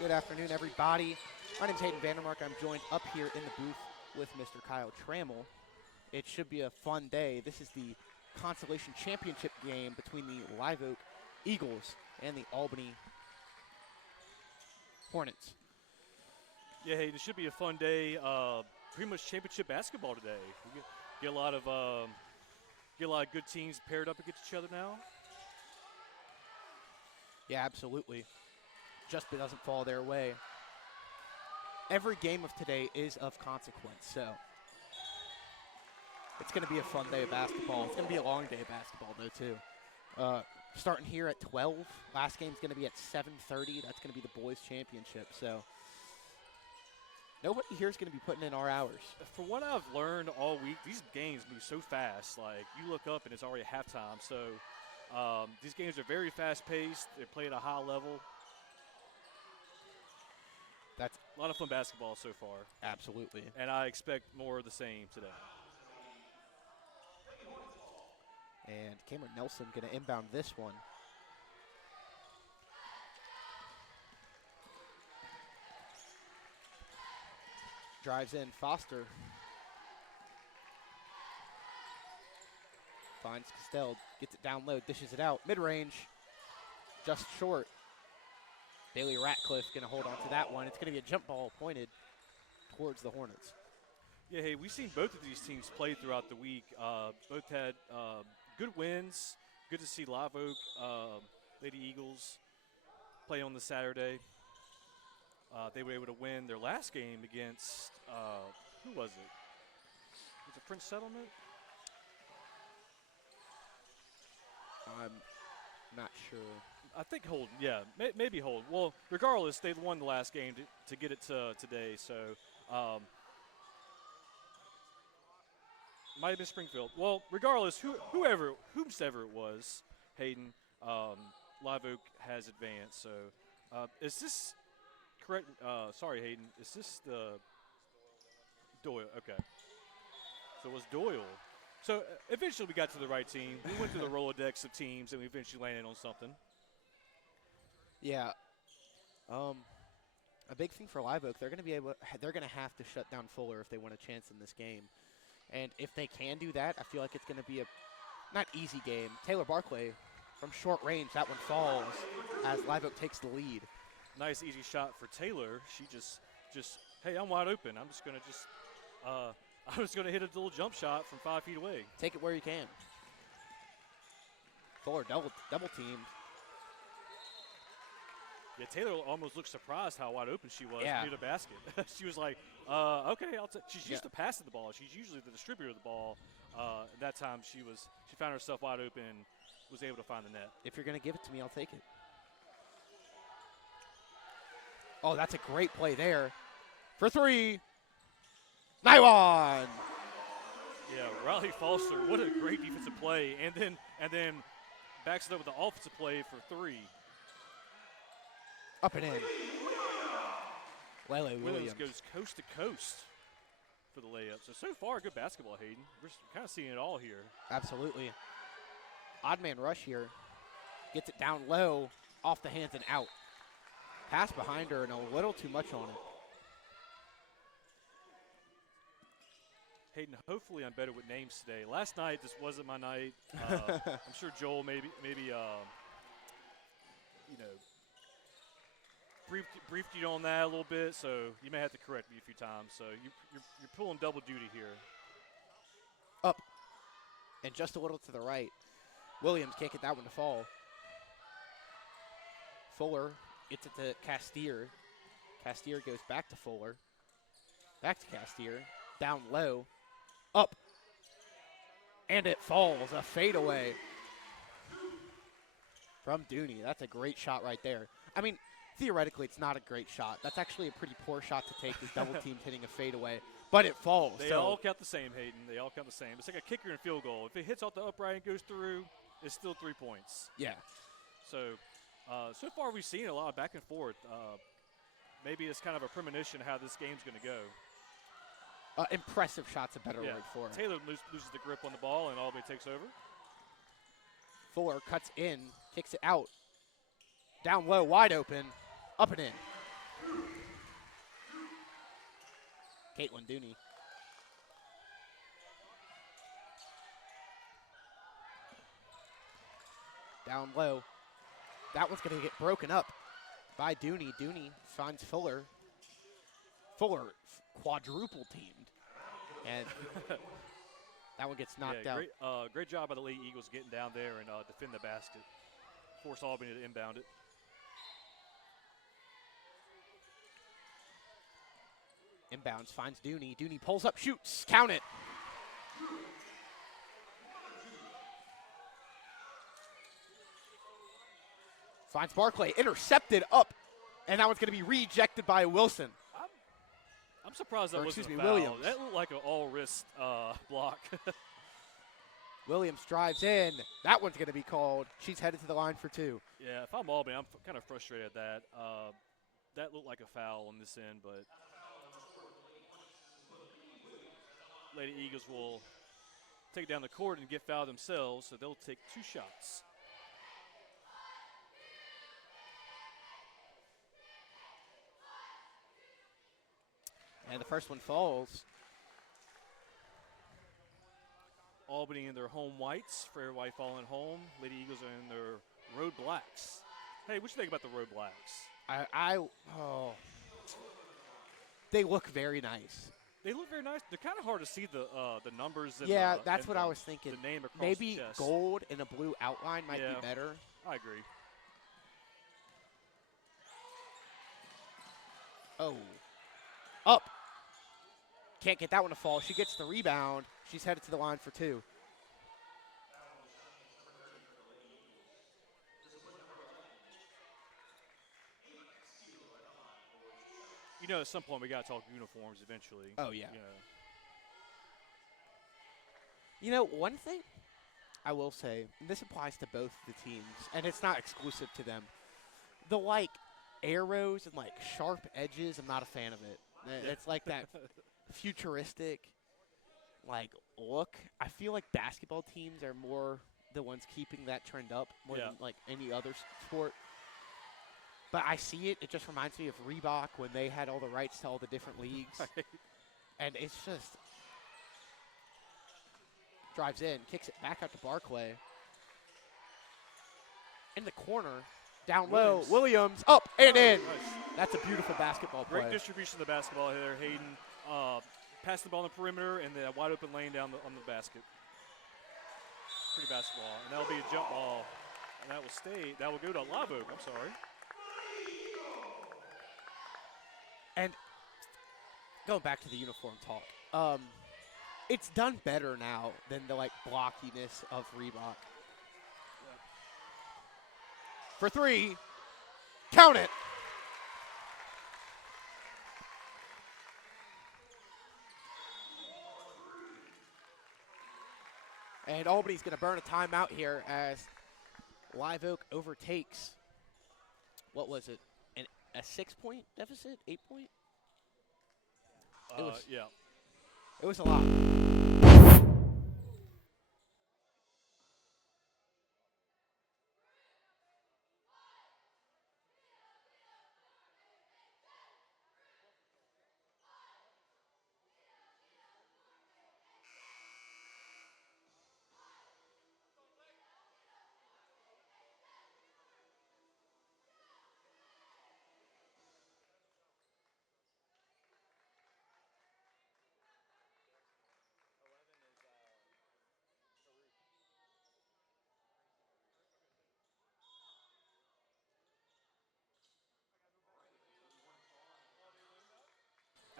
Good afternoon, everybody. My name is Hayden Vandermark. I'm joined up here in the booth with Mr. Kyle Trammell. It should be a fun day. This is the Consolation Championship game between the Live Oak Eagles and the Albany Hornets. Yeah, hey, this should be a fun day. Pretty much championship basketball today. We get a lot of good teams paired up against each other now. Yeah, absolutely. Just doesn't fall their way. Every game of today is of consequence, so it's going to be a fun day of basketball. It's going to be a long day of basketball, though, too. Starting here at 12. Last game's going to be at 7:30. That's going to be the boys' championship. So nobody here is going to be putting in our hours. From what I've learned all week, these games move so fast. Like, you look up and it's already halftime. So these games are very fast-paced. They play at a high level. That's a lot of fun basketball so far. Absolutely. And I expect more of the same today. And Cameron Nelson going to inbound this one. Drives in Foster. Finds Castell, gets it down low, dishes it out. Mid-range, just short. Bailey Ratcliffe going to hold on to that one. It's going to be a jump ball pointed towards the Hornets. Yeah, hey, we've seen both of these teams play throughout the week. Both had good wins. Good to see Live Oak, Lady Eagles play on the Saturday. They were able to win their last game against, who was it? Was it French Settlement? I'm not sure. I think Holden, yeah, maybe Holden. Well, regardless, they won the last game to get it to today. So, might have been Springfield. Well, regardless, whomever it was, Hayden, Live Oak has advanced. So, is this correct? Sorry, Hayden. Is this the Doyle? Okay. So it was Doyle. So eventually we got to the right team. We went through the Rolodex of teams, and we eventually landed on something. Yeah. A big thing for Live Oak, they're going to have to shut down Fuller if they want a chance in this game. And if they can do that, I feel like it's going to be a not easy game. Taylor Barclay from short range, that one falls as Live Oak takes the lead. Nice easy shot for Taylor. She just hey, I'm wide open. I'm just going to hit a little jump shot from 5 feet away. Take it where you can. Fuller double teamed. Yeah, Taylor almost looked surprised how wide open she was near the basket. She was like, okay, I'll take. She's used to passing the ball. She's usually the distributor of the ball. That time she found herself wide open and was able to find the net. If you're going to give it to me, I'll take it. Oh, that's a great play there. For three. Naiwan. Yeah, Riley Foster, what a great defensive play. And then backs it up with the offensive play for three. Up and in. Lele Williams goes coast to coast for the layup. So far, good basketball, Hayden. We're kind of seeing it all here. Absolutely. Odd man rush here. Gets it down low, off the hands and out. Pass behind her and a little too much on it. Hayden, hopefully I'm better with names today. Last night, this wasn't my night. I'm sure Joel maybe briefed you on that a little bit, so you may have to correct me a few times. So you're pulling double duty here. Up and just a little to the right. Williams can't get that one to fall. Fuller gets it to Castier. Castier goes back to Fuller. Back to Castier. Down low. Up. And it falls. A fadeaway from Dooney. That's a great shot right there. I mean, theoretically, it's not a great shot. That's actually a pretty poor shot to take, is double team hitting a fadeaway. But it falls. They all count the same, Hayden. They all count the same. It's like a kicker and field goal. If it hits off the upright and goes through, it's still 3 points. Yeah. So far we've seen a lot of back and forth. Maybe it's kind of a premonition how this game's going to go. Impressive shot's a better word for it. Taylor loses the grip on the ball, and Albany takes over. Fuller cuts in, kicks it out. Down low, wide open, up and in. Caitlin Dooney. Down low. That one's going to get broken up by Dooney. Dooney finds Fuller. Fuller quadruple teamed. And that one gets knocked out. Great job by the Lady Eagles getting down there and defend the basket. Force Albany to inbound it. Inbounds, finds Dooney. Dooney pulls up, shoots, count it. Finds Barclay, intercepted up, and that one's going to be rejected by Wilson. I'm surprised that wasn't a foul. Williams. That looked like an all-wrist block. Williams drives in. That one's going to be called. She's headed to the line for 2. Yeah, if I'm Albany, I'm kind of frustrated at that. That looked like a foul on this end, but Lady Eagles will take it down the court and get fouled themselves, so they'll take 2 shots. And the first one falls. Albany in their home whites, Frere White falling home. Lady Eagles are in their road blacks. Hey, what you think about the road blacks? They look very nice. They look very nice. They're kind of hard to see the numbers. And yeah, that's what I was thinking. The name across maybe the chest. Gold and a blue outline might be better. I agree. Oh. Up. Can't get that one to fall. She gets the rebound. She's headed to the line for 2. You know, at some point we got to talk uniforms eventually. Oh, yeah. You know, one thing I will say, and this applies to both the teams, and it's not exclusive to them. The, arrows and, sharp edges, I'm not a fan of it. It's like that futuristic, look. I feel like basketball teams are more the ones keeping that trend up more than, any other sport. But I see it. It just reminds me of Reebok when they had all the rights to all the different leagues. And it's just drives in, kicks it back out to Barclay. In the corner, down low, Williams, up and in. Nice. That's a beautiful basketball play. Great distribution of the basketball here. Hayden passed the ball on the perimeter and the wide open lane down on the basket. Pretty basketball. And that'll be a jump ball. And that will stay. That will go to Live Oak. I'm sorry. And going back to the uniform talk, it's done better now than the blockiness of Reebok. For 3, count it. And Albany's going to burn a timeout here as Live Oak overtakes, what was it, a 6-point deficit, 8-point? It was a lot.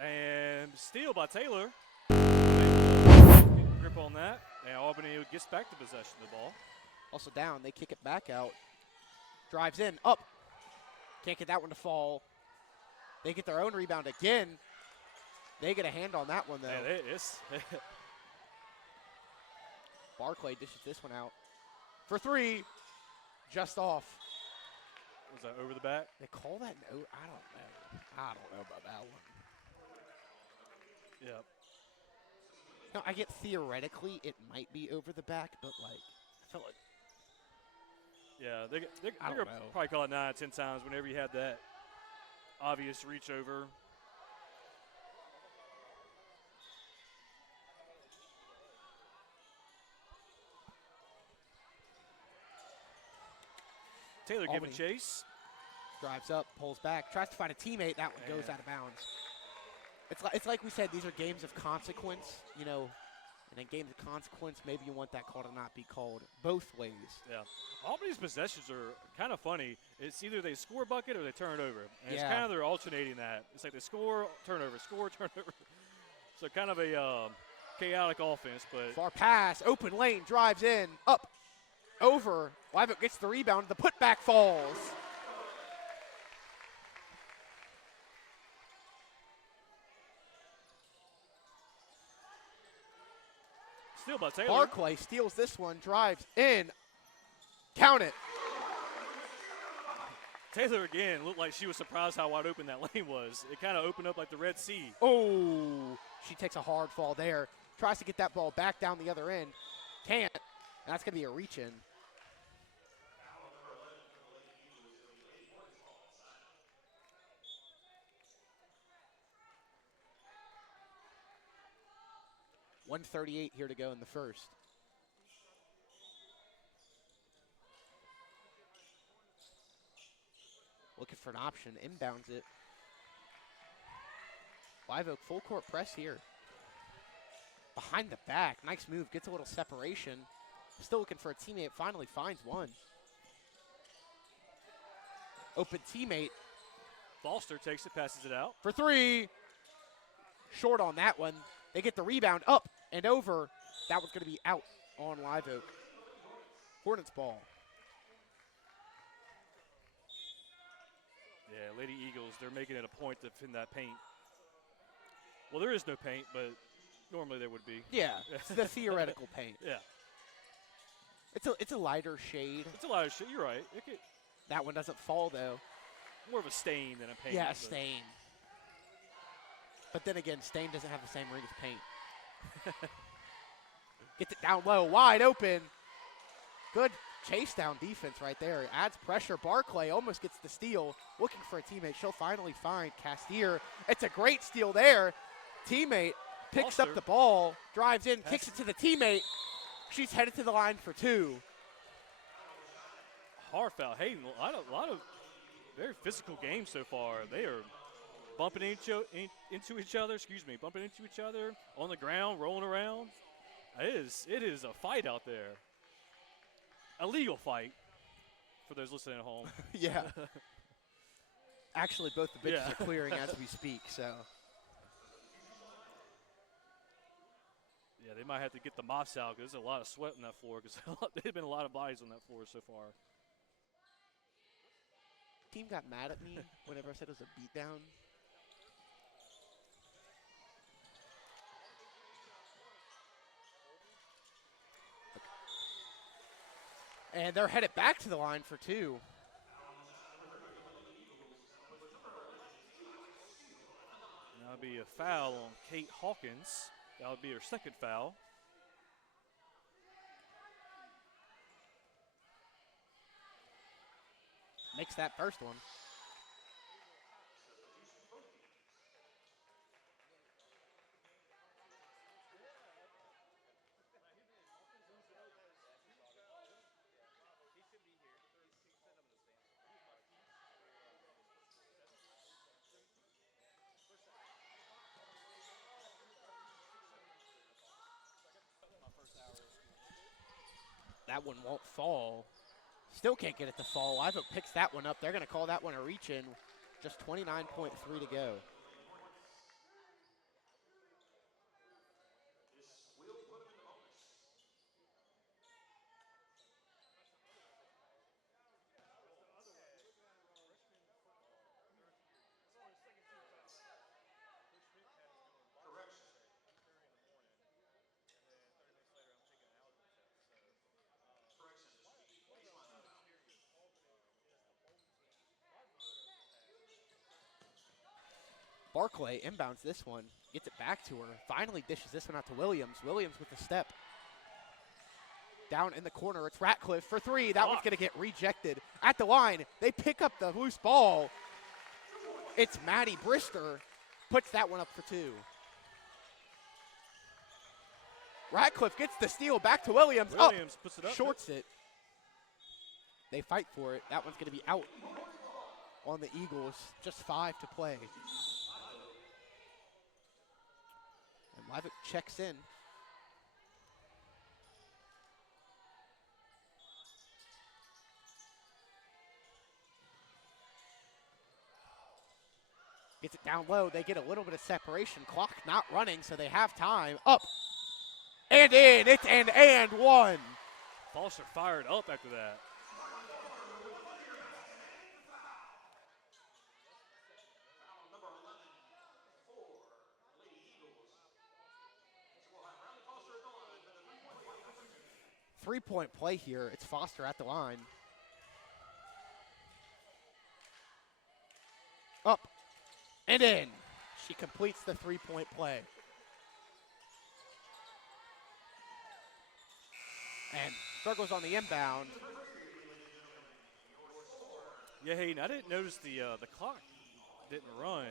And steal by Taylor. Grip on that. And Albany gets back to possession of the ball. Also down. They kick it back out. Drives in. Up. Can't get that one to fall. They get their own rebound again. They get a hand on that one, though. Yeah, Barclay dishes this one out. For 3. Just off. Was that over the back? They call that no? I don't know about that one. Yep. No, I get theoretically it might be over the back, but I felt like. Yeah, they're going to probably call it 9 or 10 times whenever you had that. obvious reach over. Taylor giving Albany chase. drives up, pulls back, tries to find a teammate. That one goes Yeah. out of bounds. It's like we said, these are games of consequence, you know, and in games of consequence, maybe you want that call to not be called both ways. Yeah. Albany's possessions are kind of funny. It's either they score a bucket or they turn it over. And it's Yeah. kind of they're alternating that. It's like they score, turnover, score, turnover. So kind of a chaotic offense, but Far pass, open lane, drives in, up, over. Live gets the rebound. The putback falls. still by Taylor. Barclay steals this one, drives in. Count it. Taylor again looked like she was surprised how wide open that lane was. It kind of opened up like the Red Sea. Oh, she takes a hard fall there. Tries to get that ball back down the other end. Can't. And that's going to be a reach in. .138 here to go in the first. Looking for an option, inbounds it. Live Oak full court press here. Behind the back, nice move, gets a little separation. Still looking for a teammate, finally finds one. Open teammate Foster takes it, passes it out. for three. Short on that one. They get the rebound up and over. That one's going to be out on Live Oak. Hornets ball. Yeah, Lady Eagles, they're making it a point to defend that paint. Well, there is no paint, but normally there would be. Yeah, it's the theoretical paint. Yeah. It's a lighter shade. It's a lot of shit. You're right. That one doesn't fall, though. More of a stain than a paint. Yeah, a but- stain. But then again, stain doesn't have the same ring as paint. Gets it down low, wide open. Good chase down defense right there. Adds pressure. Barclay almost gets the steal. Looking for a teammate. She'll finally find Castier. It's a great steal there. Teammate picks up Foster. the ball, drives in, kicks it to the teammate. She's headed to the line for two. Hard foul. Hayden, a lot of very physical games so far. They are bumping into each other. Bumping into each other on the ground, rolling around. It is a fight out there. A legal fight for those listening at home. Yeah. Actually, both the benches Yeah. are clearing as we speak, so. Yeah, they might have to get the mops out because there's a lot of sweat on that floor because there's been a lot of bodies on that floor so far. Team got mad at me whenever I said it was a beatdown. And they're headed back to the line for two. That would be a foul on Kate Hawkins. That would be her second foul. Makes that first one. That one won't fall. Still can't get it to fall. Live Oak picks that one up. They're going to call that one a reach in. Just 29.3 to go. Barclay inbounds this one, gets it back to her, finally dishes this one out to Williams. Williams with the step. Down in the corner, it's Ratcliffe for three. That one's going to get rejected. At the line, they pick up the loose ball. It's Maddie Brister. Puts that one up for 2. Ratcliffe gets the steal back to Williams. Williams puts it up. Shorts it. They fight for it. That one's going to be out on the Eagles. Just 5 to play. And Levitt checks in. Gets it down low. They get a little bit of separation. Clock not running, so they have time. Up and in. It's an and one. Foster fired up after that. Three-point play here. It's Foster at the line. Up and in. She completes the three-point play. And struggles on the inbound. Yeah, Hayden, I didn't notice the clock didn't run.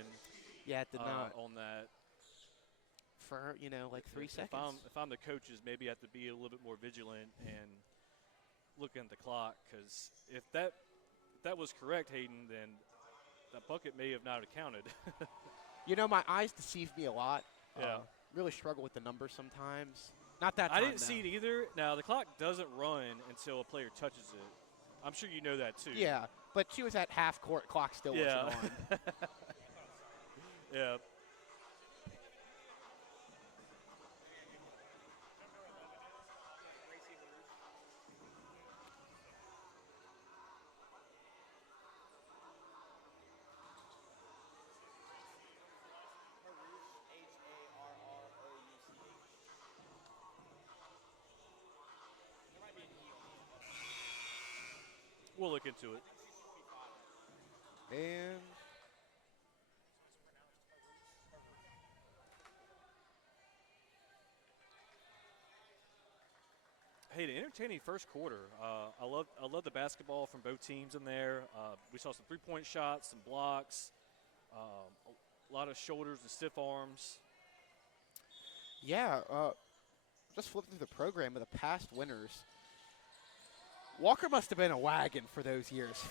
Yeah, it did not. On that. For, like 3 seconds. If I'm the coaches, maybe I have to be a little bit more vigilant and look at the clock, because if that was correct, Hayden, then that bucket may have not accounted. My eyes deceive me a lot. Yeah. Really struggle with the numbers sometimes. Not that I time, didn't see it either. Now, the clock doesn't run until a player touches it. I'm sure you know that, too. Yeah, but she was at half court. Clock still wasn't on. Yeah. We'll look into it. And Hey, an entertaining first quarter. I love the basketball from both teams in there. We saw some three-point shots, some blocks, a lot of shoulders and stiff arms. yeah, just flipping through the program of the past winners. Walker must have been a wagon for those years.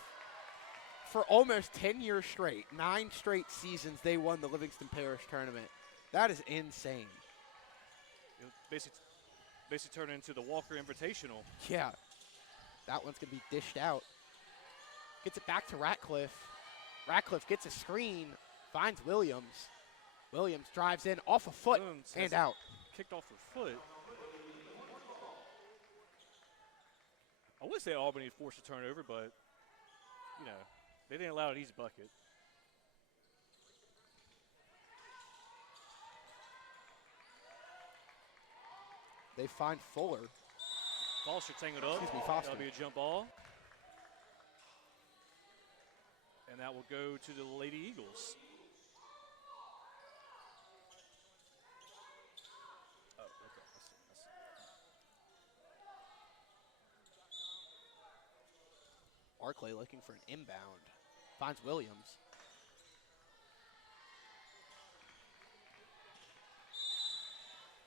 For almost 10 years straight, 9 straight seasons, they won the Livingston Parish tournament. That is insane. It basically turned into the Walker Invitational. Yeah. That one's going to be dished out. Gets it back to Ratcliffe. Ratcliffe gets a screen, finds Williams. Williams drives in off a foot and out. Kicked off her foot. I would say Albany forced a turnover, but, they didn't allow an easy bucket. They find Fuller. Foster tangled up. Excuse me, Foster. That'll be a jump ball. And that will go to the Lady Eagles. Oh, okay. I see. Barclay looking for an inbound. Finds Williams.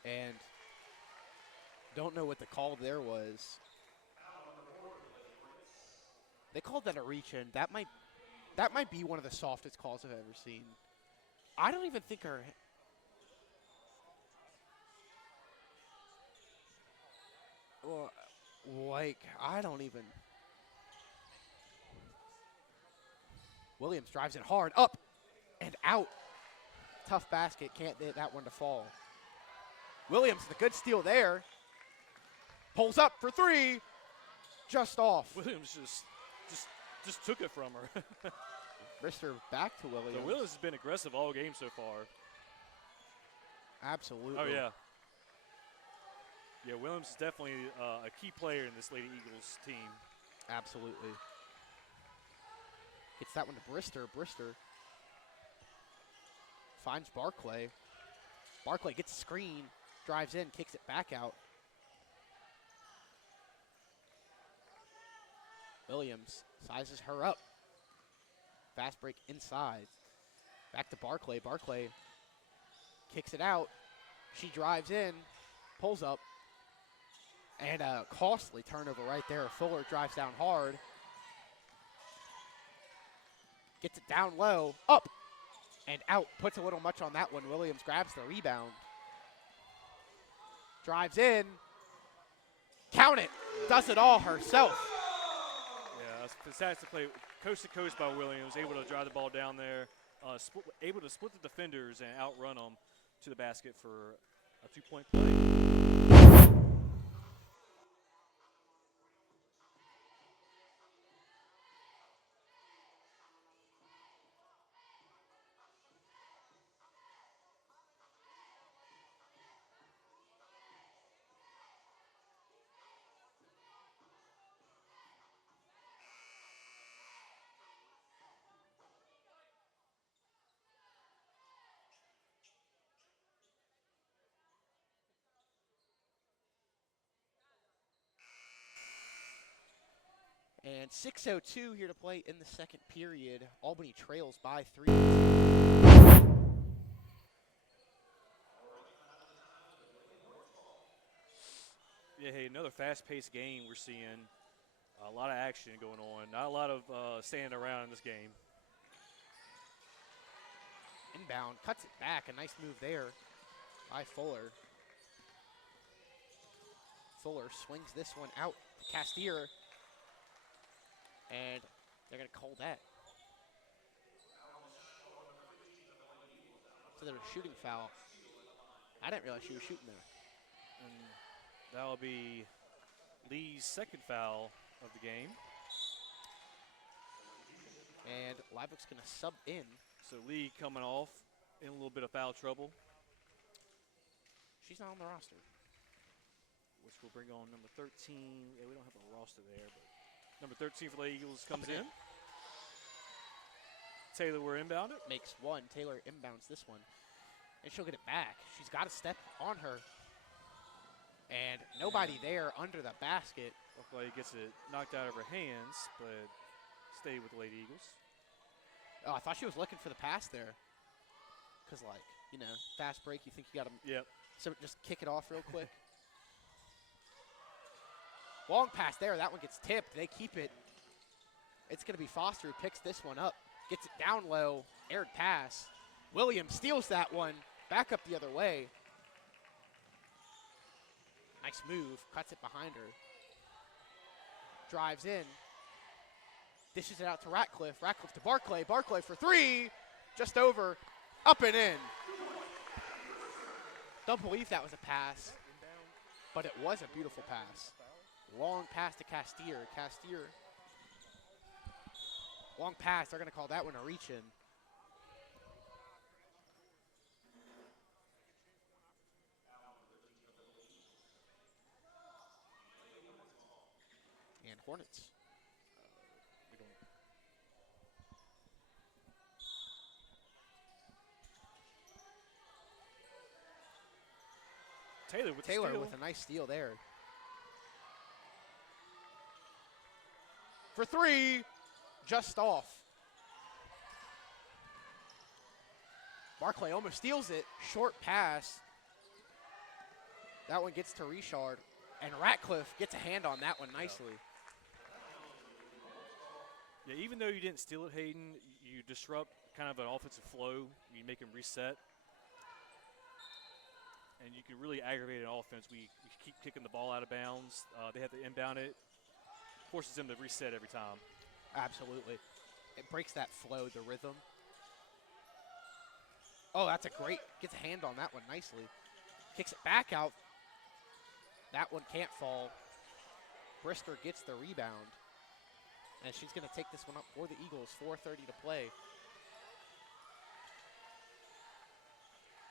And don't know what the call there was. They called that a reach-in. That might be one of the softest calls I've ever seen. I don't even think our I don't even. Williams drives it hard, up and out. Tough basket, can't get that one to fall. Williams, the good steal there. Pulls up for three, just off. Williams just took it from her. Brister back to Williams. So Williams has been aggressive all game so far. Absolutely. Oh, yeah. Yeah, Williams is definitely a key player in this Lady Eagles team. Absolutely. Gets that one to Brister. Brister finds Barclay. Barclay gets a screen, drives in, kicks it back out. Williams sizes her up. Fast break inside. Back to Barclay. Barclay kicks it out. She drives in, pulls up, and a costly turnover right there. Fuller drives down hard. Gets it down low, up, and out. Puts a little much on that one. Williams grabs the rebound. Drives in. Count it. Does it all herself. Yeah, it's fantastic play, coast to coast by Williams. Able to drive the ball down there, able to split the defenders and outrun them to the basket for a 2-point play. And 6:02 here to play in the second period. Albany trails by 3. Yeah, hey, another fast-paced game we're seeing. A lot of action going on. Not a lot of standing around in this game. Inbound, cuts it back. A nice move there by Fuller. Fuller swings this one out to Castier. And they're going to call that. So there's a shooting foul. I didn't realize she was shooting there. And that'll be Lee's second foul of the game. And Live Oak's going to sub in. So Lee coming off in a little bit of foul trouble. She's not on the roster. Which will bring on number 13. Yeah, we don't have a roster there, but number 13 for the Eagles comes in. Taylor, we're inbounded. Makes one. Taylor inbounds this one. And she'll get it back. She's got to step on her. And nobody there under the basket. Buckley gets it knocked out of her hands, but stayed with the Lady Eagles. Oh, I thought she was looking for the pass there. Because, like, you know, fast break, you think you got to so just kick it off real quick. Long pass there. That one gets tipped. They keep it. It's going to be Foster who picks this one up. Gets it down low. Aired pass. Williams steals that one. Back up the other way. Nice move. Cuts it behind her. Drives in. Dishes it out to Ratcliffe. Ratcliffe to Barclay. Barclay for 3. Just over. Up and in. Don't believe that was a pass. But it was a beautiful pass. Long pass to Castier. Castier. Long pass. They're going to call that one a reach-in. And Hornets. Taylor with a nice steal there. For 3, just off. Barclay almost steals it. Short pass. That one gets to Richard. And Ratcliffe gets a hand on that one nicely. Yeah, even though you didn't steal it, Hayden, you disrupt kind of an offensive flow. You make them reset. And you can really aggravate an offense. We keep kicking the ball out of bounds. They have to inbound it. Forces them to reset every time. Absolutely. It breaks that flow, the rhythm. Oh, that's a great, gets a hand on that one nicely. Kicks it back out. That one can't fall. Brister gets the rebound. And she's going to take this one up for the Eagles. 4:30 to play.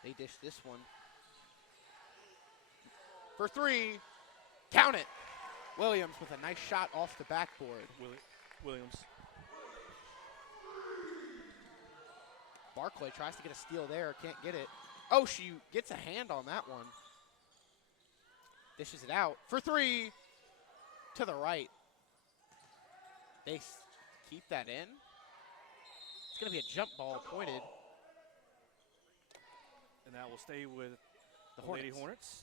They dish this one. For 3, count it. Williams with a nice shot off the backboard. Williams. Barclay tries to get a steal there, can't get it. Oh, she gets a hand on that one. Dishes it out for 3 to the right. They keep that in. It's going to be a jump ball pointed And that will stay with The Lady Hornets. Hornets.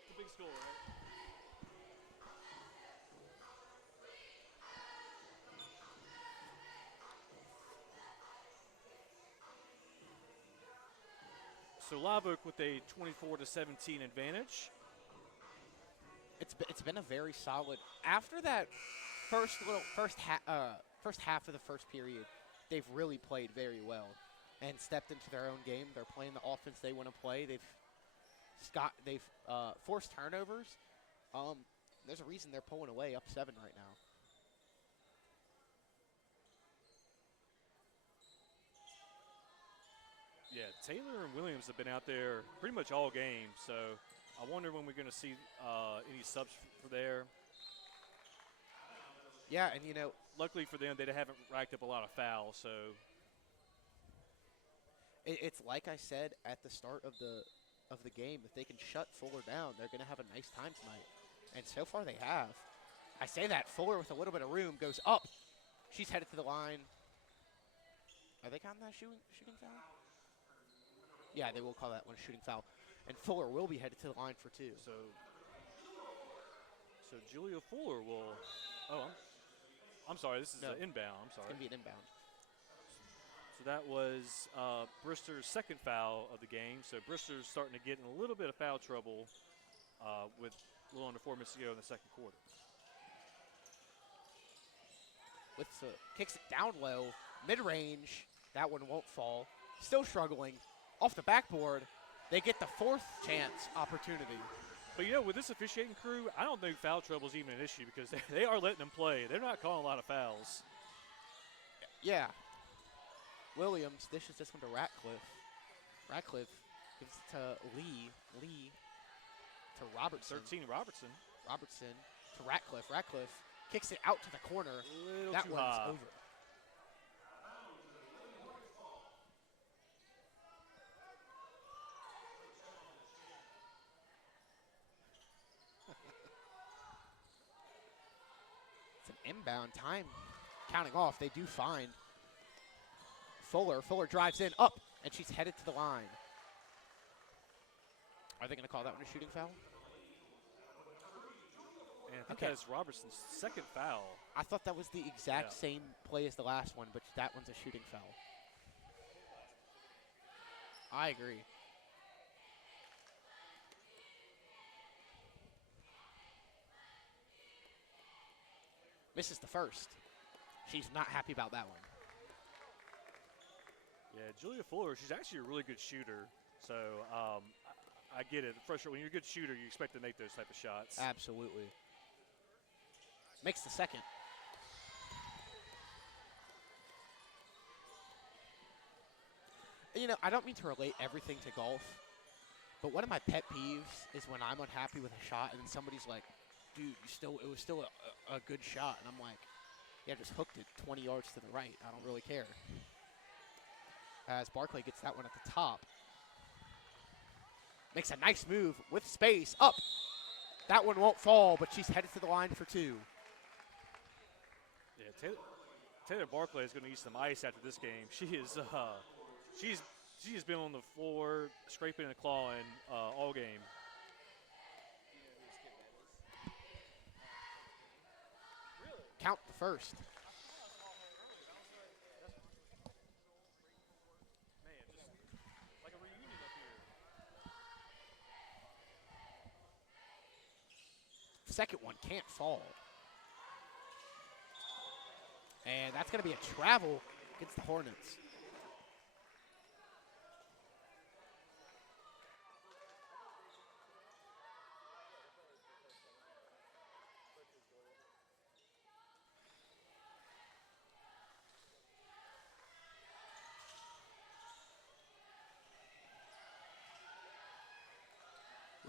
It's a big score, right? So Live Oak with a 24-17 advantage. It's been a very solid. After that first half of the first period, they've really played very well and stepped into their own game. They're playing the offense they want to play. They've forced turnovers. There's a reason they're pulling away up 7 right now. Yeah, Taylor and Williams have been out there pretty much all game, so I wonder when we're going to see any subs for there. Yeah, and you know, Luckily for them, they haven't racked up a lot of fouls, so it's like I said at the start of the game. If they can shut Fuller down, they're going to have a nice time tonight. And so far they have. I say that Fuller with a little bit of room goes up. She's headed to the line. Are they counting that shooting foul? Yeah, they will call that one a shooting foul. And Fuller will be headed to the line for 2. so Julia Fuller will. Oh, I'm sorry. This is No. an inbound. I'm It's sorry. going to be an inbound. So that was Brister's second foul of the game. So Brister's starting to get in a little bit of foul trouble with a little under 4 minutes to go in the second quarter. Kicks it down low, mid-range. That one won't fall. Still struggling. Off the backboard, they get the 4th chance opportunity. But, you know, with this officiating crew, I don't think foul trouble is even an issue because they are letting them play. They're not calling a lot of fouls. Yeah. Williams dishes this one to Ratcliffe. Ratcliffe gives it to Lee. Lee to Robertson. 13, Robertson. Robertson to Ratcliffe. Ratcliffe kicks it out to the corner. A little That too one's high. over. It's an inbound time. Counting off, they do find Fuller. Fuller drives in, up, and she's headed to the line. Are they going to call that one a shooting foul? And I think Okay. that's Robertson's second foul. I thought that was the exact Yeah. same play as the last one, but that one's a shooting foul. I agree. Misses the first. She's not happy about that one. Yeah, Julia Fuller, she's actually a really good shooter. So I get it. When you're a good shooter, you expect to make those type of shots. Absolutely. Makes the second. You know, I don't mean to relate everything to golf, but one of my pet peeves is when I'm unhappy with a shot and then somebody's like, dude, it was still a good shot. And I'm like, yeah, just hooked it 20 yards to the right. I don't really care. As Barclay gets that one at the top. Makes a nice move with space. Up. That one won't fall, but she's headed to the line for 2. Yeah, Taylor Barclay is going to use some ice after this game. She is she has been on the floor scraping and clawing all game. Count the first. Man, just like a reunion up here. Second one can't fall. And that's going to be a travel against the Hornets.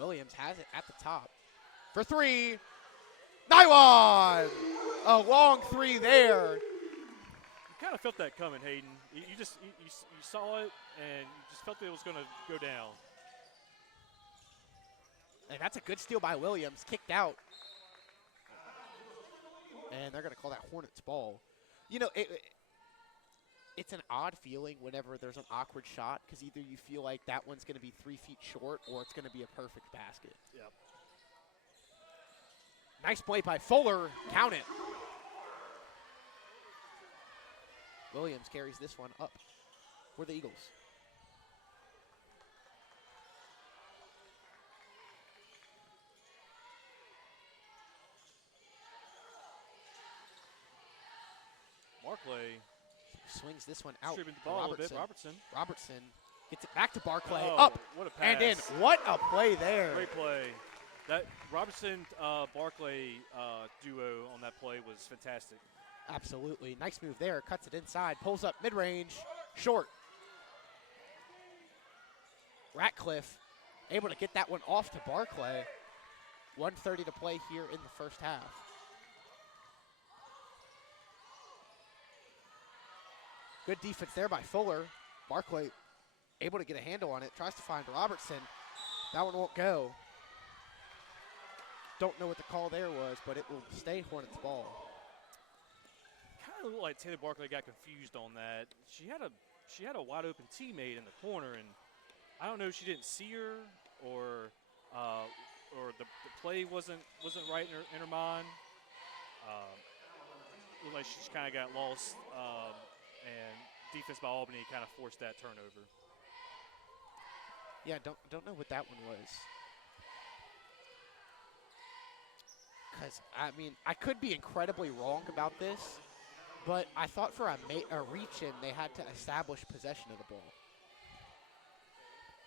Williams has it at the top. For three. Nylon! A long three there. You kind of felt that coming, Hayden. You saw it, and you just felt that it was going to go down. And that's a good steal by Williams. Kicked out. And they're going to call that Hornets ball. You know, it's an odd feeling whenever there's an awkward shot because either you feel like that one's going to be 3 feet short or it's going to be a perfect basket. Yep. Nice play by Fuller. Count it. Williams carries this one up for the Eagles. Barclay swings this one out. Distributing the ball a bit. Robertson gets it back to Barclay. Oh, up what a pass. and in. What a play there. Great play. That Robertson-Barclay duo on that play was fantastic. Absolutely. Nice move there. Cuts it inside. Pulls up mid-range. Short. Ratcliffe able to get that one off to Barclay. 1:30 to play here in the first half. Good defense there by Fuller. Barclay able to get a handle on it. Tries to find Robertson. That one won't go. Don't know what the call there was, but it will stay Hornets ball. Kind of looked like Taylor Barclay got confused on that. She had a wide open teammate in the corner, and I don't know if she didn't see her or the play wasn't right in her mind. Looked like she just kind of got lost, and defense by Albany kind of forced that turnover. Yeah, don't know what that one was. Because, I mean, I could be incredibly wrong about this, but I thought for a reach-in, they had to establish possession of the ball.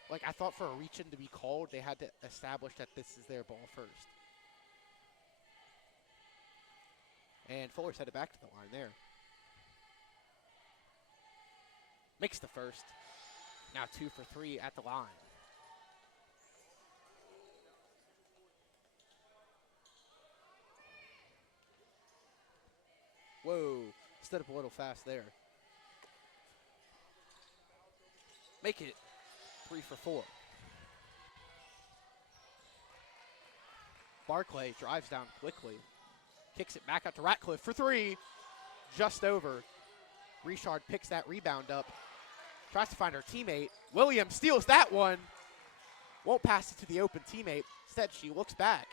Like, I thought for a reach-in to be called, they had to establish that this is their ball first. And Fuller's headed back to the line there. Makes the first. Now 2 for 3 at the line. Whoa, stood up a little fast there. Make it 3 for 4. Barclay drives down quickly. Kicks it back out to Ratcliffe for 3. Just over. Richard picks that rebound up. Tries to find her teammate. Williams steals that one. Won't pass it to the open teammate. Instead, she looks back.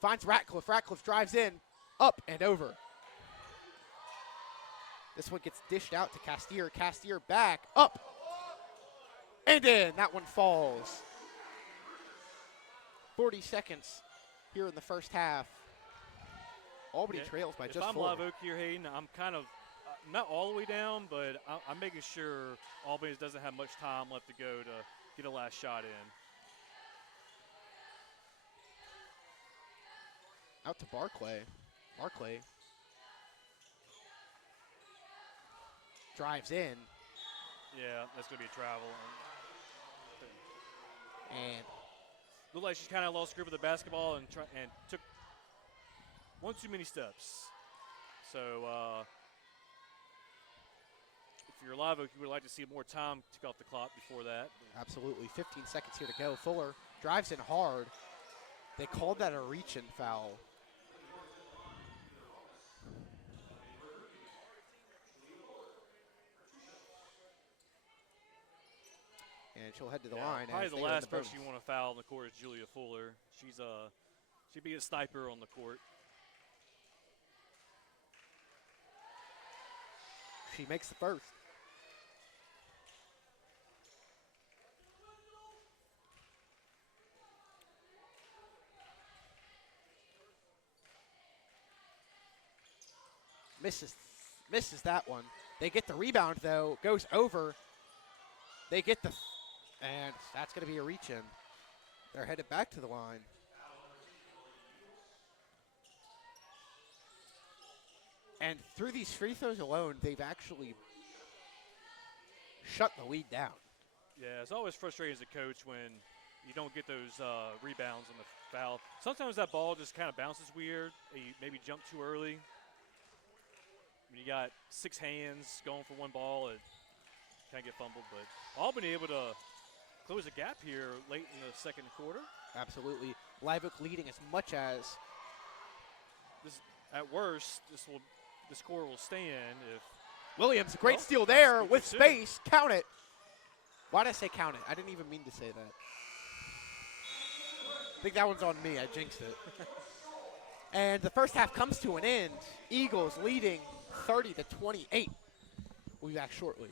Finds Ratcliffe. Ratcliffe drives in. Up and over. This one gets dished out to Castier. Castier back. Up. And in. That one falls. 40 seconds here in the first half. Albany trails by just 4. If I'm Live Oak here, Hayden, I'm kind of not all the way down, but I'm making sure Albany doesn't have much time left to go to get a last shot in. Out to Barclay. Barclay drives in. Yeah, that's going to be a travel. And looked like she kind of lost grip of the basketball and took one too many steps. So if you're Live Oak, you would like to see more time tick off the clock before that. Absolutely. 15 seconds here to go. Fuller drives in hard. They called that a reach-in foul. And she'll head to the line. Probably as the they go in last the person bonus. you want to foul in the court is Julia Fuller. She'd be a sniper on the court. She makes the first. Misses that one. They get the rebound, though. Goes over. They get the, and that's going to be a reach-in. They're headed back to the line. And through these free throws alone, they've actually shut the lead down. Yeah, it's always frustrating as a coach when you don't get those rebounds on the foul. Sometimes that ball just kind of bounces weird. And you maybe jump too early. When you got 6 hands going for one ball, it kind of get fumbled. But Albany able to close a gap here late in the second quarter. Absolutely. Live Oak leading as much as This, at worst, this score will stand if Williams. Great Well, steal there that's with good too. space. Count it. Why did I say count it? I didn't even mean to say that. I think that one's on me. I jinxed it. And the first half comes to an end. Eagles leading 30-28. We'll be back shortly.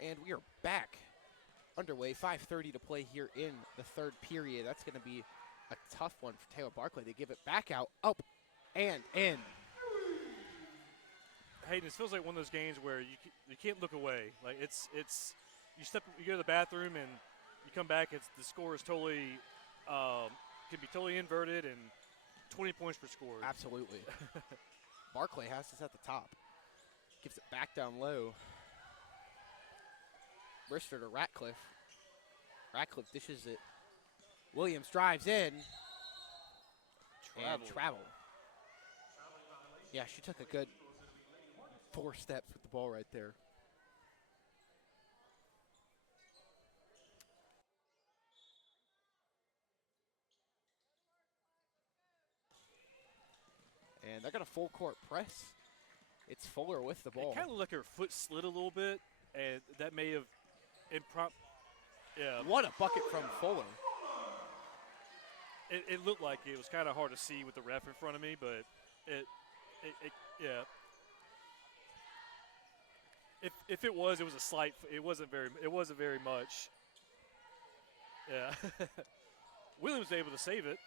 And we are back underway. 5:30 to play here in the third period. That's going to be a tough one for Taylor Barclay. They give it back out, up, and in. Hayden, this feels like one of those games where you can't look away. Like it's you go to the bathroom and you come back. The score is totally can be totally inverted and 20 points per score. Absolutely. Barclay has this at the top. Gives it back down low. Brister to Ratcliffe. Ratcliffe dishes it. Williams drives in. And travel. Yeah, she took a good 4 steps with the ball right there. And they're going to full court press. It's Fuller with the ball. It kind of looked like her foot slid a little bit, and that may have yeah. What a bucket from Fuller. It looked like it was kind of hard to see with the ref in front of me, but yeah. If it was a slight. It wasn't very much. Yeah. Williams was able to save it.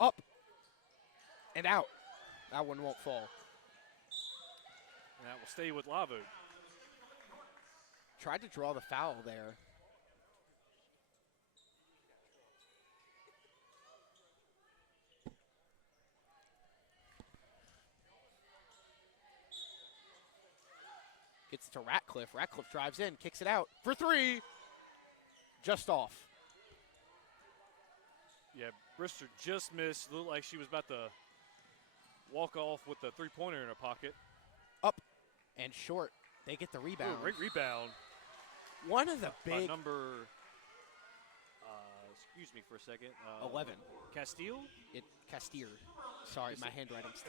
Up and out. That one won't fall. And that will stay with Lavo. Tried to draw the foul there. Gets it to Ratcliffe. Ratcliffe drives in, kicks it out for 3. Just off. Yeah, Brister just missed. Looked like she was about to walk off with the three-pointer in her pocket. Up and short. They get the rebound. Ooh, great rebound. One of the big. Number, excuse me for a second. 11. Castile? Castile. Sorry, my handwriting's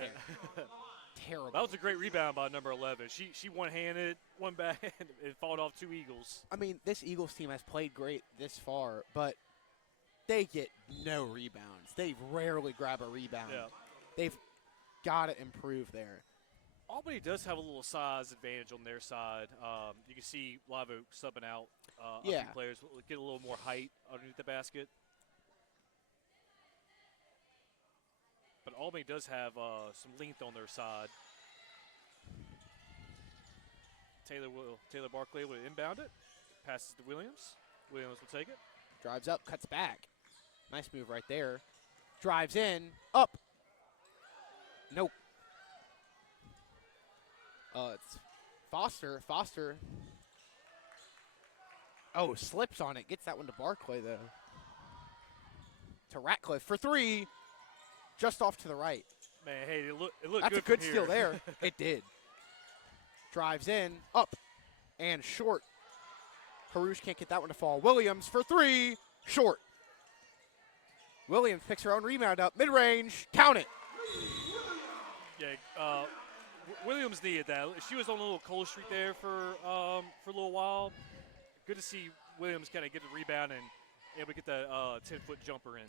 terrible. That was a great rebound by number 11. She one-handed, one back, and fought off 2 Eagles. I mean, this Eagles team has played great this far, but they get no rebounds. They rarely grab a rebound. Yeah. They've got to improve there. Albany does have a little size advantage on their side. You can see Live Oak subbing out a few players, get a little more height underneath the basket. But Albany does have some length on their side. Taylor Barclay will inbound it. Passes to Williams. Williams will take it. Drives up, cuts back. Nice move right there. Drives in, up. Nope. It's Foster. Foster. Oh, slips on it. Gets that one to Barclay, though. To Ratcliffe for 3. Just off to the right. Man, hey, it looked That's good a good from steal here. there. It did. Drives in, up, and short. Parish can't get that one to fall. Williams for 3. Short. Williams picks her own rebound up. Mid-range. Count it. Yeah, Williams needed that. She was on a little cold streak there for a little while. Good to see Williams kind of get the rebound and able to get that 10-foot jumper in.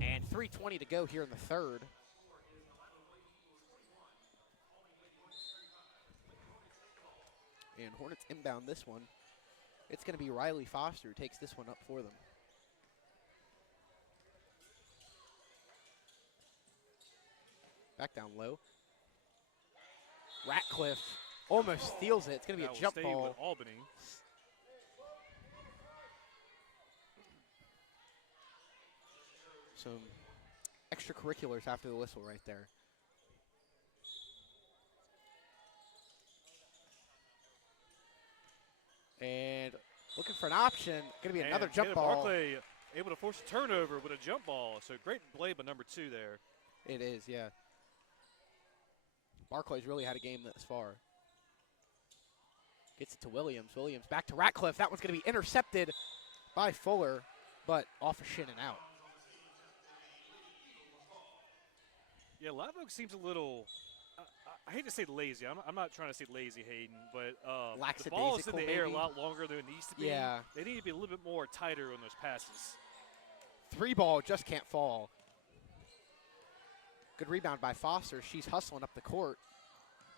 And 3:20 to go here in the third. And Hornets inbound this one. It's going to be Riley Foster who takes this one up for them. Back down low. Ratcliffe almost steals it. It's going to be a jump stay ball. With Albany. Some extracurriculars after the whistle right there. And looking for an option. Going to be another jump ball. Barclay able to force a turnover with a jump ball. So great play by number 2 there. It is, yeah. Barclay's really had a game this far. Gets it to Williams. Williams back to Ratcliffe. That one's going to be intercepted by Fuller, but off a shin and out. Yeah, Live Oak seems a little, I hate to say lazy. I'm not trying to say lazy, Hayden, but the ball is in the air a lot longer than it needs to be. Yeah. They need to be a little bit more tighter on those passes. 3 ball just can't fall. Good rebound by Foster. She's hustling up the court.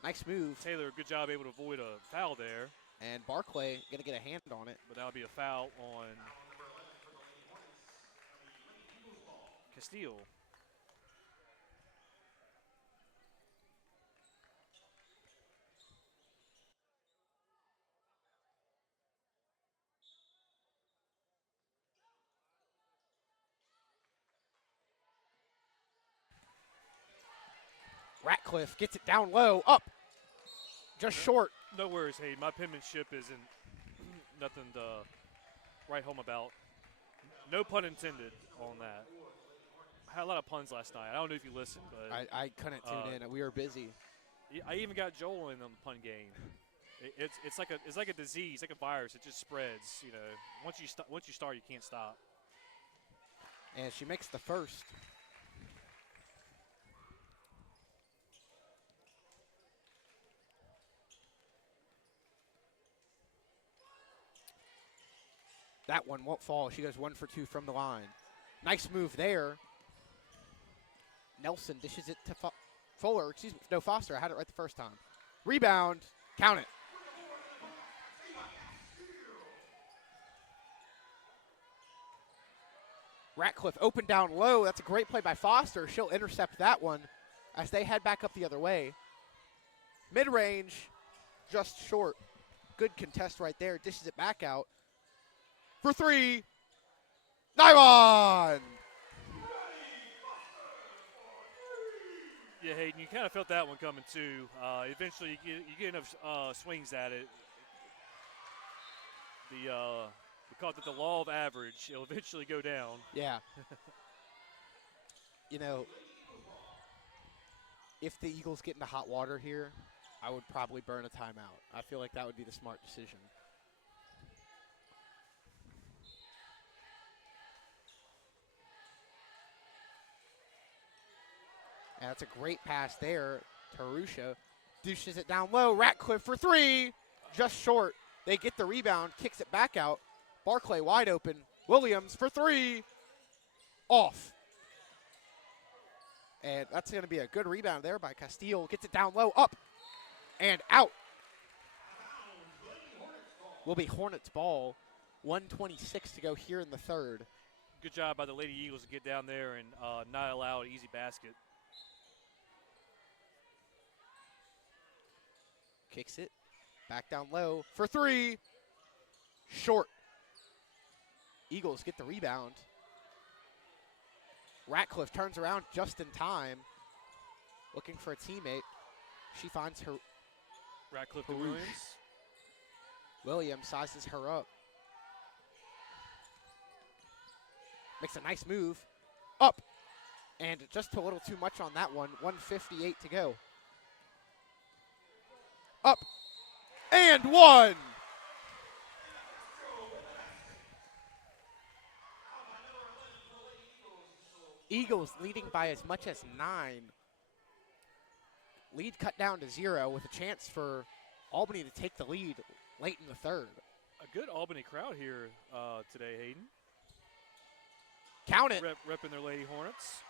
Nice move. Taylor, good job able to avoid a foul there. And Barclay going to get a hand on it. But that'll be a foul on Castile. Ratcliffe gets it down low, up, just short. No worries, Hayden. My penmanship isn't nothing to write home about. No pun intended on that. I had a lot of puns last night. I don't know if you listened, but I couldn't tune in. We were busy. I even got Joel in on the pun game. It's like a disease, like a virus. It just spreads. You know, once you start, you can't stop. And she makes the first. That one won't fall. She goes 1 for 2 from the line. Nice move there. Nelson dishes it to Fuller. Excuse me. No, Foster. I had it right the first time. Rebound. Count it. Ratcliffe open down low. That's a great play by Foster. She'll intercept that one as they head back up the other way. Mid-range, just short. Good contest right there. Dishes it back out. For 3, Nylon! Yeah, Hayden, you kind of felt that one coming too. Eventually, you get enough swings at it. We call it the law of average. It'll eventually go down. Yeah. You know, if the Eagles get into hot water here, I would probably burn a timeout. I feel like that would be the smart decision. And that's a great pass there. Tarusha douches it down low. Ratcliffe for 3. Just short. They get the rebound. Kicks it back out. Barclay wide open. Williams for 3. Off. And that's going to be a good rebound there by Castile. Gets it down low. Up. And out. Will be Hornets ball. 1:26 to go here in the third. Good job by the Lady Eagles to get down there and not allow an easy basket. Kicks it. Back down low for 3. Short. Eagles get the rebound. Ratcliffe turns around just in time. Looking for a teammate. She finds her. Ratcliffe to Williams. Williams sizes her up. Makes a nice move. Up. And just a little too much on that one. 1:58 to go. Up. And 1. Eagles leading by as much as 9. Lead cut down to 0 with a chance for Albany to take the lead late in the third. A good Albany crowd here today, Hayden. Count it. Repping their Lady Hornets.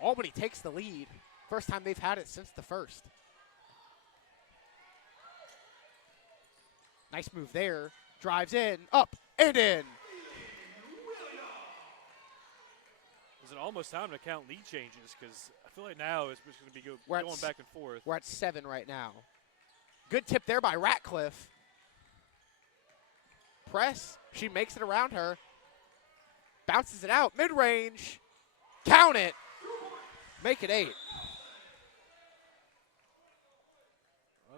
Albany takes the lead. First time they've had it since the first. Nice move there. Drives in, up, and in. Is it almost time to count lead changes because I feel like now it's just going to be going back and forth. We're at 7 right now. Good tip there by Ratcliffe. Press. She makes it around her. Bounces it out. Mid-range. Count it. Make it 8. Oh.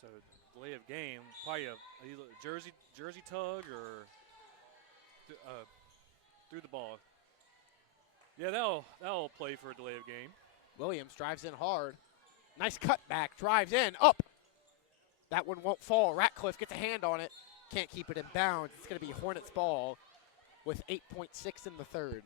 So delay of game, probably a jersey tug or through the ball. Yeah, that'll play for a delay of game. Williams drives in hard. Nice cutback. Drives in. Up. That one won't fall. Ratcliffe gets a hand on it. Can't keep it in bounds. It's going to be Hornets ball with 8.6 in the third.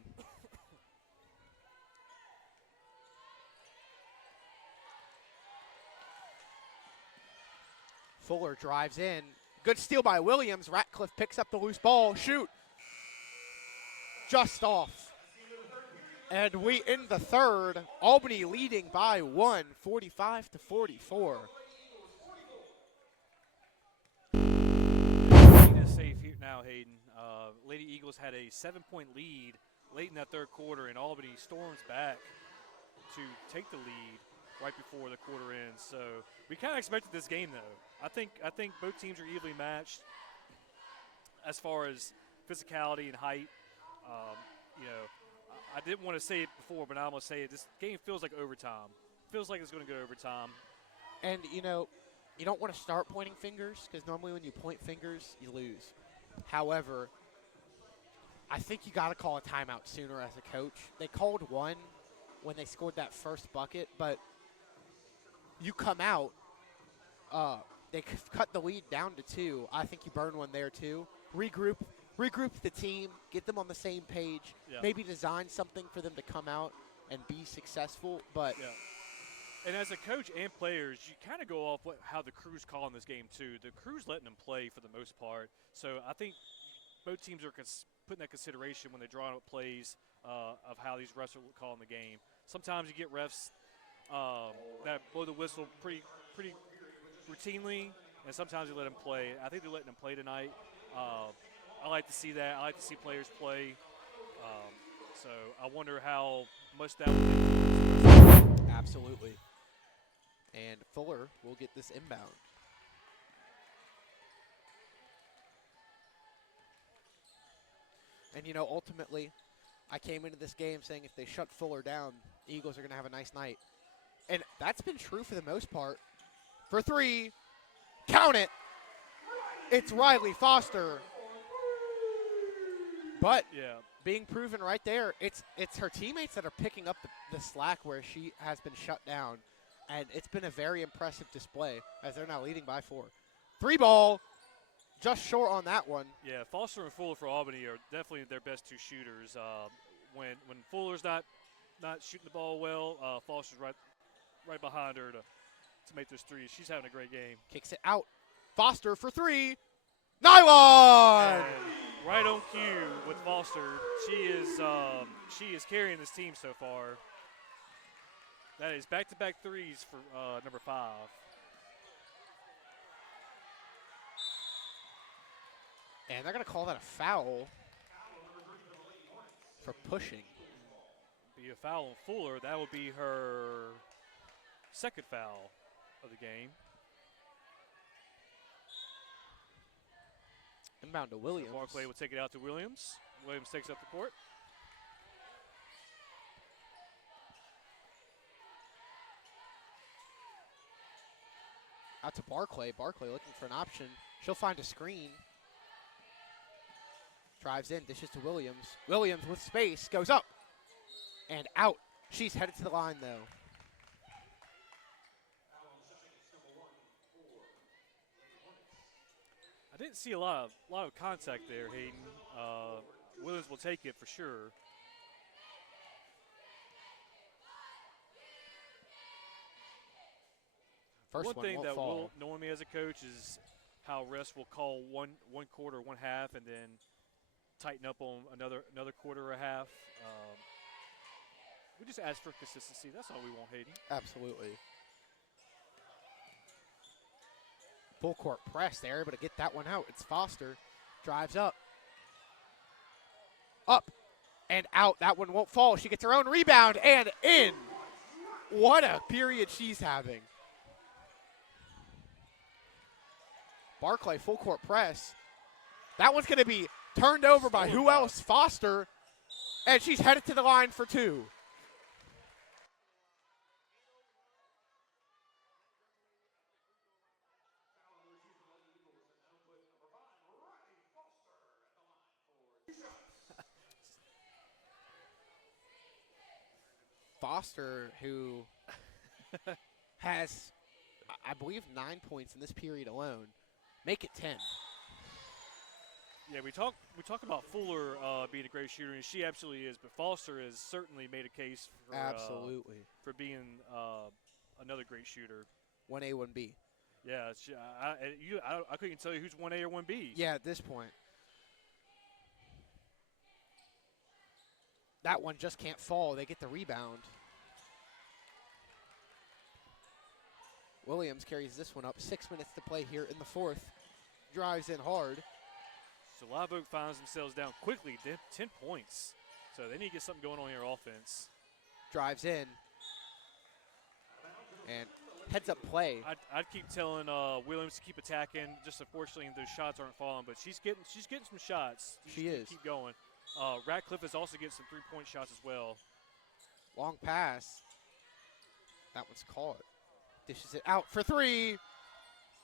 Fuller drives in. Good steal by Williams. Ratcliffe picks up the loose ball. Shoot. Just off. And we end the third. Albany leading by 1, 45-44. Safe here now, Hayden. Lady Eagles had a 7-point lead late in that third quarter, and Albany storms back to take the lead right before the quarter ends. So we kind of expected this game, though. I think both teams are evenly matched as far as physicality and height. I didn't want to say it before, but I'm going to say it. This game feels like overtime. Feels like it's going to go overtime. And, you don't want to start pointing fingers because normally when you point fingers, you lose. However, I think you got to call a timeout sooner as a coach. They called one when they scored that first bucket, but you come out, they cut the lead down to 2. I think you burn one there too. Regroup the team, get them on the same page, maybe design something for them to come out and be successful. But and as a coach and players, you kind of go off how the crew's calling this game too. The crew's letting them play for the most part. So I think both teams are putting that consideration when they're drawing up plays of how these refs are calling the game. Sometimes you get refs that blow the whistle pretty routinely, and sometimes they let them play. I think they're letting them play tonight. I like to see that. I like to see players play. So I wonder how much that will. Absolutely. And Fuller will get this inbound. And, ultimately, I came into this game saying if they shut Fuller down, the Eagles are going to have a nice night. And that's been true for the most part. For 3, count it. It's Riley Foster. But being proven right there, it's her teammates that are picking up the slack where she has been shut down. And it's been a very impressive display as they're now leading by 4. 3 ball, just short on that one. Yeah, Foster and Fuller for Albany are definitely their best 2 shooters. When Fuller's not shooting the ball well, Foster's right behind her to make those threes. She's having a great game. Kicks it out. Foster for 3. Nylon! And right on cue with Foster. She is carrying this team so far. That is back-to-back threes for number 5. And they're going to call that a foul for pushing. Be a foul on Fuller. That would be her second foul of the game. Inbound to Williams. So Barclay will take it out to Williams. Williams takes up the court. Out to Barclay. Barclay looking for an option. She'll find a screen. Drives in, dishes to Williams. Williams with space, goes up and out. She's headed to the line, though. I didn't see a lot of contact there, Hayden. Williams will take it for sure. First one thing won't that fall. will annoy me as a coach is how refs will call one quarter, one half, and then tighten up on another quarter or a half. We just ask for consistency. That's all we want, Hayden. Absolutely. Full court press there, but to get that one out, it's Foster. Drives up. Up and out. That one won't fall. She gets her own rebound and in. What a period she's having. Barclay full court press. That one's going to be turned over by who else? Foster. And she's headed to the line for two. Foster, who has, I believe, 9 points in this period alone, make it 10. Yeah, we talk about Fuller being a great shooter, and she absolutely is. But Foster has certainly made a case for Absolutely. For being another great shooter. 1A, 1B. Yeah, I couldn't tell you who's 1A or 1B. Yeah, at this point. That one just can't fall. They get the rebound. Williams carries this one up. 6 minutes to play here in the fourth. Drives in hard. So Live Oak finds themselves down quickly, 10 points. So they need to get something going on here offense. Drives in. And heads up play. I'd keep telling Williams to keep attacking. Just unfortunately, those shots aren't falling, but she's getting some shots. She is. Keep going. Ratcliffe is also getting some three-point shots as well. Long pass. That one's caught. Dishes it out for three.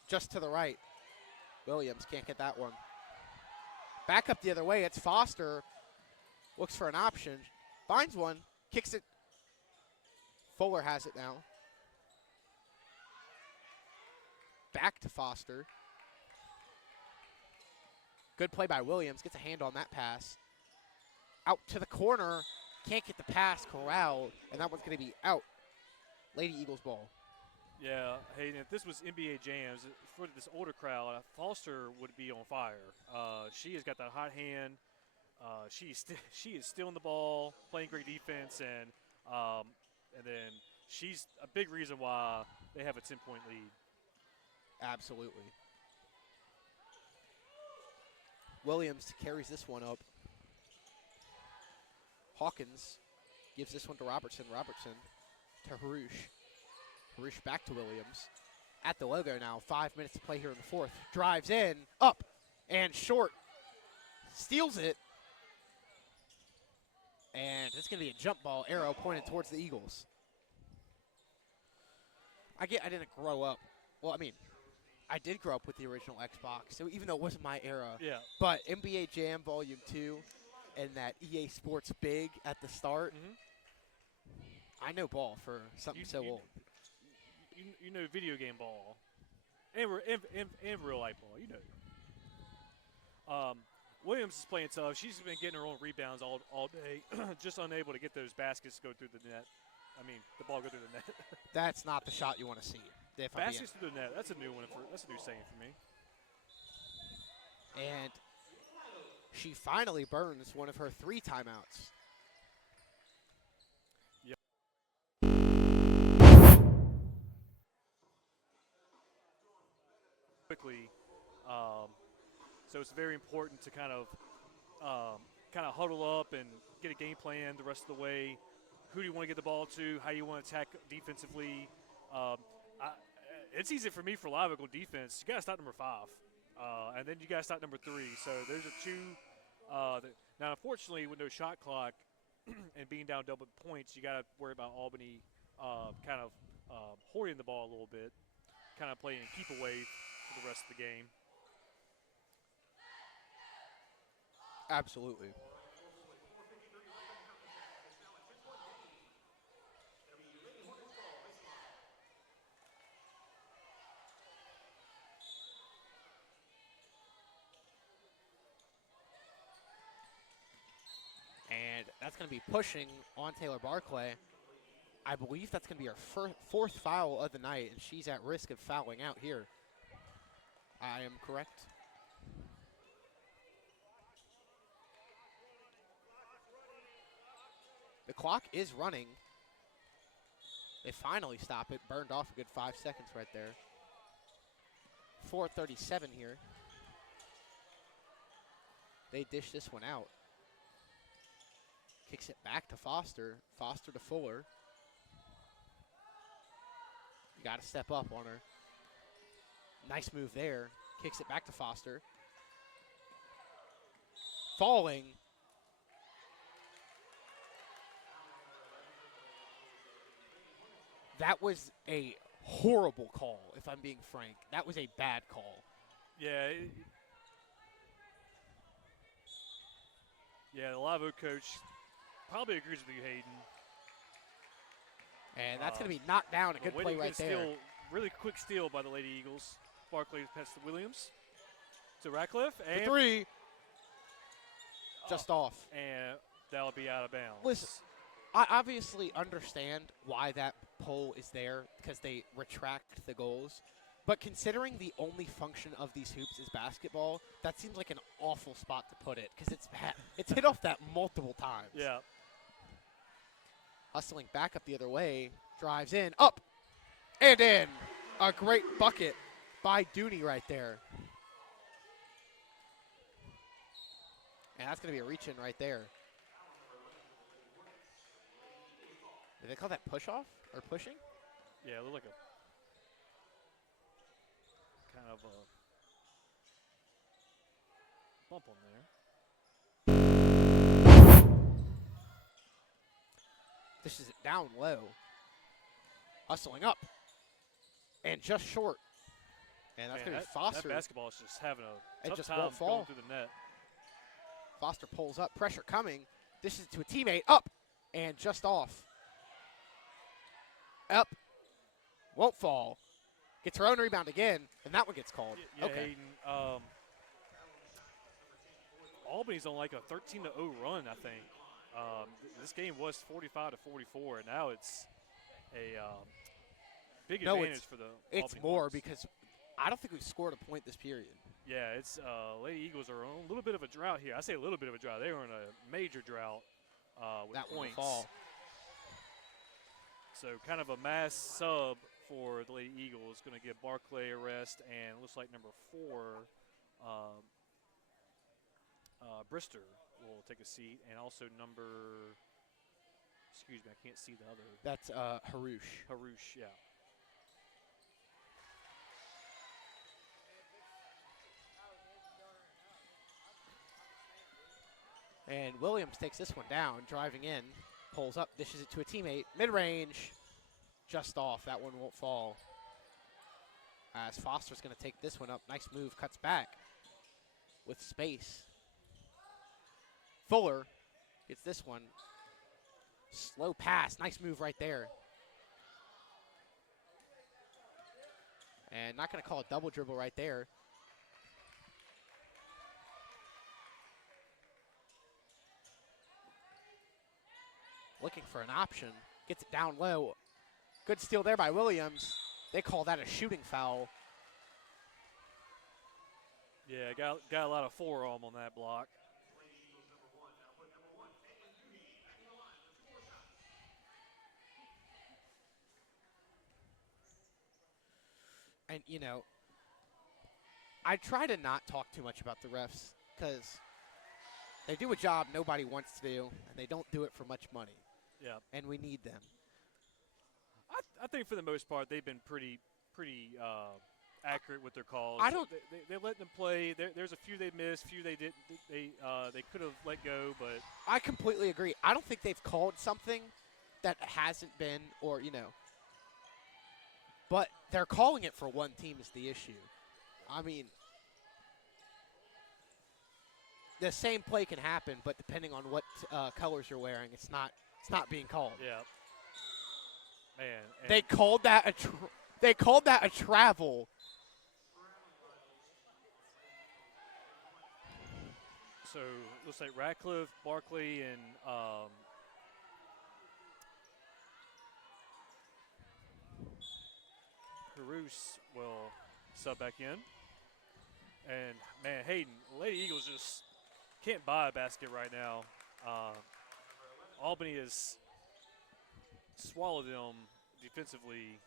Just to the right. Williams can't get that one. Back up the other way. It's Foster. Looks for an option. Finds one. Kicks it. Fuller has it now. Back to Foster. Good play by Williams. Gets a hand on that pass. Out to the corner. Can't get the pass corralled. And that one's going to be out. Lady Eagles ball. Yeah, Hayden, if this was NBA Jams, for this older crowd, Foster would be on fire. She has got that hot hand. She is stealing the ball, playing great defense, and then she's a big reason why they have a 10-point lead. Absolutely. Williams carries this one up. Hawkins gives this one to Robertson. Robertson to Harush. Harush back to Williams. At the logo now. 5 minutes to play here in the fourth. Drives in, up, and short. Steals it. And it's going to be a jump ball arrow pointed towards the Eagles. I didn't grow up. Well, I mean, I did grow up with the original Xbox, so even though it wasn't my era. Yeah. But NBA Jam Volume 2 and that EA Sports Big at the start, I know ball for something old. You know video game ball and real life ball. You know. Williams is playing tough. She's been getting her own rebounds all day, just unable to get those baskets to go through the net. I mean, the ball go through the net. That's not the shot you want to see. Baskets through the net. That's a new one. That's a new saying for me. And she finally burns one of her 3 timeouts. Yep. Quickly, so it's very important to kind of huddle up and get a game plan the rest of the way. Who do you want to get the ball to? How you want to attack defensively? It's easy for me for Live Oak on defense. You got to stop number 5, and then you got to stop number 3. So those are two. Now, unfortunately, with no shot clock and being down double points, you got to worry about Albany hoarding the ball a little bit, kind of playing keep away for the rest of the game. Absolutely. And that's going to be pushing on Taylor Barclay. I believe that's going to be her fourth foul of the night, and she's at risk of fouling out here. I am correct. The clock is running. They finally stop it. Burned off a good 5 seconds right there. 4:37 here. They dish this one out. Kicks it back to Foster. Foster to Fuller. You got to step up on her. Nice move there. Kicks it back to Foster. Falling. That was a horrible call, if I'm being frank. That was a bad call. Yeah. The Live Oak coach probably agrees with you, Hayden. And that's going to be knocked down. A good play right there. Really quick steal by the Lady Eagles. Barkley passes to Williams. To Ratcliffe. And for three. Just off. And that'll be out of bounds. Listen, I obviously understand why that pole is there because they retract the goals. But considering the only function of these hoops is basketball, that seems like an awful spot to put it because it's hit off that multiple times. Yeah. Hustling back up the other way, drives in, up, and in. A great bucket by Dooney right there. And that's going to be a reach-in right there. Did they call that push-off or pushing? Yeah, it looked like a kind of a bump on there. This is down low. Hustling up. And just short. And that's going to be Foster. That basketball is just having a tough just time won't fall. going through the net. Foster pulls up. Pressure coming. Dishes to a teammate. Up. And just off. Up. Won't fall. Gets her own rebound again. And that one gets called. Yeah, okay. Hayden, Albany's on like a 13-0 run, I think. This game was 45-44, and now it's a big advantage for the It's Albany more Hornets. because I don't think we've scored a point this period. Yeah, it's Lady Eagles are on a little bit of a drought here. I say a little bit of a drought. They were in a major drought with that points. One will fall. So kind of a mass sub for the Lady Eagles. Going to get Barclay a rest, and looks like number 4, Brister will take a seat, and also number, excuse me, I can't see the other. That's Harouche. Harouche, yeah. And Williams takes this one down, driving in, pulls up, dishes it to a teammate, mid-range, just off. That one won't fall. As Foster's going to take this one up. Nice move, cuts back with space. Fuller gets this one. Slow pass, nice move right there. And not going to call a double dribble right there. Looking for an option. Gets it down low. Good steal there by Williams. They call that a shooting foul. Yeah, got a lot of forearm on that block. And, you know, I try to not talk too much about the refs because they do a job nobody wants to do, and they don't do it for much money. Yeah. And we need them. I think for the most part they've been pretty accurate with their calls. They let them play. There's a few they missed, few they didn't. They could have let go, but I completely agree. I don't think they've called something that hasn't been, or but they're calling it for one team is the issue. I mean, the same play can happen, but depending on what colors you're wearing, it's not being called. yeah. Man, they called that a travel. So looks like Ratcliffe, Barkley, and Harouche will sub back in. And man, Hayden, Lady Eagles just can't buy a basket right now. Albany has swallowed them defensively,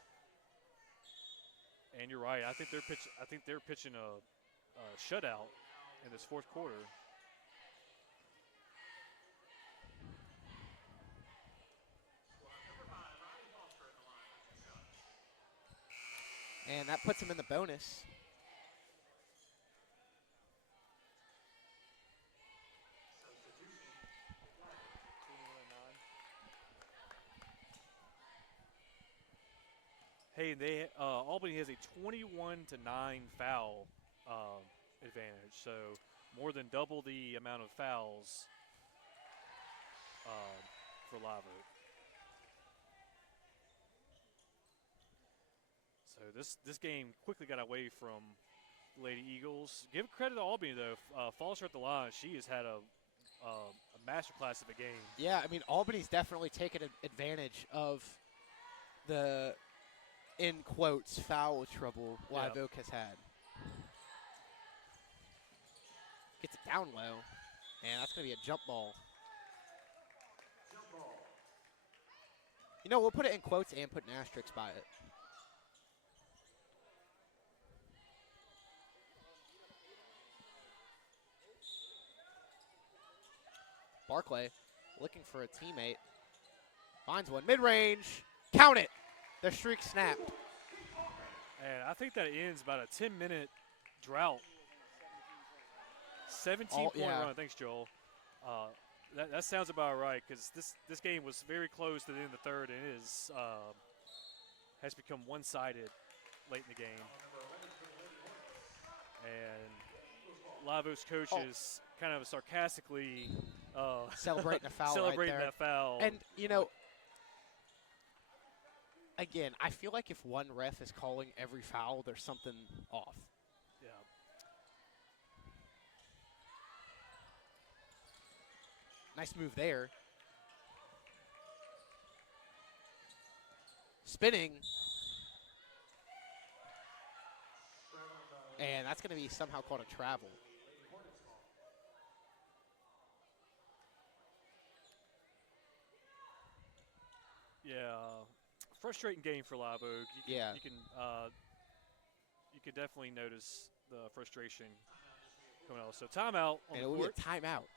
and you're right. I think they're pitching a shutout in this fourth quarter. And that puts him in the bonus. Hey, Albany has a 21-9 foul advantage, so more than double the amount of fouls for Live Oak. So this game quickly got away from Lady Eagles. Give credit to Albany though. Foster at the line, she has had a masterclass of a game. Yeah, I mean Albany's definitely taken advantage of the, in quotes, foul trouble Live Oak has had. Gets it down low, and that's going to be a jump ball. You know, we'll put it in quotes and put an asterisk by it. Barclay looking for a teammate. Finds one. Mid-range. Count it. The streak snapped. And I think that ends about a 10-minute drought. 17-point run. Thanks, Joel. That sounds about right because this game was very close to the end of the third and it has become one-sided late in the game. And Live Oak's coach is kind of sarcastically celebrating a foul celebrating right there. that foul. And, you know, again, I feel like if one ref is calling every foul, there's something off. Yeah. Nice move there. Spinning. And that's going to be somehow called a travel. Yeah, frustrating game for Live Oak. You can definitely notice the frustration coming out. So timeout on and the it will court. be a timeout.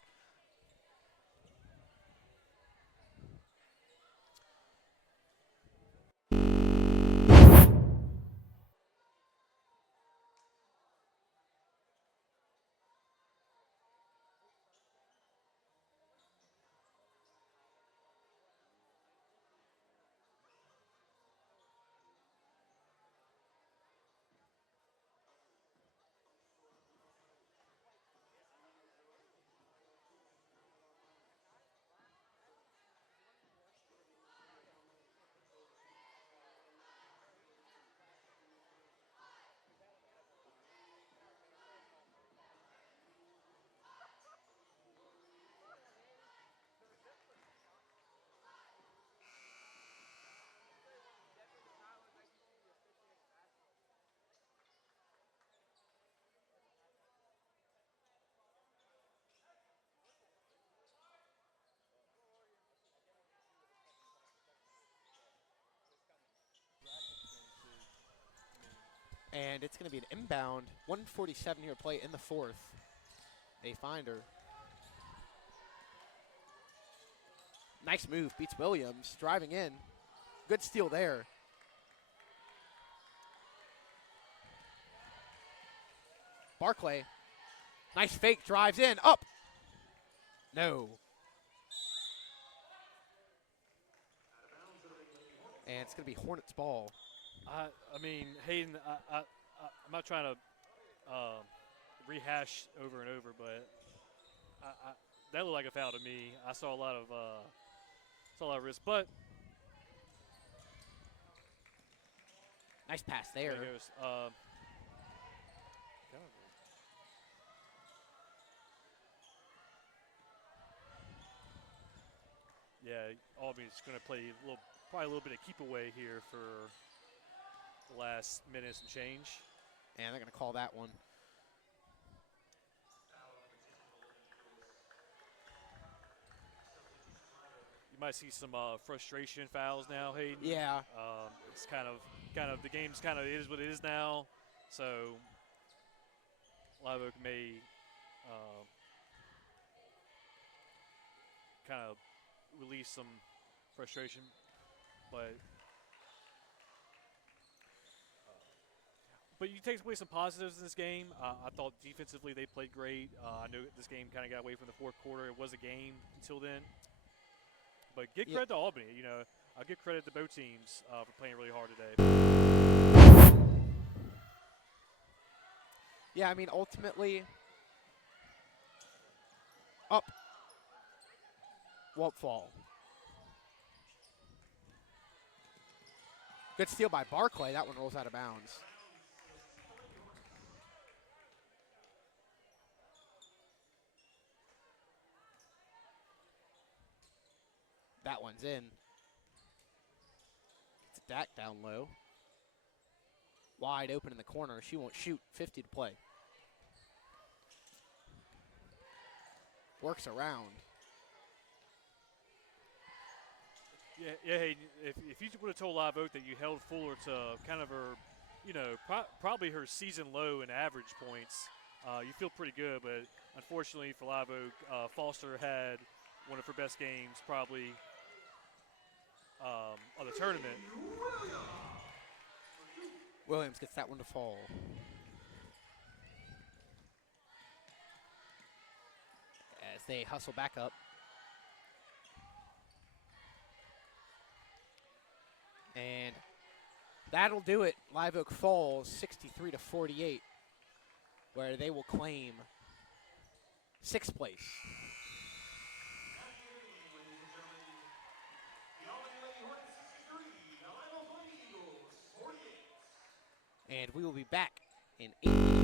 And it's going to be an inbound. 1:47 here to play in the fourth. A finder. Nice move. Beats Williams. Driving in. Good steal there. Barclay. Nice fake. Drives in. Up. No. And it's going to be Hornets ball. I mean, Hayden, I'm not trying to rehash over and over, but that looked like a foul to me. I saw a lot of risk, but nice pass there. There goes. Yeah, Albany's going to play probably a little bit of keep away here for the last minutes and change. And they're going to call that one. You might see some frustration fouls now, Hayden. Yeah. It's kind of the game's kind of is what it is now. So Live Oak may kind of release some frustration, but But you take away some positives in this game. I thought defensively they played great. I know this game kind of got away from the fourth quarter. It was a game until then. But give Yeah. credit to Albany. I'll give credit to both teams for playing really hard today. Yeah, I mean, ultimately, up won't fall. Good steal by Barclay. That one rolls out of bounds. That one's in. It's Dak down low. Wide open in the corner. She won't shoot. 50 to play. Works around. Yeah. Hey, if you would have told Live Oak that you held Fuller to kind of her, probably her season low in average points, you feel pretty good. But unfortunately for Live Oak, Foster had one of her best games probably of the tournament. Williams gets that one to fall. As they hustle back up. And that'll do it. Live Oak falls 63 to 48, where they will claim 6th place. And we will be back in 8 minutes.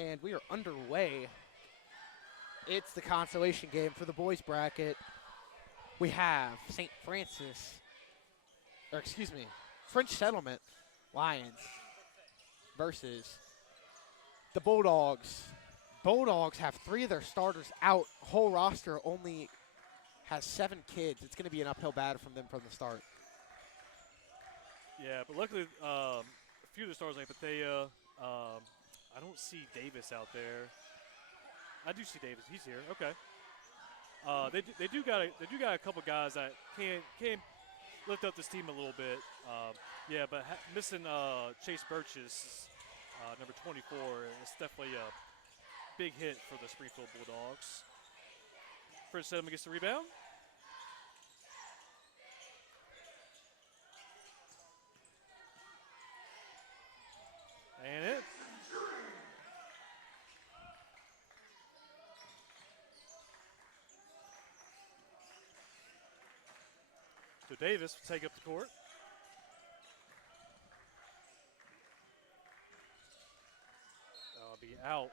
And we are underway. It's the consolation game for the boys bracket. We have St. Francis, French Settlement Lions versus the Bulldogs. Bulldogs have 3 of their starters out. Whole roster only has 7 kids. It's going to be an uphill battle from them from the start. Yeah, but luckily a few of the stars like Patea. I don't see Davis out there. I do see Davis. He's here. Okay. They do got a couple guys that can lift up this team a little bit. Yeah, but missing Chase Birch's number 24 is definitely a big hit for the Springfield Bulldogs. French Settlement gets the rebound. And it. So Davis will take up the court. That'll be out.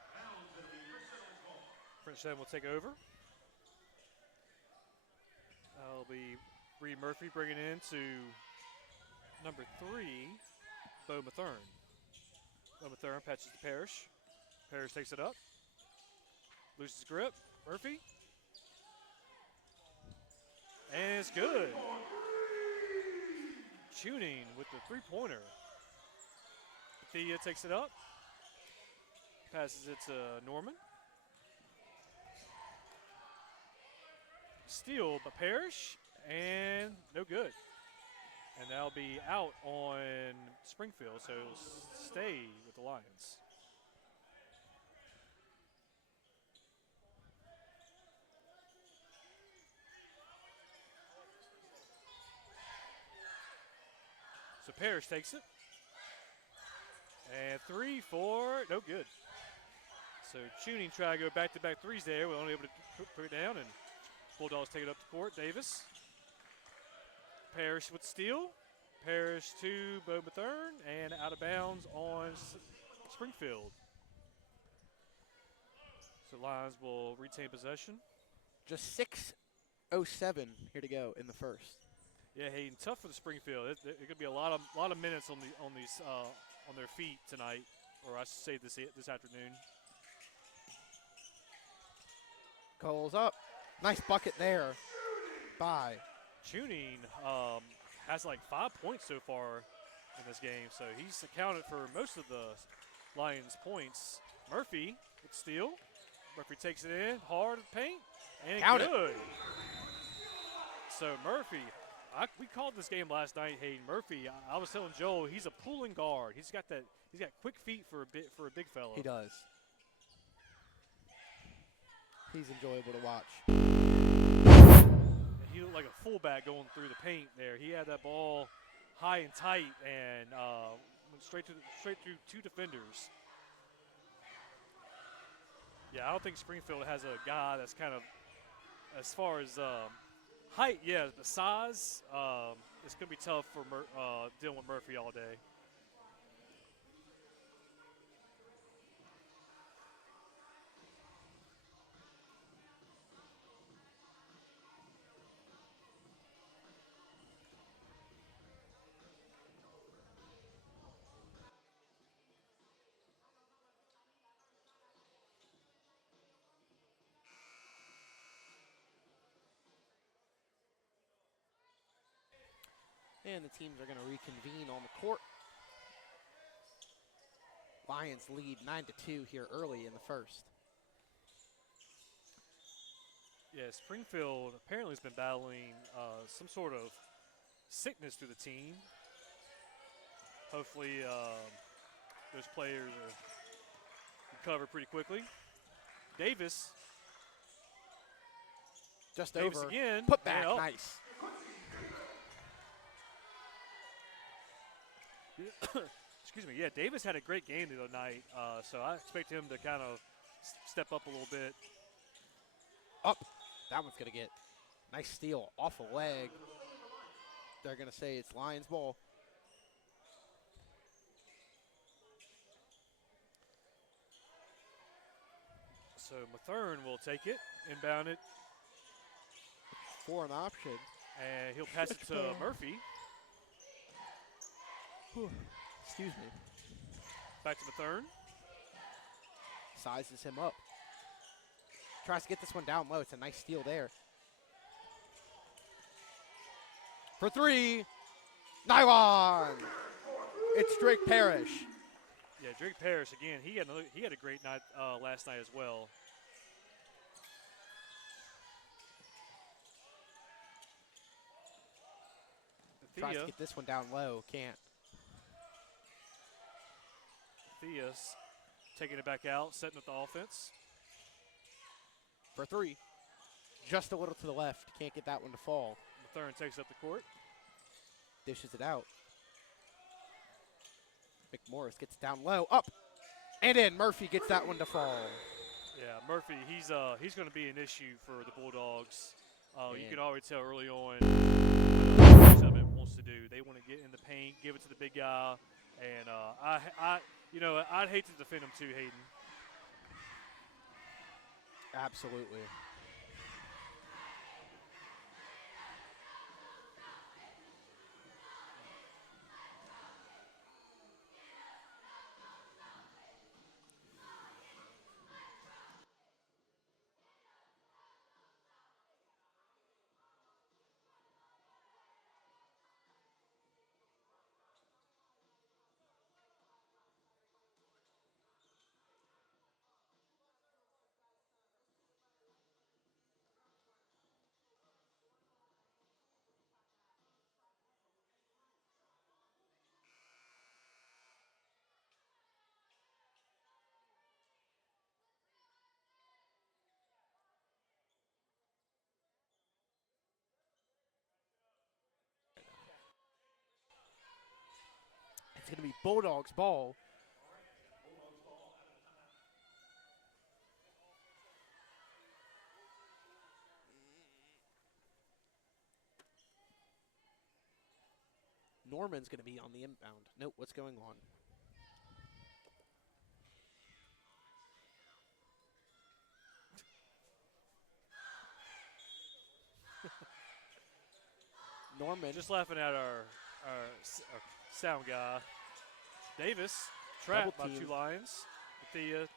French Settlement will take over. That'll be Reed Murphy bringing in to number 3, Bo Mathern. Bo Mathern patches to Parish. Parish takes it up. Loses grip. Murphy. And it's good. Tuning with the 3-pointer. Patea takes it up. Passes it to Norman. Steal by Parish. And no good. And that'll be out on Springfield, so it'll stay with the Lions. So Parish takes it. And 3, 4, no good. So Tuning try to go back-to-back threes there. We're only able to put it down, and Bulldogs take it up the court. Davis. Parish with steal. Parish to Bo Mathern, and out of bounds on Springfield. So Lions will retain possession. Just 6:07 here to go in the first. Yeah, Hayden, tough for the Springfield. It could be a lot of minutes on their feet tonight, or I should say this afternoon. Cole's up. Nice bucket there by Tuning has like 5 points so far in this game, so he's accounted for most of the Lions' points. Murphy with steal. Murphy takes it in, hard paint, and Count good. So Murphy, we called this game last night. Hayden Murphy, I was telling Joel, he's a pulling guard. He's got quick feet for a big fellow. He does. He's enjoyable to watch. And he looked like a fullback going through the paint there. He had that ball high and tight and went straight through 2 defenders. Yeah, I don't think Springfield has a guy that's kind of, as far as height, yeah, the size, it's going to be tough for dealing with Murphy all day. And the teams are going to reconvene on the court. Lions lead 9-2 here early in the first. Yeah, Springfield apparently has been battling some sort of sickness through the team. Hopefully those players recover pretty quickly. Davis. Just Davis over. again. Put back, nice. Excuse me. Yeah, Davis had a great game the other night, so I expect him to kind of step up a little bit. Up. That one's going to get nice steal off a leg. They're going to say it's Lions ball. So Mathern will take it, inbound it, For an option. and he'll pass it to Stretch ball. Murphy. Excuse me. Back to Mathern. Sizes him up. Tries to get this one down low. It's a nice steal there. For three. Nylon. It's Drake Parish. Yeah, Drake Parish again. He had a great night last night as well. Tries to get this one down low. Can't. Thea's taking it back out, setting up the offense. For three. Just a little to the left. Can't get that one to fall. Mathern takes up the court. Dishes it out. McMorris gets down low. Up. And in. Murphy gets that one to fall. Yeah, Murphy, he's going to be an issue for the Bulldogs. You Man. can already tell early on what Summit wants to do. They want to get in the paint, give it to the big guy, and I'd hate to defend him too, Hayden. Absolutely. It's going to be Bulldogs ball. Norman's going to be on the inbound. Nope, what's going on? Norman. Just laughing at our sound guy. Davis trapped by Double team. two Lions. Thea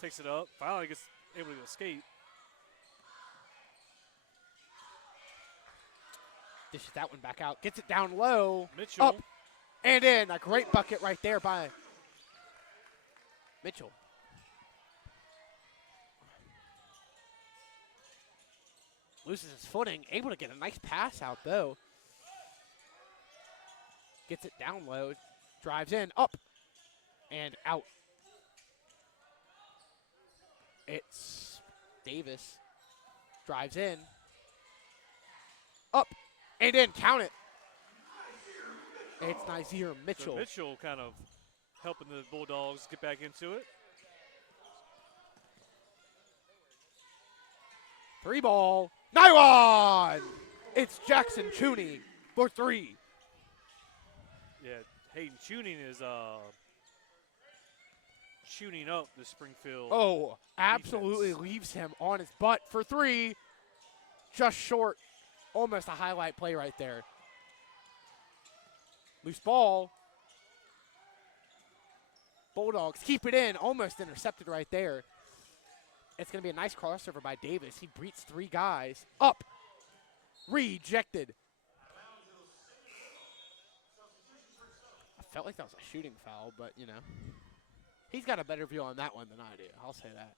takes it up. Finally gets able to escape. Dishes that one back out. Gets it down low. Mitchell. Up. And in. A great bucket right there by Mitchell. Loses his footing. Able to get a nice pass out, though. Gets it down low. Drives in. Up. And out. It's Davis. Drives in. Up. And in. Count it. It's Nazir Mitchell. So Mitchell kind of helping the Bulldogs get back into it. Three ball. Nylon! It's Jackson Chooney for three. Yeah, Hayden tuning is tuning up the Springfield. Oh, absolutely defense. leaves him on his butt for three. Just short. Almost a highlight play right there. Loose ball. Bulldogs keep it in. Almost intercepted right there. It's going to be a nice crossover by Davis. He beats three guys. Up. Rejected. I felt like that was a shooting foul, but, you know. He's got a better view on that one than I do. I'll say that.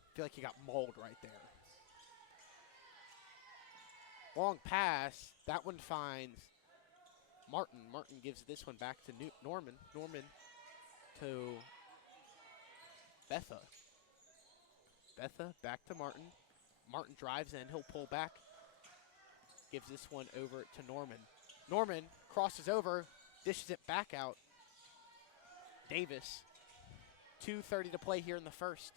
I feel like he got mauled right there. Long pass. That one finds Martin. Martin gives this one back to Norman. Norman to Betha. Betha back to Martin. Martin drives in. He'll pull back. Gives this one over to Norman. Norman crosses over. Dishes it back out. Davis. 2:30 to play here in the first.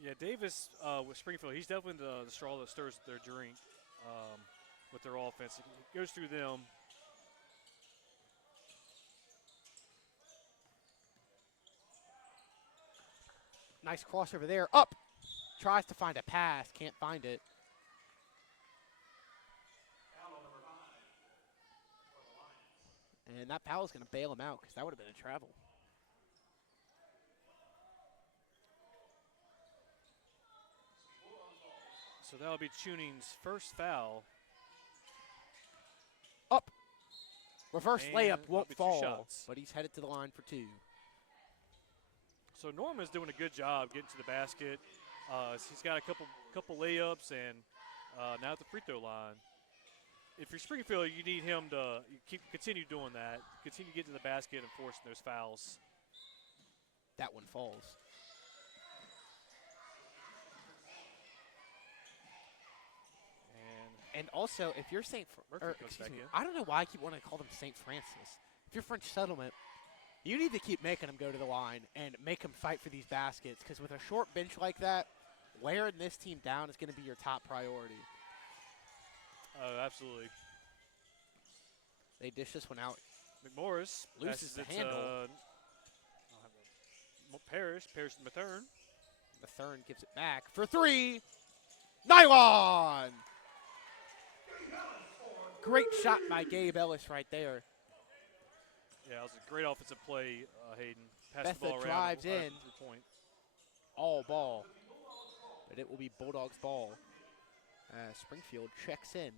Yeah, Davis with Springfield, he's definitely the straw that stirs their drink with their offense. It goes through them. Nice crossover there. Up. Tries to find a pass. Can't find it. And that foul is going to bail him out because that would have been a travel. So that'll be Chuning's first foul. Up. Reverse And layup won't that'll be 2 fall, shots. but he's headed to the line for 2. So Norman's doing a good job getting to the basket. He's got a couple layups and now at the free throw line. If you're Springfield, you need him to continue doing that, continue getting to the basket and forcing those fouls. That one falls. And also, if you're I don't know why I keep wanting to call them St. Francis. If you're French Settlement, you need to keep making them go to the line and make them fight for these baskets, because with a short bench like that, wearing this team down is going to be your top priority. Oh, absolutely. They dish this one out. McMorris loses the handle. Parish to Mathern. Mathern gives it back for 3. Nylon! Great shot by Gabe Ellis right there. Yeah, it was a great offensive play, Hayden. Passed Betha the ball around. drives in. 3-point. All ball. But it will be Bulldogs ball. Springfield checks in.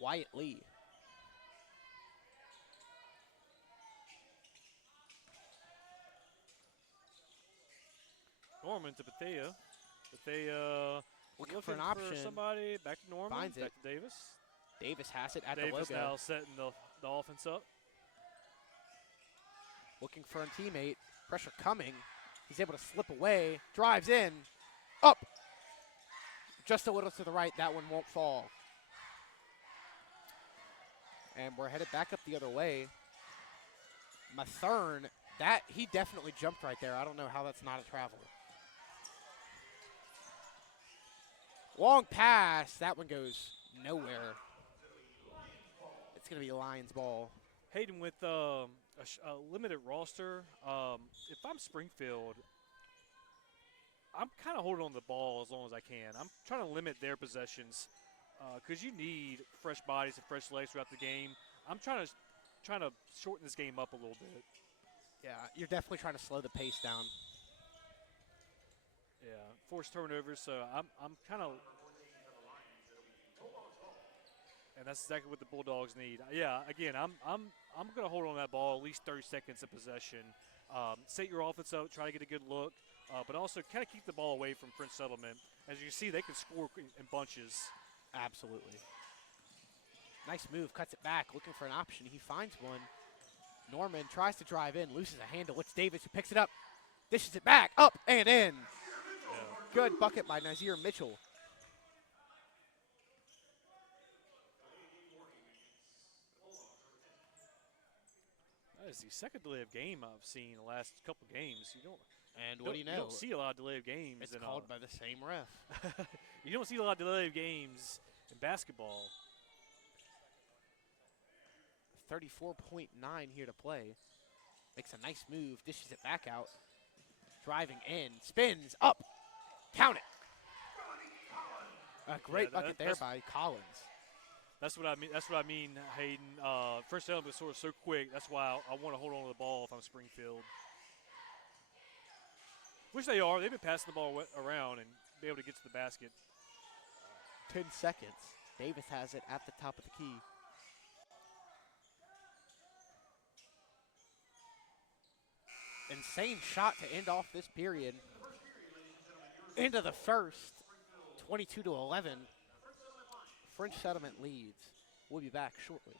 Wyatt Lee. Norman to Bethea. Bethea looking for an option. Somebody. Back to Norman. Finds back it. to Davis. Davis has it at Davis the logo. now setting the offense up. Looking for a teammate. Pressure coming. He's able to slip away. Drives in. Up. Just a little to the right. That one won't fall. And we're headed back up the other way. Mathern, he definitely jumped right there. I don't know how that's not a travel. Long pass. That one goes nowhere. It's going to be Lions ball. Hayden, with a limited roster, if I'm Springfield, I'm kind of holding on to the ball as long as I can. I'm trying to limit their possessions because you need fresh bodies and fresh legs throughout the game. I'm trying to shorten this game up a little bit. Yeah, you're definitely trying to slow the pace down. Yeah, forced turnovers, so I'm kind of, and that's exactly what the Bulldogs need. Yeah, again, I'm going to hold on to that ball at least 30 seconds of possession. Set your offense up, try to get a good look, but also kind of keep the ball away from French Settlement. As you can see, they can score in bunches. Absolutely. Nice move, cuts it back, looking for an option. He finds one. Norman tries to drive in, loses a handle. It's Davis who picks it up, dishes it back, up and in. Yeah. Good bucket by Nazir Mitchell. That is the second delay of game I've seen in the last couple games. What do you know? You don't see a lot of delay of games. It's called by the same ref. You don't see a lot of delay of games in basketball. 34.9 here to play. Makes a nice move, dishes it back out. Driving in, spins, up, count it. A great bucket there by Collins. That's what I mean. That's what I mean, Hayden. First element is sort of so quick. That's why I want to hold on to the ball if I'm Springfield. Which they are. They've been passing the ball around and be able to get to the basket. 10 seconds. Davis has it at the top of the key. Insane shot to end off this period. Into the first, 22-11. French Settlement leads. We'll be back shortly.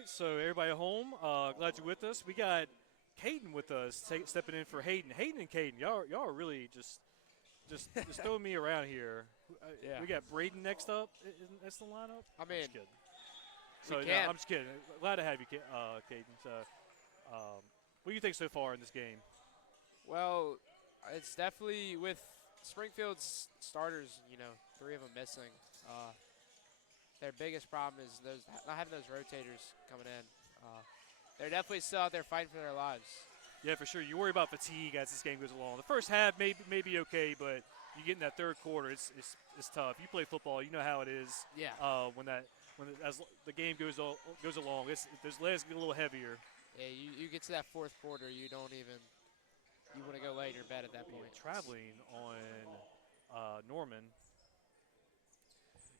right, so everybody at home, glad you're with us. We got Caden with us, stepping in for Hayden. Hayden and Caden, y'all are really just throwing me around here. Yeah. We got Braden next up. That's the lineup? I I'm mean, just kidding. So, we no, can. I'm just kidding. Glad to have you, Caden. So, what do you think so far in this game? Well, it's definitely with Springfield's starters, 3 of them missing. Their biggest problem is not having those rotators coming in. They're definitely still out there fighting for their lives. Yeah, for sure. You worry about fatigue as this game goes along. The first half may be okay, but you get in that third quarter, it's tough. You play football, you know how it is. Yeah. As the game goes along, those legs get a little heavier. Yeah, you get to that fourth quarter, you want to go lay in your bed at that point. Traveling on Norman.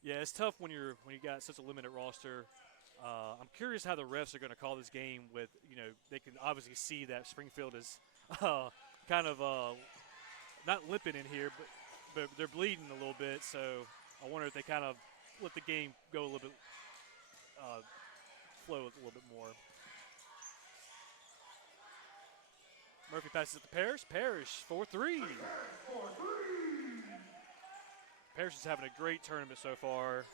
Yeah, it's tough when you got such a limited roster. I'm curious how the refs are going to call this game. They can obviously see that Springfield is kind of not limping in here, but they're bleeding a little bit. So I wonder if they kind of let the game go a little bit, flow a little bit more. Murphy passes it to Parish. Parish 4-3. Parish is having a great tournament so far.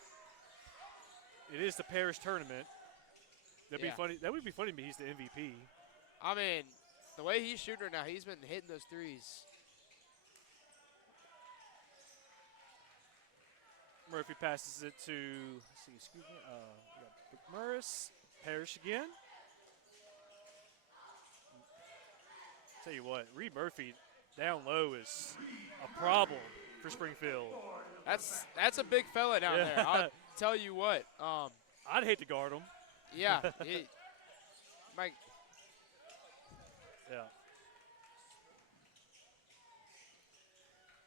It is the Parish tournament. That'd be funny. That would be funny to me. He's the MVP. I mean, the way he's shooting right now, he's been hitting those threes. Murphy passes it to, we got Morris. Parish again. Tell you what, Reed Murphy down low is a problem for Springfield. That's a big fella down there. I'll tell you what. I'd hate to guard him. Yeah. Mike. Yeah.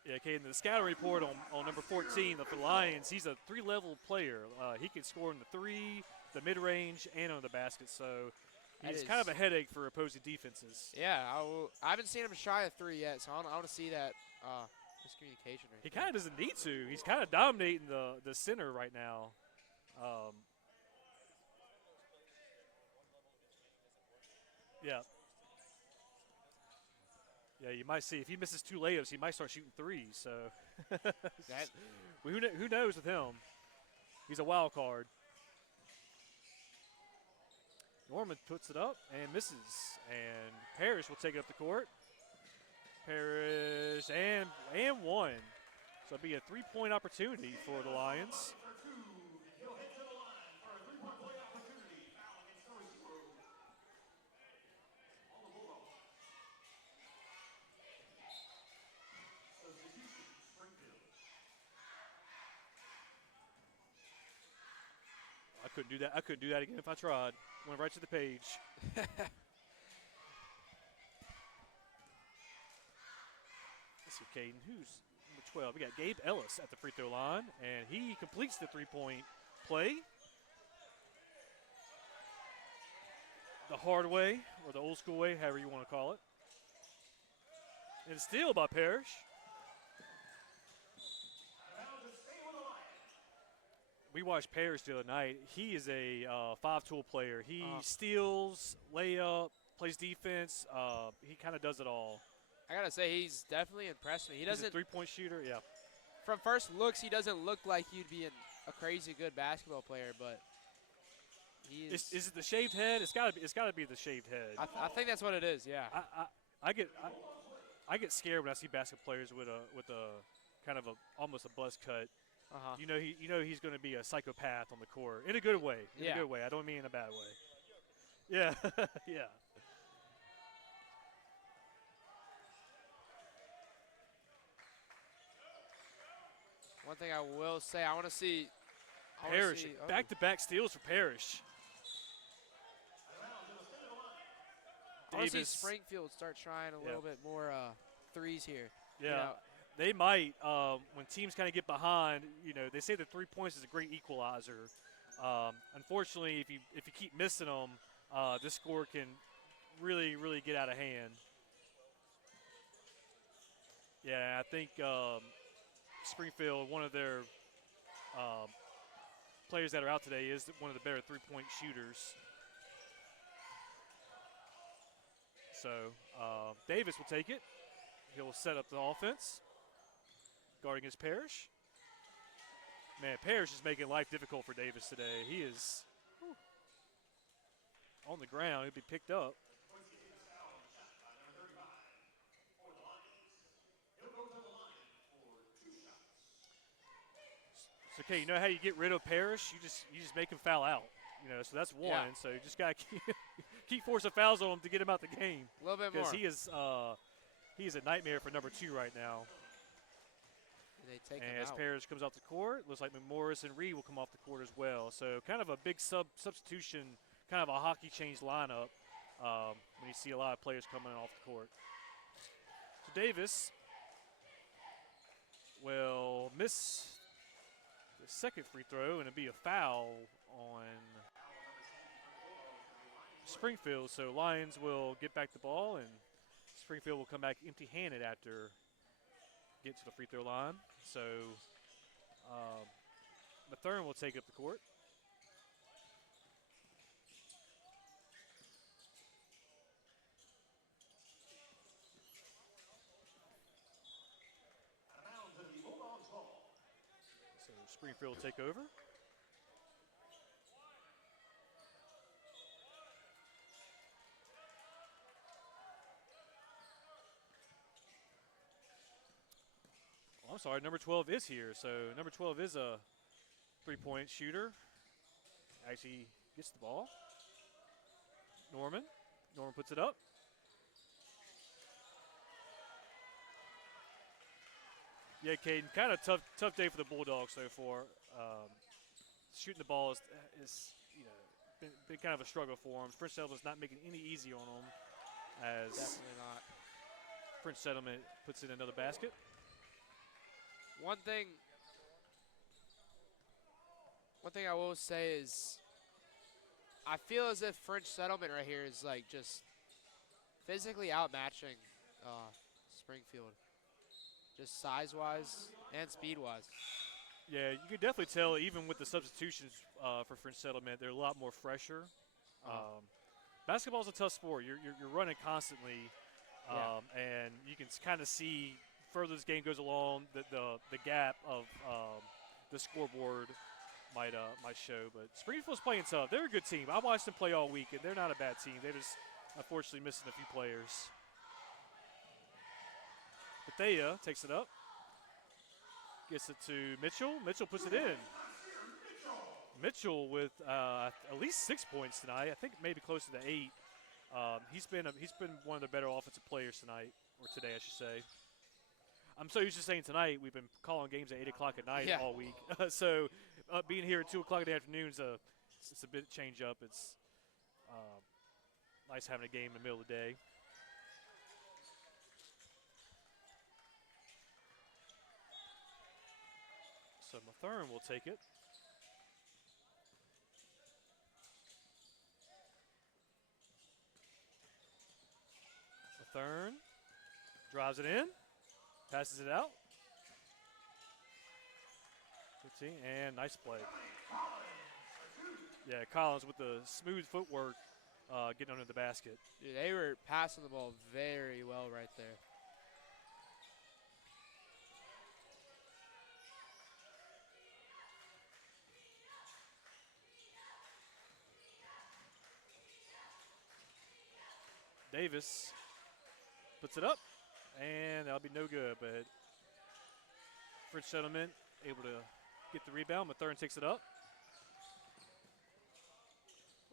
Yeah, okay, in the scouting report on number 14 of the Lions, he's a 3-level player. He can score in the 3, the mid-range, and on the basket. So he's kind of a headache for opposing defenses. Yeah, I haven't seen him shy of 3 yet, so I want to see that miscommunication right He kind of doesn't need to. He's kind of dominating the center right now. Yeah. Yeah, you might see if he misses 2 layups, he might start shooting 3s. So who knows with him? He's a wild card. Norman puts it up and misses, and Parish will take it up the court. Parish and one. So it'll be a 3-point opportunity for the Lions. I couldn't do that again if I tried. Went right to the page. Let's see, Caden, who's number 12? We got Gabe Ellis at the free throw line, and he completes the 3-point play. The hard way, or the old school way, however you want to call it. And steal by Parish. We watched Parish the other night. He is a 5-tool player. He steals, layup, plays defense. He kind of does it all. I gotta say, he's definitely impressed me. He's a 3-point shooter. Yeah. From first looks, he doesn't look like he'd be a crazy good basketball player, but he is. Is it the shaved head? It's gotta be the shaved head. I think that's what it is. Yeah. I get scared when I see basketball players with a kind of almost a buzz cut. You know he's going to be a psychopath on the court in a good way. In a good way. I don't mean in a bad way. Yeah, yeah. One thing I will say, I want to see Parish, back-to-back steals for Parish. I want to see Springfield start trying a little bit more threes here. Yeah. They might, when teams kind of get behind, they say that 3 points is a great equalizer. Unfortunately, if you keep missing them, this score can really, really get out of hand. Yeah, I think Springfield, one of their players that are out today, is one of the better 3-point shooters. So Davis will take it. He'll set up the offense, guarding his Parish. Man, Parish is making life difficult for Davis today. He is on the ground. He'll be picked up. So, okay, you know how you get rid of Parish? You just make him foul out. You know, so that's one. Yeah. So you just got to keep forcing fouls on him to get him out the game. A little bit more. Because he is a nightmare for number 2 right now. They take And him as out. Parish comes off the court, looks like McMorris and Reed will come off the court as well. So kind of a big substitution, kind of a hockey change lineup when you see a lot of players coming off the court. So Davis will miss the second free throw, and it'll be a foul on Springfield. So Lions will get back the ball, and Springfield will come back empty-handed after get to the free throw line. So Mathern will take up the court. So Springfield will take over. Oh, I'm sorry, number 12 is here. So number 12 is a three-point shooter. Actually gets the ball. Norman puts it up. Yeah, Caden, kind of tough day for the Bulldogs so far. Shooting the ball is you know been kind of a struggle for them. French Settlement's not making any easy on them, as Definitely not. French Settlement puts in another basket. One thing I will say is I feel as if French Settlement right here is like just physically outmatching Springfield, just size-wise and speed-wise. Yeah, you could definitely tell even with the substitutions for French Settlement, they're a lot more fresher. Basketball's a tough sport. You're running constantly, and you can kind of see further this game goes along, the gap of the scoreboard might show. But Springfield's playing tough. They're a good team. I watched them play all week, and they're not a bad team. They're just unfortunately missing a few players. Bethea takes it up. Gets it to Mitchell. Mitchell puts it in. Mitchell with at least 6 points tonight. I think maybe closer to 8. He's been one of the better offensive players tonight, or today I should say. I'm so used to saying tonight. We've been calling games at 8 o'clock at night all week. So being here at 2 o'clock in the afternoon is it's a bit of change up. It's nice having a game in the middle of the day. So Mathern will take it. Mathern drives it in, passes it out. 15, and nice play. Yeah, Collins with the smooth footwork getting under the basket. Dude, they were passing the ball very well right there. Davis puts it up, and that'll be no good, but French Settlement able to get the rebound. Mathern takes it up.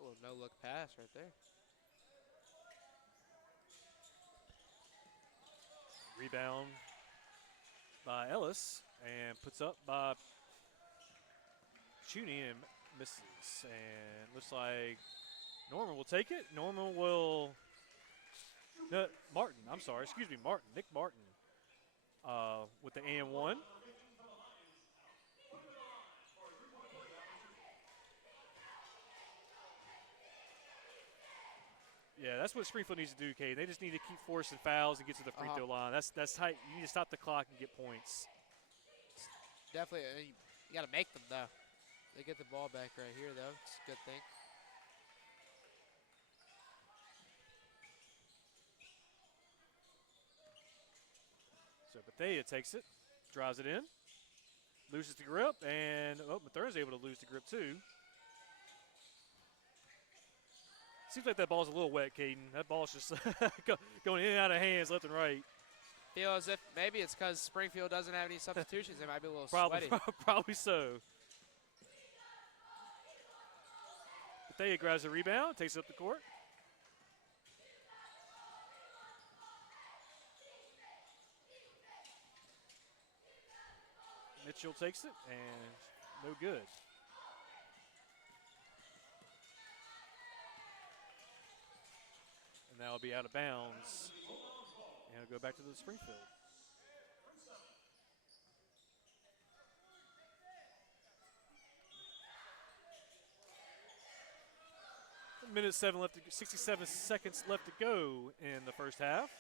A little no-look pass right there. Rebound by Ellis, and puts up by Chuny and misses. And looks like Norman will take it. Norman will Martin, I'm sorry, excuse me, Martin, Nick Martin with the and one. Yeah, that's what Springfield needs to do, Kate. They just need to keep forcing fouls and get to the free throw line. That's tight. You need to stop the clock and get points. Definitely, you got to make them, though. They get the ball back right here, though. It's a good thing. Bethea takes it, drives it in, loses the grip, and Mathern's able to lose the grip too. Seems like that ball's a little wet, Caden. That ball's just going in and out of hands left and right. Feel as if maybe it's because Springfield doesn't have any substitutions. They might be a little Probably, sweaty. probably so. Bethea grabs the rebound, takes it up the court. Mitchell takes it, and no good. And that'll be out of bounds. And it'll go back to the Springfield. Minute 7 left, 67 seconds left to go in the first half.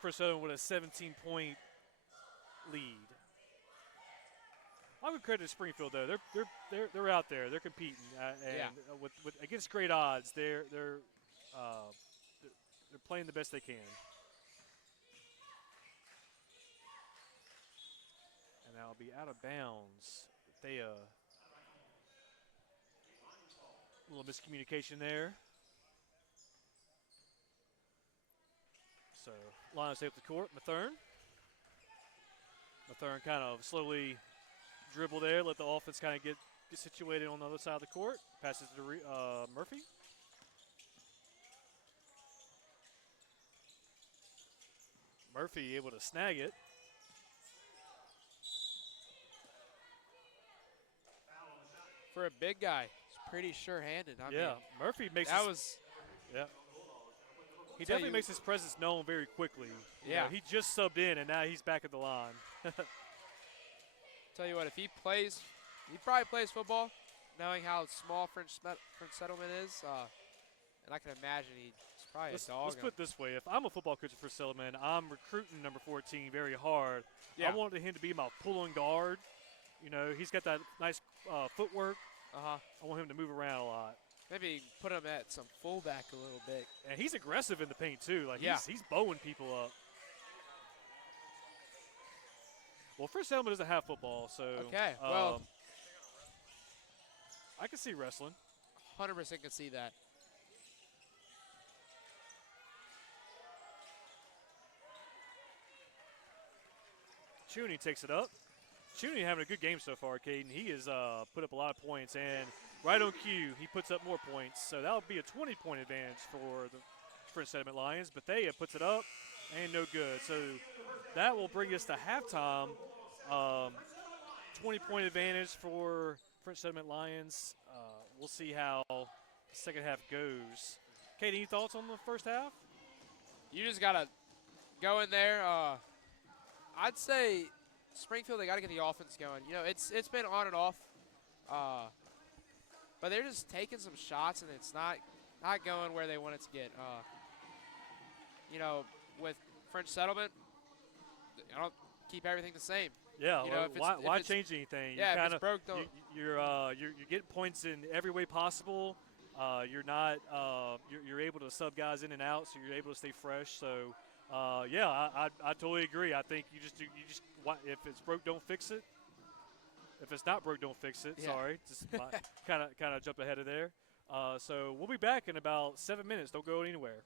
First Southern with a 17-point lead. I would credit Springfield though. They're out there. They're competing, and with against great odds. They're playing the best they can. And that'll be out of bounds. They a little miscommunication there. So Lions take up the court. Mathern kind of slowly dribble there, let the offense kind of get situated on the other side of the court. Passes to Murphy. Murphy able to snag it. For a big guy, he's pretty sure-handed. I mean, Murphy makes he definitely makes his presence known very quickly. You know, he just subbed in, and now he's back at the line. Tell you what, if he probably plays football, knowing how small French Settlement is, and I can imagine he's probably a dog. Let's put it this way. If I'm a football coach for Settlement, I'm recruiting number 14 very hard. I wanted him to be my pulling guard. You know, he's got that nice footwork. I want him to move around a lot. Maybe put him at some fullback a little bit. And he's aggressive in the paint, too. Like, he's bowing people up. Well, First Settlement doesn't have football, so well, I can see wrestling. 100% can see that. Chooney takes it up. Chooney having a good game so far, Caden. He has put up a lot of points, and right on cue, he puts up more points. So that'll be a 20-point advantage for the French Settlement Lions. Bethea puts it up, and no good. So that will bring us to halftime. 20-point advantage for French Settlement Lions. We'll see how the second half goes. Kate, any thoughts on the first half? You just got to go in there. I'd say Springfield, they got to get the offense going. You know, it's been on and off. But they're just taking some shots, and it's not going where they want it to get. You know, with French Settlement, I don't keep everything the same. Yeah, you know, why change anything? Yeah, if it's broke, don't. You're getting points in every way possible. You're able to sub guys in and out, so you're able to stay fresh. So, I totally agree. I think you just if it's broke, don't fix it. If it's not broke, don't fix it. Yeah. Sorry, just kind of jump ahead of there. So we'll be back in about 7 minutes. Don't go anywhere.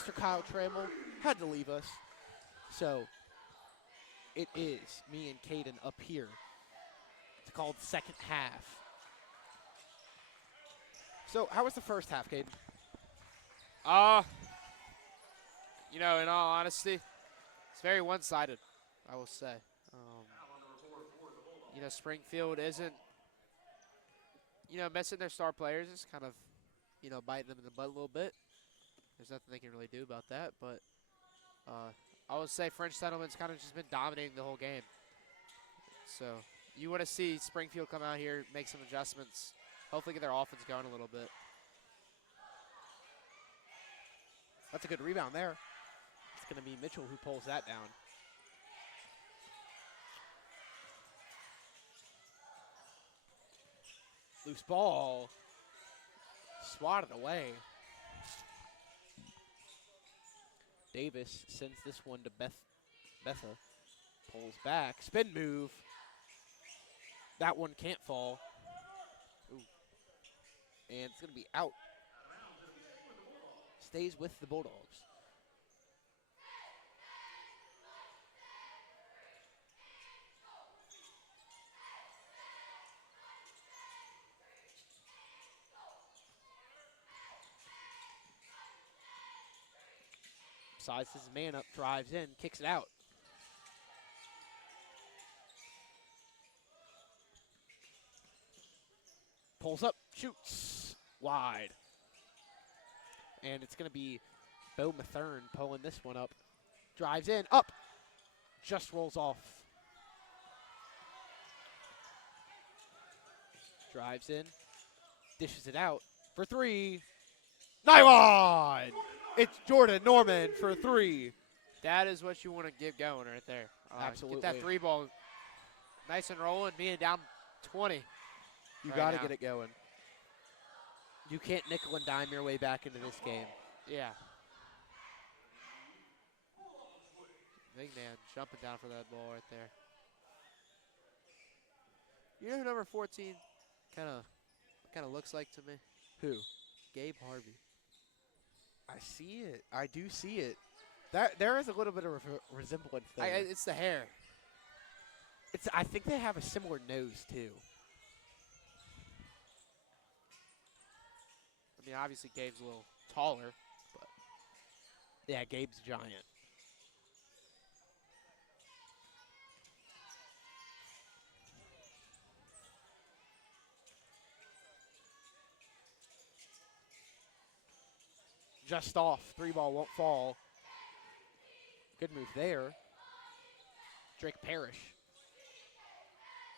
Mr. Kyle Trammell had to leave us. So it is me and Caden up here. It's called second half. So how was the first half, Caden? You know, in all honesty, it's very one-sided, I will say. You know, Springfield isn't, you know, missing their star players. It's kind of, you know, biting them in the butt a little bit. There's nothing they can really do about that. But I would say French Settlement's kind of just been dominating the whole game. So you want to see Springfield come out here, make some adjustments, hopefully get their offense going a little bit. That's a good rebound there. It's going to be Mitchell who pulls that down. Loose ball. Swatted away. Davis sends this one to Betha. Pulls back. Spin move. That one can't fall. Ooh. And it's going to be out. Stays with the Bulldogs. Sizes his man up, drives in, kicks it out. Pulls up, shoots wide. And it's going to be Bo Mathern pulling this one up. Drives in, up, just rolls off. Drives in, dishes it out for three. Nylon! It's Jordan Norman for three. That is what you want to get going right there. Absolutely. Get that three ball nice and rolling, being down 20. You right got to now. get it going. You can't nickel and dime your way back into this game. Yeah. Big man jumping down for that ball right there. You know who number 14 kind of looks like to me? Who? Gabe Harvey. I see it. I do see it. There is a little bit of resemblance there. It's the hair. I think they have a similar nose too. I mean, obviously Gabe's a little taller, but Yeah, Gabe's giant. Just off. Three ball won't fall. Good move there. Drake Parish.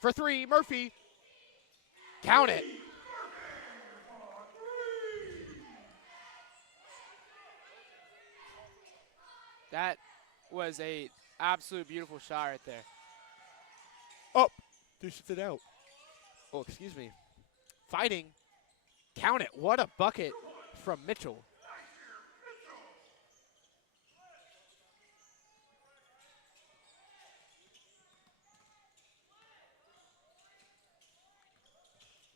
For three, Murphy. Count it. that was a absolute beautiful shot right there. Up. Dishes it out. Oh, excuse me. Fighting. Count it. What a bucket from Mitchell.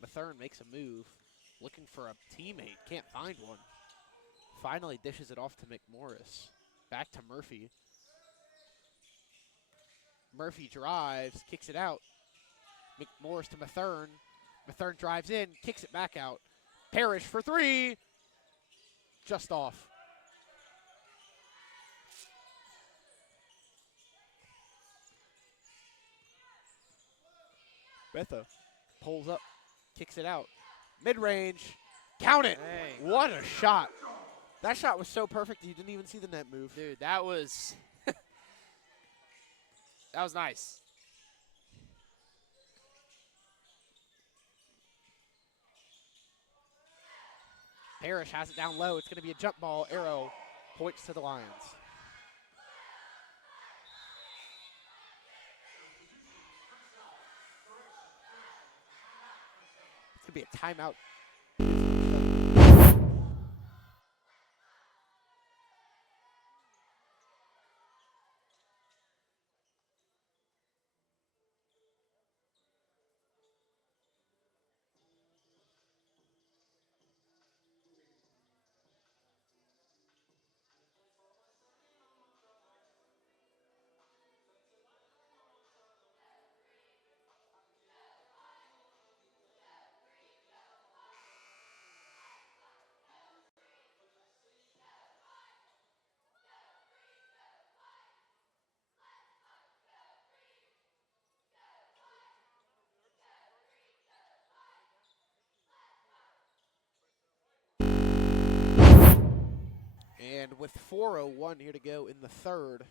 Mathern makes a move, looking for a teammate. Can't find one. Finally dishes it off to McMorris. Back to Murphy. Murphy drives, kicks it out. McMorris to Mathern. Mathern drives in, kicks it back out. Parish for three. Just off. Betha pulls up, kicks it out. Mid-range. Count it. Dang. What a shot. That shot was so perfect you didn't even see the net move. Dude, that was that was nice. Parish has it down low. It's going to be a jump ball. Arrow points to the Lions. It's going to be a timeout. And with 4:01 here to go in the third,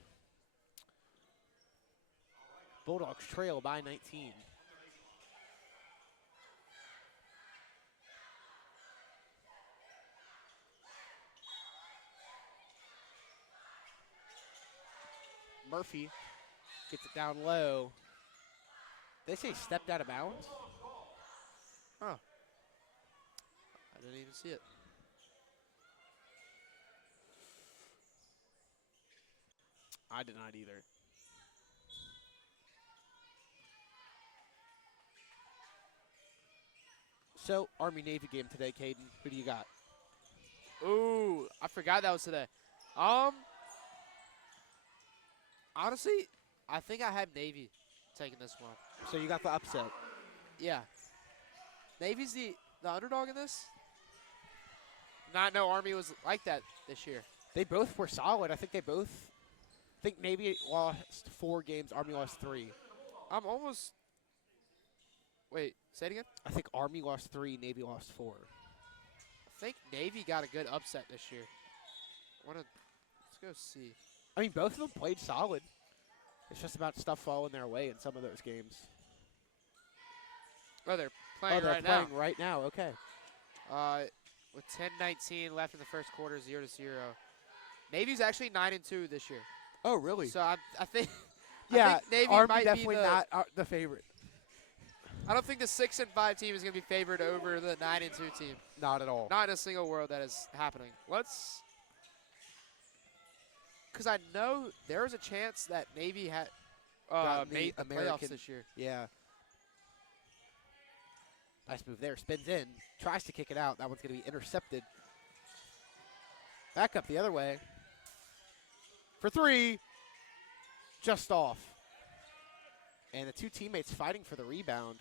Bulldogs trail by 19. Murphy gets it down low. They say stepped out of bounds. Huh. I didn't even see it. I did not either. So, Army-Navy game today, Caden. Who do you got? Ooh, I forgot that was today. Honestly, I think I have Navy taking this one. So you got the upset. Yeah. Navy's the underdog in this? Not know Army was like that this year. They both were solid. I think Navy lost 4 games. Army lost 3. I'm almost. Wait, say it again? I think Army lost 3. Navy lost 4. I think Navy got a good upset this year. Let's go see. I mean, both of them played solid. It's just about stuff falling their way in some of those games. Oh, they're playing they're right playing now. right now. Okay. With 10:19 left in the first quarter, 0-0. Navy's actually 9-2 this year. Oh, really? So I think. Yeah, I think Navy Army might definitely be not the favorite. I don't think the 6-5 team is going to be favored over the 9-2 team. Not at all. Not in a single world that is happening. Because I know there was a chance that Navy had made the playoffs this year. Yeah. Nice move there. Spins in. Tries to kick it out. That one's going to be intercepted. Back up the other way. For 3. Just off. And the 2 teammates fighting for the rebound.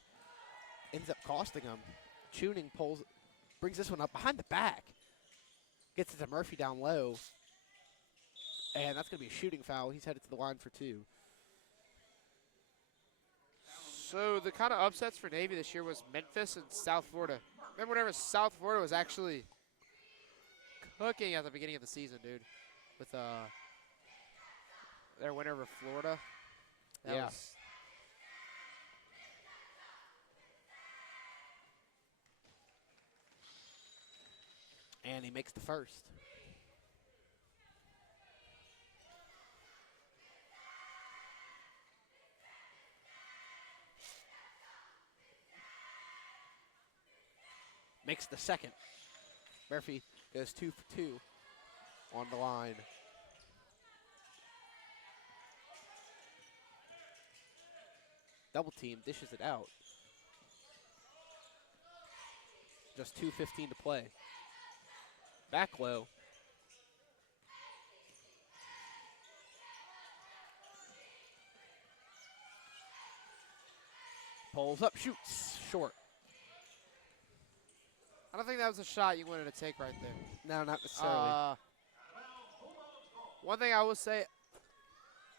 Ends up costing them. Tuning brings this one up behind the back. Gets it to Murphy down low. And that's going to be a shooting foul. He's headed to the line for 2. So the kind of upsets for Navy this year was Memphis and South Florida. Remember whenever South Florida was actually cooking at the beginning of the season, dude, with their win over Florida. That Yeah. was And he makes the first. Makes the second. Murphy goes 2 for 2 on the line. Double team, dishes it out. Just 2:15 to play. Back low. Pulls up, shoots, short. I don't think that was a shot you wanted to take right there. No, not necessarily. One thing I will say,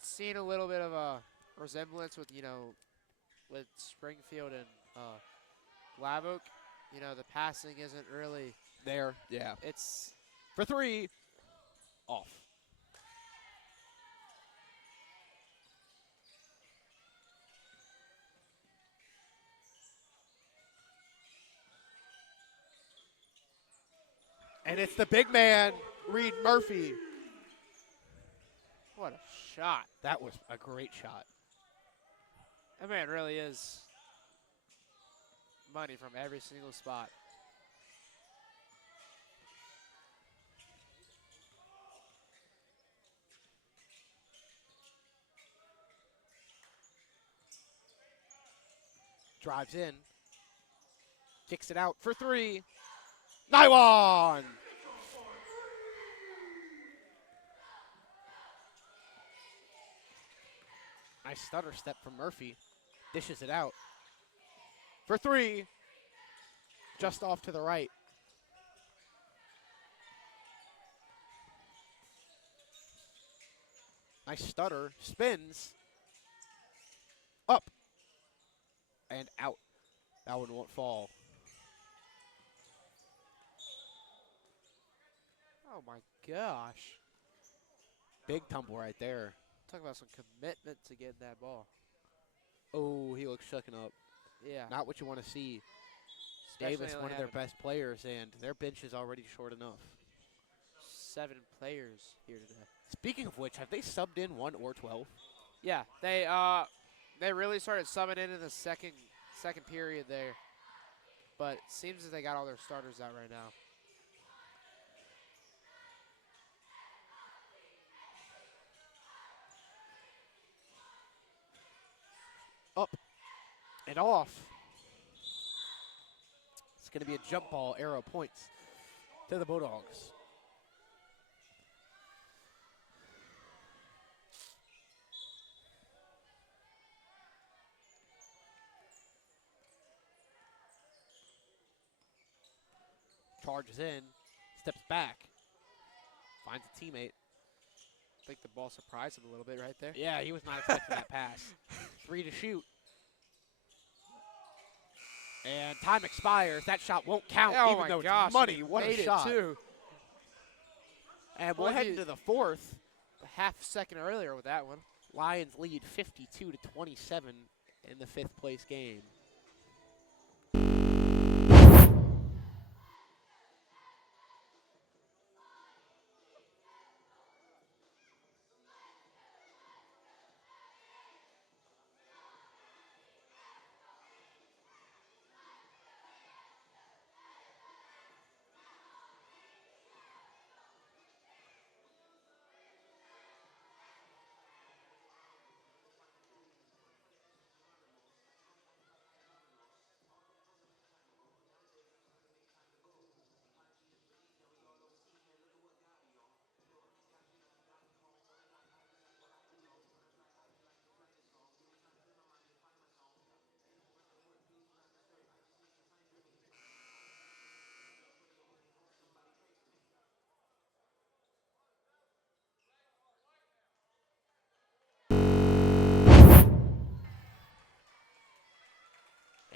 seeing a little bit of a resemblance with, with Springfield and Live Oak, the passing isn't really There, yeah. It's For 3, off. And it's the big man, Reed Murphy. what a shot. That was a great shot. That man really is money from every single spot. Drives in. Kicks it out for 3. Naiwan! Nice stutter step from Murphy. Dishes it out. For 3. Just off to the right. Nice stutter. Spins. Up. And out. That one won't fall. Oh my gosh. Big tumble right there. Talk about some commitment to getting that ball. Oh, he looks shucking up. Yeah. Not what you want to see. Especially Davis, only one of their having best players, and their bench is already short enough. 7 players here today. Speaking of which, have they subbed in 1 or 12? Yeah, they really started subbing in the second period there. But it seems that they got all their starters out right now. Up and off. It's going to be a jump ball, arrow points to the Bulldogs. Charges in, steps back, finds a teammate. I think the ball surprised him a little bit right there. Yeah, he was not expecting that pass. 3 to shoot. And time expires. That shot won't count, Oh even though gosh, it's money. he What a made it shot. too. And we'll Well, head he- into the fourth. A half second earlier with that one. Lions lead 52 to 27 in the 5th place game.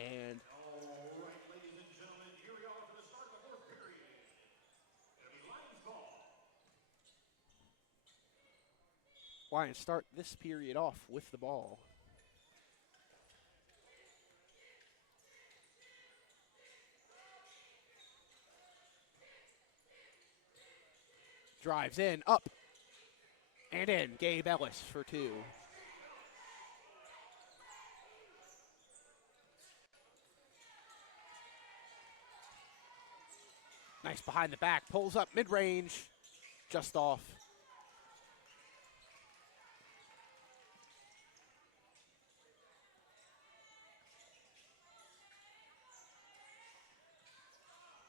And Lions start this period off with the ball. Drives in, up, and in. Gabe Ellis for 2. Nice behind the back, pulls up mid-range, just off.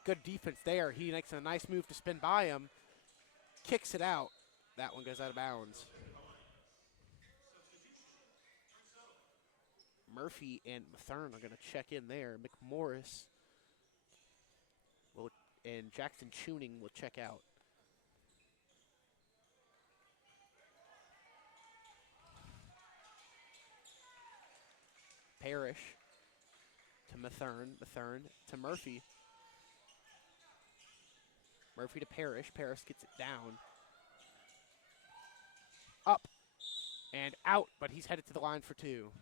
Good defense there. He makes a nice move to spin by him, kicks it out. That one goes out of bounds. Murphy and Mathern are going to check in there. McMorris and Jackson Tuning will check out. Parish to Mathern to Murphy. Murphy to Parish. Parish gets it down. Up and out, but he's headed to the line for 2.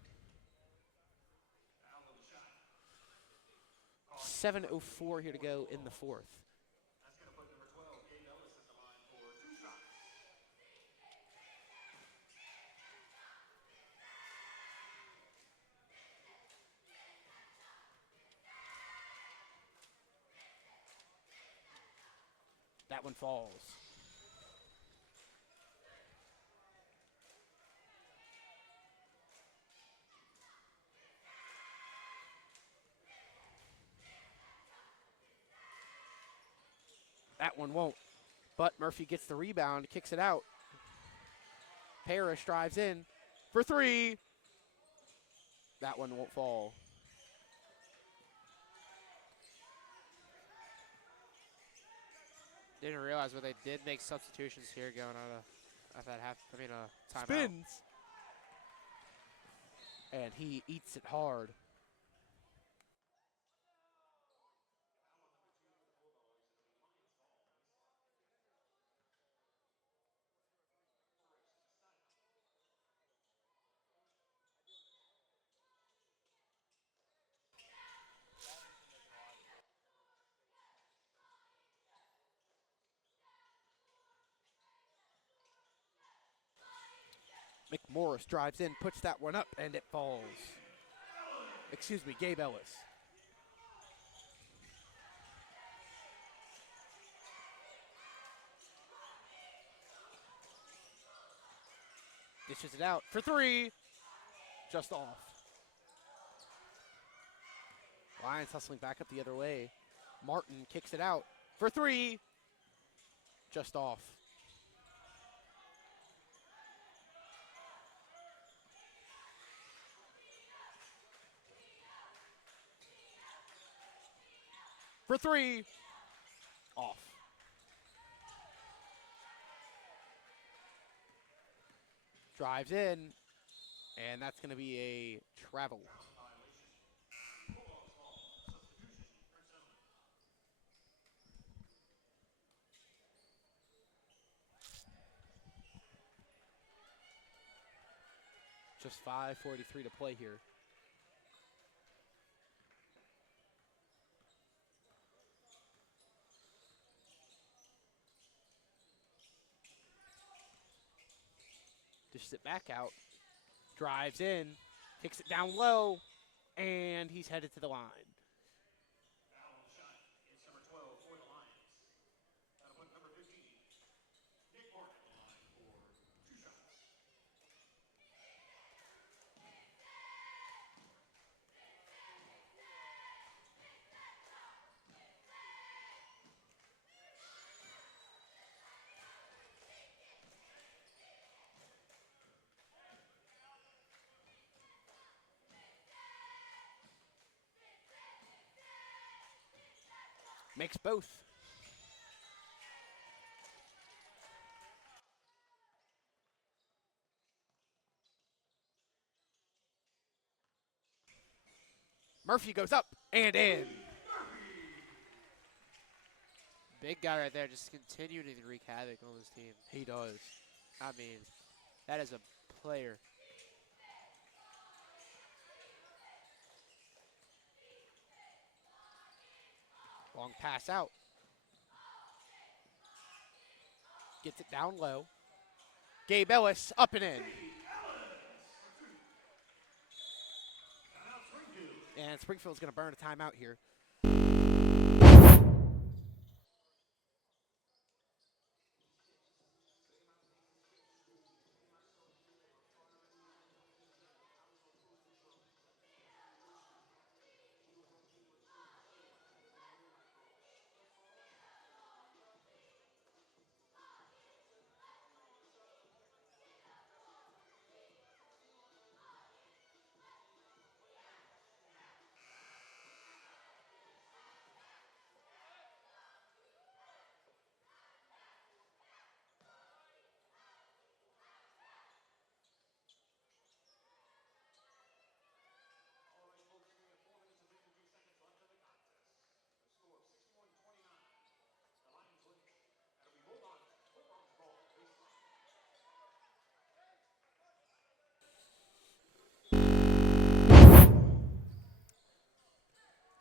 7:04 here to go in the 4th. That one falls. That one won't. But Murphy gets the rebound, kicks it out. Parish drives in for 3. That one won't fall. Didn't realize, but they did make substitutions here going on at that timeout. Spins. And he eats it hard. Morris drives in, puts that one up, and it falls. Excuse me, Gabe Ellis. Dishes it out for three. Just off. Lions hustling back up the other way. Martin kicks it out for three. Just off. For three. Off. Drives in, and that's going to be a travel. Just 5:43 to play here. Dishes it back out. Drives in, kicks it down low, and he's headed to the line. Makes both. Murphy goes up and in. Big guy right there, just continuing to wreak havoc on this team. He does. I mean, that is a player. Long pass out. Gets it down low. Gabe Ellis up and in. And Springfield's going to burn a timeout here.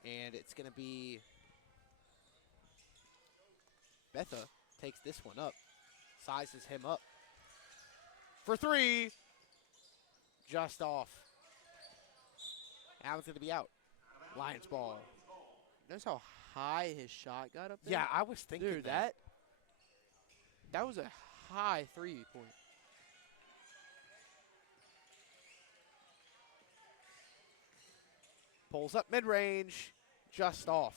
And it's going to be Betha takes this one up, sizes him up for three, just off. That one's going to be out. Lions ball. Notice how high his shot got up there? Yeah, I was thinking Dude, that was a high 3-point. Pulls up mid-range, just off.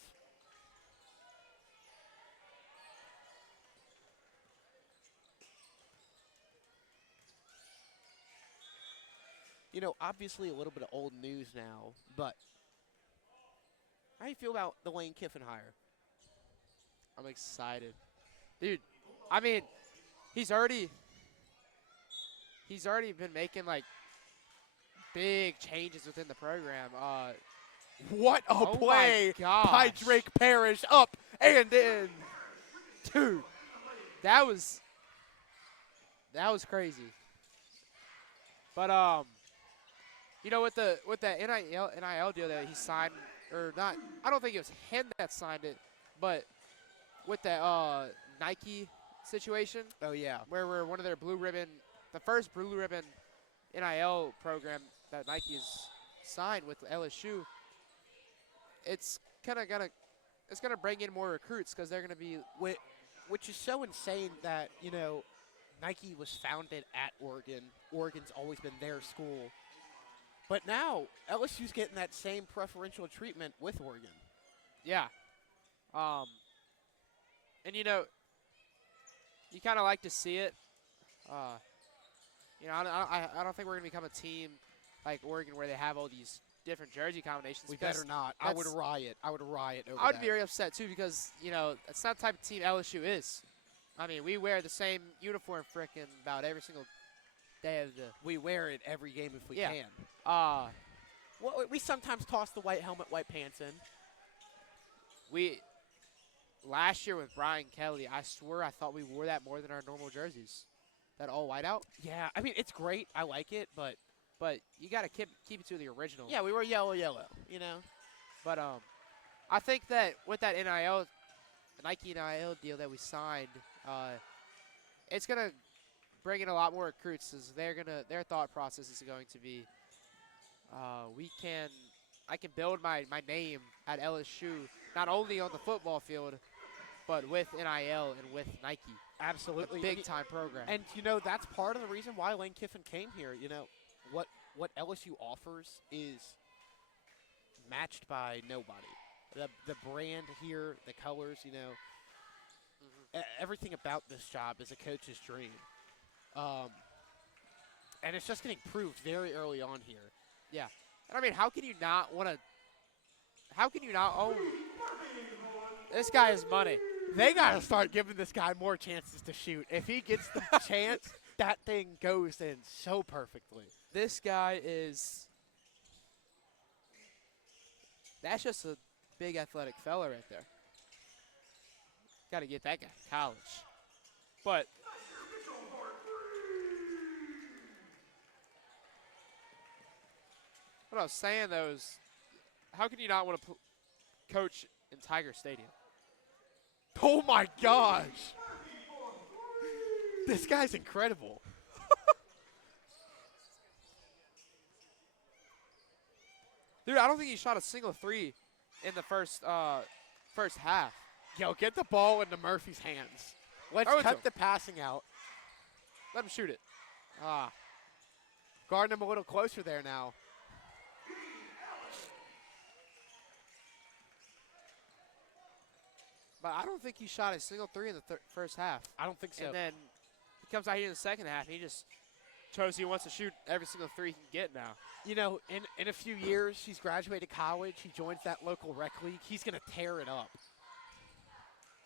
You know, obviously a little bit of old news now, but how do you feel about the Lane Kiffin hire? I'm excited. Dude, I mean, he's already been making, like, big changes within the program. What a Oh play my gosh. by Drake Parish, up and in. Dude, that was crazy. But you know, with the NIL deal that he signed, or not, I don't think it was him that signed it, but with that Nike situation, Oh, yeah. where we're one of their blue ribbon, the first blue ribbon NIL program that Nike has signed with LSU, it's gonna bring in more recruits because they're gonna be Which is so insane that, Nike was founded at Oregon. Oregon's always been their school. But now LSU's getting that same preferential treatment with Oregon. yeah. And you kind of like to see it. I don't think we're gonna become a team like Oregon where they have all these different jersey combinations. We because better not. I would riot. I would riot over I would that. be very upset too because that's not the type of team LSU is. I mean, we wear the same uniform frickin' about every single day of the. We wear it every game if we Yeah. can. Well, we sometimes toss the white helmet, white pants in. Last year with Brian Kelly, I swear I thought we wore that more than our normal jerseys. That all white out. Yeah, I mean, it's great. I like it, but you got to keep it to the original. yeah, we were yellow. But I think that with that Nike NIL deal that we signed, it's gonna bring in a lot more recruits. As their thought process is going to be, I can build my name at LSU not only on the football field, but with NIL and with Nike. Absolutely. A big time program. And, that's part of the reason why Lane Kiffin came here. What LSU offers is matched by nobody. The brand here, the colors, everything about this job is a coach's dream. And it's just getting proved very early on here. Yeah. And I mean, how can you not own this guy is money. They got to start giving this guy more chances to shoot. If he gets the chance, that thing goes in so perfectly. This guy that's just a big athletic fella right there. Got to get that guy to college. But what I was saying, though, is how can you not want to coach in Tiger Stadium? Oh, my gosh. This guy's incredible. Dude, I don't think he shot a single three in the first half. Yo, get the ball into Murphy's hands. Let's Throw it to cut him. the passing out. Let him shoot it. Guarding him a little closer there now. But I don't think he shot a single three in the first half. I don't think so. And then he comes out here in the second half, and he just shows he wants to shoot every single three he can get now. In a few years, he's graduated college. He joins that local rec league. He's going to tear it up.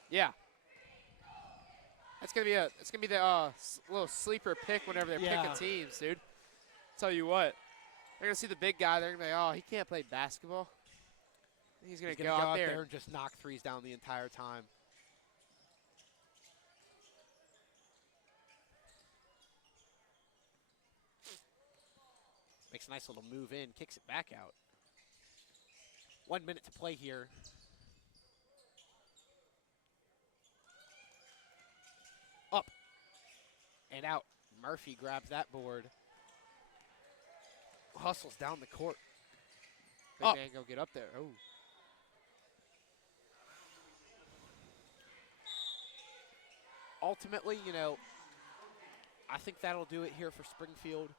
Yeah. It's gonna be the little sleeper pick whenever they're picking teams, dude. Tell you what, they're gonna see the big guy. They're gonna be like, oh, he can't play basketball. He's gonna go out there and just knock threes down the entire time. Makes a nice little move in, kicks it back out. 1 minute to play here. Up and out. Murphy grabs that board. Hustles down the court. Big man go get up there. Oh. Ultimately, I think that'll do it here for Springfield.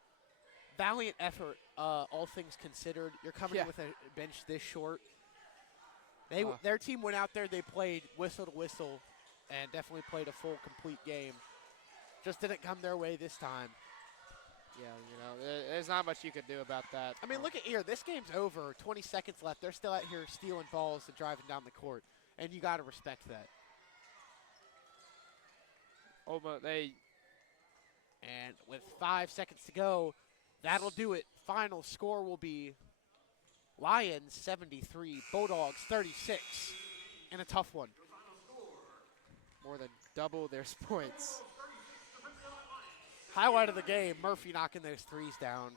Valiant effort, all things considered. You're coming in with a bench this short. Their team went out there, they played whistle to whistle, and definitely played a full, complete game. Just didn't come their way this time. Yeah, there's not much you can do about that. I mean, look at here. This game's over. 20 seconds left. They're still out here stealing balls and driving down the court, and you got to respect that. Oh, but And with 5 seconds to go, that'll do it. Final score will be Lions 73, Bulldogs 36, in a tough one. More than double their points. Highlight of the game, Murphy knocking those threes down.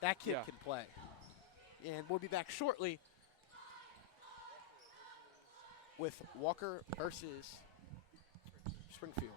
That kid can play. And we'll be back shortly with Walker versus Springfield.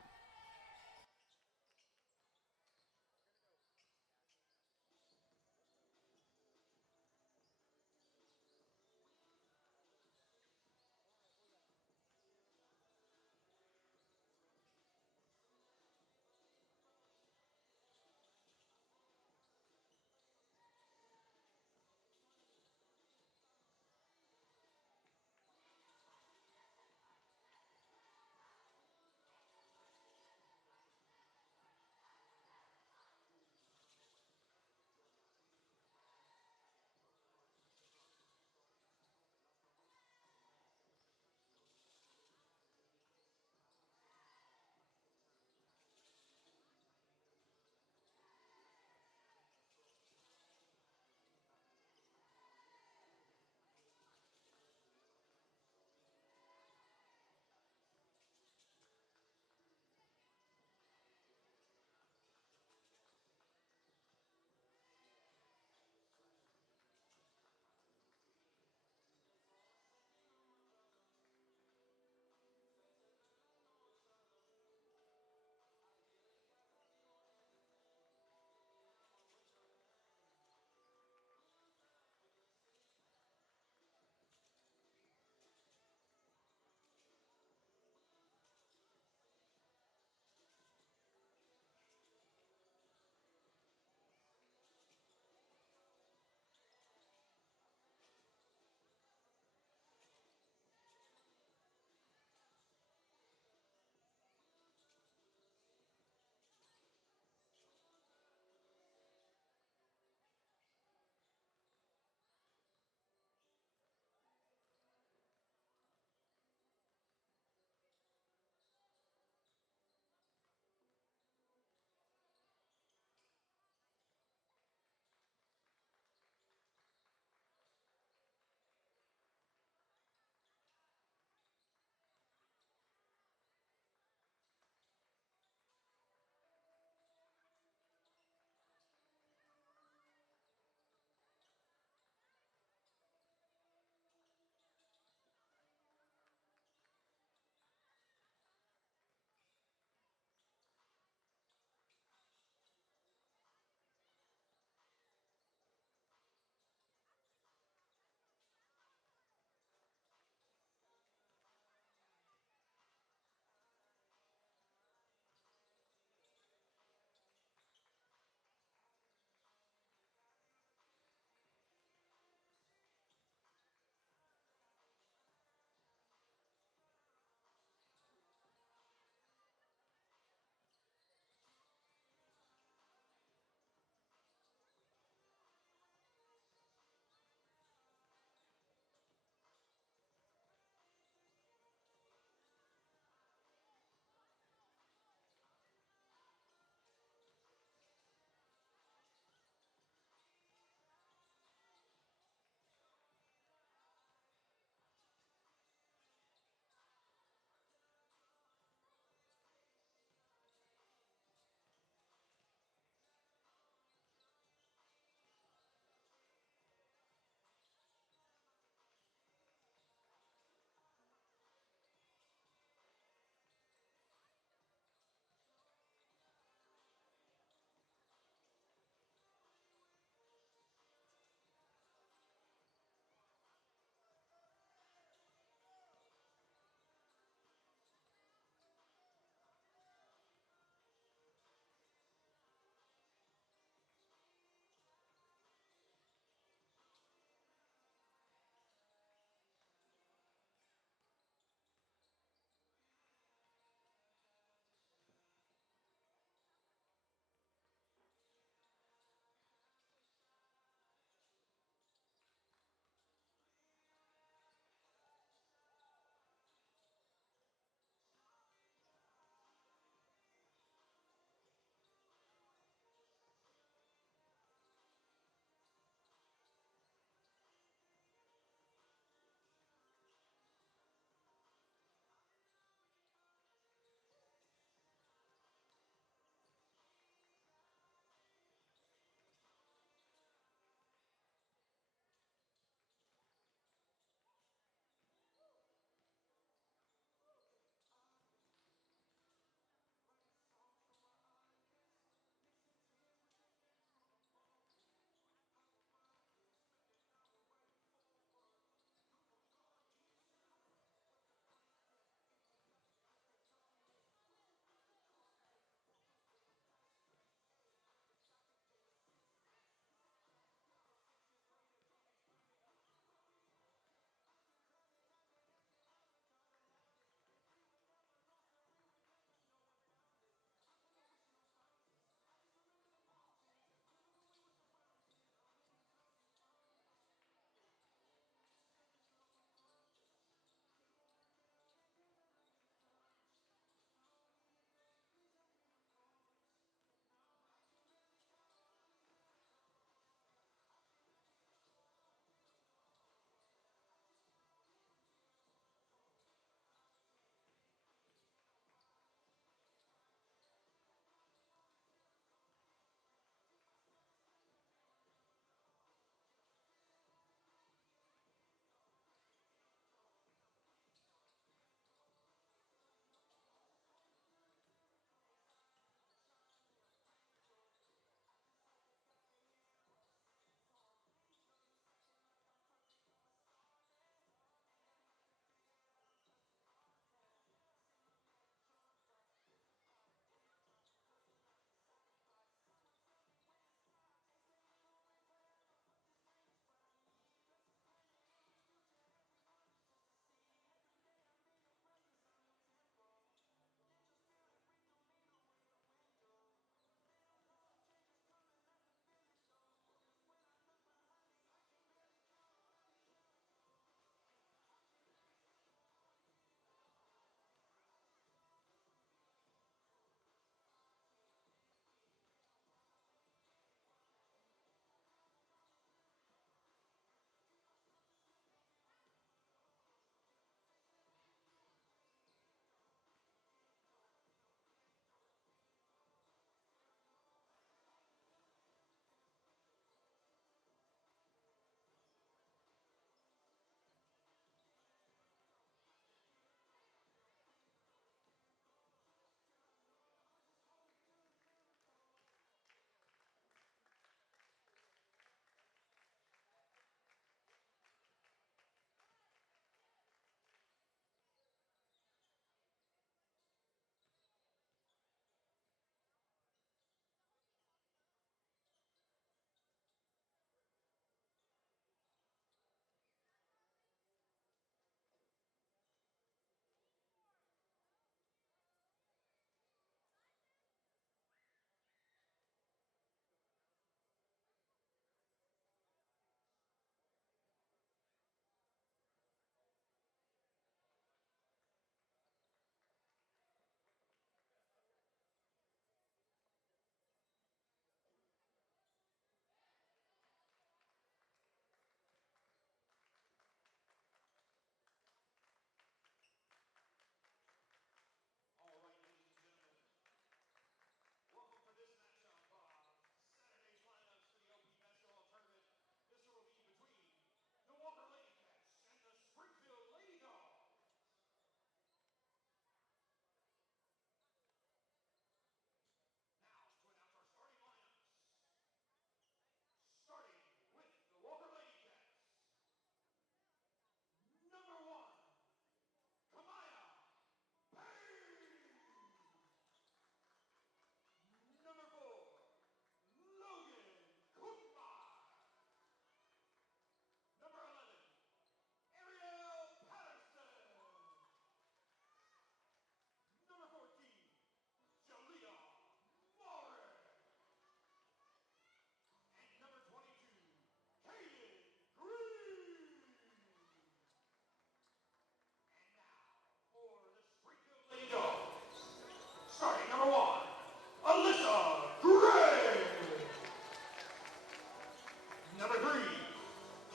Number 3,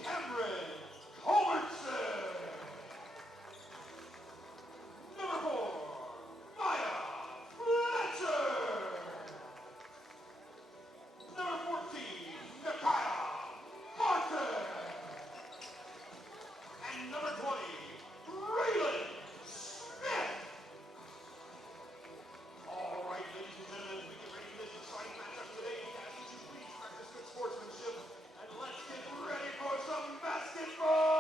Cameron Culbertson. Number 4, Maya Fletcher. Number 14, Nakaya Martin. And number 20, Raylan Smith. All right, ladies and gentlemen, we get ready for this exciting matchup today. Guys, would you please practice good sportsmanship, and let's get ready for some basketball!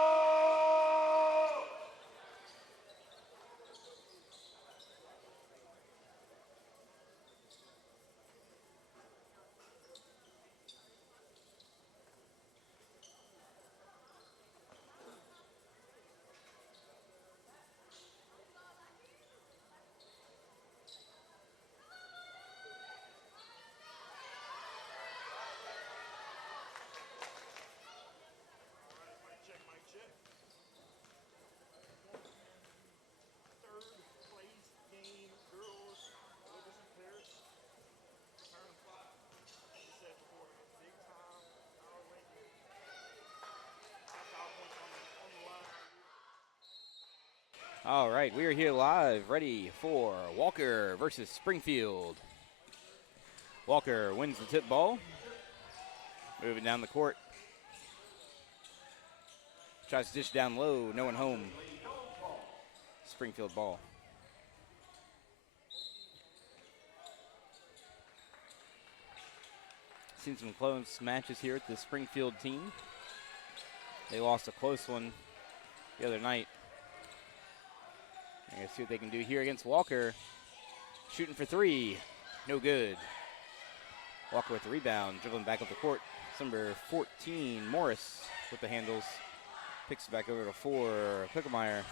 Mic check. Third place game, girls, Livingston Parish. Turn 5. Like I said before, big time, power ranking. 5 points on the line. All right, we are here live, ready for Walker versus Springfield. Walker wins the tip ball. Moving down the court. Tries to dish down low, no one home. Springfield ball. Seen some close matches here at the Springfield team. They lost a close one the other night. I'm going to see what they can do here against Walker. Shooting for 3. No good. Walker with the rebound, dribbling back up the court. It's number 14, Morris, with the handles. Picks it back over to 4, Klickemeyer.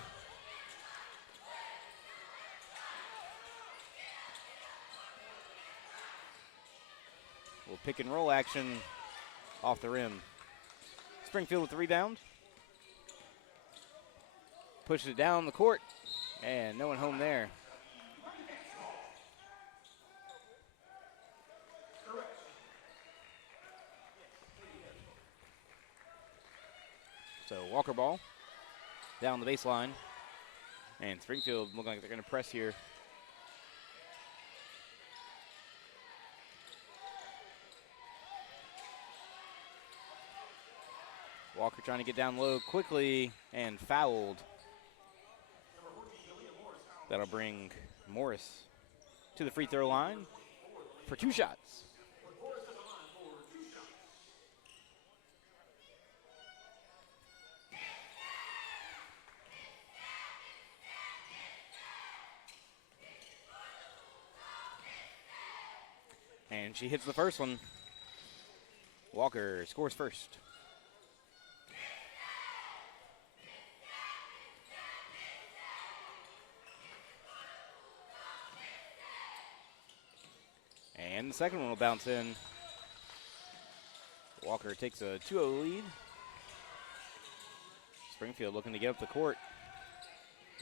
Little pick and roll action off the rim. Springfield with the rebound. Pushes it down the court, and no one home there. So Walker ball down the baseline. And Springfield looking like they're going to press here. Walker trying to get down low quickly and fouled. That'll bring Morris to the free throw line for 2 shots. And she hits the first one. Walker scores first. And the second one will bounce in. Walker takes a 2-0 lead. Springfield looking to get up the court.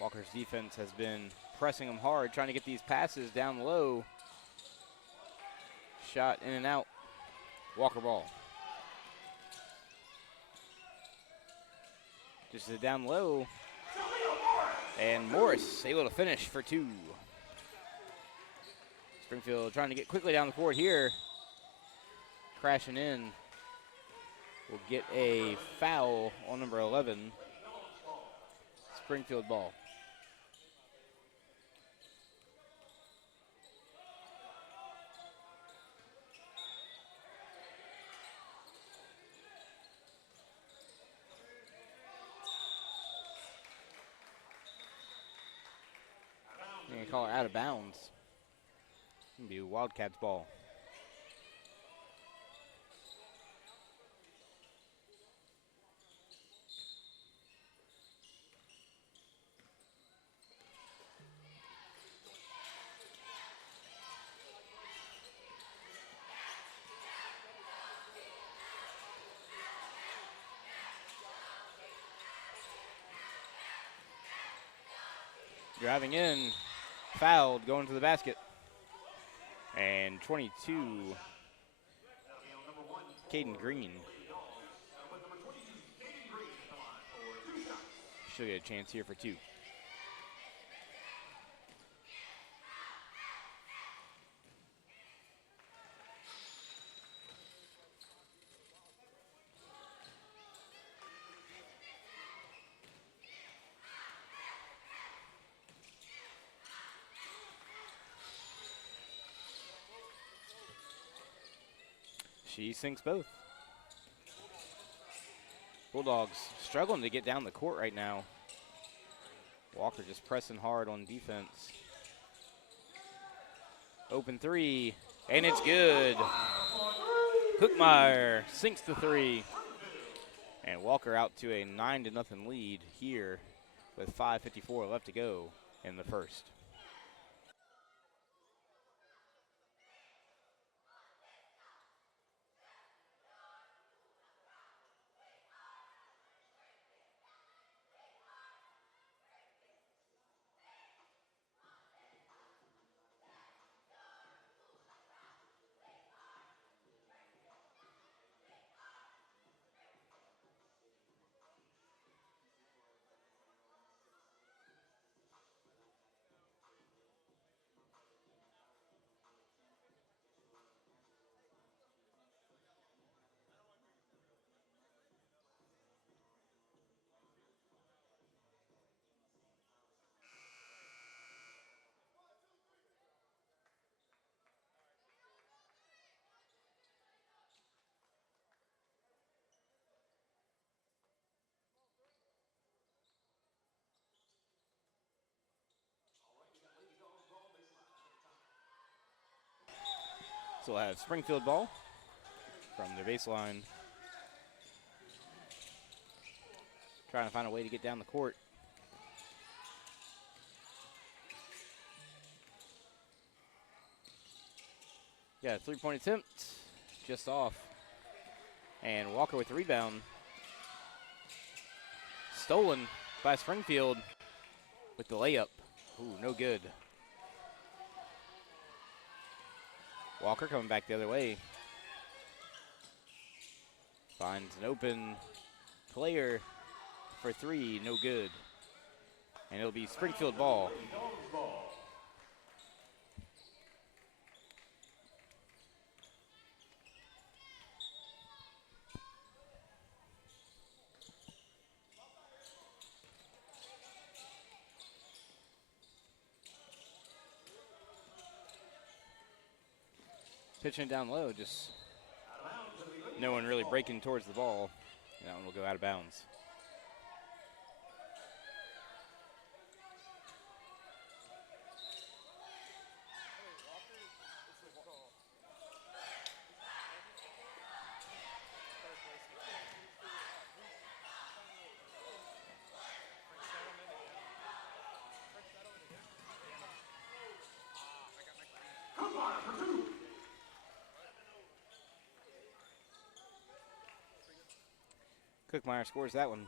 Walker's defense has been pressing them hard, trying to get these passes down low. Shot in and out. Walker ball. Just down low. And Morris able to finish for 2. Springfield trying to get quickly down the court here. Crashing in. Will get a foul on number 11. Springfield ball. They're going to call it out of bounds. It's going to be Wildcats ball. Driving in, fouled, going to the basket. And 22, Caden Green. She'll get a chance here for 2. She sinks both. Bulldogs struggling to get down the court right now. Walker just pressing hard on defense. Open 3, and it's good. Cookmeyer sinks the 3. And Walker out to a 9-0 lead here with 5:54 left to go in the first. So we'll have Springfield ball from their baseline. Trying to find a way to get down the court. Yeah, 3-point attempt, just off. And Walker with the rebound. Stolen by Springfield with the layup. Ooh, no good. Walker coming back the other way. Finds an open player for 3, no good. And it'll be Springfield ball. Pitching it down low, just no one really breaking towards the ball. And that one will go out of bounds. Cookmeyer scores that one.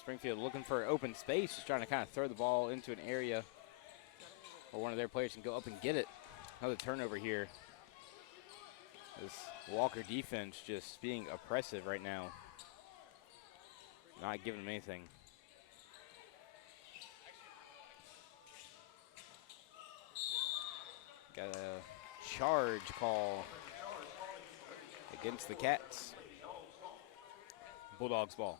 Springfield looking for open space, just trying to kind of throw the ball into an area where one of their players can go up and get it. Another turnover here. This Walker defense just being oppressive right now. Not giving them anything. Got a charge call against the Cats. Bulldogs ball.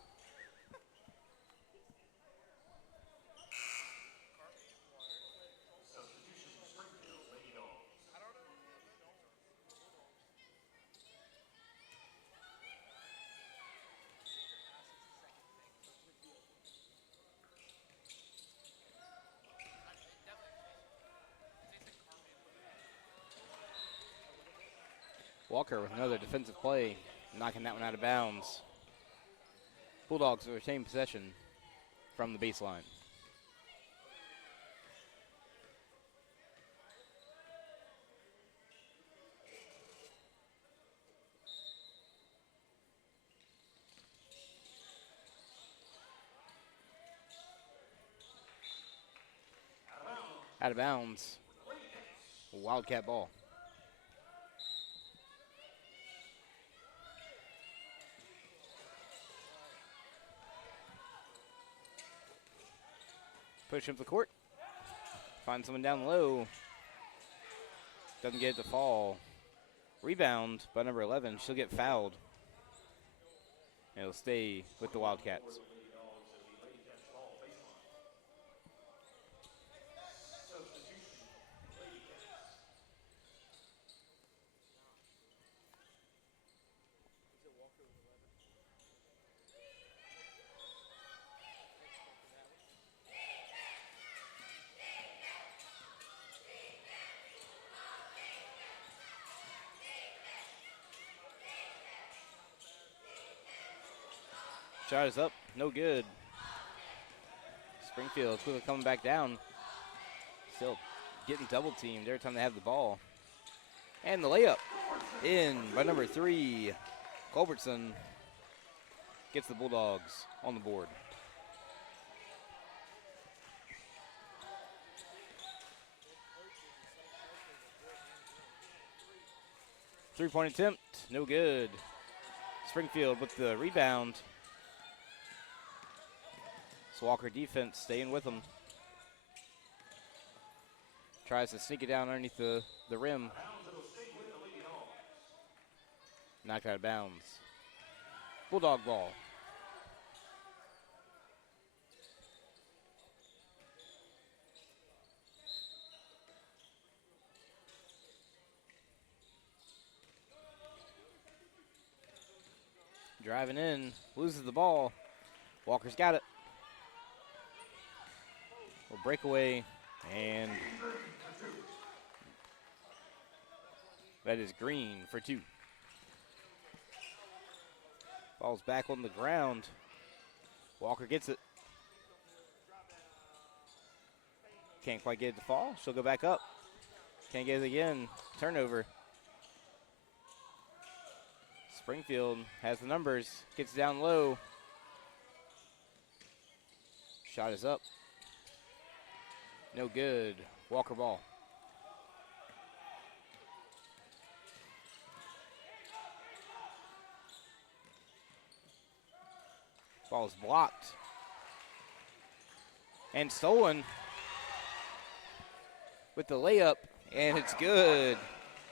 Walker with another defensive play, knocking that one out of bounds. Bulldogs will retain possession from the baseline. Out of bounds. Wildcat ball. Push him to the court. Find someone down low. Doesn't get it to fall. Rebound by number 11. She'll get fouled. And it'll stay with the Wildcats. Shot is up, no good. Springfield quickly coming back down. Still getting double teamed every time they have the ball. And the layup in by number 3. Culbertson gets the Bulldogs on the board. Three-point attempt, no good. Springfield with the rebound. Walker defense staying with him. Tries to sneak it down underneath the rim. Knocked out of bounds. Bulldog ball. Driving in, loses the ball. Walker's got it. Breakaway, and that is Green for 2. Ball's back on the ground. Walker gets it. Can't quite get it to fall. She'll go back up. Can't get it again. Turnover. Springfield has the numbers. Gets down low. Shot is up. No good. Walker ball. Ball is blocked. And stolen. With the layup. And it's good.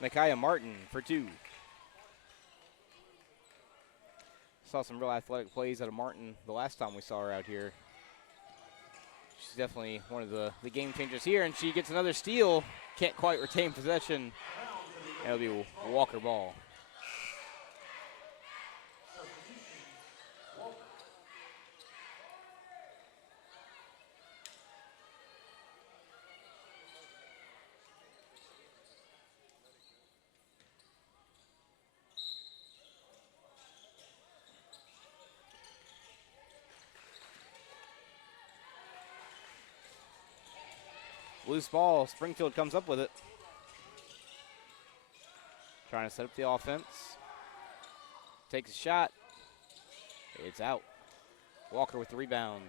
Micaiah Martin for 2. Saw some real athletic plays out of Martin the last time we saw her out here. She's definitely one of the game changers here, and she gets another steal. Can't quite retain possession. That'll be a Walker ball. Loose ball. Springfield comes up with it. Trying to set up the offense. Takes a shot. It's out. Walker with the rebound.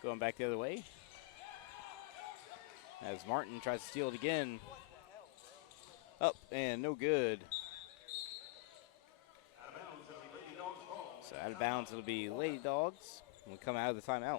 Going back the other way. As Martin tries to steal it again. Up and no good. So out of bounds, it'll be Lady Dogs. We'll come out of the timeout.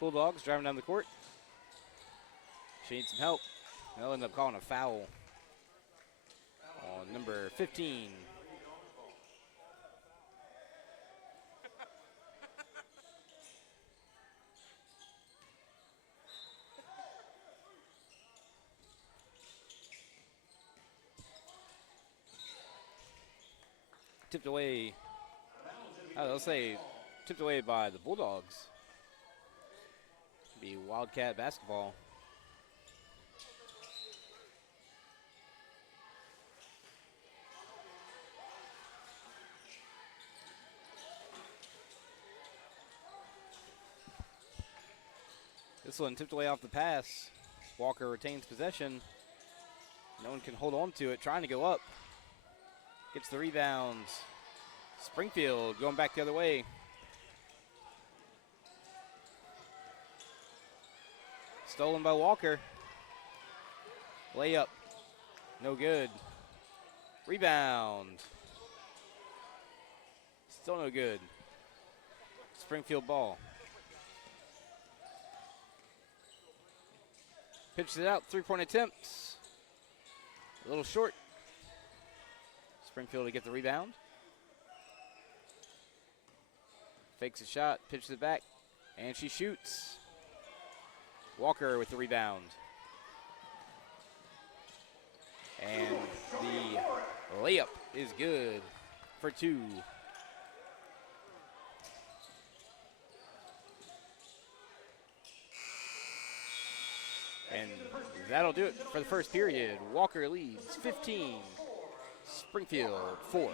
Bulldogs driving down the court. She needs some help. They'll end up calling a foul on number 15. Tipped away. They'll say tipped away by the Bulldogs. Be Wildcat basketball. This one tipped away off the pass. Walker retains possession. No one can hold on to it. Trying to go up. Gets the rebounds. Springfield going back the other way. Stolen by Walker. Layup. No good. Rebound. Still no good. Springfield ball. Pitches it out. 3-point attempts. A little short. Springfield to get the rebound. Fakes a shot. Pitches it back. And she shoots. Walker with the rebound. And the layup is good for 2. And that'll do it for the first period. Walker leads 15, Springfield 4.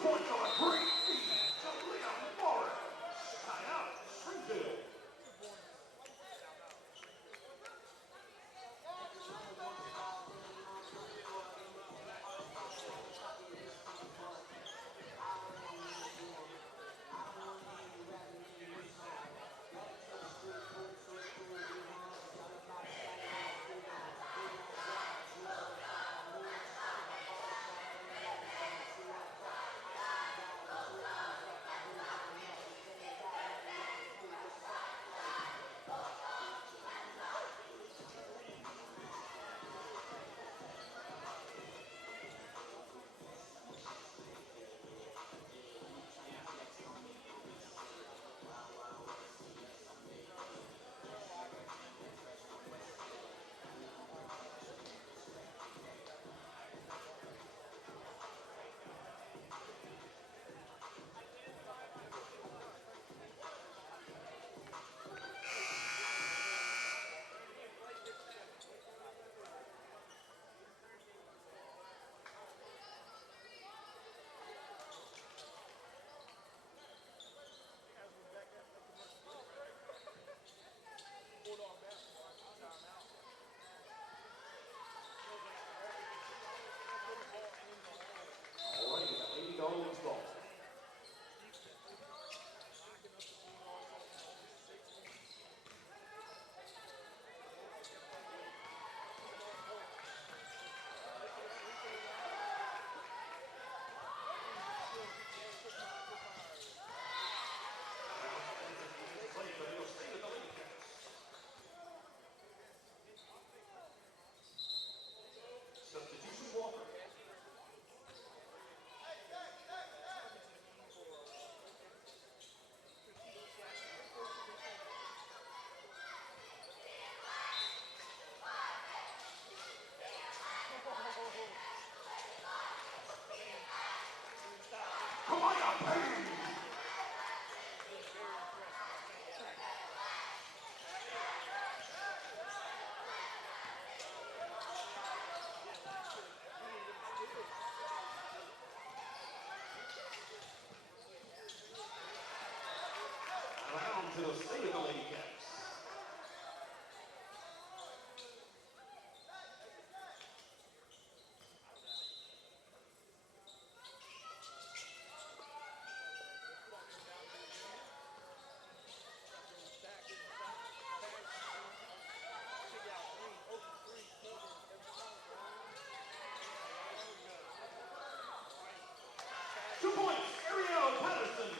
points on a great feed to Leon Morris. Timeout, Springfield. All right, we got Lady Darling's ball. Substitution Walker. Come on now, Payne. Around to the state of the Lady Cats. Two points, Ariel Patterson.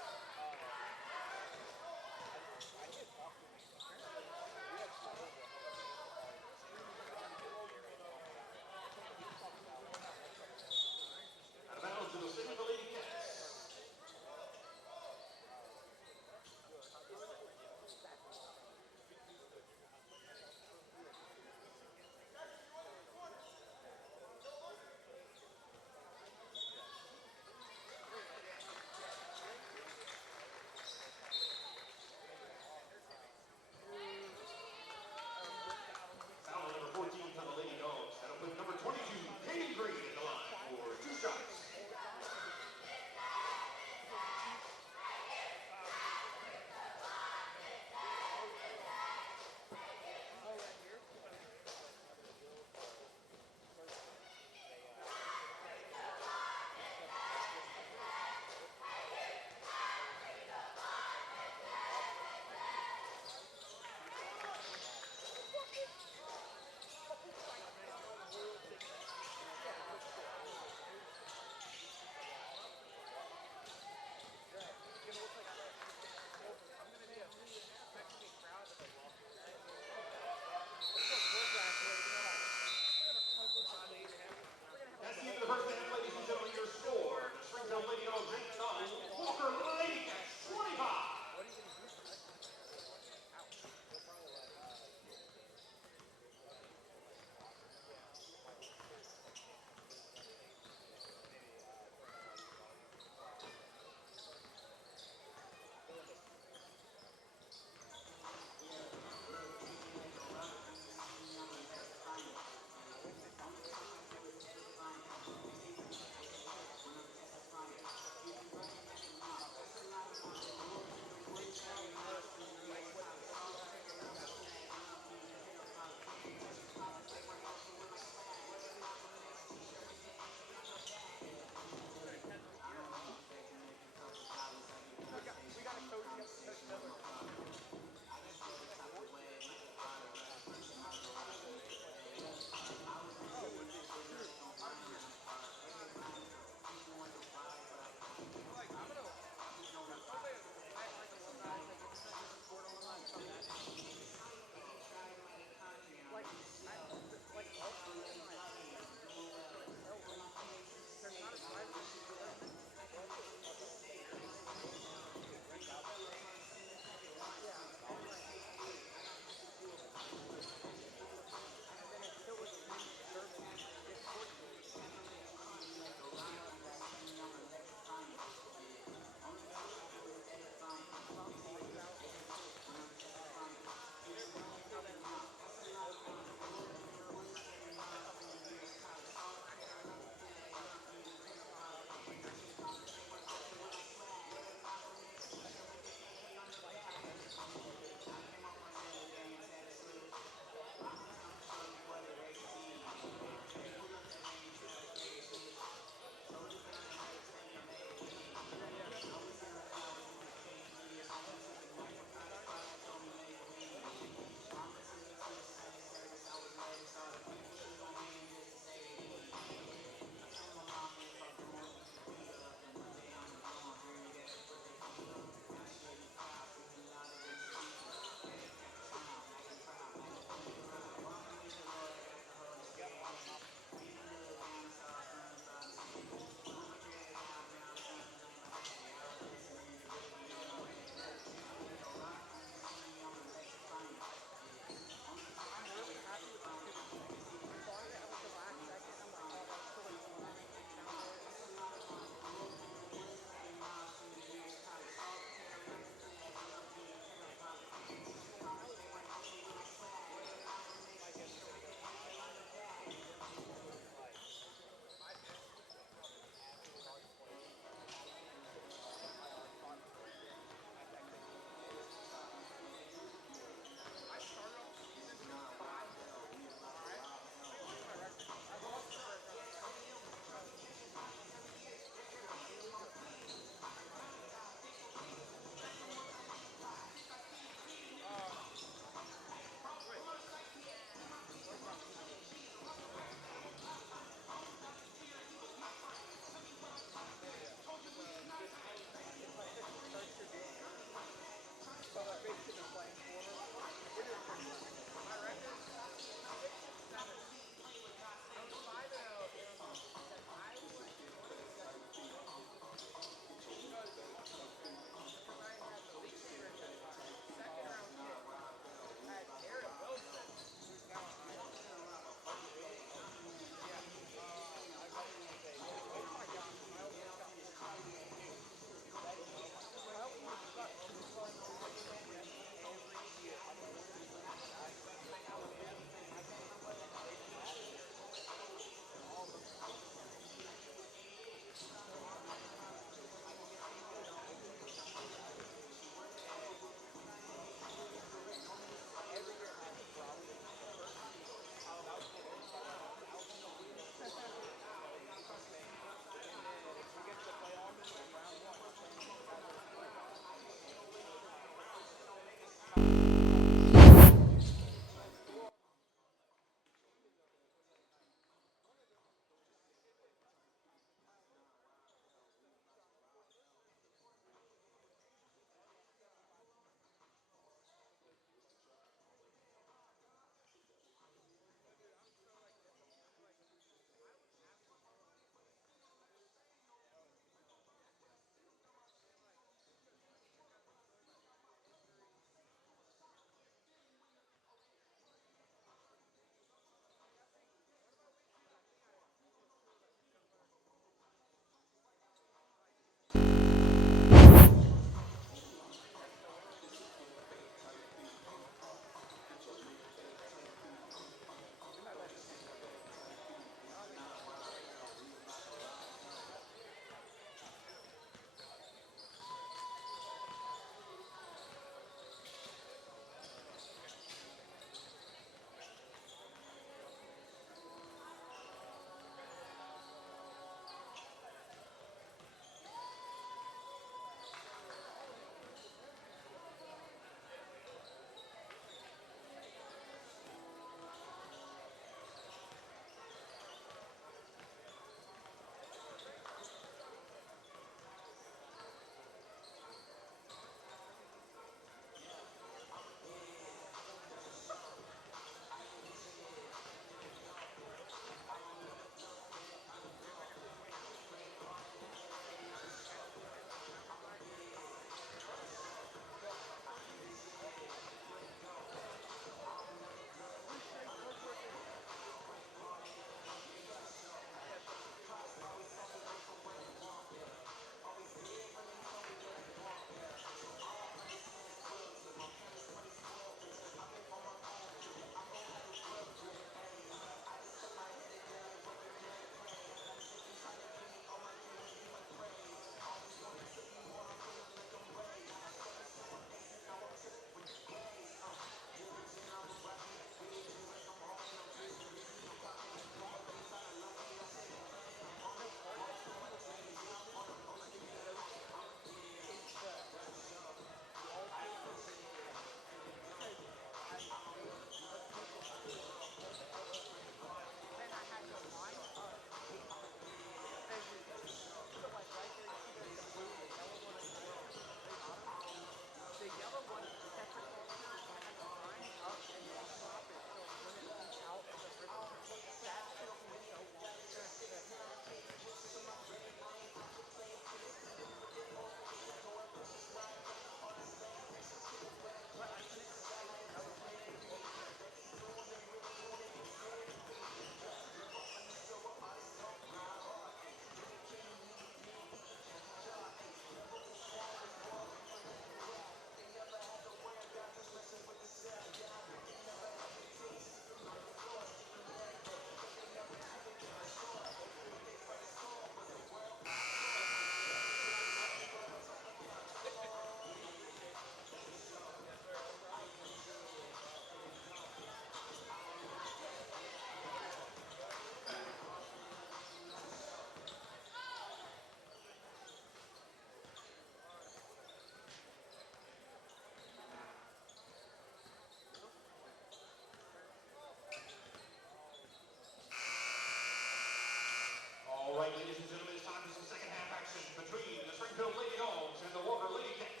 right, ladies and gentlemen, it's time for some second half action between the Springfield Lady Dogs and the Walker Lady Cats.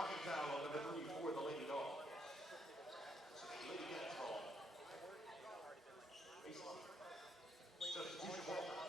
Walking foul on number 3 for the Lady Dogs. Lady gets ball. Substitution ball.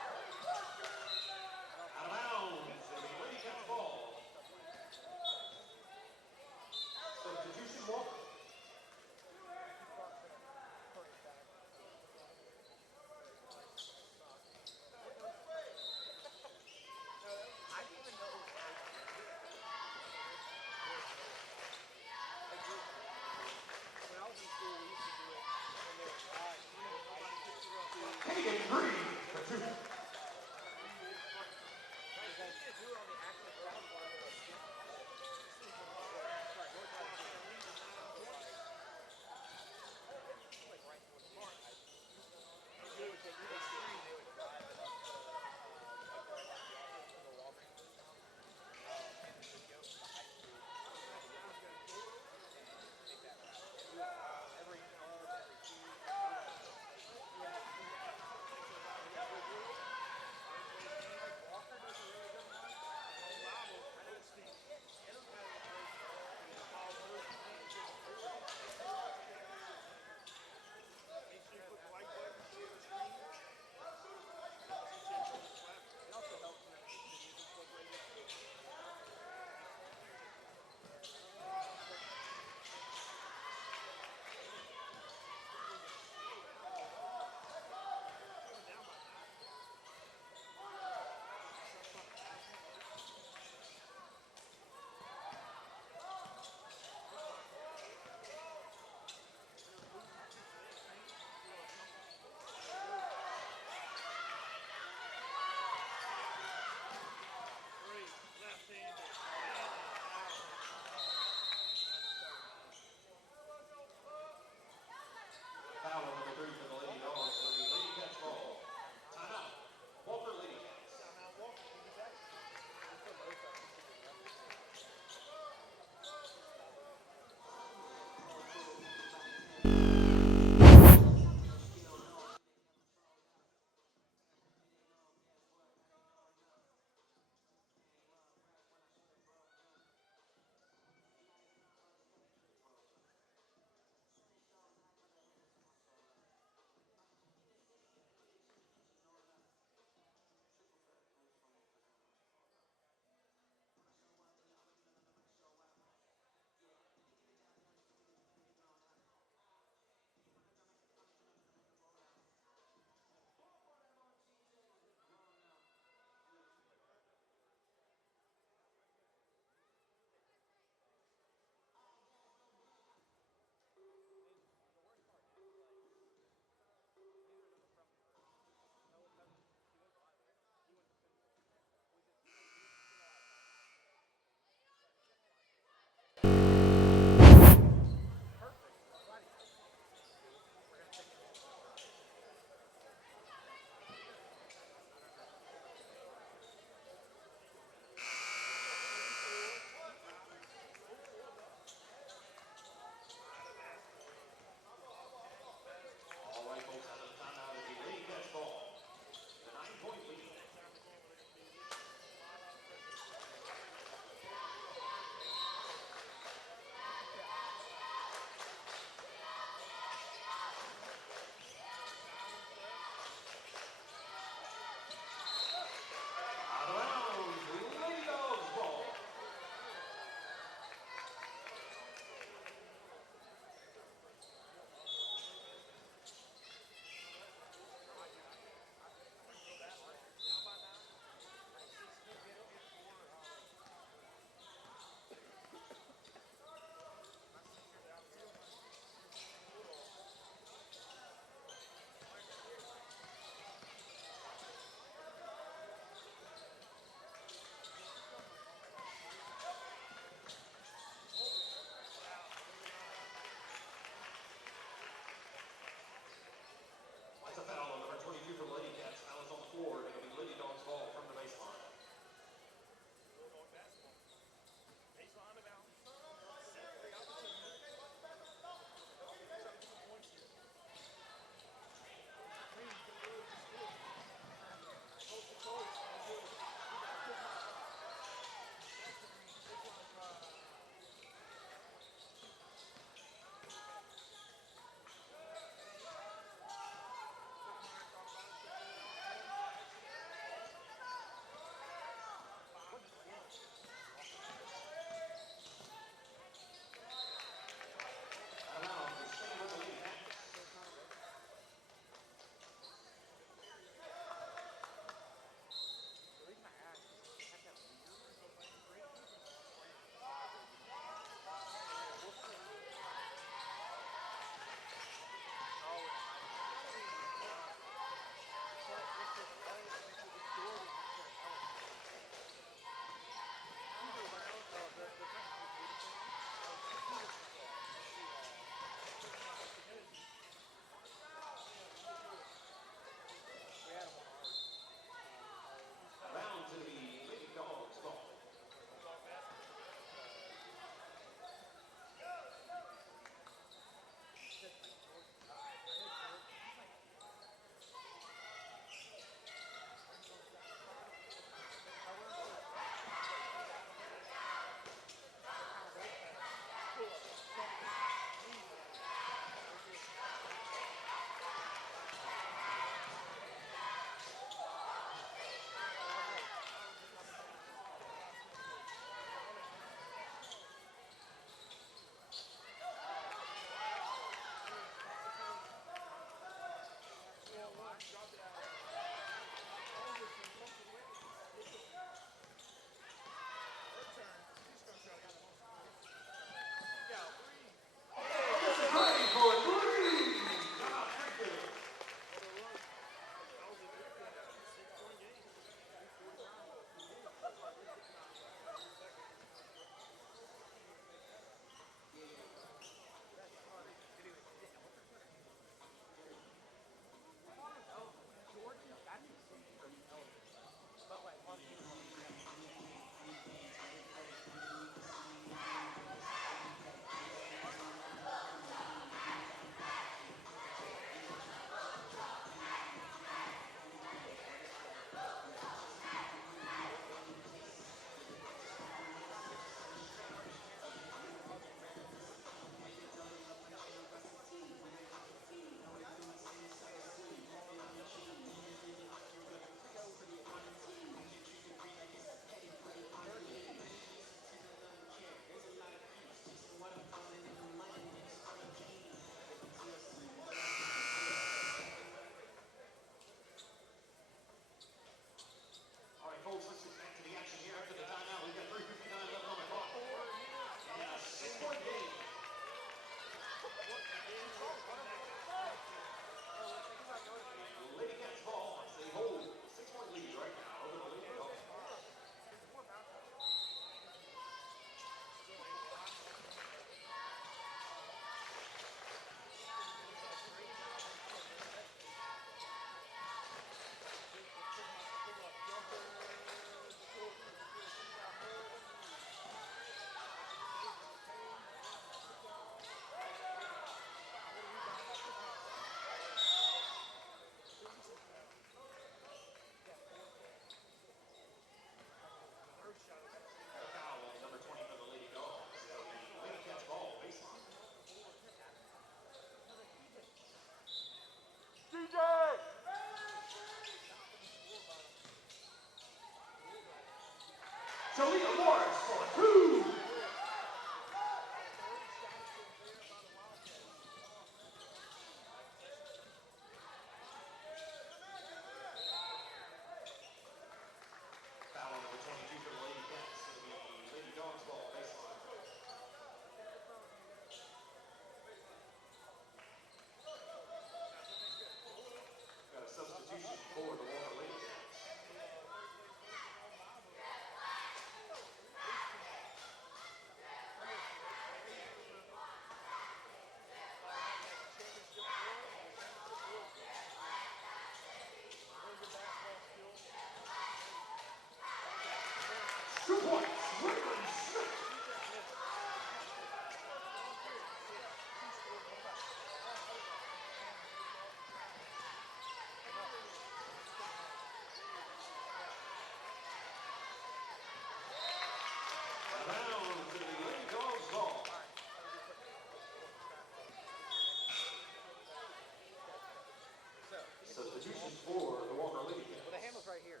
Well, the handle's right here.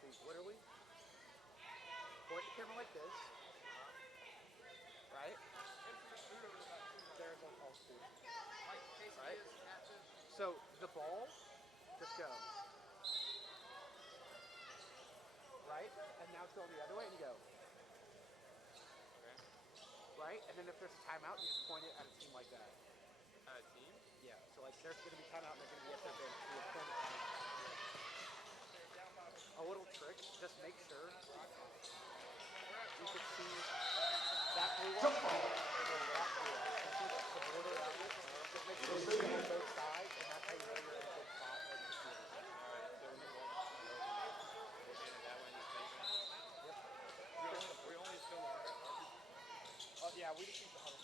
See, literally, point the camera like this, right? There's all speed. Right? So the ball, just go. Right? And now it's going the other way and you go. Right? And then if there's a timeout, you just point it at a team like that. At a team? Yeah. So like there's going to be timeout and they're going to be at their bench. So you point it at a little trick, just make sure you can see that blue one or that blue one. You see the border around it. Just make sure you see it on both sides, and that's how you know you're in a good spot or the field. Alright, so when you walk that way, just take it. We only film our Oh yeah, we just use the huddle.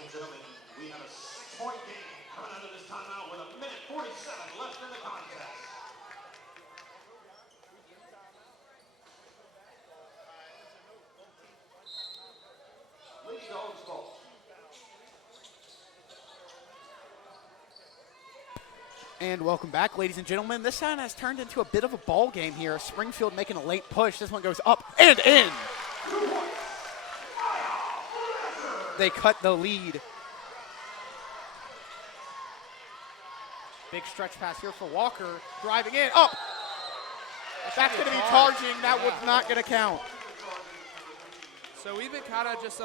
and gentlemen, we have a 6-point game coming out of this timeout with 1:47 left in the contest. Lady Dogs ball. And welcome back, ladies and gentlemen. This one has turned into a bit of a ball game here. Springfield making a late push. This one goes up and in. They cut the lead. Big stretch pass here for Walker. Driving in. Up. That's going to be charging. That was not going to count. So we've been kind of just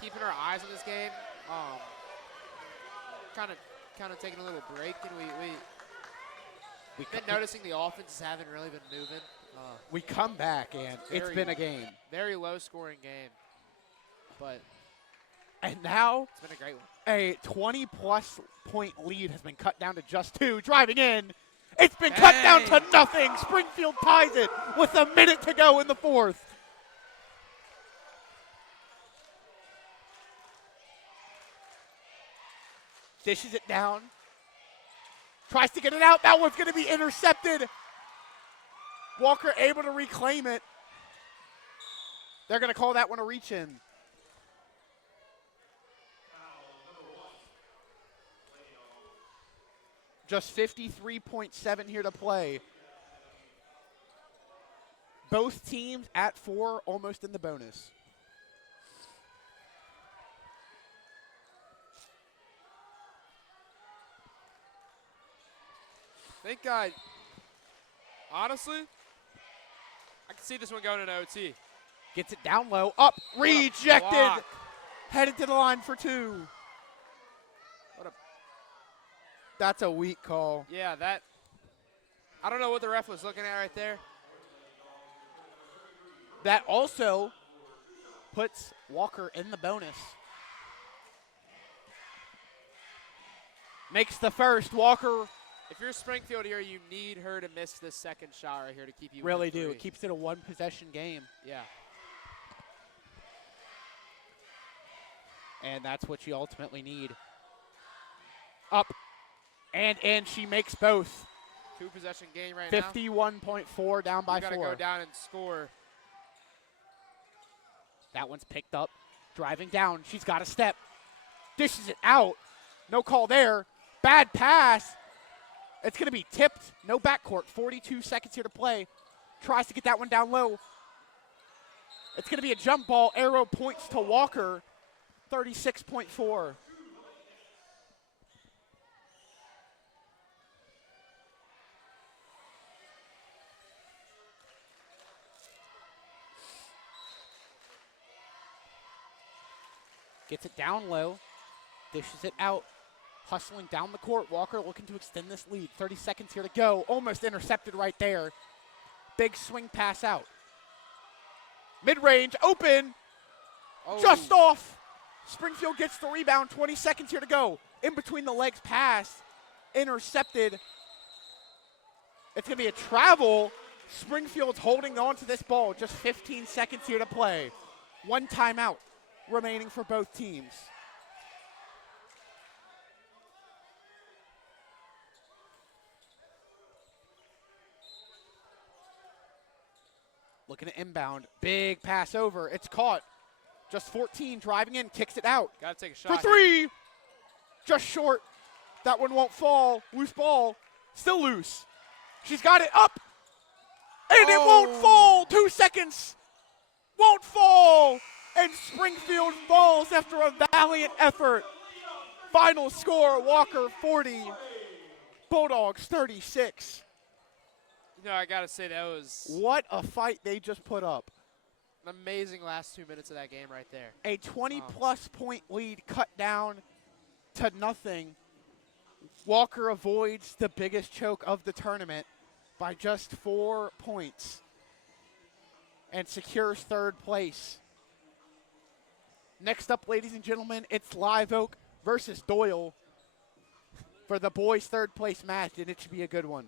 keeping our eyes on this game. Kind of taking a little break, and we've been noticing the offenses haven't really been moving. We come back, and it's been a game. Very low-scoring game, but and now it's been a great one. A 20-plus point lead has been cut down to just 2. Driving in, it's been cut down to nothing. Springfield ties it with a minute to go in the 4th. Dishes it down. Tries to get it out. That one's going to be intercepted. Walker able to reclaim it. They're going to call that one a reach-in. Just 53.7 here to play. Both teams at 4, almost in the bonus. Honestly, I can see this one going in OT. Gets it down low, up, rejected, block. Headed to the line for 2. That's a weak call. Yeah, I don't know what the ref was looking at right there. That also puts Walker in the bonus. Makes the first. Walker. If you're Springfield here, you need her to miss this second shot right here to keep you really within do. 3. It keeps it a 1-possession game. Yeah. And that's what you ultimately need. Up and in. She makes both. 2-possession game right 51.4 down by 4. You got to go down and score. That one's picked up. Driving down. She's got a step. Dishes it out. No call there. Bad pass. It's going to be tipped. No backcourt. 42 seconds here to play. Tries to get that one down low. It's going to be a jump ball. Arrow points to Walker. 36.4. Gets it down low. Dishes it out. Hustling down the court. Walker looking to extend this lead. 30 seconds here to go. Almost intercepted right there. Big swing pass out. Mid-range, open. Oh. Just off. Springfield gets the rebound. 20 seconds here to go. In between the legs pass. Intercepted. It's going to be a travel. Springfield's holding on to this ball. Just 15 seconds here to play. 1 timeout remaining for both teams. Looking at inbound. Big pass over. It's caught. Just 14 driving in. Kicks it out. Got to take a shot. For 3. Just short. That one won't fall. Loose ball. Still loose. She's got it up. And it won't fall. 2 seconds. Won't fall. And Springfield falls after a valiant effort. Final score, Walker 40. Bulldogs 36. You know, I got to say that was What a fight they just put up. an amazing last 2 minutes of that game right there. A 20-plus point lead cut down to nothing. Walker avoids the biggest choke of the tournament by just 4 points and secures 3rd place. Next up, ladies and gentlemen, it's Live Oak versus Doyle for the boys' 3rd place match, and it should be a good one.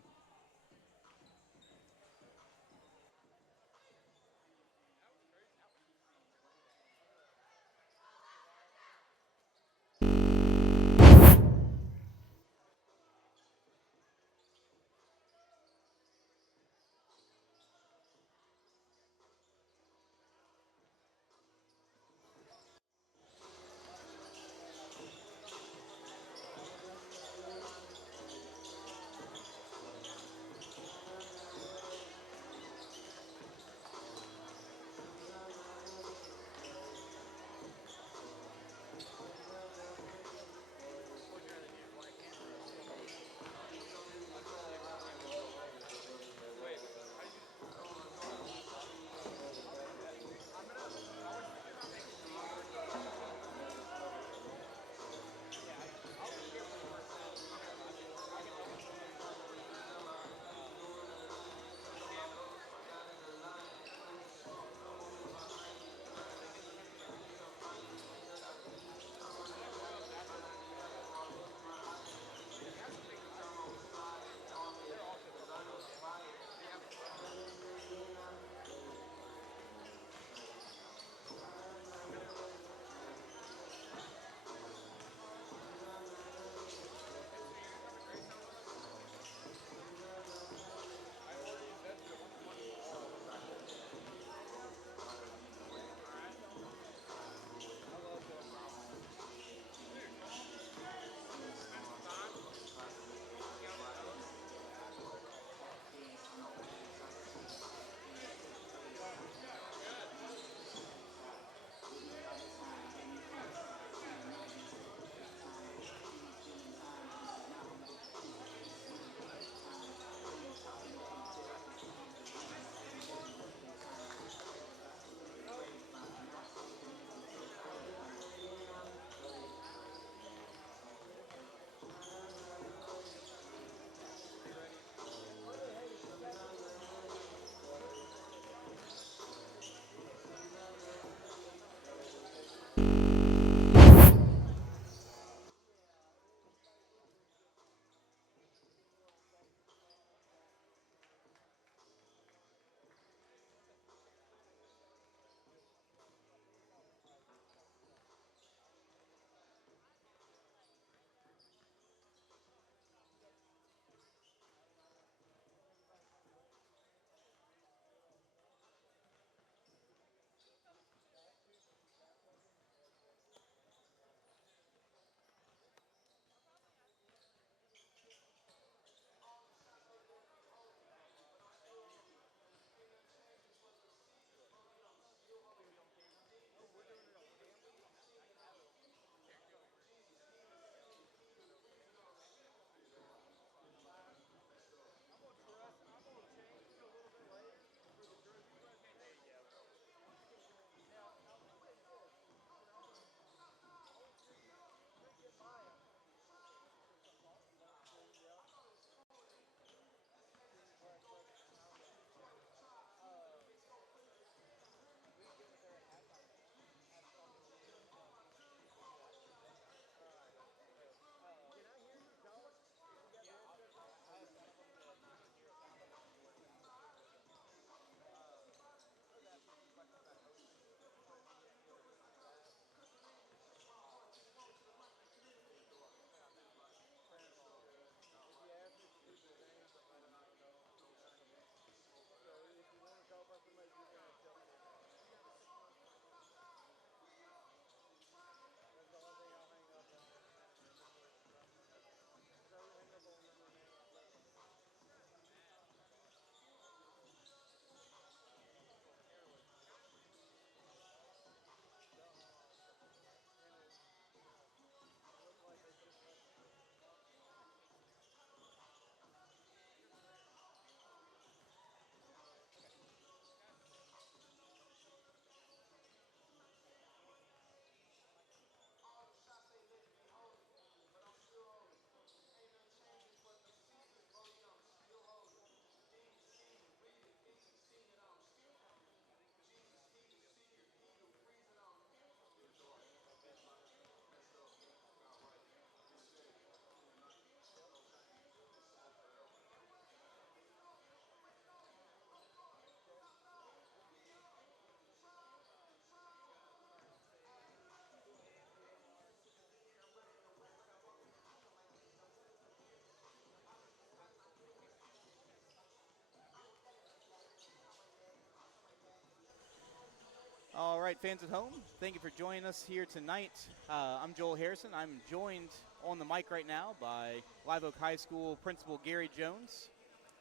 All right, fans at home, thank you for joining us here tonight. I'm Joel Harrison. I'm joined on the mic right now by Live Oak High School Principal Gary Jones.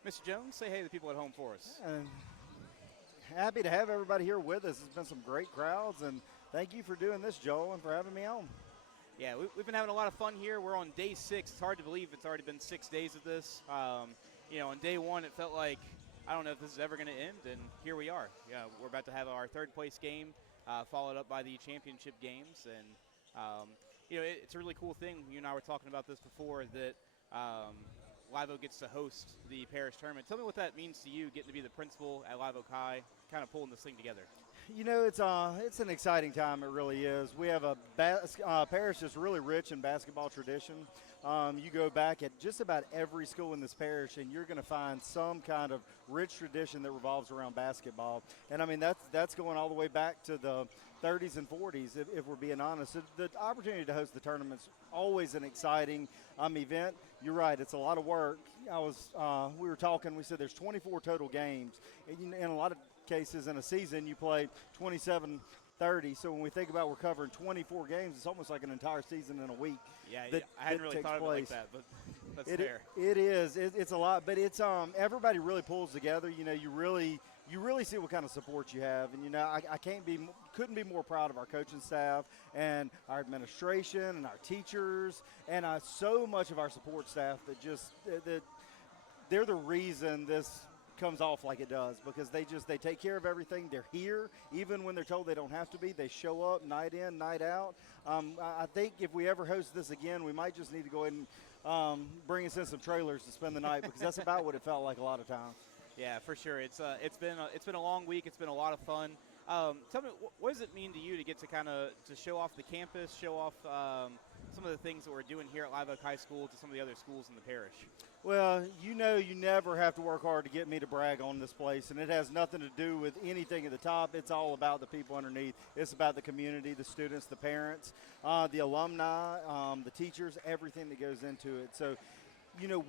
Mr. Jones, say hey to the people at home for us. Happy to have everybody here with us. It's been some great crowds, and thank you for doing this, Joel, and for having me on. Yeah, we've been having a lot of fun here. We're on day 6. It's hard to believe it's already been 6 days of this. On day 1, it felt like, I don't know if this is ever going to end, and here we are. Yeah, we're about to have our third place game, followed up by the championship games, and it's a really cool thing. You and I were talking about this before, that Live Oak gets to host the Parish tournament. Tell me what that means to you, getting to be the principal at Live Oak High, kind of pulling this thing together. You know, it's an exciting time. It really is. We have a parish that's really rich in basketball tradition. You go back at just about every school in this parish, and you're going to find some kind of rich tradition that revolves around basketball. And I mean, that's going all the way back to the 30s and 40s, if we're being honest. So the opportunity to host the tournament's always an exciting event. You're right; it's a lot of work. We were talking. We said there's 24 total games, and in a lot of cases in a season you play 27, 30. So when we think about we're covering 24 games, it's almost like an entire season in a week. Yeah, I hadn't really thought of it like that, but that's fair. It is. It's a lot, but it's everybody really pulls together. You know, you really see what kind of support you have, and I couldn't be more proud of our coaching staff and our administration and our teachers and so much of our support staff that they're the reason this comes off like it does, because they take care of everything. They're here even when they're told they don't have to be. They show up night in, night out. I think if we ever host this again, we might just need to go ahead and bring us in some trailers to spend the night, because that's about what it felt like a lot of times. Yeah, for sure. It's been a long week. It's been a lot of fun. Tell me, what does it mean to you to get to to show off the campus, show off some of the things that we're doing here at Live Oak High School to some of the other schools in the parish? Well, you never have to work hard to get me to brag on this place, and it has nothing to do with anything at the top. It's all about the people underneath. It's about the community, the students, the parents, the alumni, the teachers, everything that goes into it. So,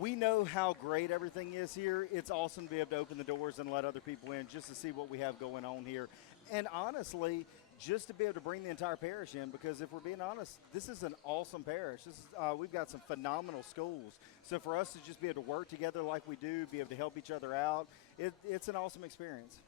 we know how great everything is here. It's awesome to be able to open the doors and let other people in just to see what we have going on here. And honestly, just to be able to bring the entire parish in, because if we're being honest, this is an awesome parish. We've got some phenomenal schools. So for us to just be able to work together like we do, be able to help each other out, it's an awesome experience.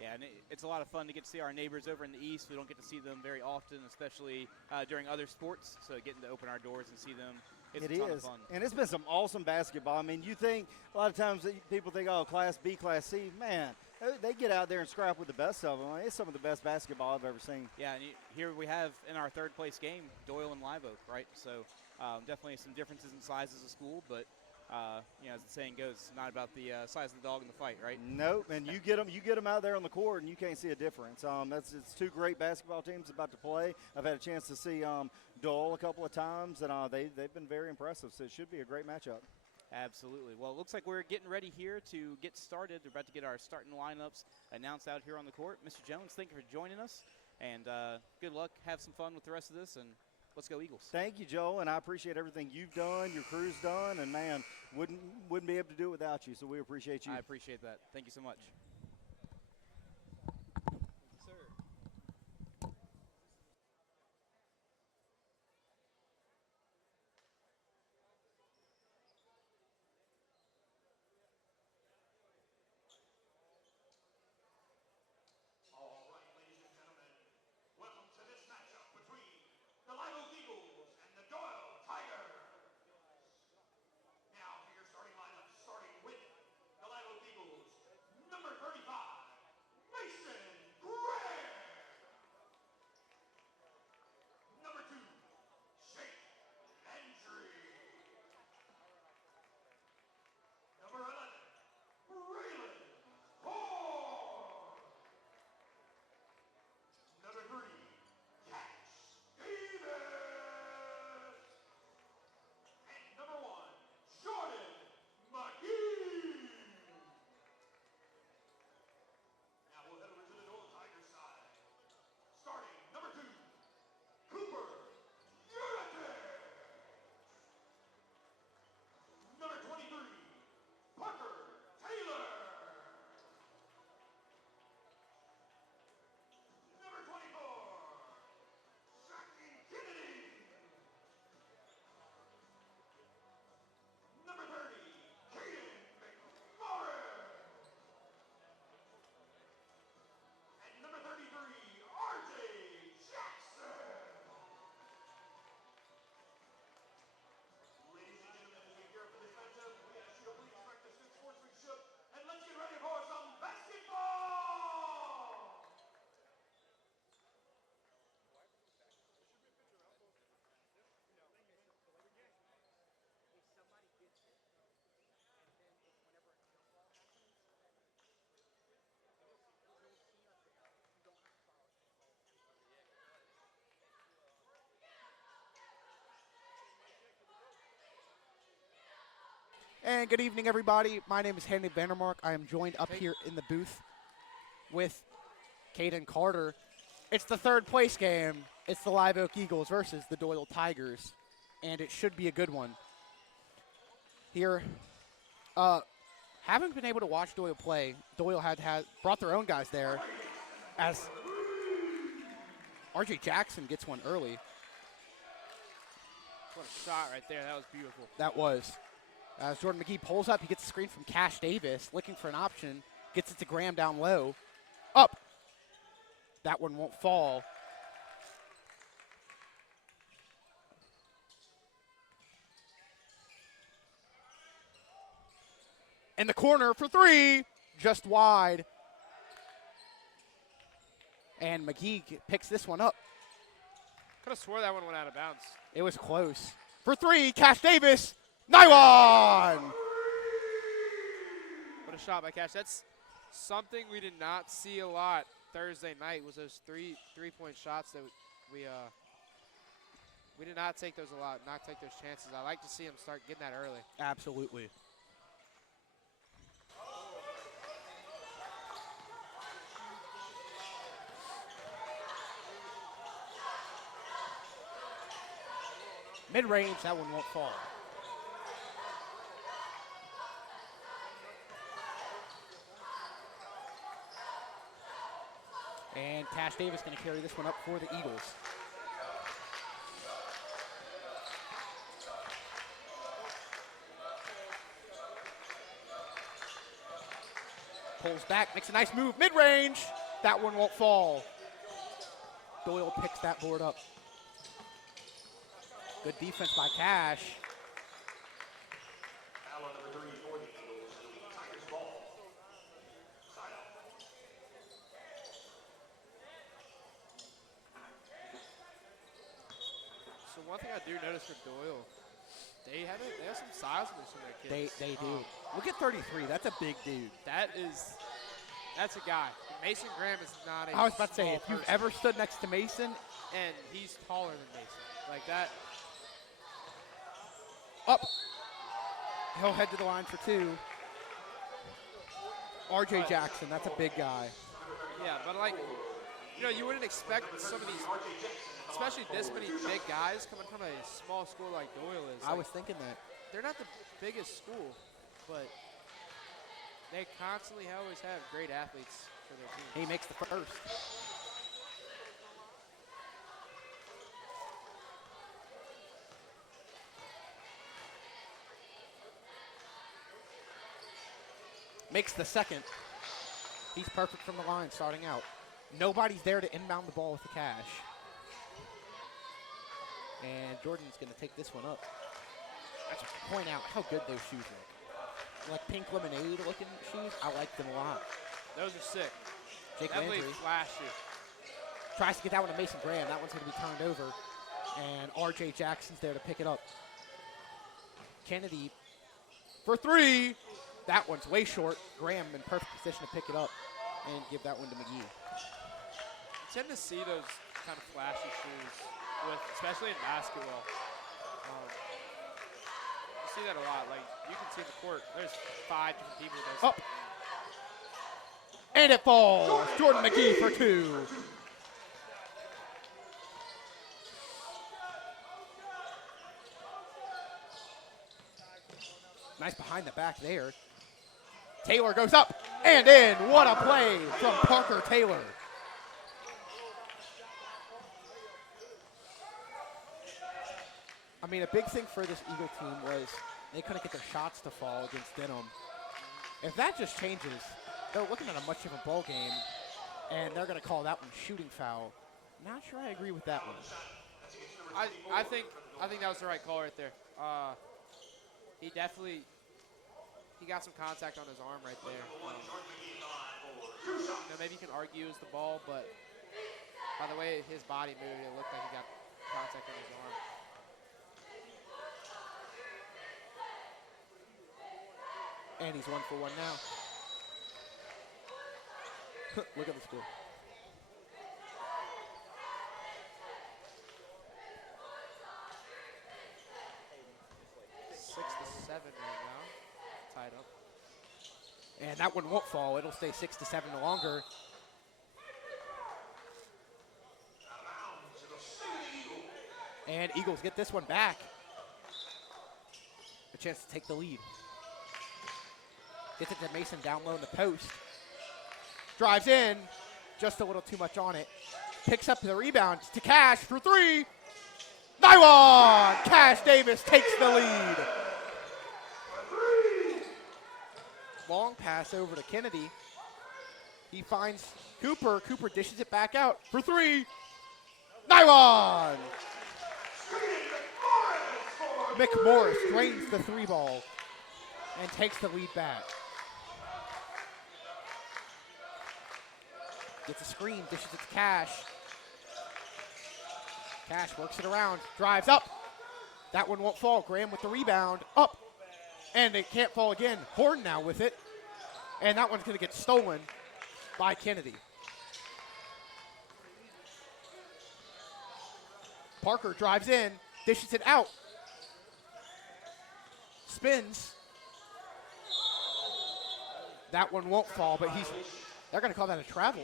Yeah, and it's a lot of fun to get to see our neighbors over in the east. We don't get to see them very often, especially during other sports. So getting to open our doors and see them, it's a ton of fun. And it's been some awesome basketball. I mean, you think a lot of times people think, oh, Class B, Class C. Man, they get out there and scrap with the best of them. I mean, it's some of the best basketball I've ever seen. Yeah, and here we have in our third place game, Doyle and Live Oak, right? So definitely some differences in sizes of school, but as the saying goes, it's not about the size of the dog in the fight, right? Nope, and you get them out there on the court, and you can't see a difference. It's two great basketball teams about to play. I've had a chance to see Doyle a couple of times, and they've been very impressive, so it should be a great matchup. Absolutely. Well, it looks like we're getting ready here to get started. We're about to get our starting lineups announced out here on the court. Mr. Jones, thank you for joining us, and good luck. Have some fun with the rest of this, and let's go Eagles. Thank you, Joe, and I appreciate everything you've done, your crew's done, and, man, wouldn't be able to do it without you, so we appreciate you. I appreciate that. Thank you so much. All right, ladies and gentlemen, welcome to this matchup between the Live Oak Eagles and the Doyle Tigers. Now for your starting lineup, starting with the Live Oak Eagles, number 13, And good evening, everybody. My name is Henry Vandermark. I am joined up here in the booth with Caden Carter. It's the third place game. It's the Live Oak Eagles versus the Doyle Tigers, and it should be a good one. Here, haven't been able to watch Doyle play. Doyle had brought their own guys there as RJ Jackson gets one early. What a shot right there. That was beautiful. That was. As Jordan McGee pulls up, he gets a screen from Cash Davis, looking for an option, gets it to Graham down low. Up. That one won't fall. In the corner for three, just wide. And McGee picks this one up. Could have swore that one went out of bounds. It was close. For three, Cash Davis, Nylon! What a shot by Cash. That's something we did not see a lot Thursday night, was those three-point shots that we did not take those a lot, not take those chances. I like to see him start getting that early. Absolutely. Mid-range, that one won't fall. And Cash Davis going to carry this one up for the Eagles. Pulls back, makes a nice move, mid-range. That one won't fall. Doyle picks that board up. Good defense by Cash. Foul on number 3 for the Eagles. It'll be Tigers ball. Side out. So one thing I do notice for Doyle, they have some size in their kids. They do. Look at 33. That's a big dude. That's a guy. Mason Graham is not a I was about to say, small if you've person. ever stood next to Mason, And he's taller than Mason. Like that. up. He'll head to the line for two. RJ Jackson, that's a big guy. Yeah, but like, you wouldn't expect some of these, especially this many big guys coming from a small school like Doyle is. I Like, was thinking that. they're not the biggest school, but they constantly always have great athletes for their team. He makes the first. Makes the second. He's perfect from the line starting out. Nobody's there to inbound the ball with the Cash. And Jordan's going to take this one up. I just point out how good those shoes look. Like pink lemonade looking shoes, I like them a lot. Those are sick. Jake Definitely Landry flashy. tries to get that one to Mason Graham. That one's going to be turned over. And RJ Jackson's there to pick it up. Kennedy for three. That one's way short. Graham in perfect position to pick it up and give that one to McGee. You tend to see those kind of flashy shoes, especially in basketball. You see that a lot. Like, you can see the court. There's 5 different people with those. Up. And it falls. Jordan McGee for two. Nice behind the back there. Taylor goes up and in. What a play from Parker Taylor. I mean, a big thing for this Eagle team was they couldn't get their shots to fall against Denham. If that just changes, they're looking at a much different ball game, and they're going to call that one shooting foul. Not sure I agree with that one. I think that was the right call right there. He got some contact on his arm right there. Maybe you can argue it's the ball, but by the way his body moved, it looked like he got contact on his arm. And he's 1 for 1 now. Look at the score. 6-7 right now. item. And that one won't fall. It'll stay 6 to 7 longer. And Eagles get this one back. A chance to take the lead. Gets it to Mason down low in the post. Drives in. Just a little too much on it. Picks up the rebound to Cash for 3. Nylon! Cash Davis takes the lead. Long pass over to Kennedy. He finds Cooper. Cooper dishes it back out for 3. Nylon! McMorris drains the 3 ball and takes the lead back. Gets a screen, dishes it to Cash. Cash works it around, drives up. That one won't fall. Graham with the rebound, up. And it can't fall again. Horn now with it. And that one's going to get stolen by Kennedy. Parker drives in, dishes it out. Spins. That one won't fall, but they're going to call that a travel.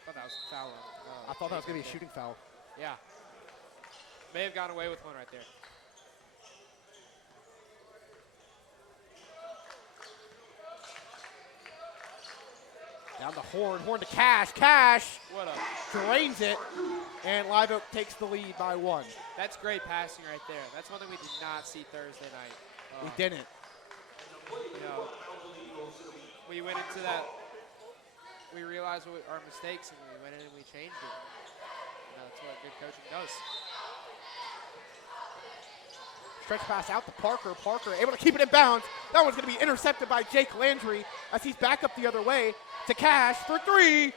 I thought that was a foul. I thought that was going to be a shooting foul. Yeah. May have gotten away with one right there. Down the Horn. Horn to Cash. Cash What a drains it. And Live Oak takes the lead by 1. That's great passing right there. That's one thing we did not see Thursday night. We didn't. You know, we went into that. We realized our mistakes, and we went in and we changed it. You know, that's what good coaching does. Stretch pass out to Parker. Parker able to keep it in bounds. That one's going to be intercepted by Jake Landry as he's back up the other way to Cash for 3.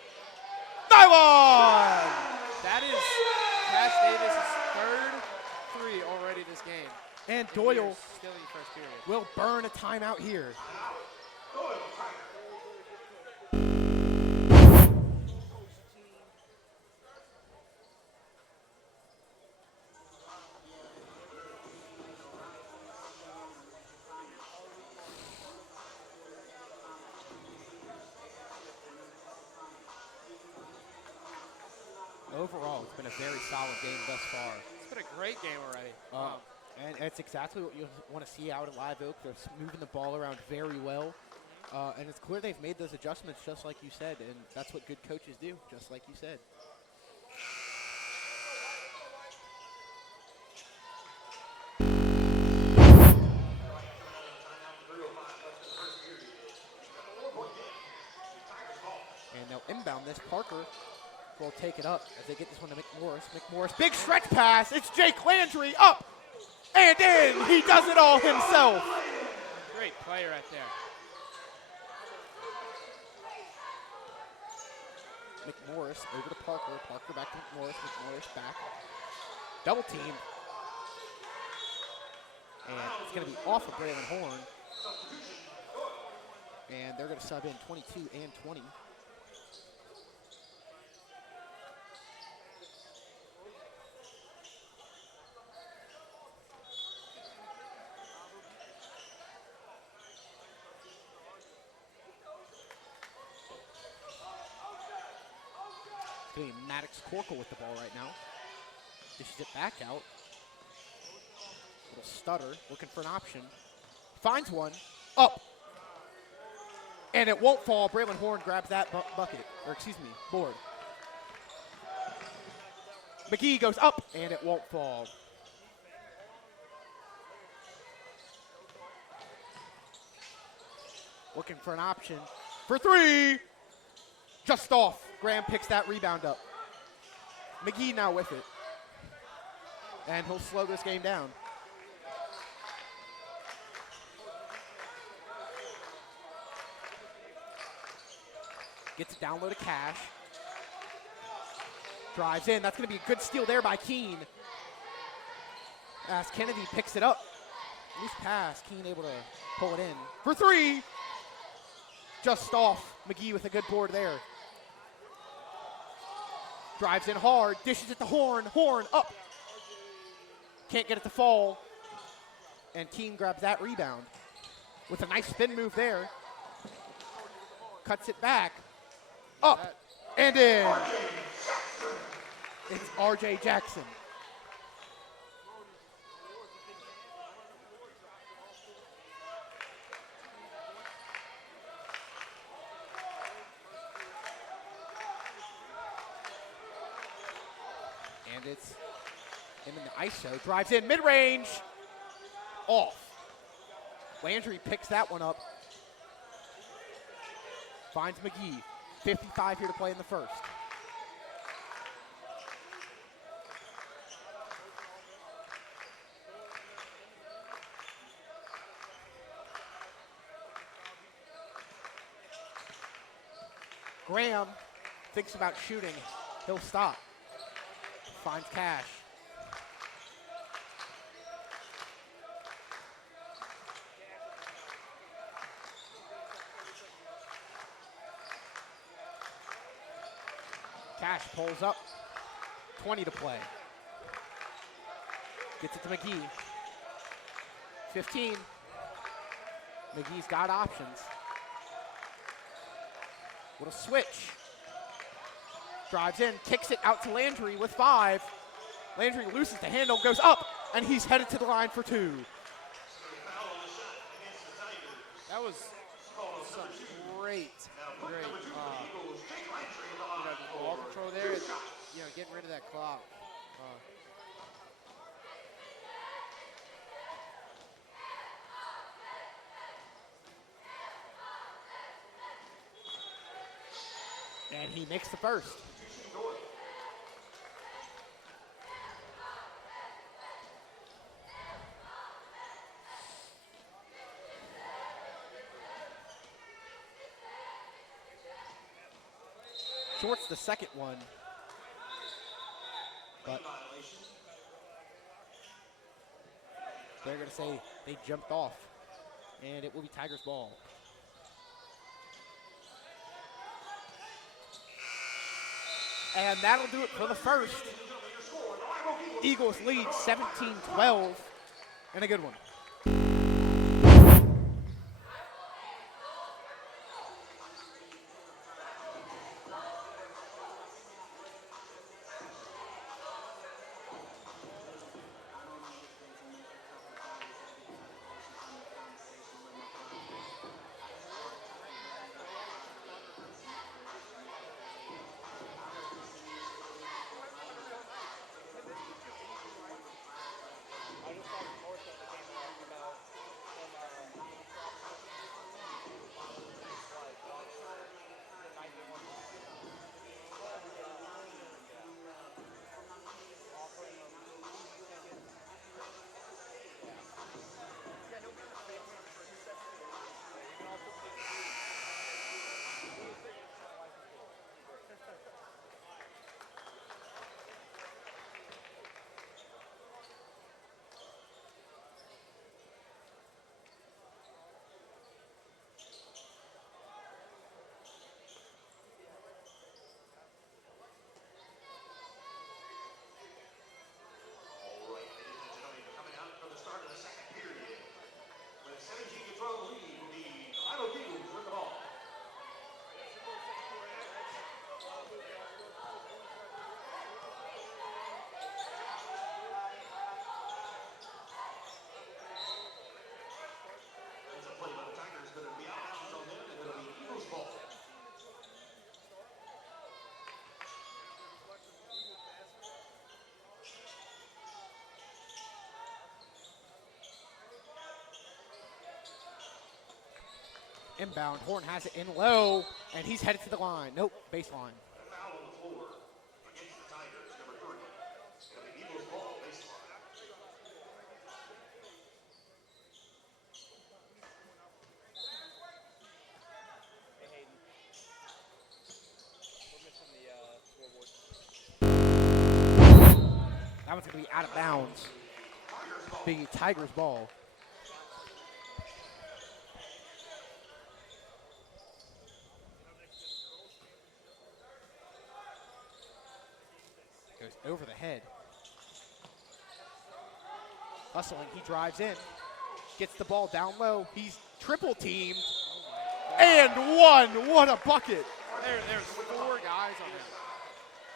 Nylon! That is Cash Davis' third 3 already this game. And And Doyle we're still in the first period. will burn a timeout here. Overall, it's been a very solid game thus far. It's been a great game already. And it's exactly what you want to see out at Live Oak. They're moving the ball around very well. And it's clear they've made those adjustments just like you said. And that's what good coaches do, just like you said. And they'll inbound this. Parker will take it up as they get this one to McMorris. McMorris, big stretch pass. It's Jake Landry up and in. He does it all himself. Great play right there. McMorris over to Parker. Parker back to McMorris. McMorris back. Double team. And it's going to be off of Braylon Horn. And they're going to sub in 22 and 20. Maddox Corkle with the ball right now. Dishes it back out. Little stutter, looking for an option. Finds one, up. And it won't fall. Braylon Horn grabs that bucket, or excuse me, board. McGee goes up, and it won't fall. Looking for an option for 3. Just off. Graham picks that rebound up. McGee now with it. And he'll slow this game down. Gets it down low to Cash. Drives in. That's going to be a good steal there by Keene. As Kennedy picks it up. Loose pass. Keene able to pull it in. For 3. Just off. McGee with a good board there. Drives in hard. Dishes it to Horn. Horn up. Can't get it to fall. And Keene grabs that rebound with a nice spin move there. Cuts it back. Up and in. It's R.J. Jackson. And it's in the ISO. Drives in mid-range. Off. Landry picks that one up. Finds McGee. 55 here to play in the first. Graham thinks about shooting. He'll stop. Finds Cash. Cash pulls up. 20 to play. Gets it to McGee. 15. McGee's got options. Little switch. Drives in, kicks it out to Landry with 5. Landry loses the handle, goes up, and he's headed to the line for 2. That was some great ball control there. And, getting rid of that clock. And he makes the first. Shorts the second one. But they're going to say they jumped off. And it will be Tigers ball. And that'll do it for the first. Eagles lead 17-12, and a good one. Inbound, Horn has it in low, and he's headed to the line. Nope, baseline. Foul on the floor against the Tigers, number 30. It's going to be Eagles ball, baseline. Hey, Hayden. We're missing the scoreboard. That one's going to be out of bounds. Big Tigers ball. Goes over the head. Hustling, he drives in. Gets the ball down low. He's triple teamed. And one. What a bucket. There's 4 guys on him.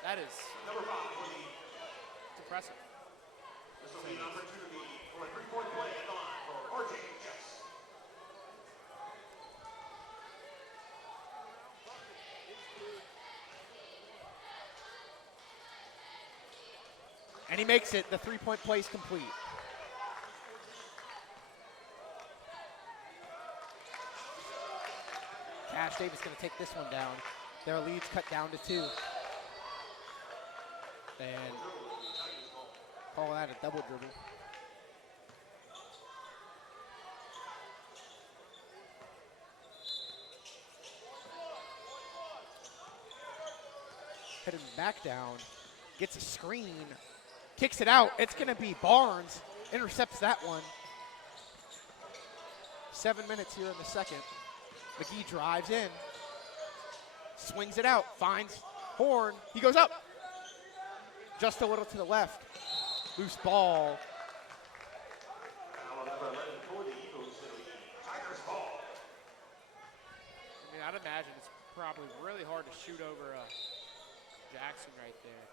That is it's impressive. This will be an opportunity for a three-point play at the line for RJ Jess. And he makes it. The three-point play is complete. Cash Davis going to take this one down. Their lead's cut down to 2. And call that a double dribble. Heading back down. Gets a screen. Kicks it out. It's going to be Barnes. Intercepts that one. 7 minutes here in the second. McGee drives in. Swings it out. Finds Horn. He goes up. Just a little to the left. Loose ball. Foul number 11 for the Eagles. It'll be Tigers ball. I mean, I'd imagine it's probably really hard to shoot over Jackson right there.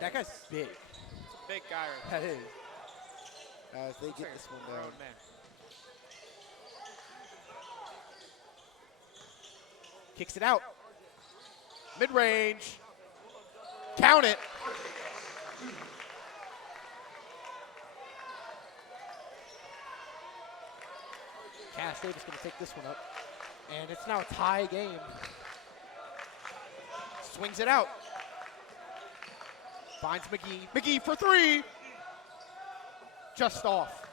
That guy's big. It's a big guy right there. That is. As they Looks get like this a one down. grown man. Kicks it out. Mid-range. Count it. Cash Davis going to take this one up. And it's now a tie game. Swings it out. Finds McGee. McGee for 3. Just off.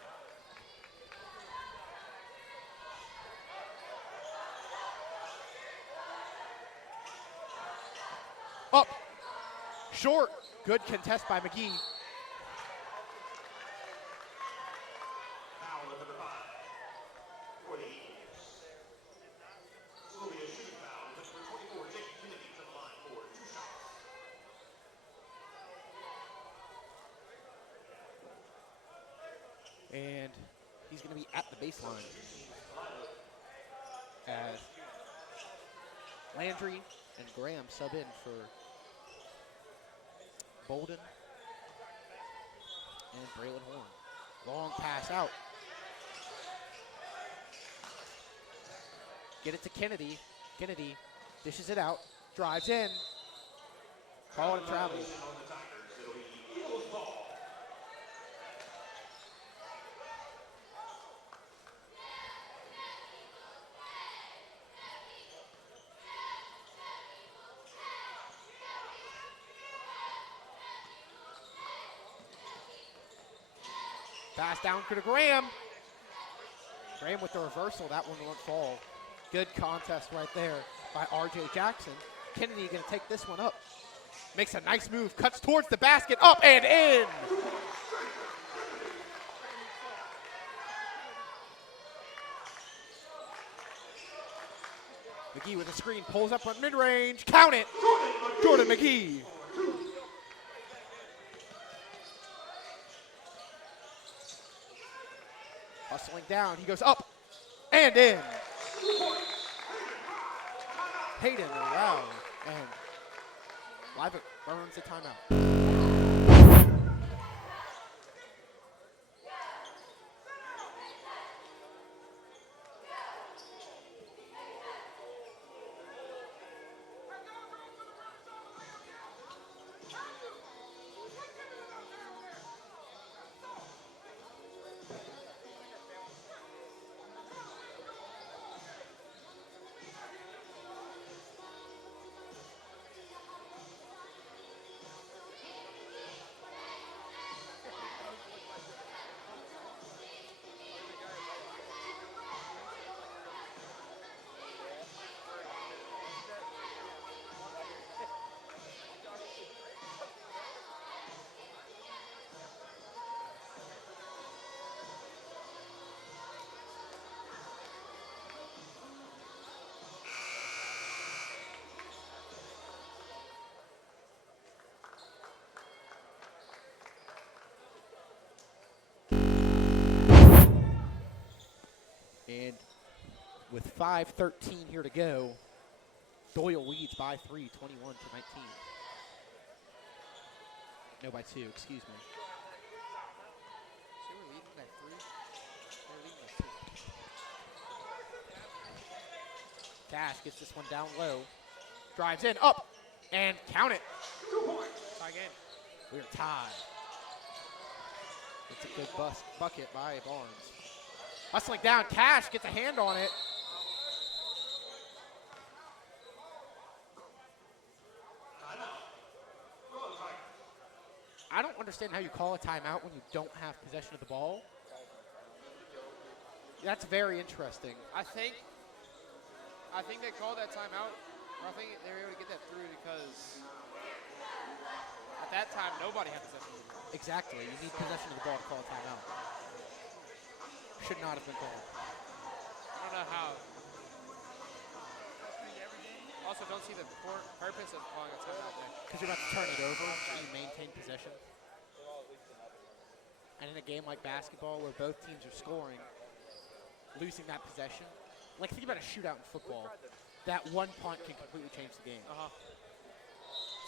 Up. Short. Good contest by McGee. Foul number 5 for the Eagles. This will be a shooting foul. Number 24, Jake Kennedy to the line for 2 shots. And he's going to be at the baseline. As Landry and Graham sub in for Bolden and Braylon Horn. Long pass out. Get it to Kennedy. Kennedy dishes it out. Drives in. Call it travel. On the Tigers, it'll be Eagles ball. Pass down to Graham. Graham with the reversal. That one won't fall. Good contest right there by R.J. Jackson. Kennedy going to take this one up. Makes a nice move. Cuts towards the basket. Up and in. McGee with a screen. Pulls up on mid-range. Count it. Jordan McGee. Hustling down. He goes up and in. Hayden around. And Live burns the timeout. And with 5:13 here to go, Doyle leads by 3, 21 to 19. No, by 2, excuse me. So we're leading by 3. They're leading by 2. Cash gets this one down low. Drives in, up, and count it. Tie game. We're tied. It's a good bucket by Barnes. Hustling down, Cash gets a hand on it. I don't understand how you call a timeout when you don't have possession of the ball. That's very interesting. I think they called that timeout, or I think they were able to get that through because at that time nobody had possession of the ball. Exactly. You need possession of the ball to call a timeout. Should not have been called. I don't know how. Also, don't see the purpose of calling a timeout there. Because you're about to turn it over and you maintain possession. And in a game like basketball where both teams are scoring, losing that possession, like think about a shootout in football. That one punt can completely change the game.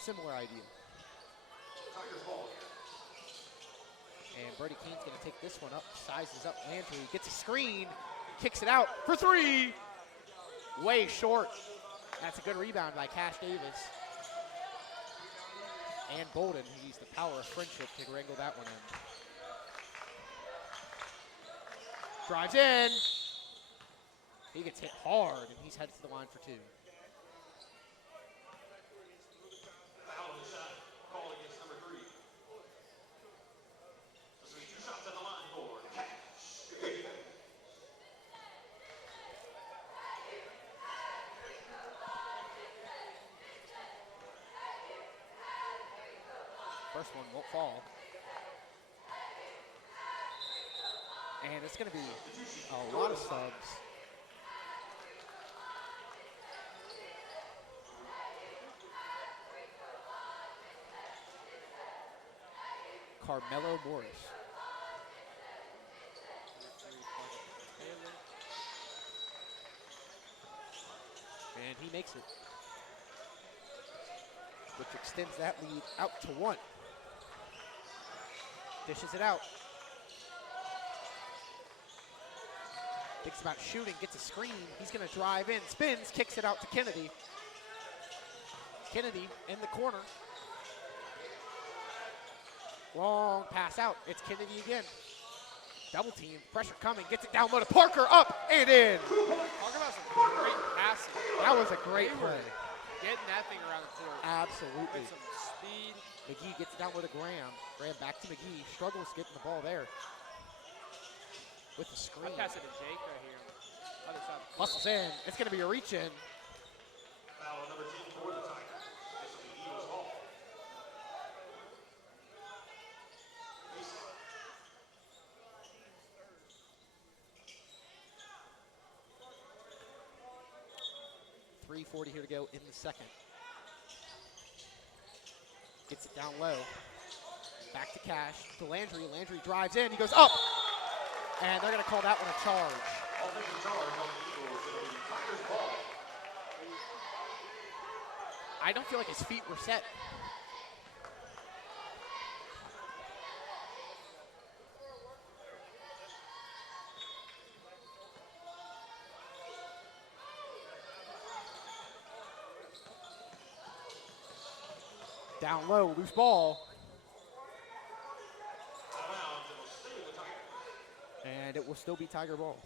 Similar idea. And Brody Keene's going to take this one up, sizes up Landry, gets a screen, kicks it out for 3. Way short. That's a good rebound by Cash Davis. And Bolden, who used the power of friendship to wrangle that one in. Drives in. He gets hit hard, and he's headed to the line for 2. Foul on the shot. Call against number 3. So 2 shots at the line for Cash. First one won't fall. And it's going to be a lot of subs. Carmelo Morris. And he makes it, which extends that lead out to 1. Dishes it out. Thinks about shooting, gets a screen. He's going to drive in, spins, kicks it out to Kennedy. Kennedy in the corner. Long pass out. It's Kennedy again. Double team, pressure coming, gets it down low to Parker, up and in. Talk about some great passing. That was a great They were play. Getting that thing around the court. Absolutely. With some speed. McGee gets it down with a Graham. Graham back to McGee. Struggles getting the ball there. With the screen. I pass it to Jake right here. Other side of the court. Hustles in. It's going to be a reach in. Foul on number 10 for the Tigers. This will be Eagles ball. Baseline. 3:40 here to go in the second. Gets it down low. Back to Cash. To Landry. Landry drives in. He goes up. And they're going to call that one a charge. Offensive charge on the Eagles. It'll be Tigers ball. I don't feel like his feet were set. Down low, loose ball. And it will still be Tiger ball.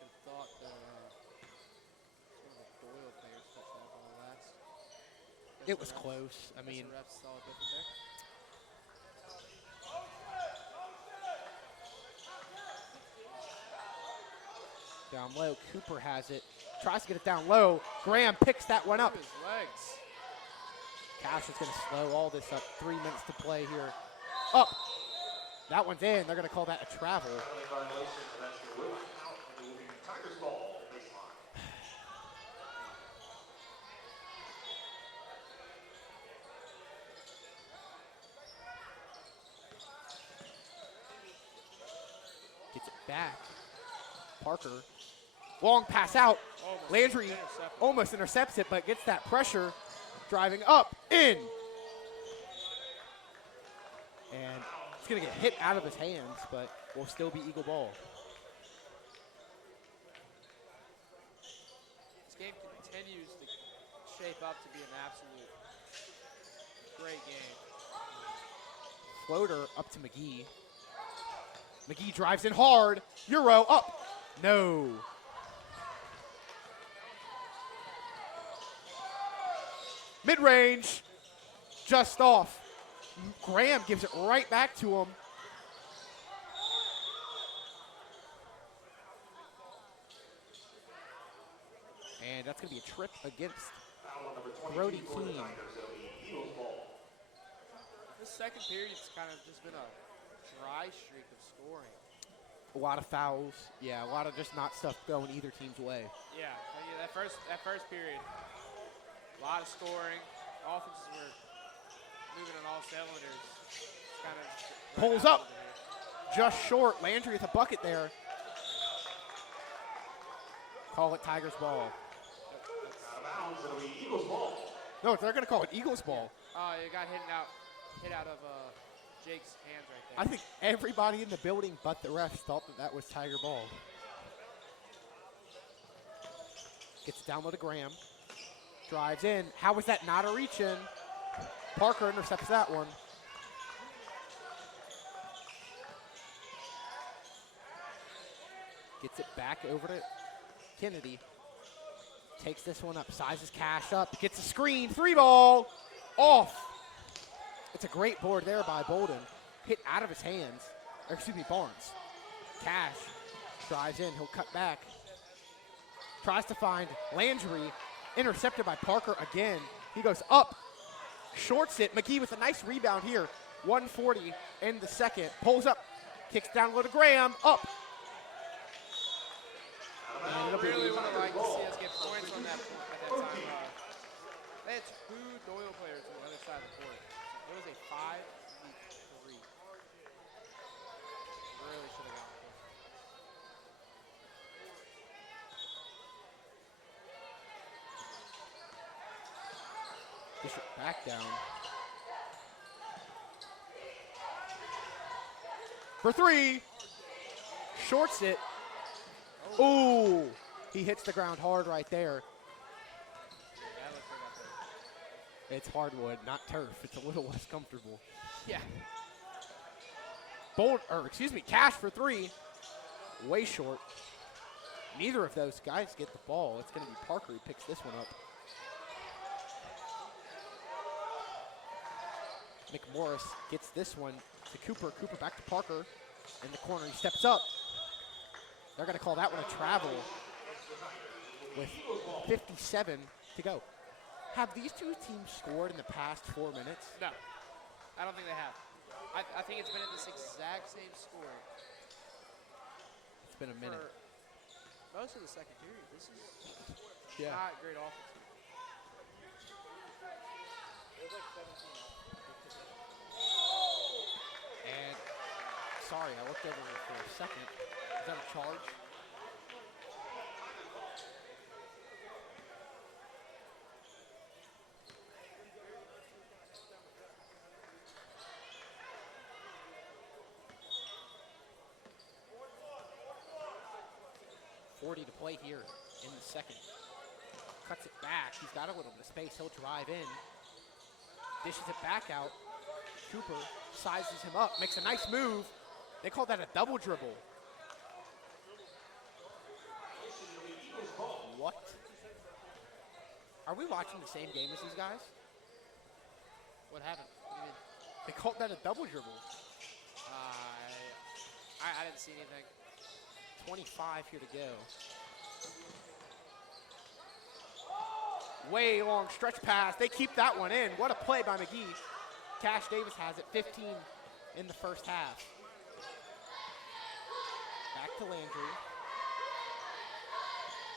I thought that one of the Doyle players touched that ball last. It was close. I mean, the refs saw a different there. down low. Cooper has it. Tries to get it down low. Graham picks that one up. His legs. Cash is going to slow all this up. 3 minutes to play here. Up. That one's in. They're going to call that a travel. Tigers ball, baseline. Gets it back. Parker. Long pass out. Almost Landry intercepted. almost intercepts it, but gets that pressure. Driving up, in. And it's going to get hit out of his hands, but will still be Eagle ball. This game continues to shape up to be an absolute great game. Floater up to McGee. McGee drives in hard. Euro up. No. Mid-range. Just off. Graham gives it right back to him. And that's going to be a trip against Brody Keene. This second period's kind of just been a dry streak of scoring. A lot of fouls. Yeah, a lot of just not stuff going either team's way. Yeah, that first period, a lot of scoring. Offenses were moving on all cylinders. Kind of Pulls up. Just short. Landry with a bucket there. Call it Tigers ball. No, they're going to call it Eagles ball. Oh, it got hit out of Jake's hands right there. I think everybody in the building but the refs thought that that was Tiger ball. Gets it down low to Graham. Drives in. How was that not a reach in? Parker intercepts that one. Gets it back over to Kennedy. Takes this one up, sizes Cash up, gets a screen, 3-ball, off. It's a great board there by Bolden. Hit out of his hands, or excuse me, Barnes. Cash drives in, he'll cut back. Tries to find Landry, intercepted by Parker again. He goes up, shorts it. McGee with a nice rebound here. 1:40 in the second. Pulls up, kicks down low to Graham, up. I really would have liked to see us get points on that at that time. They had 2 Doyle players on the other side of the court. It was a 5-3. Really should have gotten points. Bishop back down. For 3. Shorts it. Ooh, he hits the ground hard right there. That looked like that. It's hardwood, not turf. It's a little less comfortable. Yeah. Cash for 3. Way short. Neither of those guys get the ball. It's going to be Parker who picks this one up. McMorris gets this one to Cooper. Cooper back to Parker. In the corner, he steps up. They're going to call that one a travel with 57 to go. Have these two teams scored in the past 4 minutes? No, I don't think they have. I think it's been at this exact same score. It's been a minute. For most of the second period. This is Yeah. not great offense. And sorry, I looked over for a second. Is that a charge? .40 to play here in the second. Cuts it back. He's got a little bit of space. He'll drive in. Dishes it back out. Cooper sizes him up, makes a nice move. They call that a double dribble. What? Are we watching the same game as these guys? What happened? What do you mean? They called that a double dribble. I didn't see anything. 25 here to go. Way long stretch pass. They keep that one in. What a play by McGee. Cash Davis has it, 15 in the first half. Back to Landry.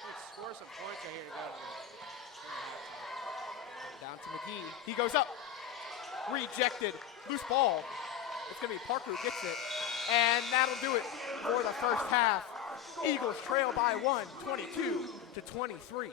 Let's score some points right here to go. Down to McGee. He goes up. Rejected. Loose ball. It's going to be Parker who gets it. And that'll do it for the first half. Eagles trail by 1, 22-23.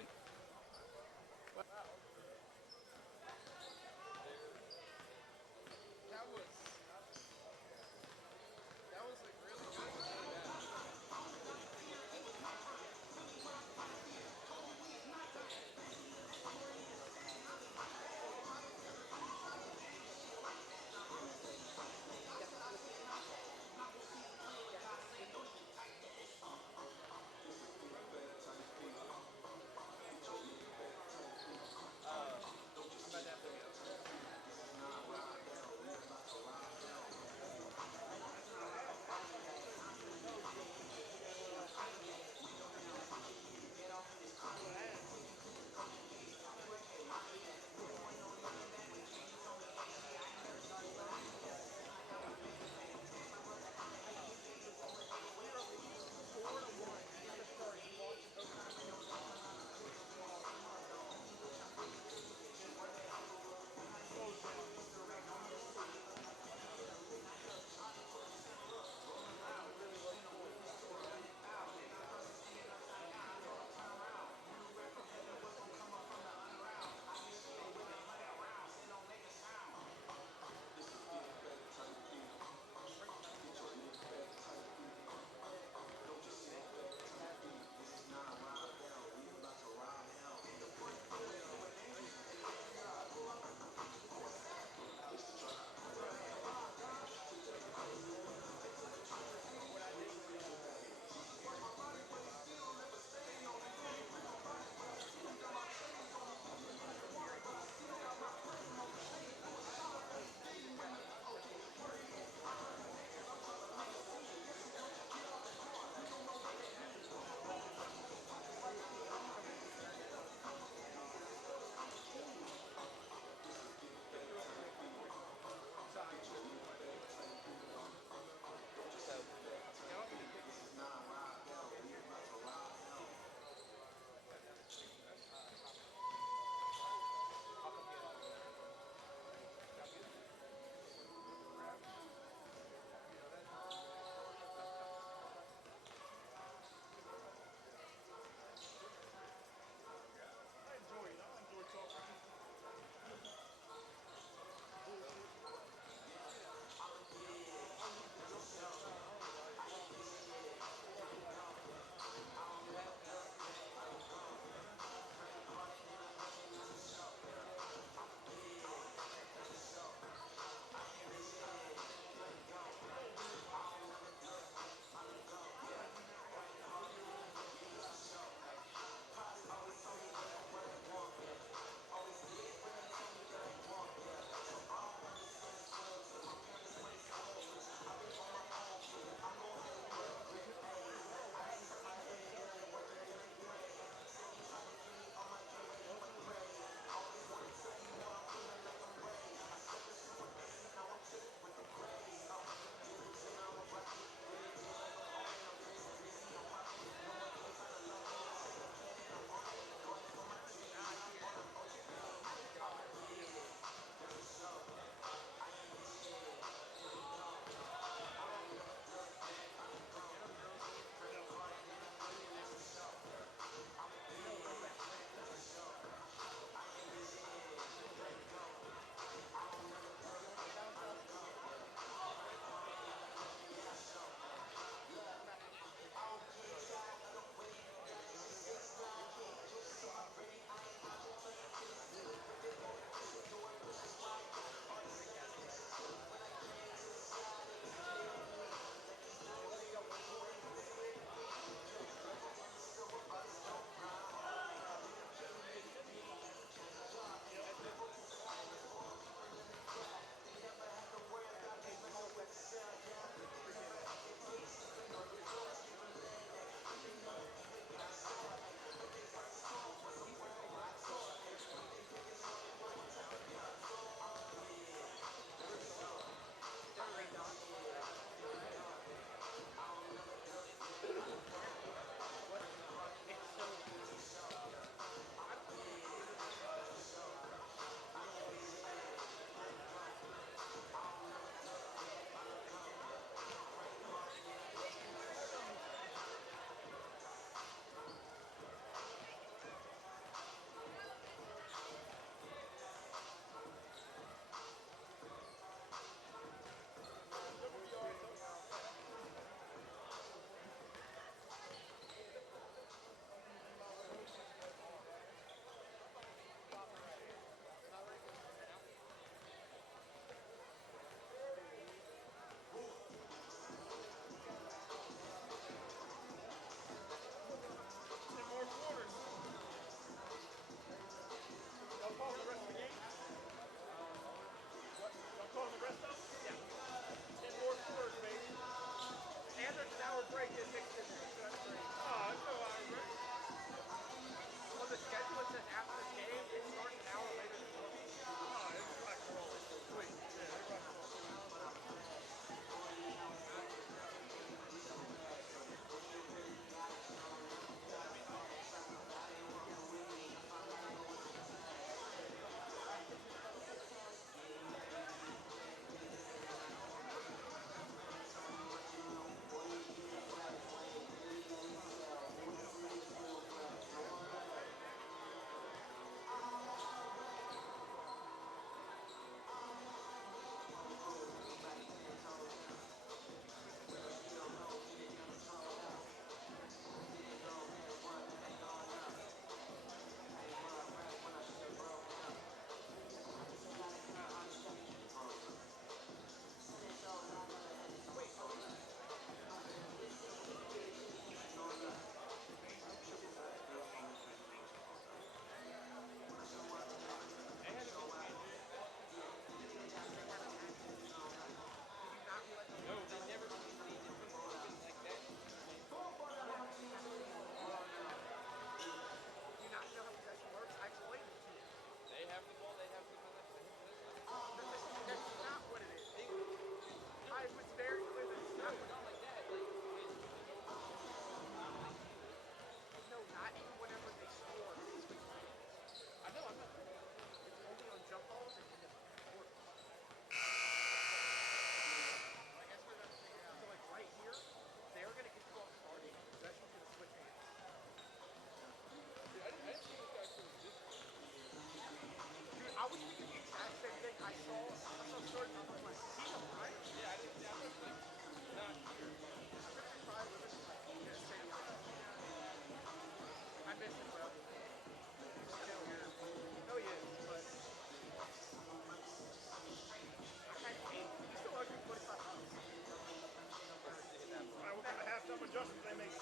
All right, what kind of halftime adjustments they make?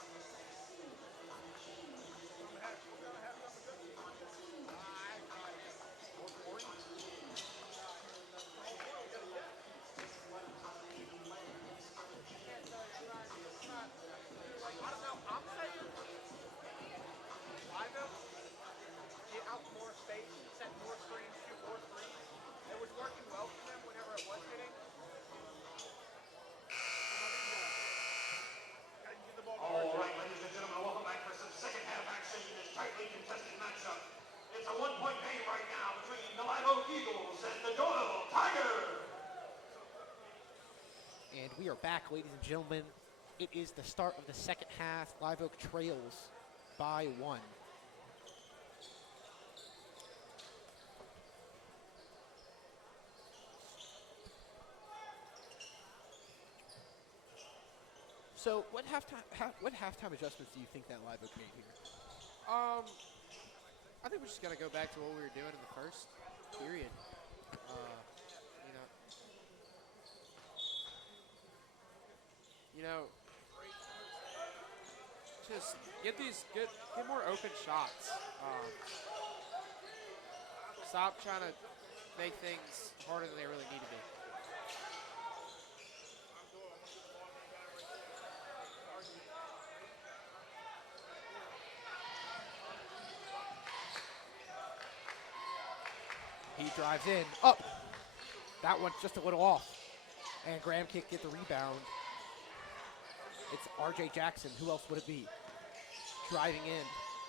What kind of halftime adjustments? All right, ladies and gentlemen, welcome back for some second half action in this tightly contested matchup. It's a one-point game right now between the Live Oak Eagles and the Doyle Tigers. And we are back, ladies and gentlemen. It is the start of the second half. Live Oak trails by 1. So, what halftime adjustments do you think that Live Oak made here? I think we're just gonna go back to what we were doing in the first period. Just get more open shots. Stop trying to make things harder than they really need to be. He drives in, up. That one's just a little off. And Graham can't get the rebound. It's R.J. Jackson. Who else would it be? Driving in.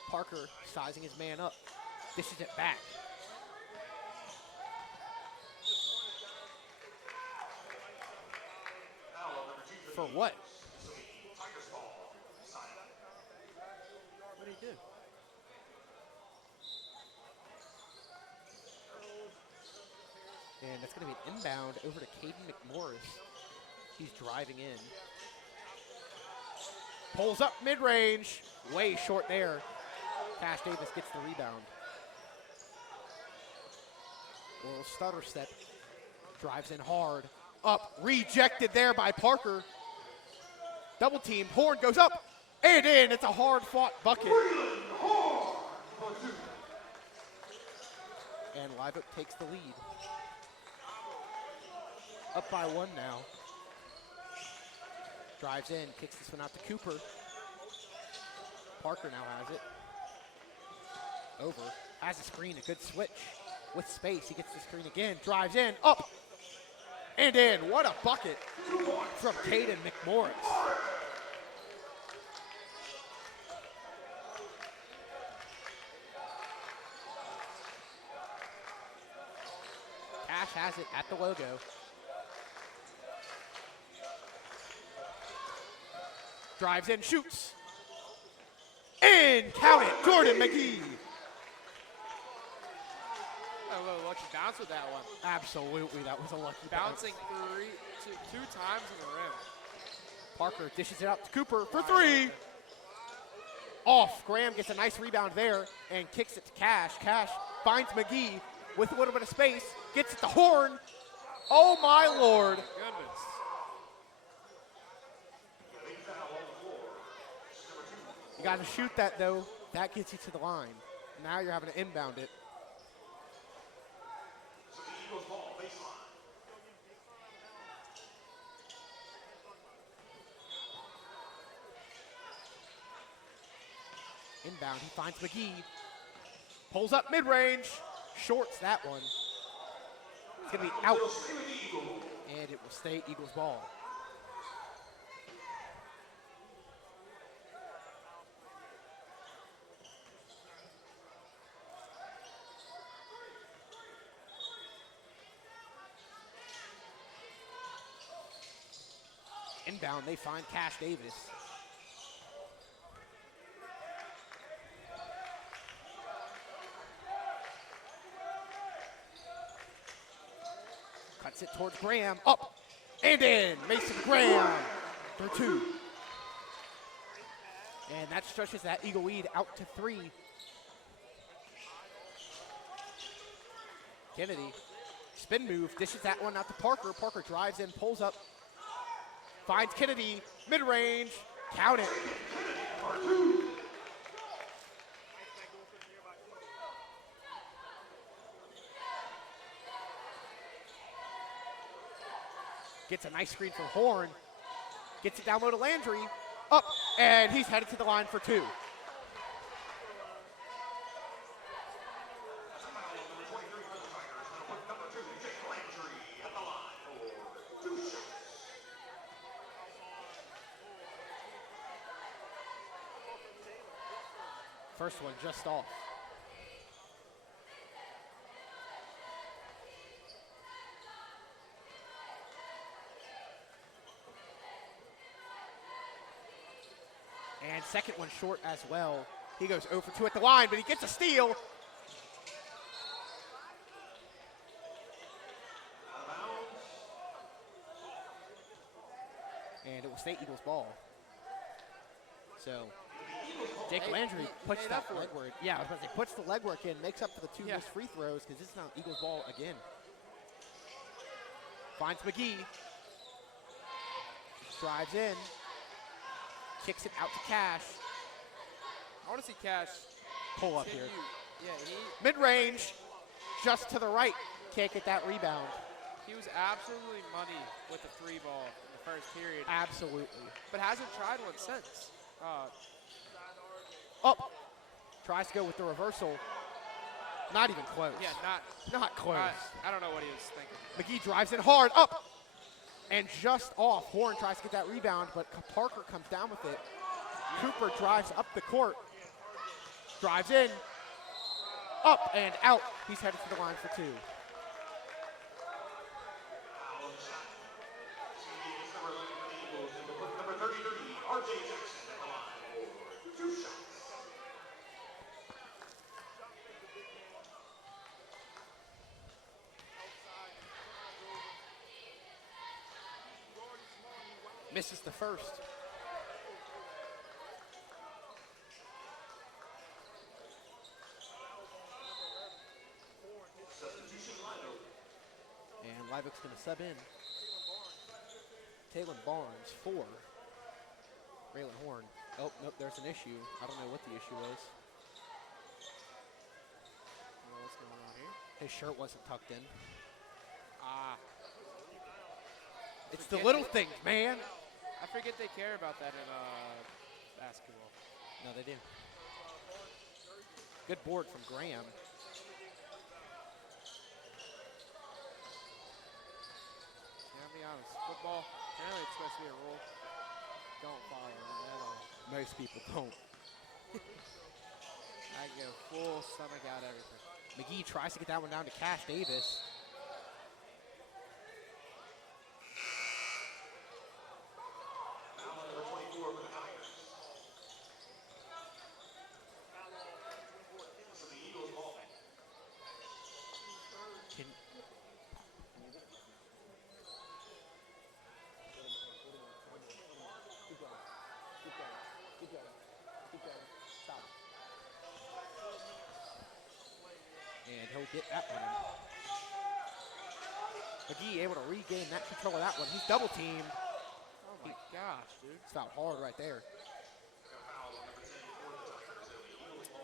Parker sizing his man up. Dishes it back. For what? What did he do? And that's going to be an inbound over to Caden McMorris. He's driving in. Pulls up mid-range. Way short there. Cash Davis gets the rebound. A little stutter step. Drives in hard. Up. Rejected there by Parker. Double team. Horn goes up and in. It's a hard-fought bucket. And Live Oak takes the lead. Up by 1 now. Drives in, kicks this one out to Cooper. Parker now has it. Over, has a screen, a good switch. With space, he gets the screen again, drives in, up, and in. What a bucket from Caden McMorris. Cash has it at the logo. Drives in, shoots. And count it, Jordan McGee. A little lucky bounce with that one. Absolutely, that was a lucky bounce. Bouncing two times in the rim. Parker dishes it out to Cooper for 3. Off, Graham gets a nice rebound there and kicks it to Cash. Cash finds McGee with a little bit of space, gets it to Horn. Oh my Lord. Goodness. You got to shoot that, though. That gets you to the line. Now you're having to inbound it. Inbound, he finds McGee. Pulls up mid-range. Shorts that one. It's going to be out. And it will stay Eagles ball. Inbound, they find Cash Davis. it towards Graham. Up and in. Mason Graham for 2. And that stretches that Eagle lead out to 3. Kennedy, spin move, dishes that one out to Parker. Parker drives in, pulls up, finds Kennedy, mid-range, count it. Gets a nice screen from Horn, gets it down low to Landry, up, and he's headed to the line for 2. First one just off. And second one short as well. He goes 0 for 2 at the line, but he gets a steal. And it will stay Eagles ball. So Jake Landry puts that legwork. Yeah, I was about to say, puts the legwork in, makes up for the 2 missed free throws because this is now Eagles ball again. Finds McGee. Drives in. Kicks it out to Cash. I want to see Cash Pull up here. Yeah, Mid-range, just to the right. Can't get that rebound. he was absolutely money with the 3 ball in the first period, Absolutely. but hasn't tried one since. Up. Tries to go with the reversal. Not even close. Yeah, Not close. I don't know what he was thinking. McGee drives in hard. Up. And just off. Horn tries to get that rebound, but Parker comes down with it. Cooper drives up the court. Drives in. Up and out. He's headed to the line for 2. Number 33, R.J. Jackson at the line for 2 shots. Misses the first. And Livingston's going to sub in. Taylor Barnes, 4. Raylan Horn. Oh, nope, there's an issue. I don't know what the issue was. What's going on here? His shirt wasn't tucked in. It's the Forget little it. things, man. I forget they care about that in basketball. No, they do. Good board from Graham. Yeah, I'll be honest. Football, apparently it's supposed to be a rule. Don't follow it at all. Most people don't. I go full stomach out everything. McGee tries to get that one down to Cash Davis. Number 24 for the Tigers. This is the Eagles ball. Can, Stop. And he'll get that one. McGee able to regain that control of that one. He's double teamed. Oh my gosh, dude. It's fouled hard right there.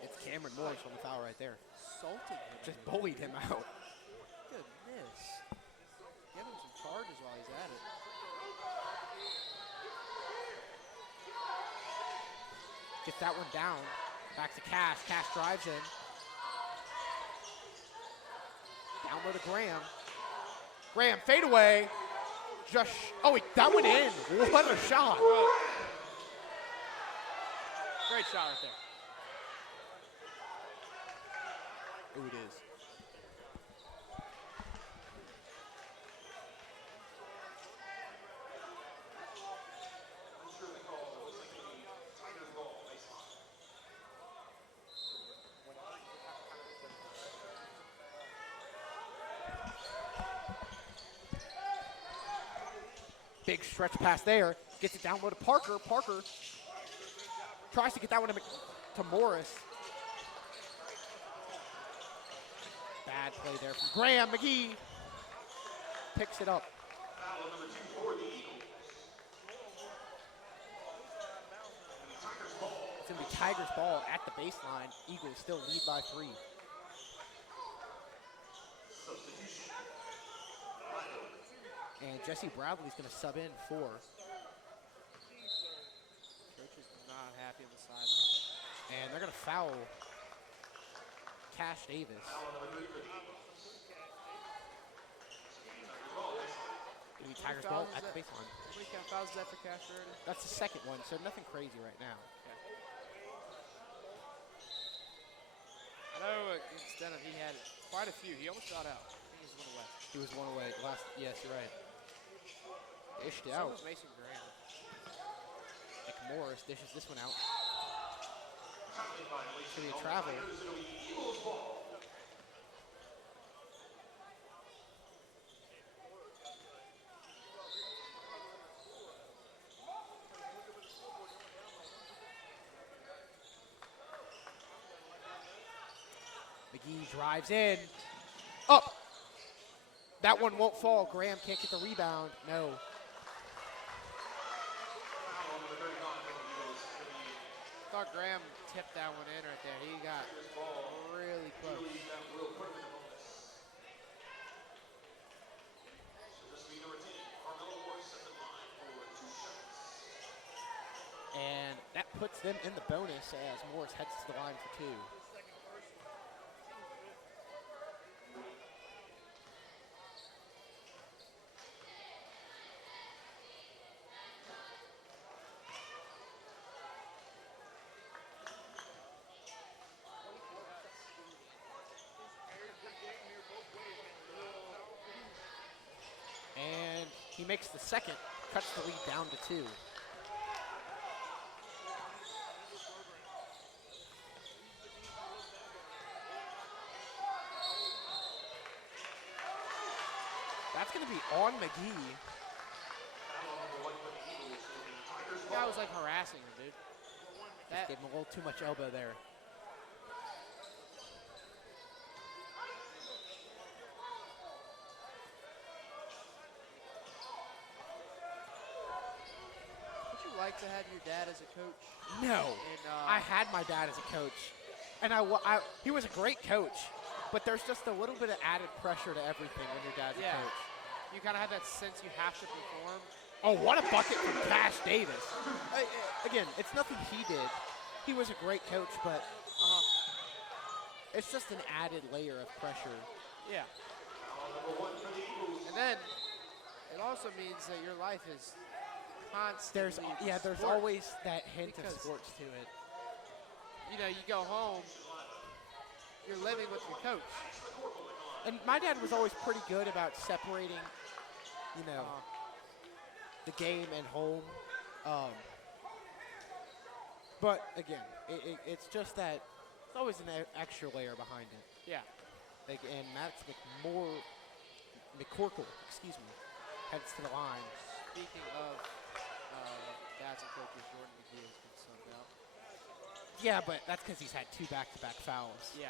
It's Cameron Morris from the foul right there. Assaulted him. Just bullied him out. Goodness. Give him some charges while he's at it. Gets that one down. Back to Cash. Cash drives in. Down low to Graham. Graham fade away. Just, that went in. What a shot. Great shot right there. Oh, it is. Big stretch pass there. Gets it down low to Parker. Parker tries to get that one to Morris. Bad play there from Graham. McGee picks it up. Foul number 2 for the Eagles. It's going to be Tigers ball at the baseline. Eagles still lead by 3. Substitution. And Jesse Bradley's going to sub in for. Coach is not happy on the sideline. And they're going to foul Cash Davis. Maybe Tigers ball at the baseline. How many fouls is that for Cash already? That's the second one, so nothing crazy right now. I know against Denham he had quite a few. He almost got out. I think he was one away. He was one away. Yes, you're right. Dished it So out. was Mason Graham. Nick Morris dishes this one out. Violation Should be a on the travel. Tigers. It'll be Eagles ball. McGee drives in. Up. That one won't fall. Graham can't get the rebound. No. Foul on number 39 for the Eagles. It'll be Thought Graham tipped that one in right there. He got really close. lead that will put him in the bonus. So this will be number 10. Carmelo Morris at the line for 2 shots. And that puts them in the bonus as Morris heads to the line for 2. And he makes the second, cuts the lead down to 2. That's going to be on McGee. The guy was like harassing him, dude. That, Gave him a little too much elbow there. would you like to have your dad as a coach? No. And, I had my dad as a coach, and he was a great coach, but there's just a little bit of added pressure to everything when your dad's Yeah. a coach. You kind of have that sense you have to perform. Oh, what a bucket from Cash Davis. Again, it's nothing he did. He was a great coach, but it's just an added layer of pressure. Yeah. And then it also means that your life is constantly There's sport. always that hint of Because- sports to it. You know, you go home, you're living with your coach. And my dad was always pretty good about separating, the game and home. But again, it's just that it's always an extra layer behind it. Yeah. And Maddox McCorkle, heads to the line. Speaking of dads and coaches, Jordan McGee has been subbed out. Yeah, but that's because he's had 2 back-to-back fouls. Yeah.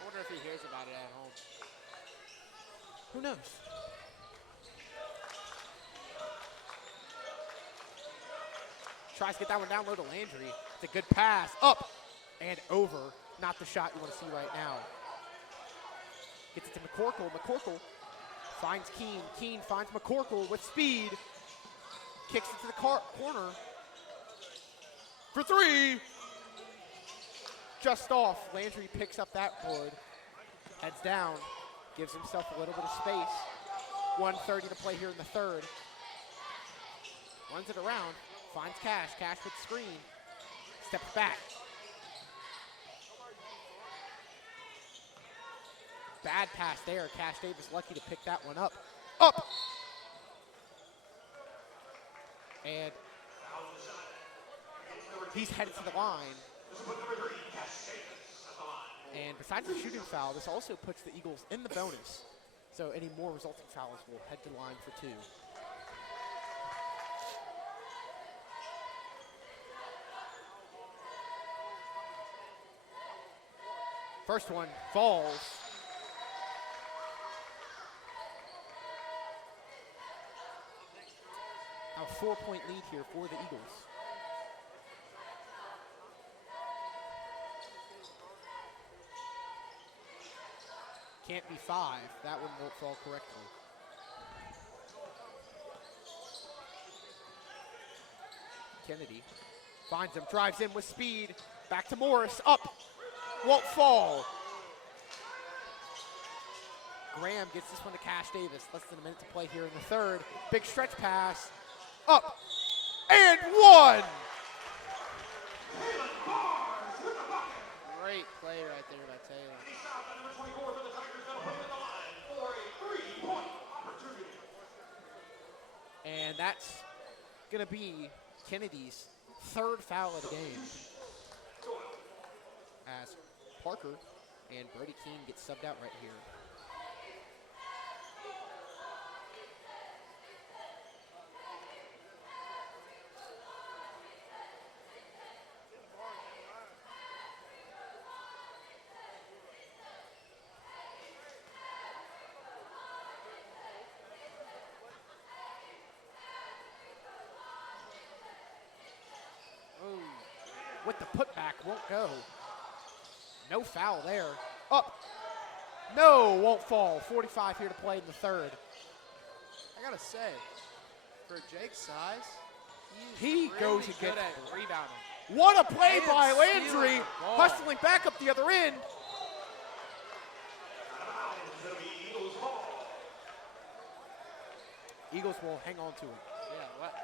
I wonder if he hears about it at home. Who knows? Tries to get that one down low to Landry. It's a good pass. Up and over. Not the shot you want to see right now. Gets it to McCorkle. McCorkle finds Keene. Keene finds McCorkle with speed. Kicks it to the corner. For 3. Just off. Landry picks up that board. Heads down. Gives himself a little bit of space. 1:30 to play here in the third. Runs it around. Finds Cash. Cash with the screen. Steps back. Bad pass there. Cash Davis lucky to pick that one up. Up! And he's headed to the line. And besides the shooting foul, this also puts the Eagles in the bonus. So any more resulting fouls will head to the line for 2. First one falls. Now a 4-point lead here for the Eagles. Can't be 5. That one won't fall correctly. Kennedy finds him, drives in with speed. Back to Morris, up, won't fall. Graham gets this one to Cash Davis. Less than a minute to play here in the third. Big stretch pass, up, and 1. Great play right there by Taylor. And that's going to be Kennedy's 3rd foul of the game. As Parker and Brody Keene get subbed out right here. With the putback, won't go. No foul there. Up. No, won't fall. 45 here to play in the third. I gotta say, for Jake's size, He really goes and good gets at rebounding. What a play And by stealing Landry. the ball. Hustling back up the other end. Eagles will hang on to it. Yeah, what?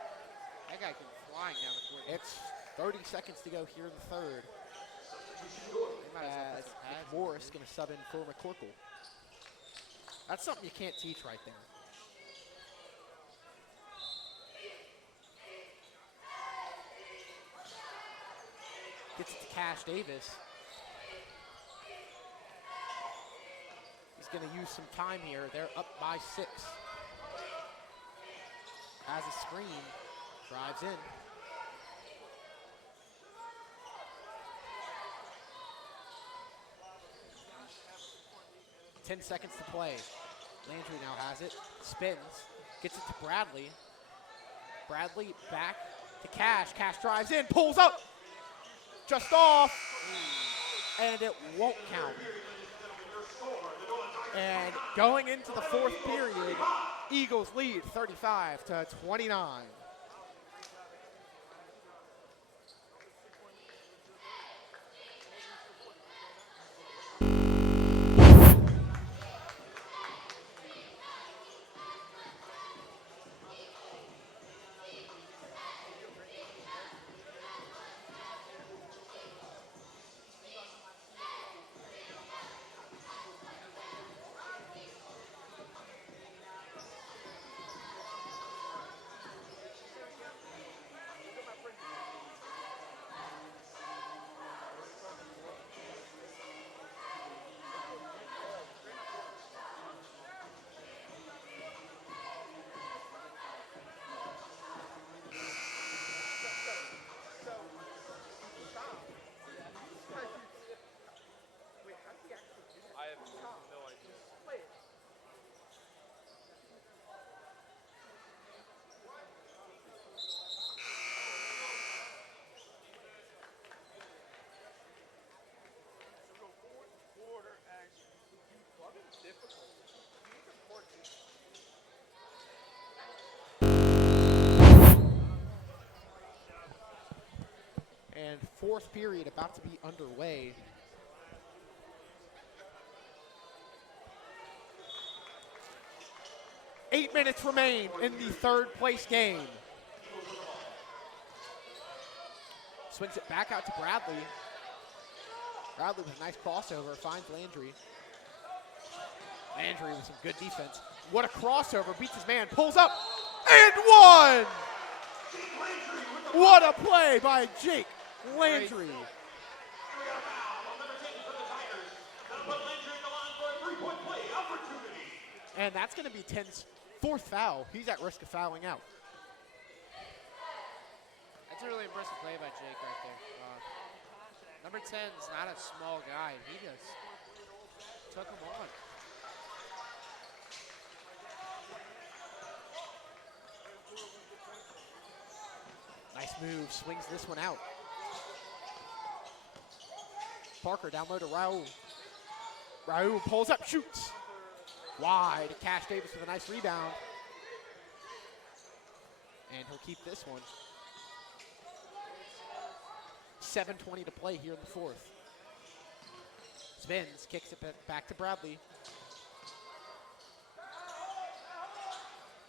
That guy came flying down the court. It's 30 seconds to go here in the third. They might as well put As some pads Morris on, going to sub in for McCorkle. That's something you can't teach right there. Gets it to Cash Davis. He's going to use some time here. They're up by 6. Has a screen, drives in. Ten seconds to play. Landry now has it, spins, gets it to Bradley. Bradley back to Cash. Cash drives in, pulls up, just off, and it won't count. And going into the 4th period, Eagles lead 35-29. And 4th period about to be underway. Eight minutes remain in the 3rd place game. Swings it back out to Bradley. Bradley with a nice crossover, finds Landry. Landry with some good defense. What a crossover, beats his man, pulls up, and 1! What a play by Jake Landry. And that's going to be 10's fourth foul. He's at risk of fouling out. That's a really impressive play by Jake right there. Number 10's not a small guy. He just took him on. Nice move, swings this one out. Parker down low to Raul. Raul pulls up, shoots. Wide, Cash Davis with a nice rebound. And he'll keep this one. 7:20 to play here in the fourth. Spins, kicks it back to Bradley.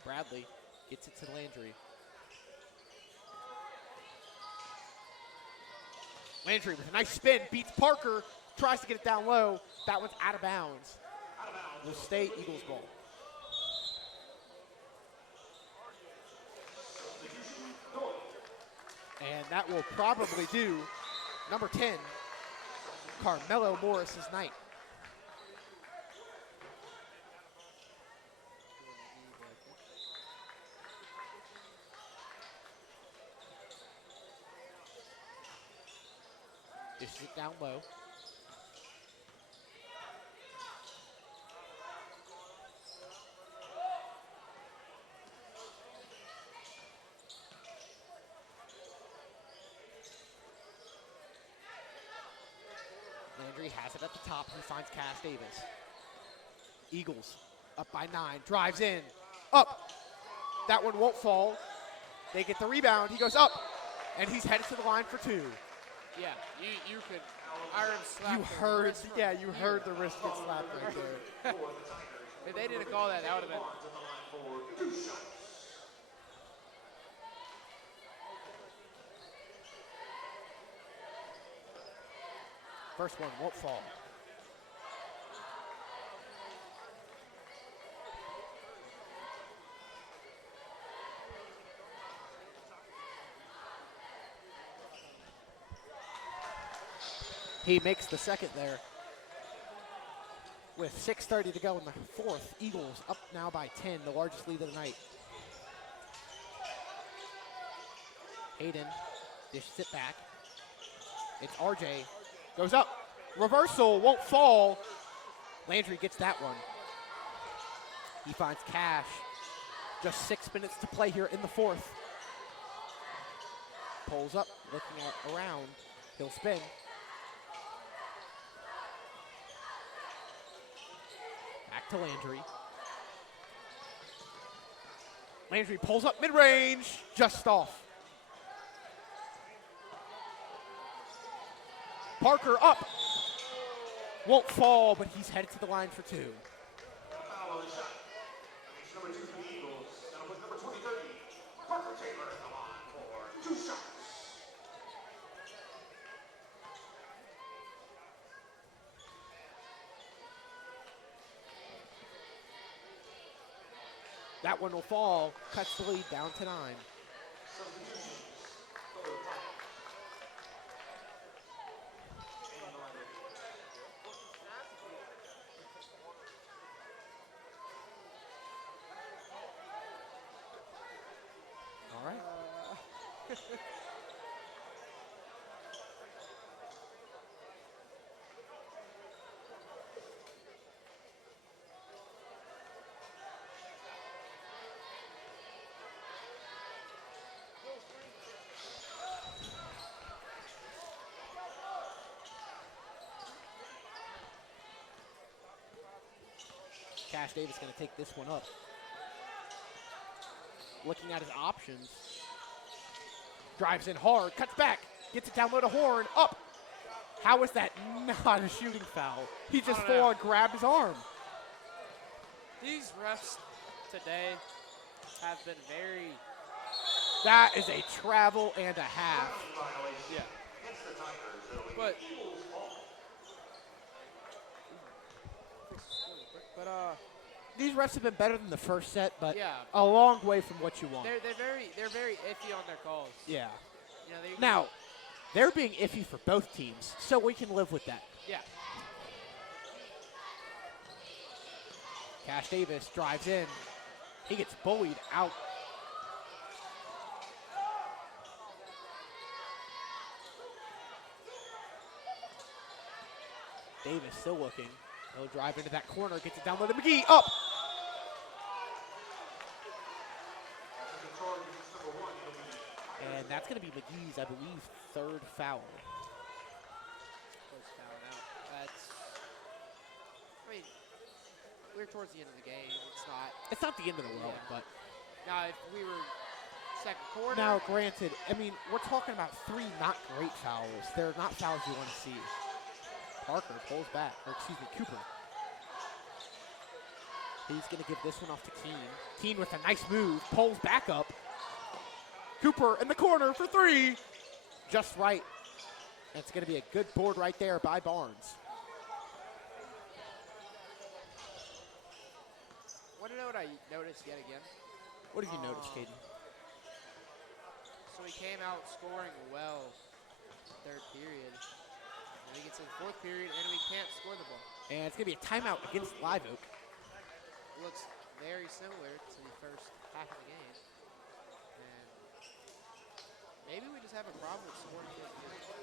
Bradley gets it to Landry. Landry with a nice spin, beats Parker, tries to get it down low. That one's out of bounds. Will stay Eagles ball. And that will probably do number 10, Carmelo Morris's night. Dishes it down low. Landry has it at the top. He finds Cash Davis. Eagles up by 9. Drives in. Up. That one won't fall. They get the rebound. He goes up. And he's headed to the line for 2. Yeah, you could iron slap. You heard, yeah, you heard the wrist get slapped right there. If they didn't call that, that would have been. First one won't fall. He makes the second there. With 6:30 to go in the fourth, Eagles up now by 10, the largest lead of the night. Hayden dishes it back. It's RJ. Goes up. Reversal, won't fall. Landry gets that one. He finds Cash. Just 6 minutes to play here in the fourth. Pulls up, looking around. He'll spin. Back to Landry. Landry pulls up mid-range, just off. Parker up. Won't fall, but he's headed to the line for 2. Foul on the shot. Makes number 2 for the Eagles. Now with number 20, Parker Taylor at the line for 2 shots. That one will fall, cuts the lead down to 9. Substitutions. All right. Cash Davis going to take this one up. Looking at his options. Drives in hard, cuts back, gets it down low to Horn, up. How is that not a shooting foul? He just full-on grabbed his arm. These refs today have been very. That is a travel and a half. Yeah. But These refs have been better than the first set, but yeah, a long way from what you want. they're very iffy on their calls. Yeah. You know, Now, they're being iffy for both teams, so we can live with that. Yeah. Cash Davis drives in. He gets bullied out. Davis still looking. He'll drive into that corner, gets it down low to McGee. Up! And that's going to be McGee's, I believe, third foul. Close fouling out. That's, I mean, we're towards the end of the game. It's not the end of the world, Yeah. but Now, if we were second quarter. now, granted, I mean, we're talking about 3 not great fouls. They're not fouls you want to see. Parker pulls back, or excuse me, Cooper. He's going to give this one off to Keene. Keene with a nice move, pulls back up. Cooper in the corner for 3. Just right. And it's going to be a good board right there by Barnes. Want to know what I noticed yet again? What have you noticed, Katie? So he came out scoring well third period. And he gets in fourth period, and we can't score the ball. And it's going to be a timeout against Live Oak. Looks very similar to the first half of the game. And maybe we just have a problem with scoring fourth period.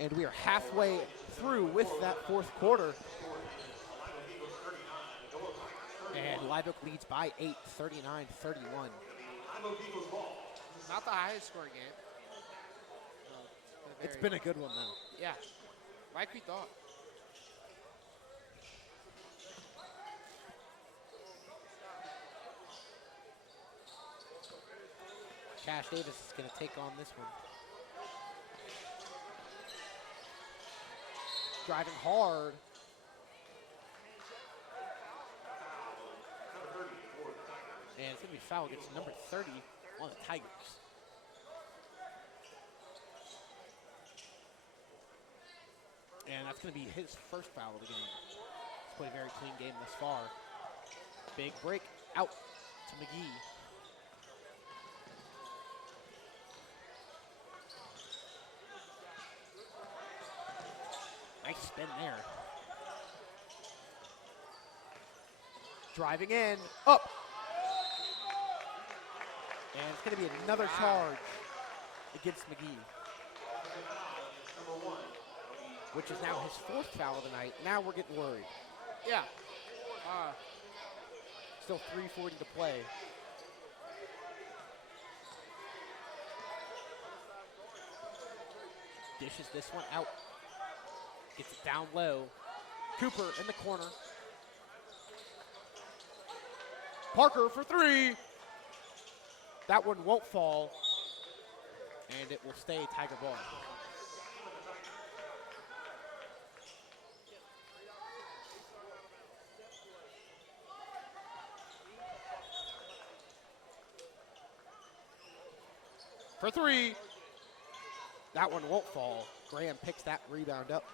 And we are halfway through with that fourth quarter. And Live Oak leads by 8, 39-31. Not the highest scoring game. It's been a good one, though. Yeah, like we thought. Cash Davis is going to take on this one. Driving hard. And it's going to be a foul against number 30 on the Tigers. And that's going to be his first foul of the game. He's played a very clean game thus far. Big break out to McGee. Nice spin there. Driving in, up. And it's going to be another charge against McGee, which is now his fourth foul of the night. Now we're getting worried. Yeah. Still 3:40 to play. Dishes this one out. Gets it down low. Cooper in the corner. Parker for 3. That one won't fall. And it will stay Tiger ball. For 3. That one won't fall. Graham picks that rebound up.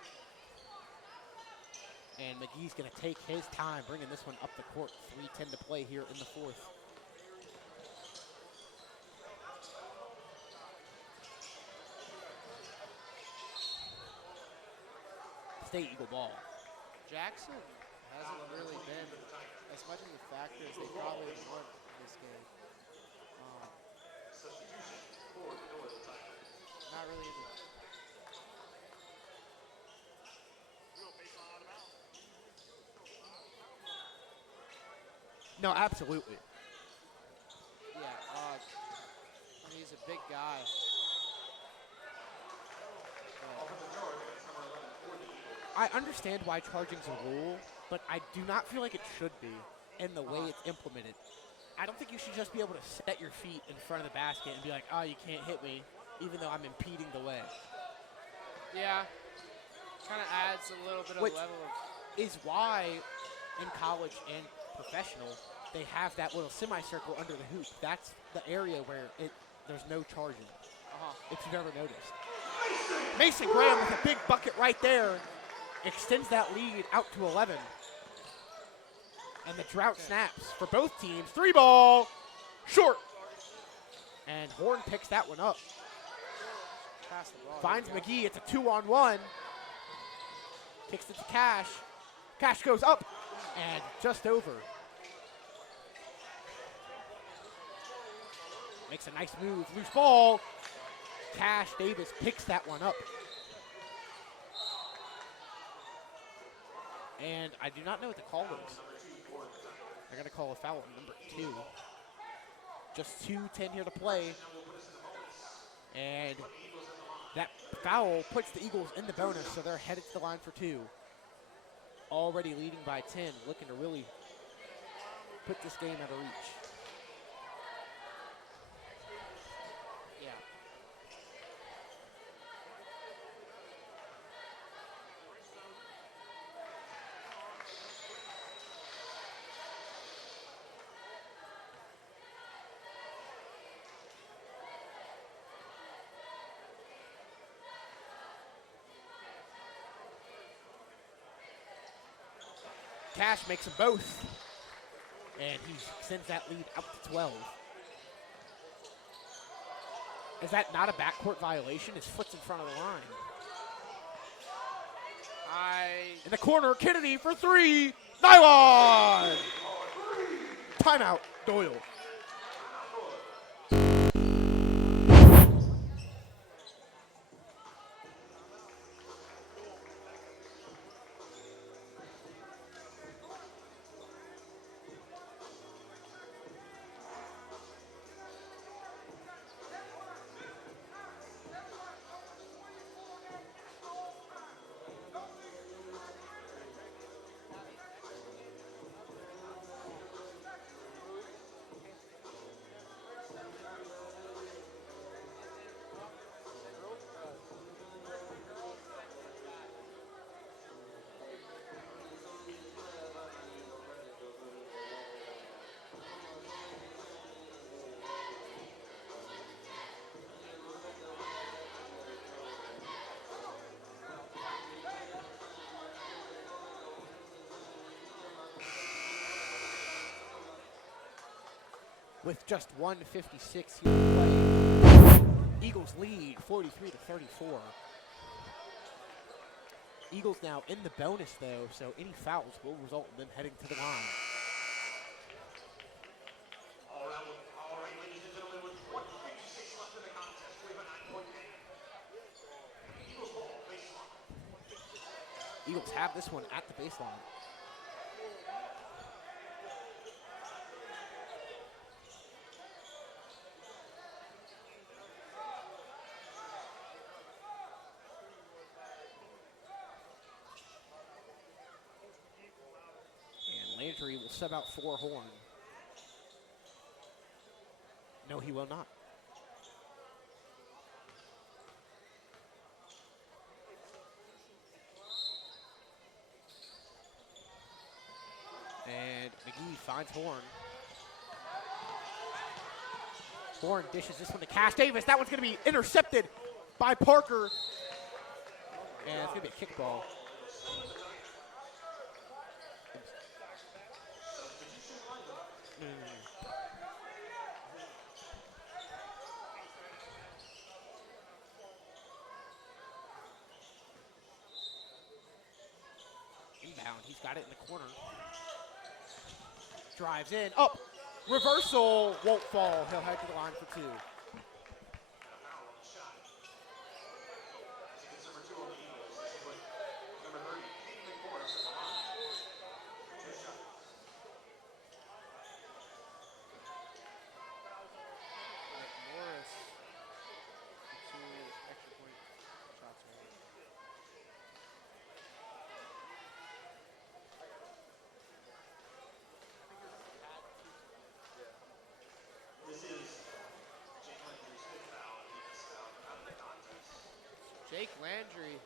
And McGee's going to take his time bringing this one up the court. 3:10 to play here in the fourth. State Eagle ball. Jackson hasn't really been as much of a factor as they probably want in this game. Not really in the No, absolutely. Yeah, he's a big guy. I understand why charging's a rule, but I do not feel like it should be in the way it's implemented. I don't think you should just be able to set your feet in front of the basket and be like, oh, you can't hit me, even though I'm impeding the way. Yeah, kind of adds a little bit of Which level of. is why in college and professional, they have that little semicircle under the hoop. That's the area where there's no charging, if you've ever noticed. Mason Graham with a big bucket right there extends that lead out to 11. And the drought snaps for both teams. 3-ball, short. And Horn picks that one up. Pass the ball. Finds McGee. It's a 2-on-1. Kicks it to Cash. Cash goes up and just over. Makes a nice move. Loose ball. Cash Davis picks that one up. And I do not know what the call is. They're going to call a foul on number 2. Just 2:10 here to play. And that foul puts the Eagles in the bonus, so they're headed to the line for 2. Already leading by 10, looking to really put this game out of reach. Yeah. Cash makes them both. And he sends that lead up to 12. Is that not a backcourt violation? His foot's in front of the line. In the corner, Kennedy for 3. Nylon! Timeout, Doyle. With just 1:56 here to play, Eagles lead 43-34. Eagles now in the bonus though, so any fouls will result in them heading to the line. All right, ladies and gentlemen, with 1:56 left in the contest, we have a 9-point game. Eagles ball, baseline. Eagles have this one at the baseline. Landry will sub out for Horn. No, he will not. And McGee finds Horn. Horn dishes this one to Cash Davis. That one's going to be intercepted by Parker. And it's going to be a kickball. Inbound, he's got it in the corner. Drives in, up, reversal, won't fall. He'll head to the line for 2. Jake Landry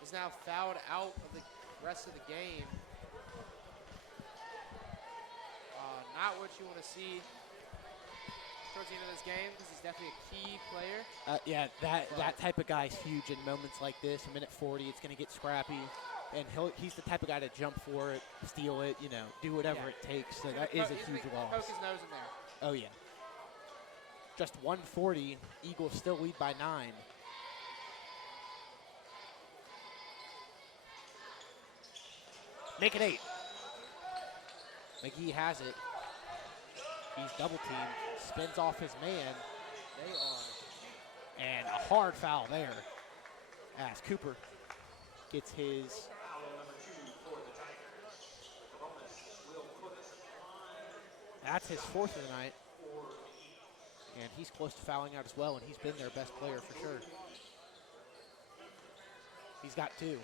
is now fouled out of the rest of the game. Not what you want to see towards the end of this game because he's definitely a key player. Yeah, that type of guy is huge in moments like this. A minute 40, it's going to get scrappy. And he's the type of guy to jump for it, steal it, do whatever it takes. So that is a huge loss. Poke his nose in there. Oh, yeah. Just 140. Eagles still lead by 9. Make it 8. McGee has it. He's double teamed. Spins off his man. They are. And a hard foul there as Cooper gets his. That's his 4th of the night. And he's close to fouling out as well, and he's been their best player for sure. He's got 2.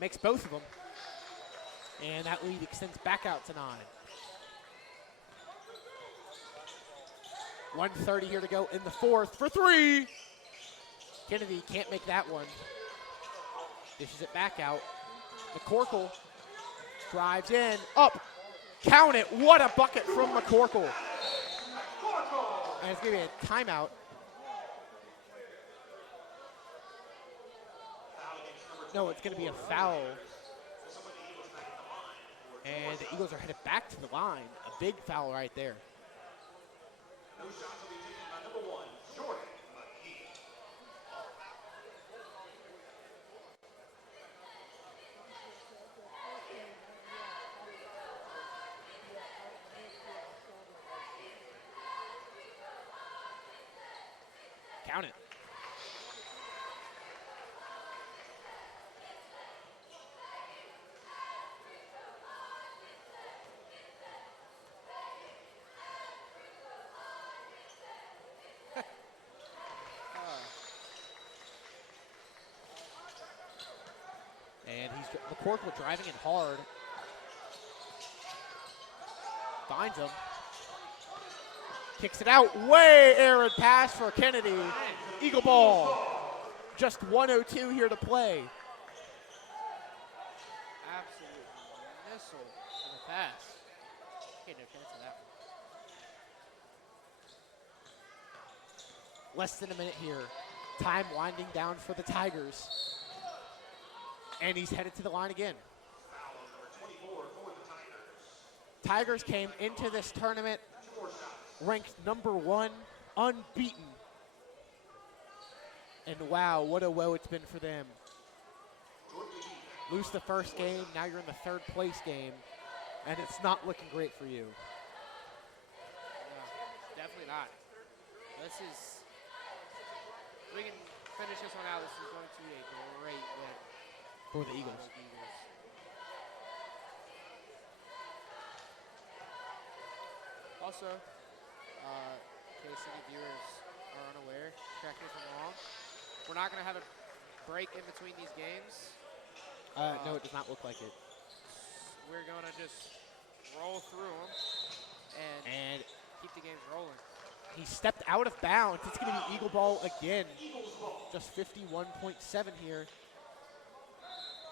Makes both of them. And that lead extends back out to 9. 1:30 here to go in the 4th for 3. Kennedy can't make that one. Dishes it back out. McCorkle drives in, up, count it. What a bucket from McCorkle. And it's going to be a timeout. No, it's going to be a foul. And the Eagles are headed back to the line. A big foul right there. No shots will be taken by number 1, Jordan McGee. Count it. And he's McCorkle driving in hard. Finds him. Kicks it out. Way arid pass for Kennedy. Eagle ball. Just 1:02 here to play. Absolute missile in the pass. He had no chance of that one. Less than a minute here. Time winding down for the Tigers. And he's headed to the line again. Tigers came into this tournament ranked number 1, unbeaten. And wow, what a woe it's been for them. Lose the first game, now you're in the 3rd place game, and it's not looking great for you. No, definitely not. This is, we can finish this one out. This is going to be a great win For the Eagles. Also, in case any viewers are unaware, correct me if I'm wrong, we're not going to have a break in between these games. No, it does not look like it. We're going to just roll through them and keep the games rolling. He stepped out of bounds. It's going to be Eagle ball again. Just 51.7 here.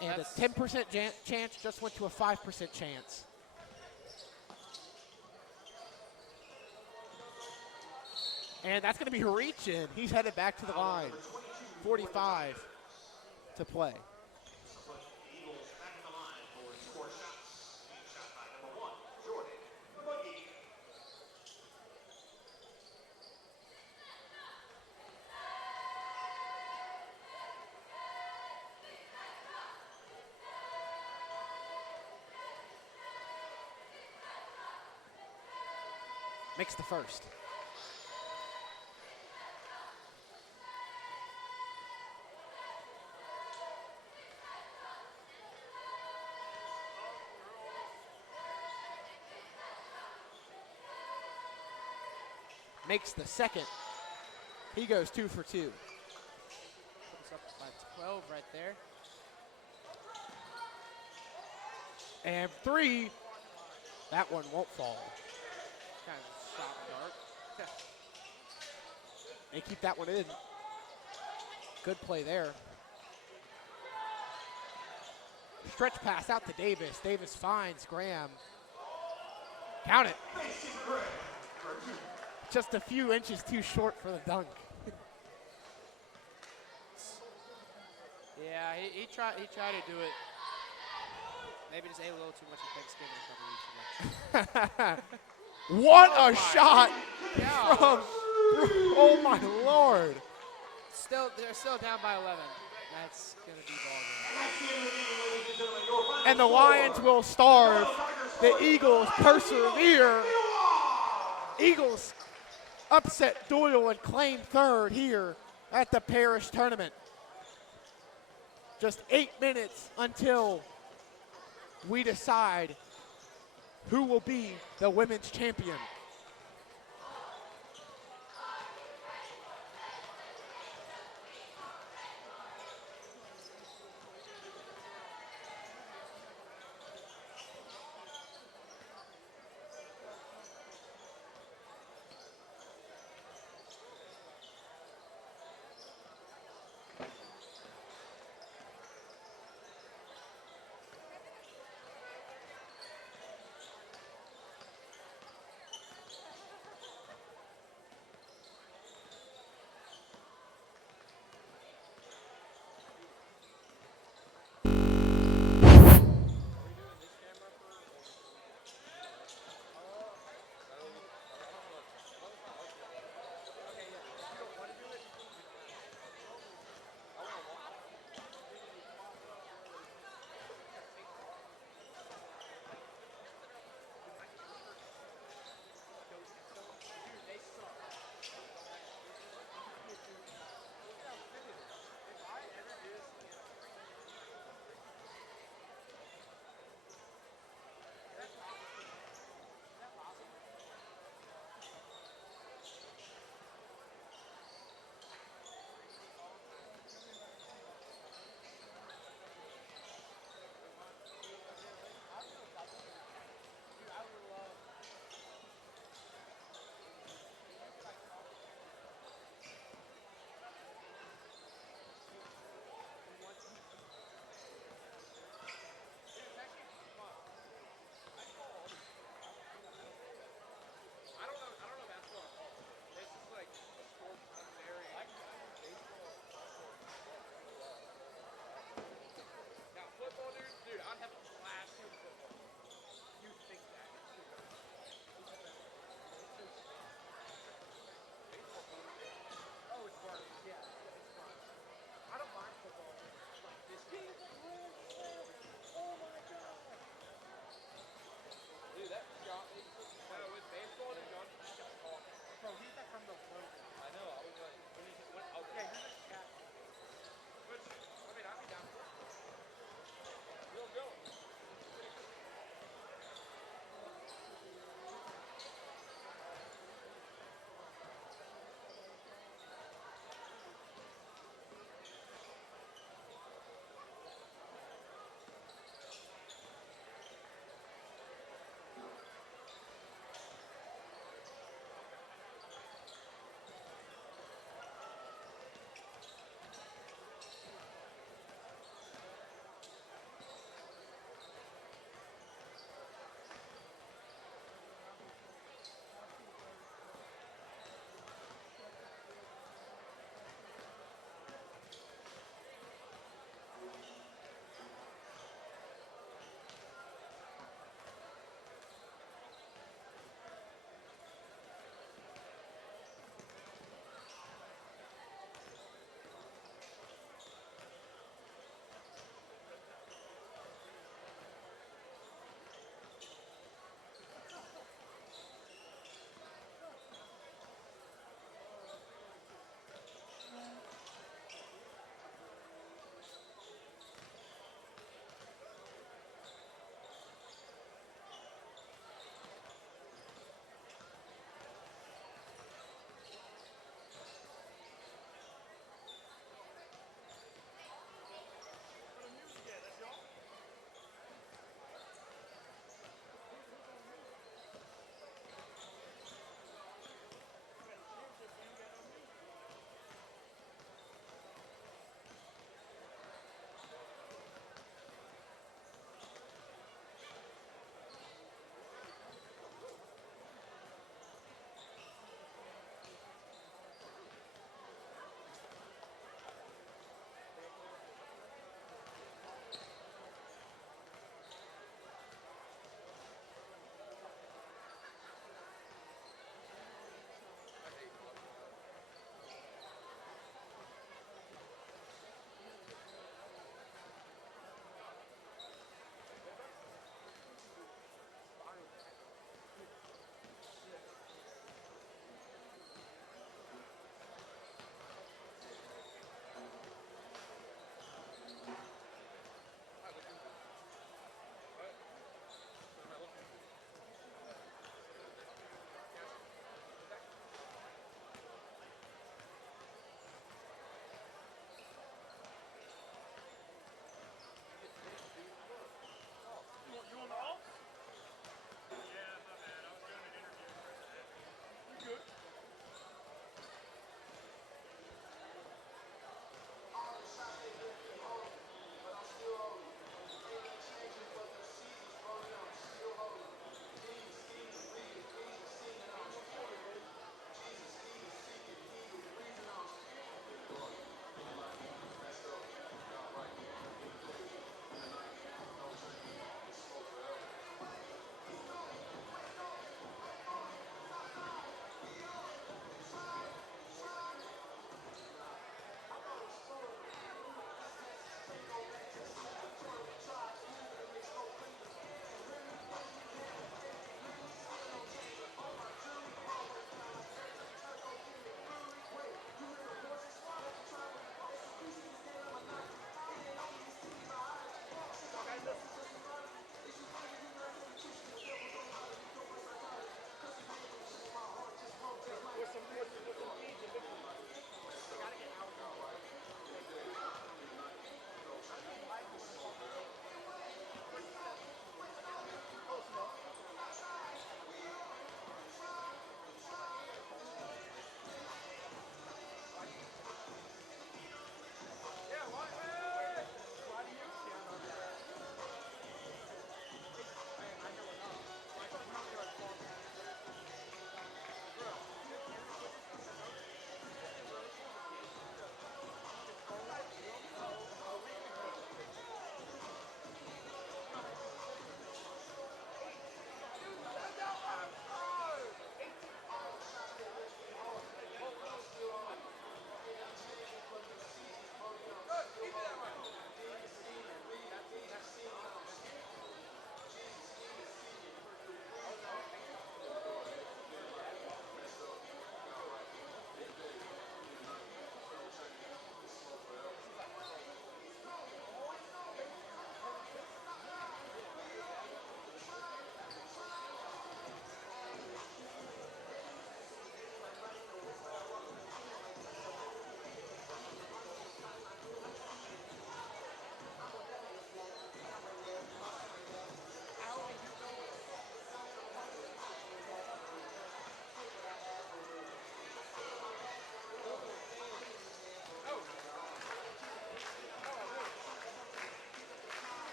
And a 10% chance just went to a 5% chance. And that's going to be reaching. He's headed back to the line. 45 to play. Makes the first. makes the second. He goes 2 for 2. Puts up by 12 right there. And 3. That one won't fall. Kind of shot dark. They keep that one in. Good play there. Stretch pass out to Davis. Davis finds Graham. Count it. Just a few inches too short for the dunk. Yeah, he tried to do it. Maybe just ate a little too much at Thanksgiving a couple weeks ago. What a shot Yeah. from, oh my Lord. They're still down by 11. That's going to be ball game. And the Lions will starve. The Eagles persevere. Eagles upset Doyle and claim third here at the Parish tournament. Just 8 minutes until we decide who will be the women's champion.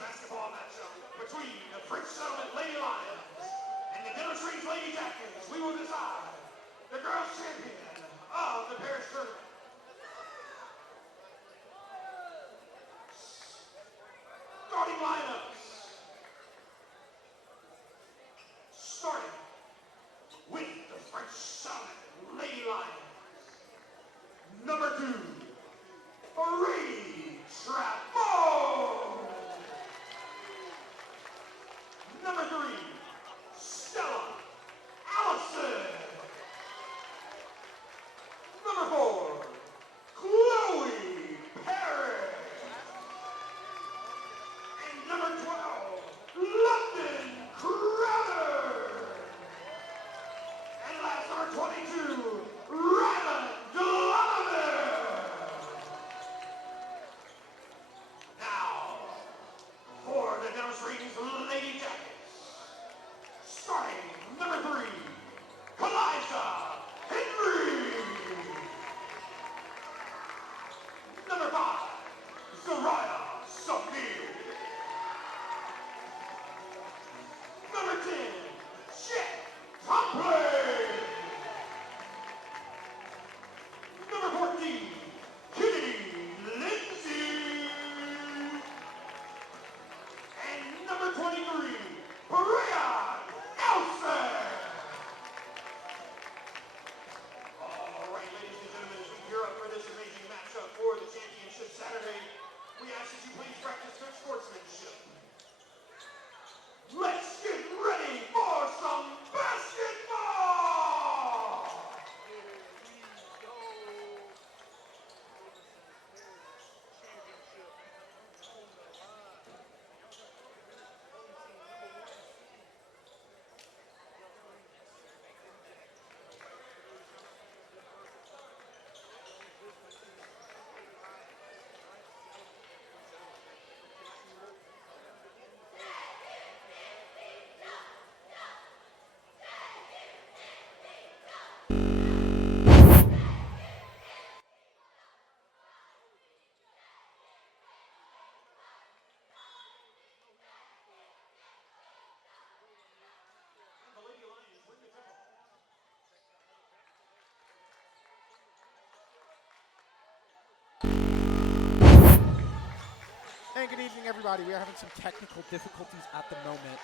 basketball matchup between the French Settlement Lady Lions and the Denham Lady Jackets. We will decide the girls' champion of the Parish tournament. Starting lineups. Starting with the French Settlement Lady Lions. Number 2, Marie Trapon. Number 3, Stella Allison. Number 4, Chloe Parish. And number 12, London Crowder. And last, number 22, Rylan Glover. Now, for the Denham Lady Jackets, starting number 3, Kaliza Henry. Number 5, Zariah Samir. Number 10, Chet Tomplin. Number 14, Kitty Lindsay. And number 23, Brian Nelson. All right, ladies and gentlemen, as we gear up for this amazing matchup for the championship Saturday, we ask that you please practice good sportsmanship. Let's get ready for some basketball! Here we go. Championship on the line. Home team number 1 seed. And good evening, everybody. We are having some technical difficulties at the moment.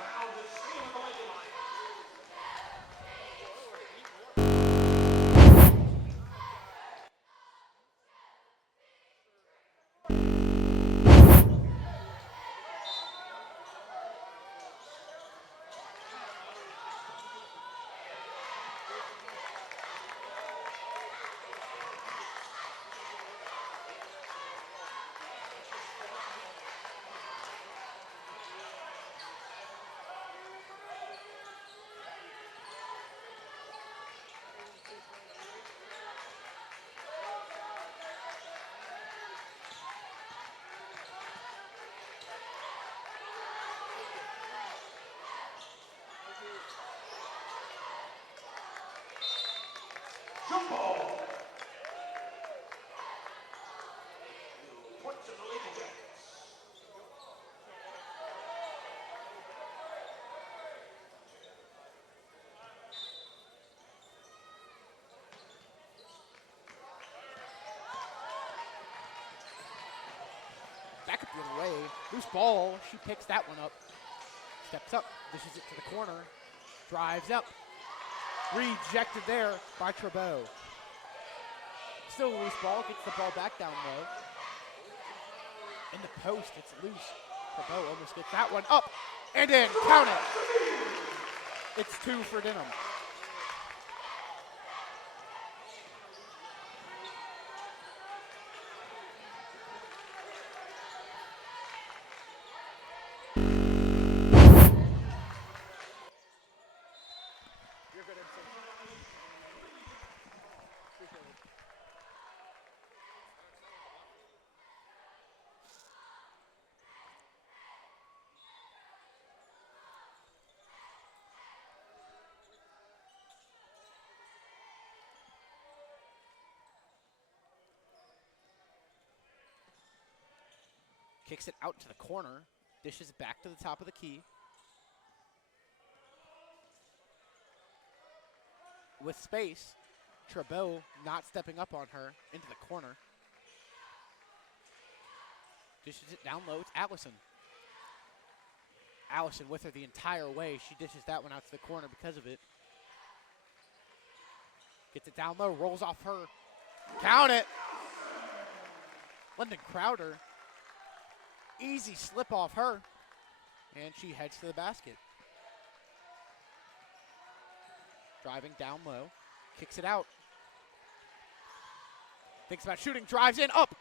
Around the screen of the Lady Lions. Jump ball. Point to the Lady Jackets. Back up the other way. Loose ball. She picks that one up. Steps up. Dishes it to the corner. Drives up. Rejected there by Trabeau. Still a loose ball. Gets the ball back down low. In the post, it's loose. Trabeau almost gets that one up and in. Count it. It's 2 for Denham. Kicks it out to the corner. Dishes back to the top of the key. With space, Trabeau not stepping up on her into the corner. Dishes it down low. It's Allison. Allison with her the entire way. She dishes that one out to the corner because of it. Gets it down low, rolls off her. Count it. London Crowder. Easy slip off her. And she heads to the basket. Driving down low. Kicks it out. Thinks about shooting. Drives in. Up.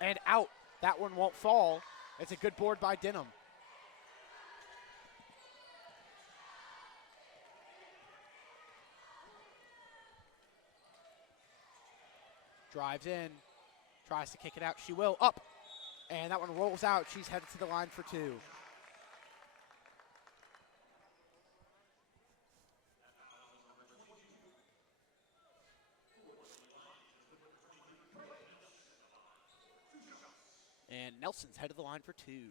And out. That one won't fall. It's a good board by Denham. Drives in. Tries to kick it out. She will. Up. And that one rolls out. She's headed to the line for two. And Nelson's headed to the line for two.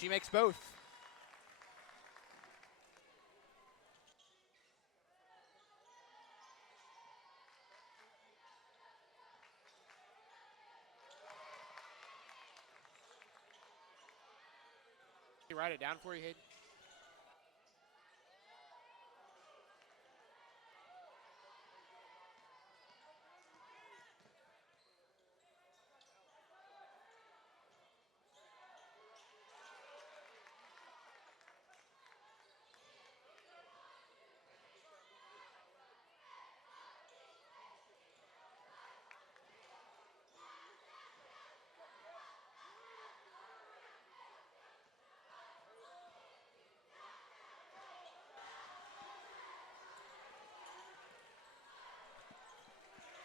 She makes both. Can you write it down for you, Hayden?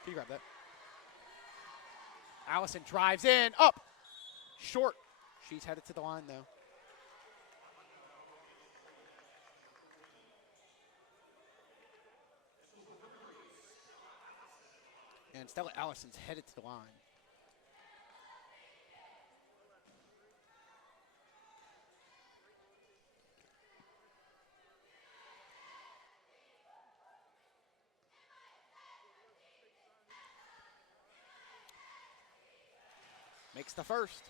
Can you grab that? Allison drives in. Up. Short. She's headed to the line, though. And Stella Allison's headed to the line. Makes the first.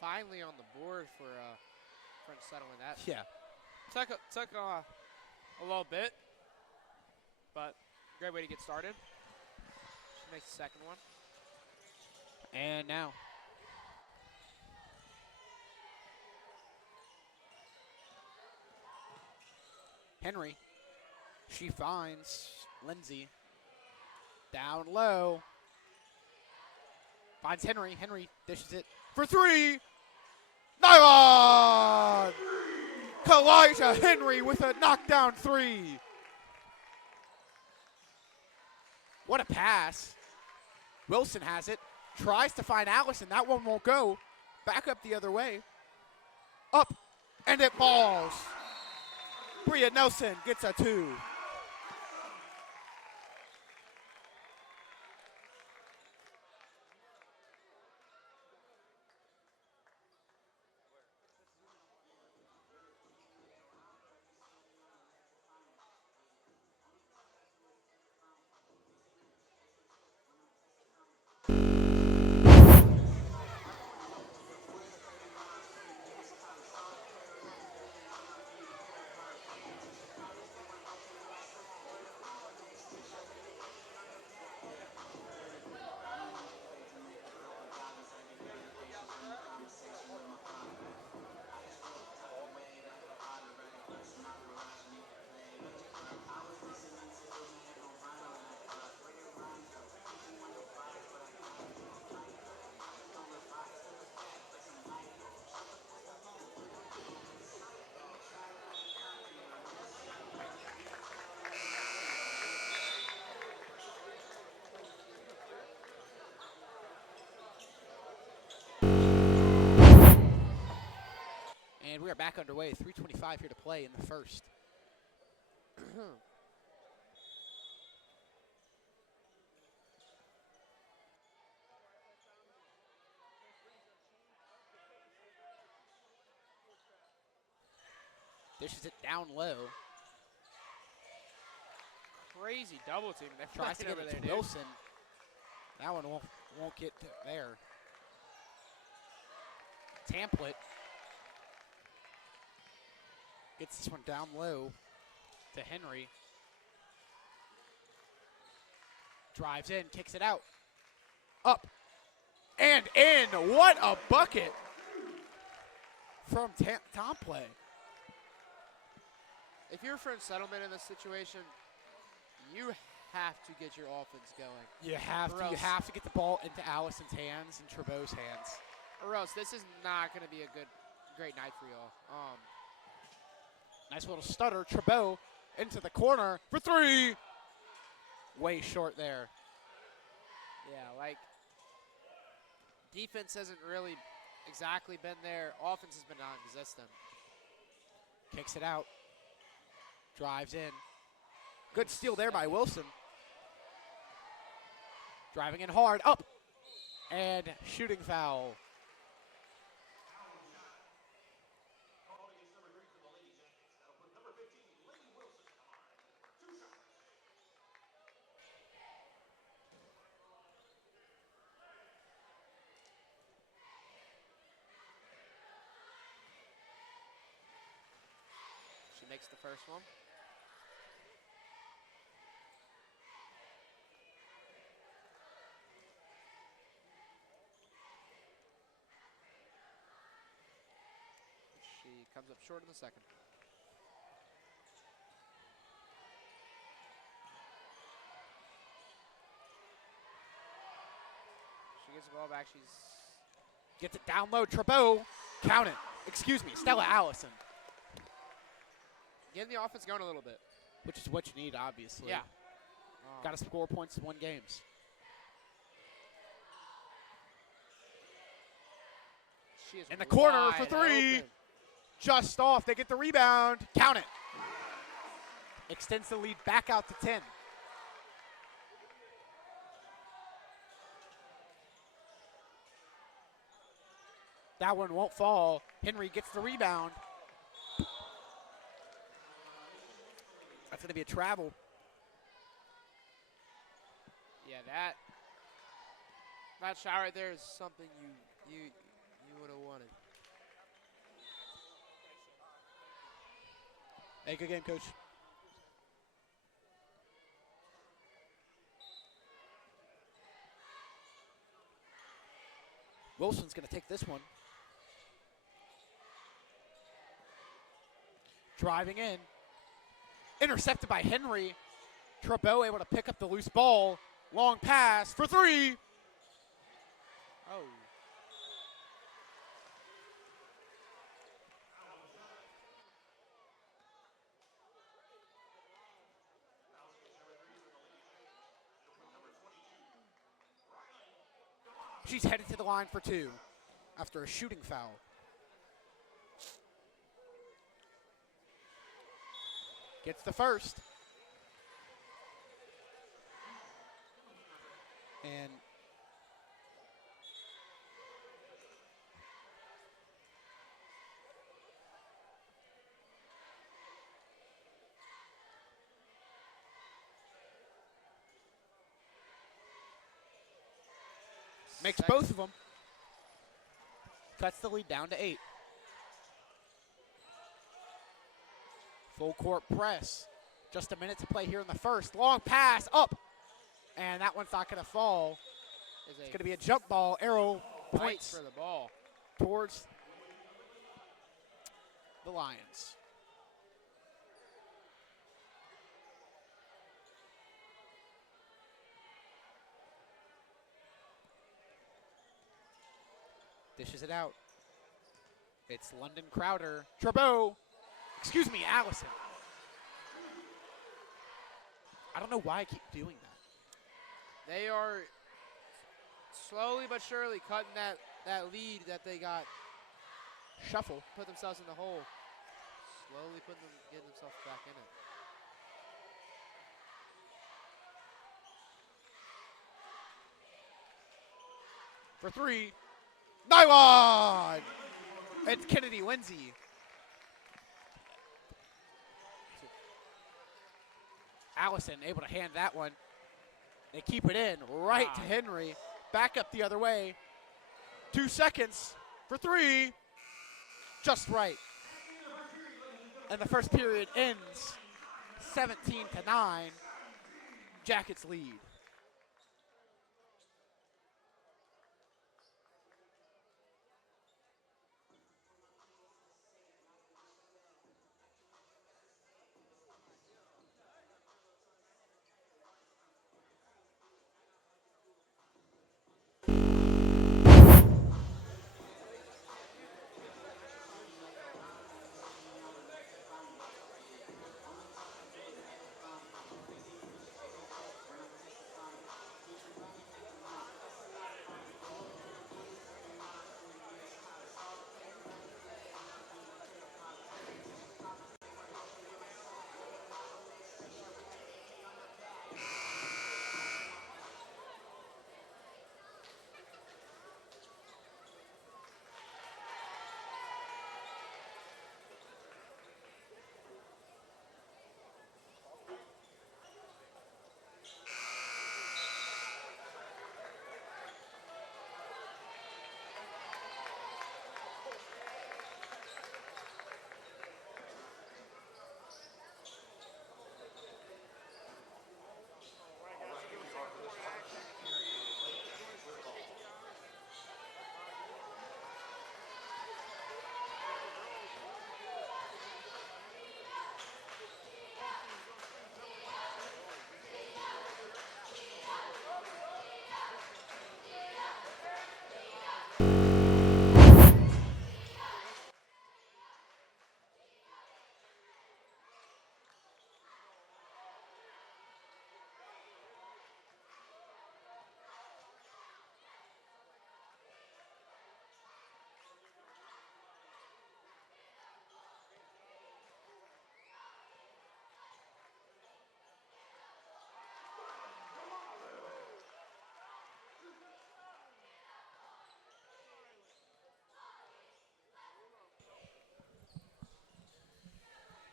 Finally on the board for French settling that. Yeah. Took a little bit, but great way to get started. She makes the second one. And now. Henry. She finds Lindsay. Down low. Finds Henry. Henry dishes it for three. Nylon! Kalijah Henry with a knockdown three. What a pass. Wilson has it. Tries to find Allison. That one won't go. Back up the other way. Up. And it falls. Bria Nelson gets a two. And we are back underway. 3:25 here to play in the first. Dishes it down low. Crazy double team. They're Tries to playing get over it there, to dude. Wilson. That one won't get there. Tamplet gets this one down low to Henry. Drives in, kicks it out. Up and in. What a bucket from Tomplay. If you're French Settlement in this situation, you have to get your offense going. You have Or to. You else- have to get the ball into Allison's hands and Trevaux's hands. Or else this is not going to be a great night for y'all. Nice little stutter. Trevaux into the corner for three. Way short there. Yeah, like, defense hasn't really exactly been there. Offense has been non-existent. Kicks it out. Drives in. Good steal there by Wilson. Driving in hard. Up. And shooting foul. She makes the first one. She comes up short in the second. She gets the ball back. She's Gets it down low. Trevaux. Count it. Excuse me. Stella Allison. getting the offense going a little bit. Which is what you need, obviously. Yeah. Got to score points to win games. She is In the corner wide for three. open. Just off. They get the rebound. Count it. Extends the lead back out to 10. That one won't fall. Henry gets the rebound. That's going to be a travel. Yeah, that shot right there is something you would have wanted. Hey, good game, Coach. Wilson's going to take this one. Driving in. Intercepted by Henry. Trevaux able to pick up the loose ball. Long pass for three. Oh. She's headed to the line for two after a shooting foul. Gets the first. And makes both of them. Cuts the lead down to 8. Full court press. Just a minute to play here in the first. Long pass up. And that one's not going to fall. It's going to be a jump ball. Arrow Fight points for the ball. towards the Lions. Dishes it out. It's London Crowder. Trevaux. Excuse me, Allison. I don't know why I keep doing that. They are slowly but surely cutting that lead that they got Shuffle. put themselves in the hole. Slowly getting themselves back in it. For three. Nylon! It's Kennedy Lindsay. Allison able to hand that one. They keep it in right to Henry. Back up the other way. 2 seconds for three. Just right. And the first period ends 17-9. Jackets lead.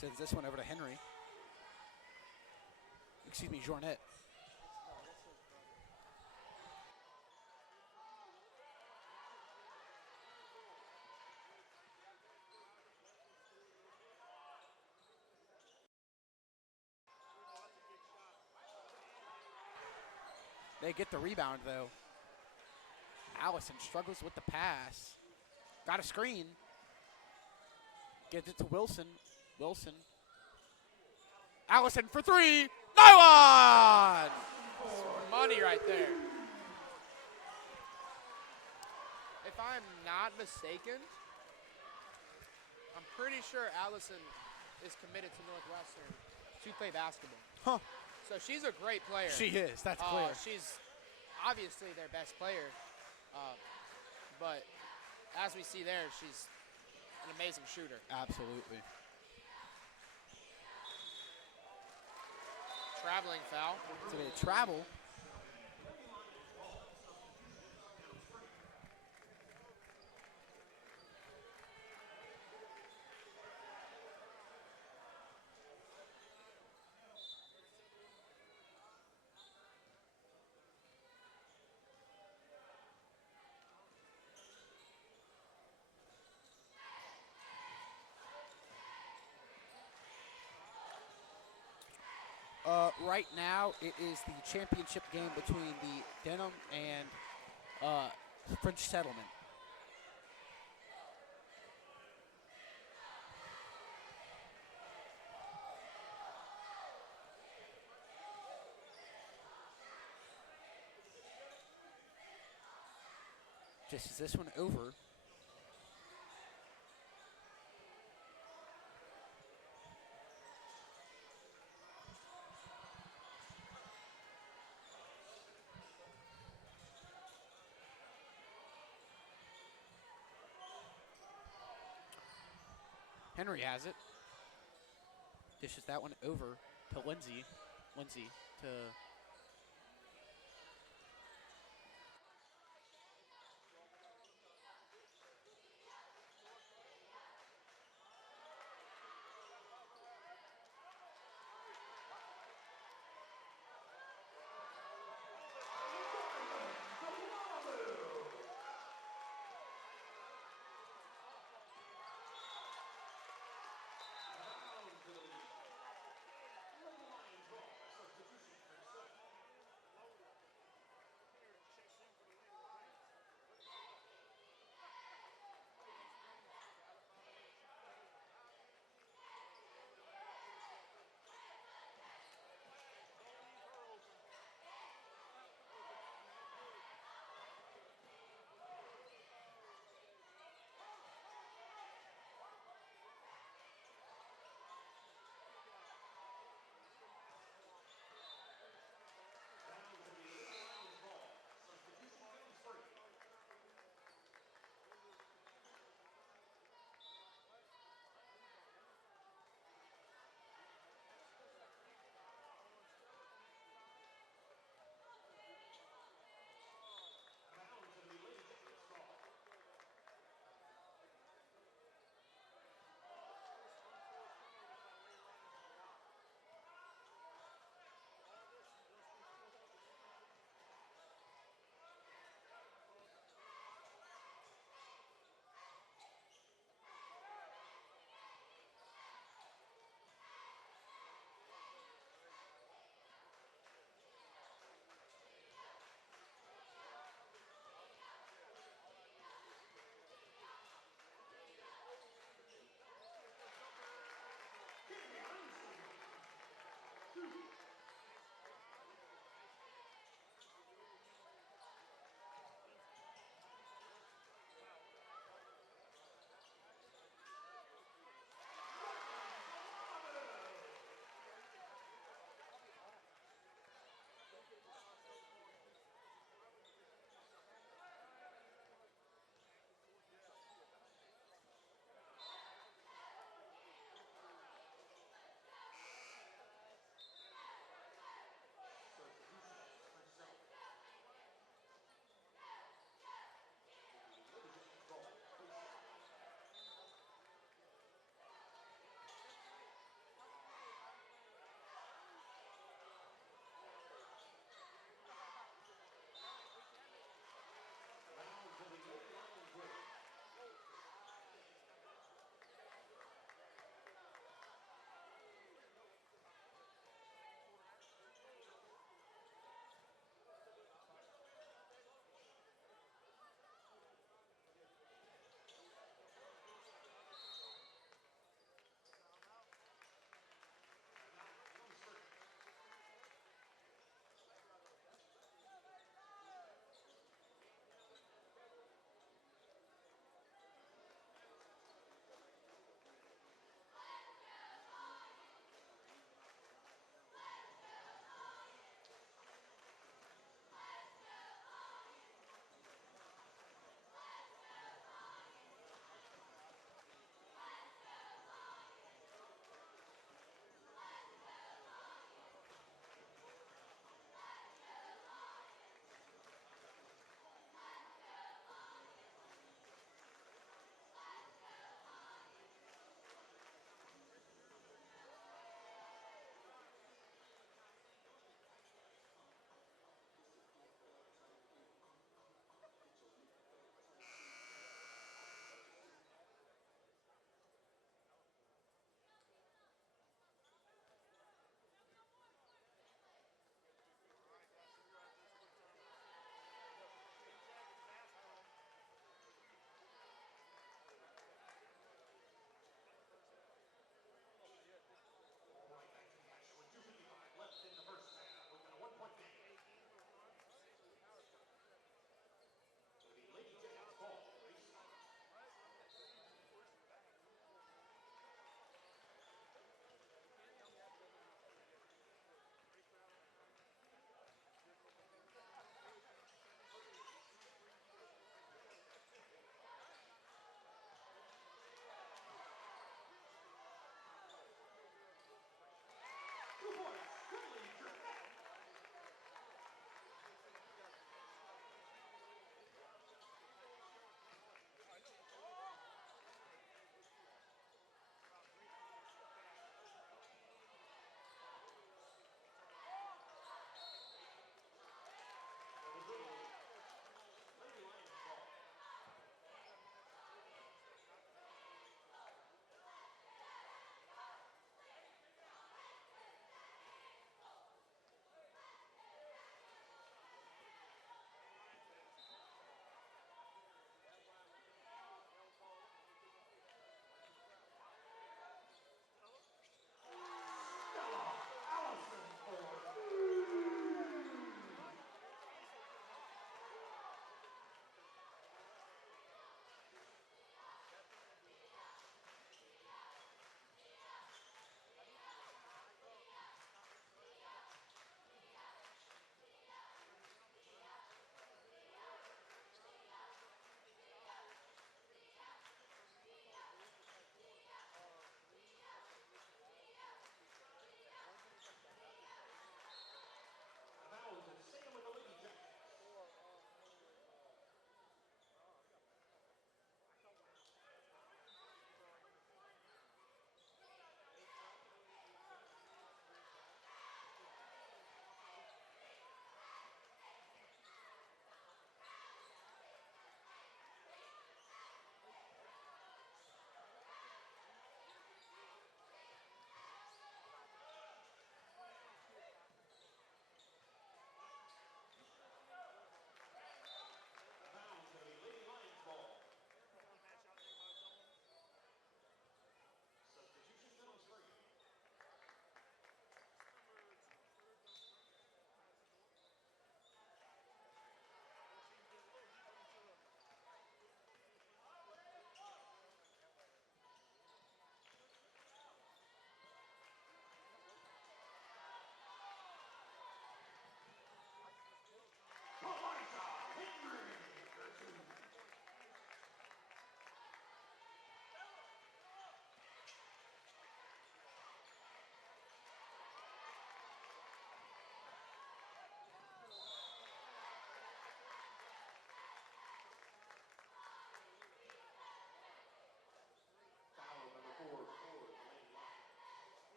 Sends this one over to Henry. Excuse me, Jornet. They get the rebound, though. Allison struggles with the pass. Got a screen. Gets it to Wilson. Wilson. Allison for three. Nylon! Money right there. If I'm not mistaken, I'm pretty sure Allison is committed to Northwestern to play basketball. Huh. So she's a great player. She is. That's clear. She's obviously their best player. But as we see there, she's an amazing shooter. Absolutely. Traveling foul. So they travel. Right now, it is the championship game between the Denham and French Settlement. Just as this one over. Henry has it. Dishes that one over to Lindsay. Lindsay to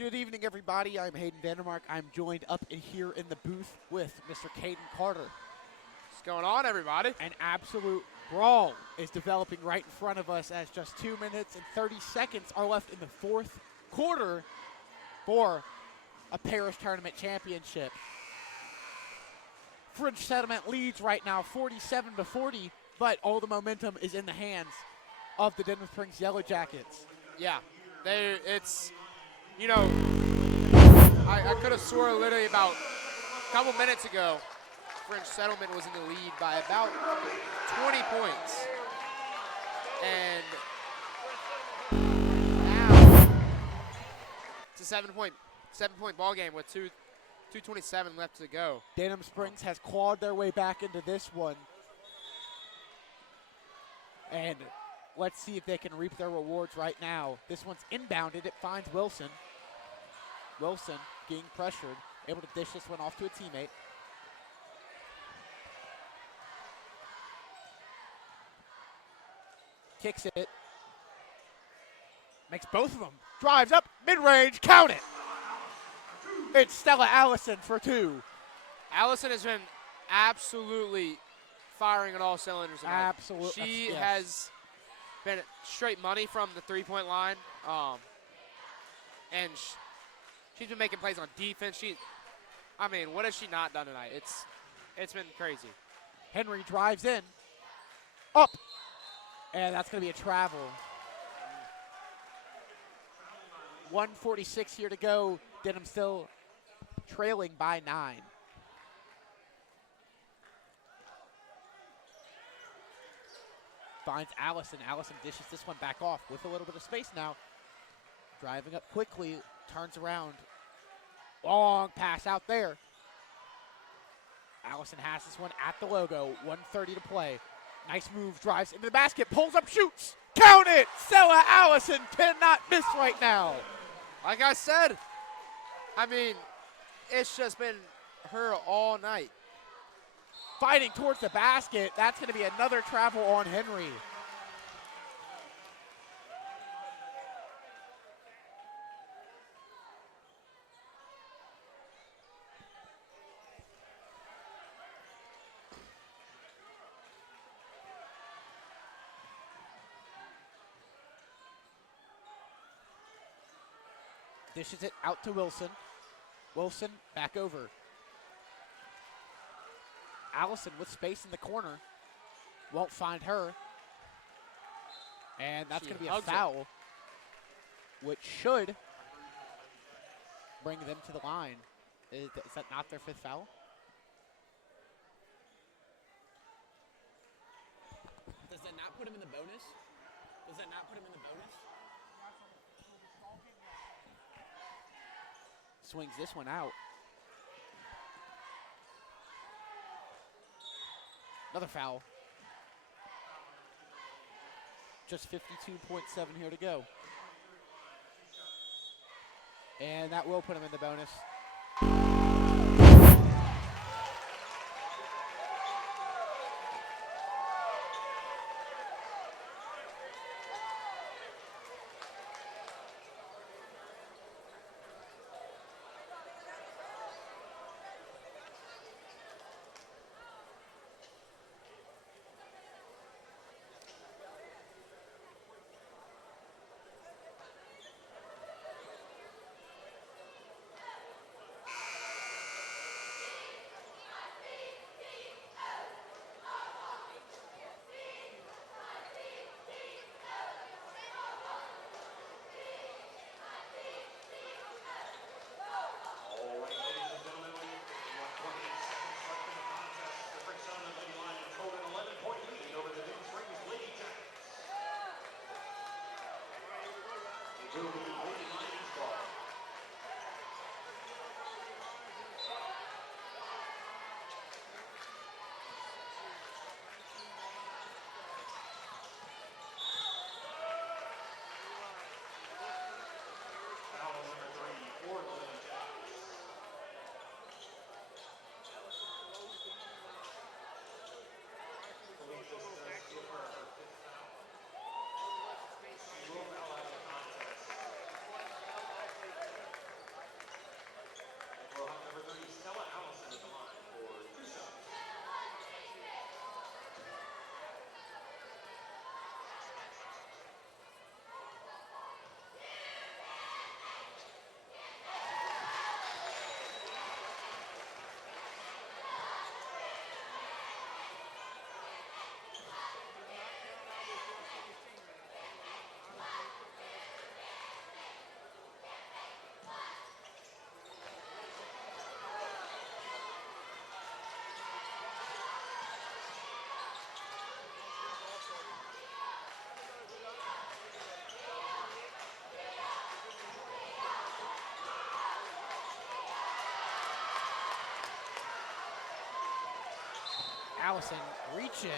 Good evening, everybody. I'm Hayden Vandermark. I'm joined up in here in the booth with Mr. Caden Carter. What's going on, everybody? An absolute brawl is developing right in front of us as just 2 minutes and 30 seconds are left in the fourth quarter for a Parish Tournament Championship. Fringe Settlement leads right now 47-40, but all the momentum is in the hands of the Denham Springs Yellow Jackets. Yeah, it's, you know, I could have swore literally about a couple minutes ago, Fringe Settlement was in the lead by about 20 points. And now it's a seven-point ball game with 2:27 left to go. Denham Springs has clawed their way back into this one. And let's see if they can reap their rewards right now. This one's inbounded. It finds Wilson. Wilson getting pressured, able to dish this one off to a teammate. Kicks it. Makes both of them. Drives up, mid-range, count it. It's Stella Allison for two. Allison has been absolutely firing on all cylinders tonight. Absolutely. She has been straight money from the three-point line, and she's been making plays on defense. What has she not done tonight? It's been crazy. Henry drives in, up, and that's going to be a travel. 1:46 here to go. Denham still trailing by 9. Finds Allison. Allison dishes this one back off with a little bit of space now. Driving up quickly, turns around. Long pass out there. Allison has this one at the logo. 1:30 to play. Nice move, drives into the basket, pulls up, shoots. Count it! Stella Allison cannot miss right now. Like I said, it's just been her all night. Fighting towards the basket. That's going to be another travel on Henry. Dishes it out to Wilson. Wilson back over. Allison with space in the corner. Won't find her. And that's going to be a foul, which should bring them to the line. Is that not their fifth foul? Does that not put him in the bonus? Does that not put him in the bonus? Swings this one out. Another foul. Just 52.7 here to go. And that will put him in the bonus. Allison reaching.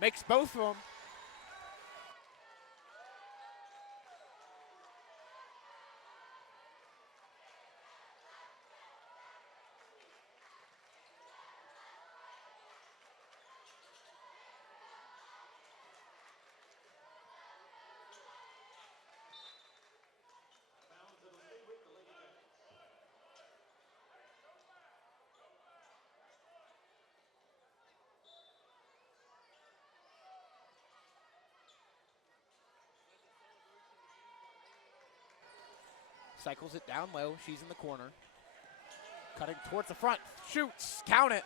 Makes both of them. Cycles it down low. She's in the corner. Cutting towards the front. Shoots. Count it.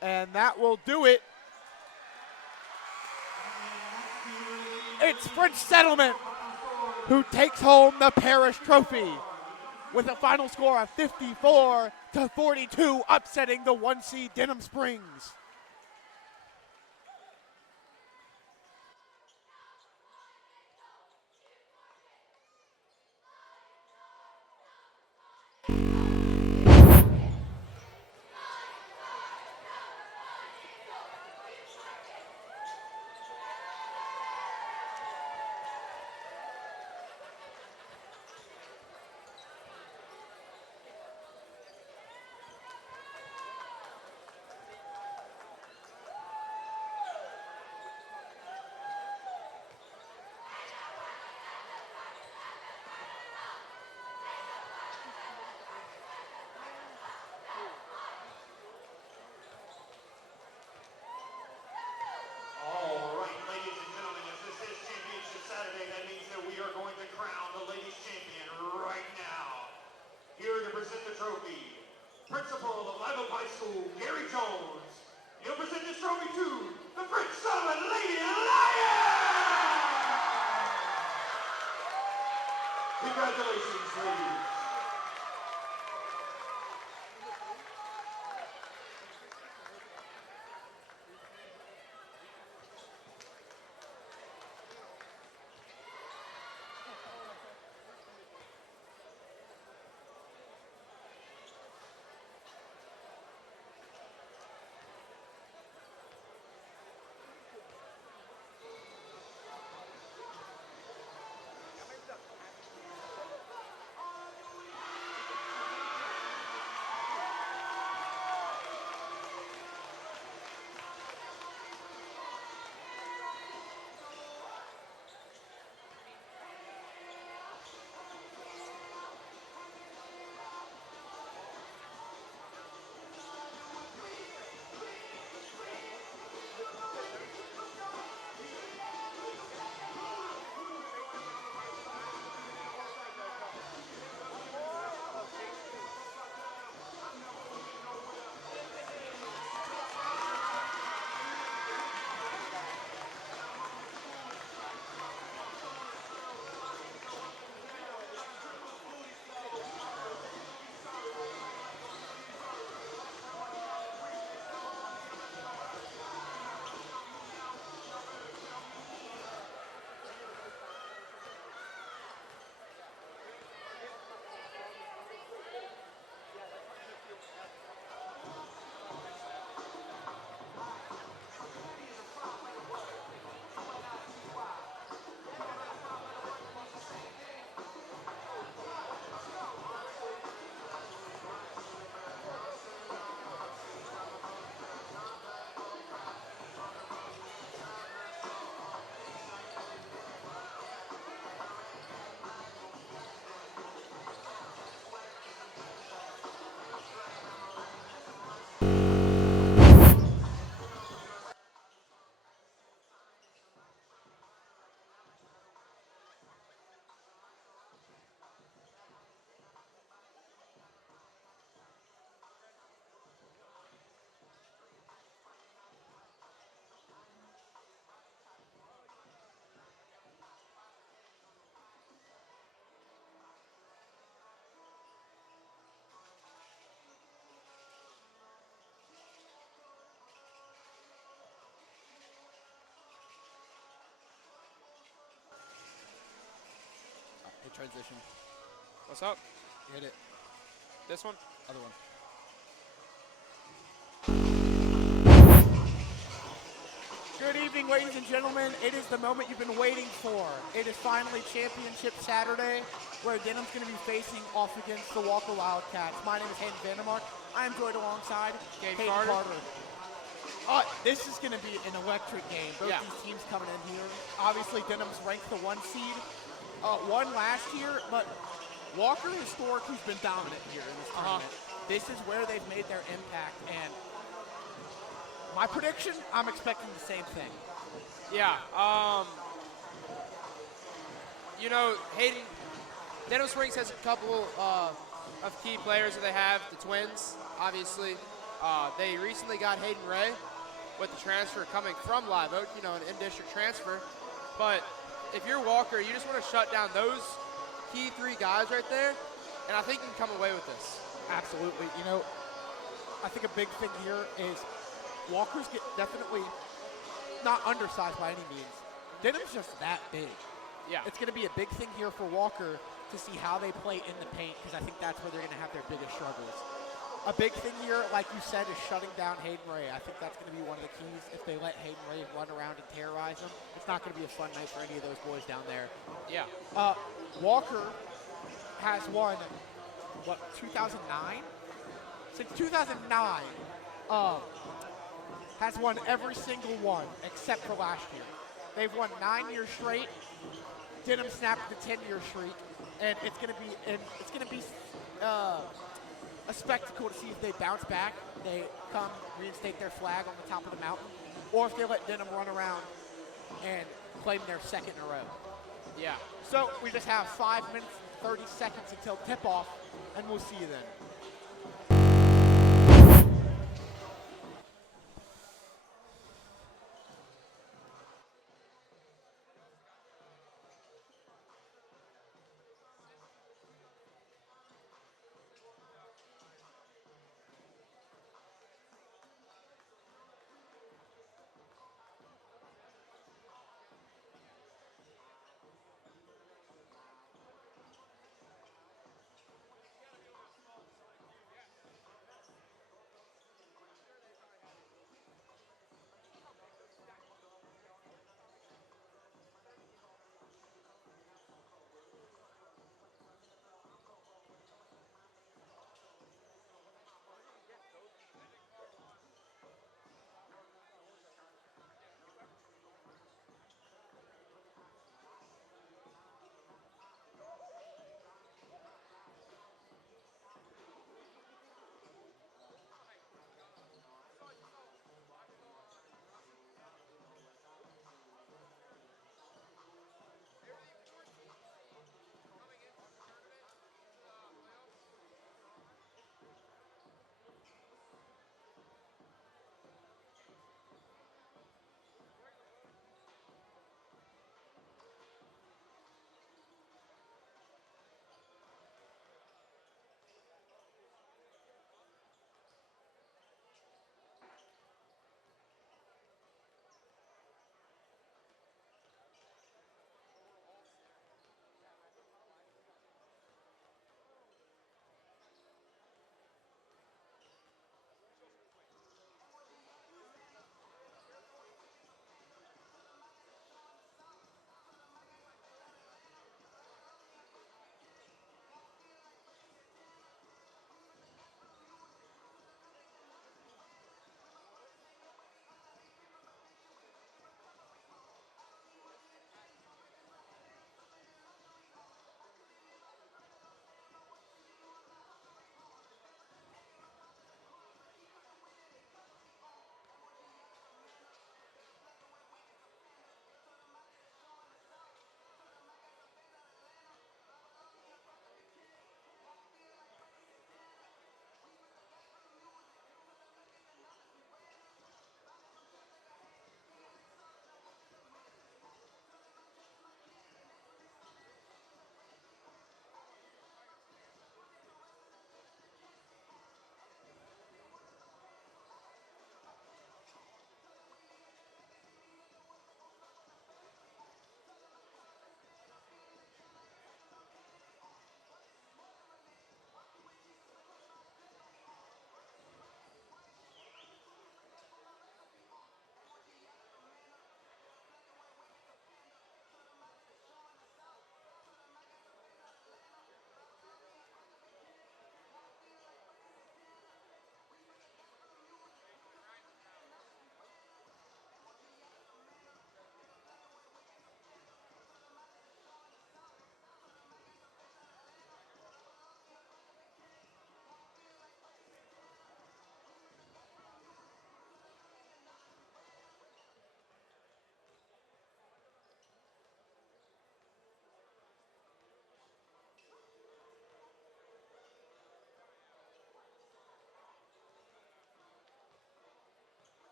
And that will do it. It's French Settlement who takes home the Parish Trophy with a final score of 54-42, upsetting the 1 seed Denham Springs. transition. What's up? Hit it. This one? Other one. Good evening, ladies and gentlemen. It is the moment you've been waiting for. It is finally Championship Saturday, where Denham's going to be facing off against the Walker Wildcats. My name is Hayden Vandermark. I am joined alongside Hayden Carter. This is going to be an electric game. Both these teams coming in here. Obviously, Denham's ranked the 1 seed. Won last year, but Walker historically has been dominant here in this tournament. This is where they've made their impact, and my prediction, I'm expecting the same thing. Yeah. You know, Hayden, Denham Springs has a couple of key players that they have. The twins, obviously. They recently got Hayden Ray with the transfer coming from Live Oak, you know, an in-district transfer. But if you're Walker, you just want to shut down those key 3 guys right there, and I think you can come away with this. Absolutely. You know, I think a big thing here is Walker's definitely not undersized by any means. Denham's just that big. Yeah. It's going to be a big thing here for Walker to see how they play in the paint, because I think that's where they're going to have their biggest struggles. A big thing here, like you said, is shutting down Hayden Ray. I think that's going to be one of the keys. If they let Hayden Ray run around and terrorize them, it's not going to be a fun night for any of those boys down there. Yeah. Walker has won, 2009? Since 2009, has won every single one except for last year. They've won 9 years straight. Denham snapped the 10-year streak, and it's going to be a spectacle to see if they bounce back. They come reinstate their flag on the top of the mountain, or if they let Denham run around and claim their 2nd in a row. Yeah. So we just have 5 minutes, 30 seconds until tip-off, and we'll see you then.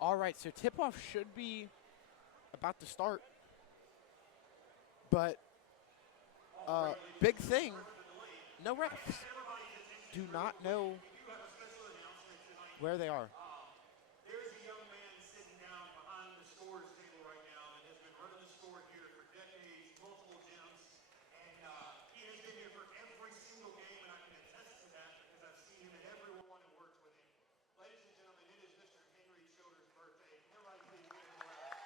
All right, so tip-off should be about to start. But big thing, no refs. Do not know where they are. There's a young man sitting down behind the scores table right now that has been running the store here for decades, multiple gyms, and he has been here for every single game, and I can attest to that because I've seen him at every one and worked with him. Ladies and gentlemen, it is Mr. Henry Schilder's birthday. Everybody please give him a round.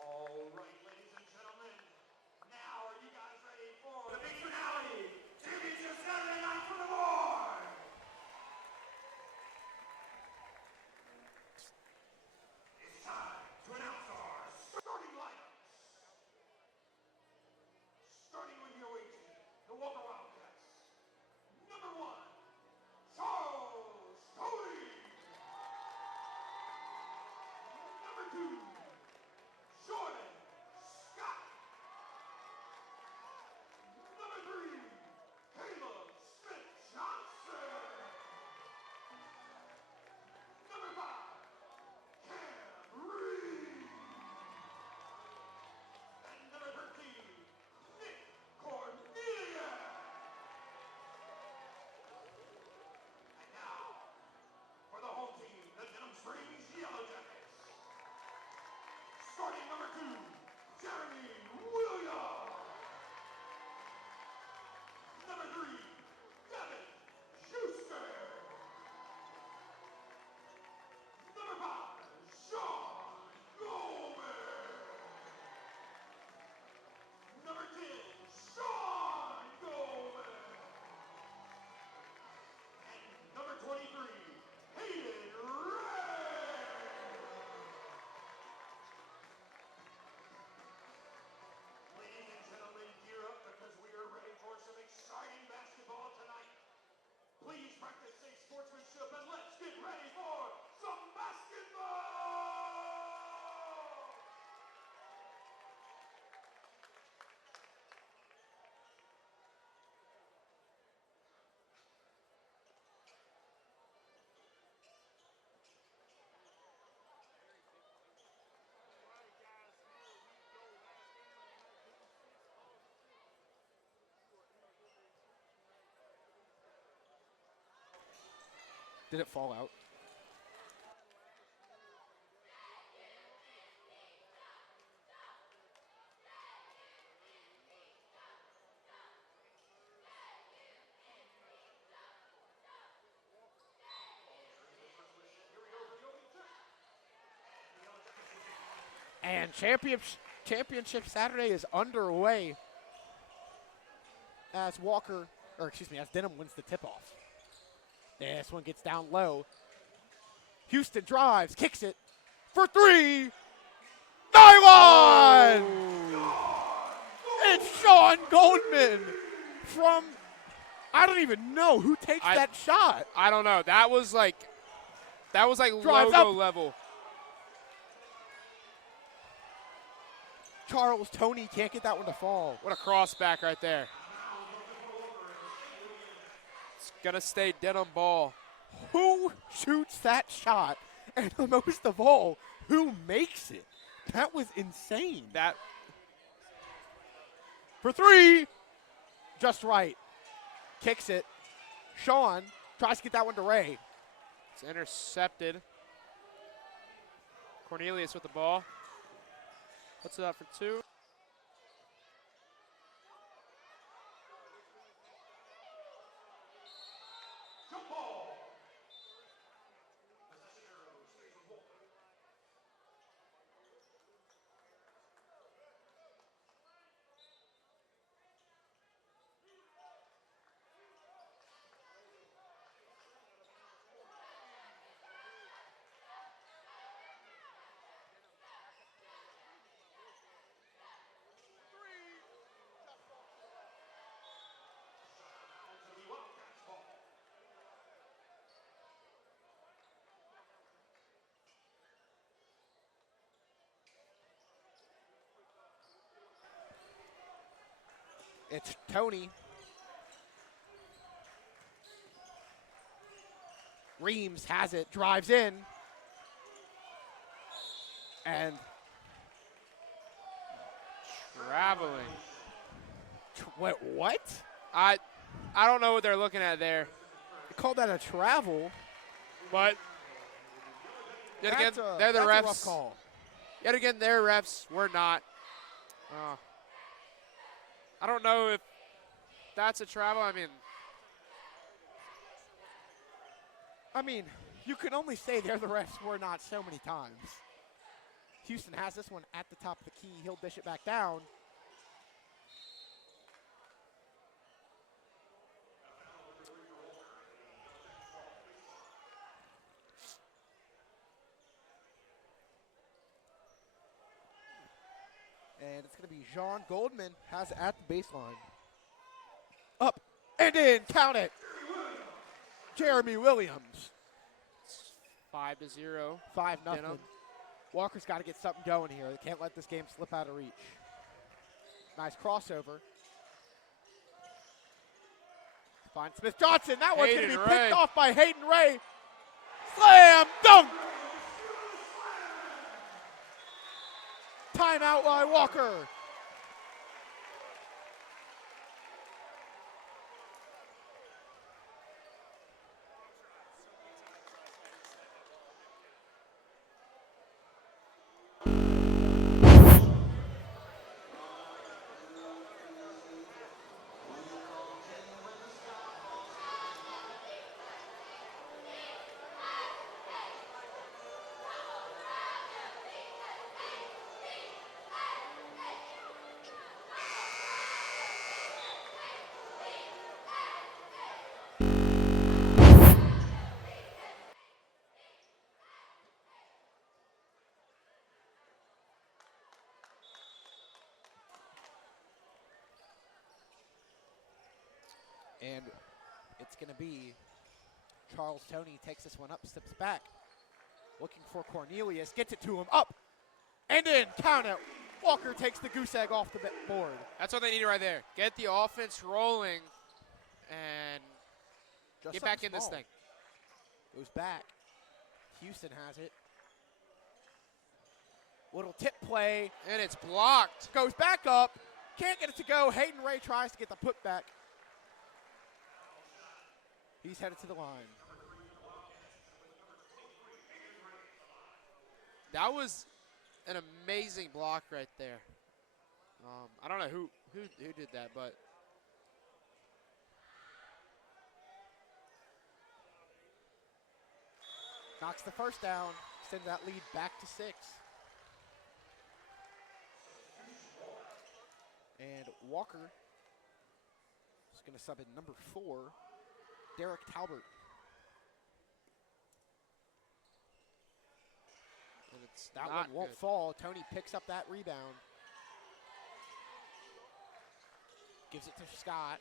All right, ladies and gentlemen, now are you guys ready for the big finale? Championship Saturday night for the board! It's time to announce our starting lineups. Starting with your weight team, the Walker Wildcats. Number 1, Charles Doyle. Number 2, Jordan Scott. Number 3, Caleb Smith Johnson. Number 5, Cam Reed. And number 13, Nick Cornelia. And now, for the home team, the Denham Springs Yellow Jackets. Starting number 2, Jeremy Williams. Number 3, Devin Schuster. Number 5, Sean Gomez. Number 10, Sean Gomez. And number 23, Hayden Ray. Ladies and gentlemen, gear up because we are ready for some exciting basketball tonight. Please practice safe sportsmanship and let's get ready for some basketball! Did it fall out? And championship Saturday is underway as as Denham wins the tip-off. This one gets down low. Houston drives, kicks it for 3. Nylon! It's Sean Goldman from, I don't even know who takes that shot. I don't know. That was like Drives logo up. level. Charles Tony can't get that one to fall. What a cross back right there. It's gonna stay Denham ball. Who shoots that shot? And most of all, who makes it? That was insane. That For 3. Just right. Kicks it. Sean tries to get that one to Ray. it's intercepted. Cornelius with the ball. Puts it up for 2. Jump ball! Possession arrow stays with Walker. To the Wildcats ball. It's Tony Reams has it, drives in. And Traveling. wait, what? I don't know what they're looking at there, They called that a travel. but yet again, That's they're the that's refs. a rough call. Yet again, they're refs. We're not. I don't know if that's a travel. I mean, you can only say they're the refs, we're not so many times. Houston has this one at the top of the key. He'll dish it back down. And it's going to be Jean Goldman has it at the baseline. Up and in, count it. Jeremy Williams. 5-0. 5-0. Denham. Walker's got to get something going here. They can't let this game slip out of reach. Nice crossover. Finds Smith Johnson. That one's going to be Hayden picked Ray. off by Hayden Ray. Slam dunk. Timeout by Walker. And it's going to be Charles Toney takes this one up, steps back. Looking for Cornelius, gets it to him, up, and in, count it. Walker takes the goose egg off the board. That's what they need right there. Get the offense rolling and Just get back something in this small. thing. Goes back. Houston has it. Little tip play. And it's blocked. Goes back up. Can't get it to go. Hayden Ray tries to get the putback. He's headed to the line. That was an amazing block right there. I don't know who did that, but Knocks the first down. Sends that lead back to 6. And Walker is going to sub in number 4, Derek Talbert. and it's That not one won't good. fall. Toney picks up that rebound. Gives it to Scott.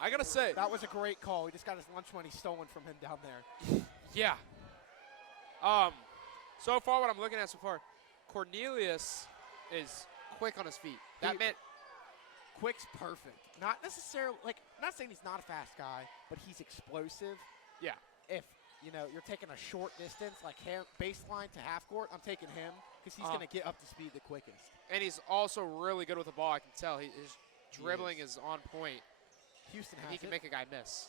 I gotta say, That was a great call. He just got his lunch money stolen from him down there. yeah. So far, what I'm looking at so far, Cornelius is quick on his feet. That He- meant Quick's perfect. Not necessarily, not saying he's not a fast guy, but he's explosive. Yeah. If, you're taking a short distance, like him, baseline to half court, I'm taking him because he's going to get up to speed the quickest. and he's also really good with the ball. I can tell his dribbling is on point. Houston And has he can it. make a guy miss.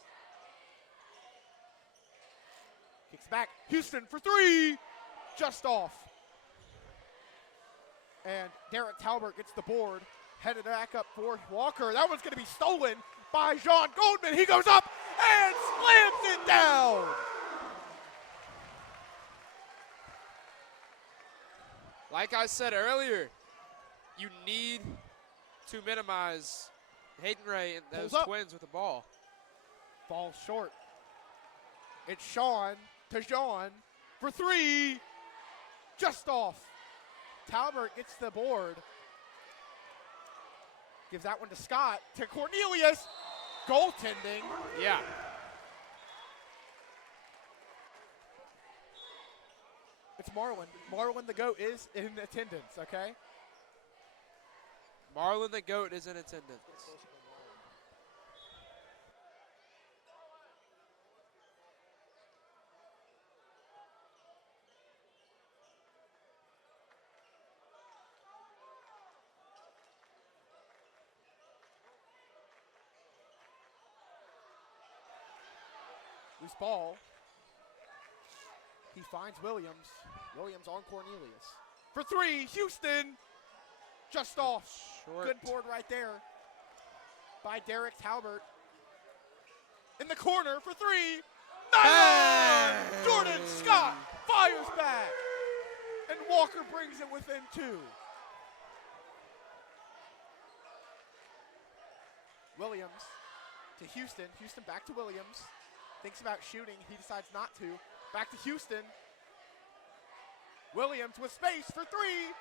Kicks back. Houston for 3. Just off. And Derek Talbert gets the board. Headed back up for Walker. That one's going to be stolen by Jean Goldman. He goes up and slams it down. Like I said earlier, you need to minimize Hayden Ray and those Pulls up. twins with the ball. Falls short. It's Sean to Jean for 3. Just off. Talbert gets the board. Gives that one to Scott, to Cornelius. Goaltending. Yeah. It's Marlin. Marlin the GOAT is in attendance, okay? Marlin the GOAT is in attendance. Loose ball. He finds Williams. Williams on Cornelius. For three, Houston. Just off. Short. Good board right there by Derek Talbert. In the corner for three. Nylon! Jordan Scott fires back. And Walker brings it within two. Williams to Houston. Houston back to Williams. Thinks about shooting. He decides not to. Back to Houston. Williams with space for three.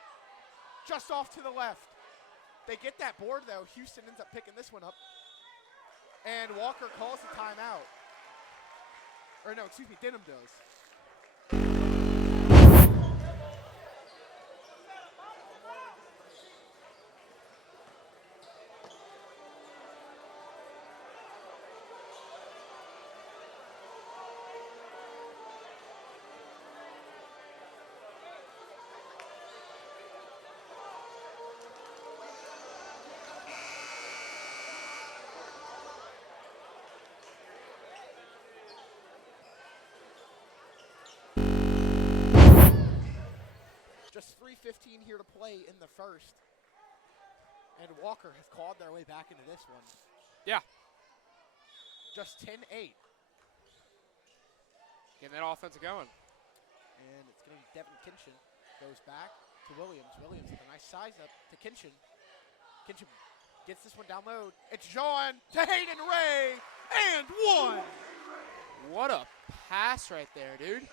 Just off to the left. They get that board, though. Houston ends up picking this one up. And Walker calls the timeout. Or no, excuse me, Denham does. Just 3:15 here to play in the first. And Walker has clawed their way back into this one. Yeah. Just 10-8. Getting that offense going. And it's going to be Devin Kinchin. Goes back to Williams. Williams with a nice size up to Kinchin. Kinchin gets this one down low. It's John to Hayden Ray. And one. What a pass right there, dude.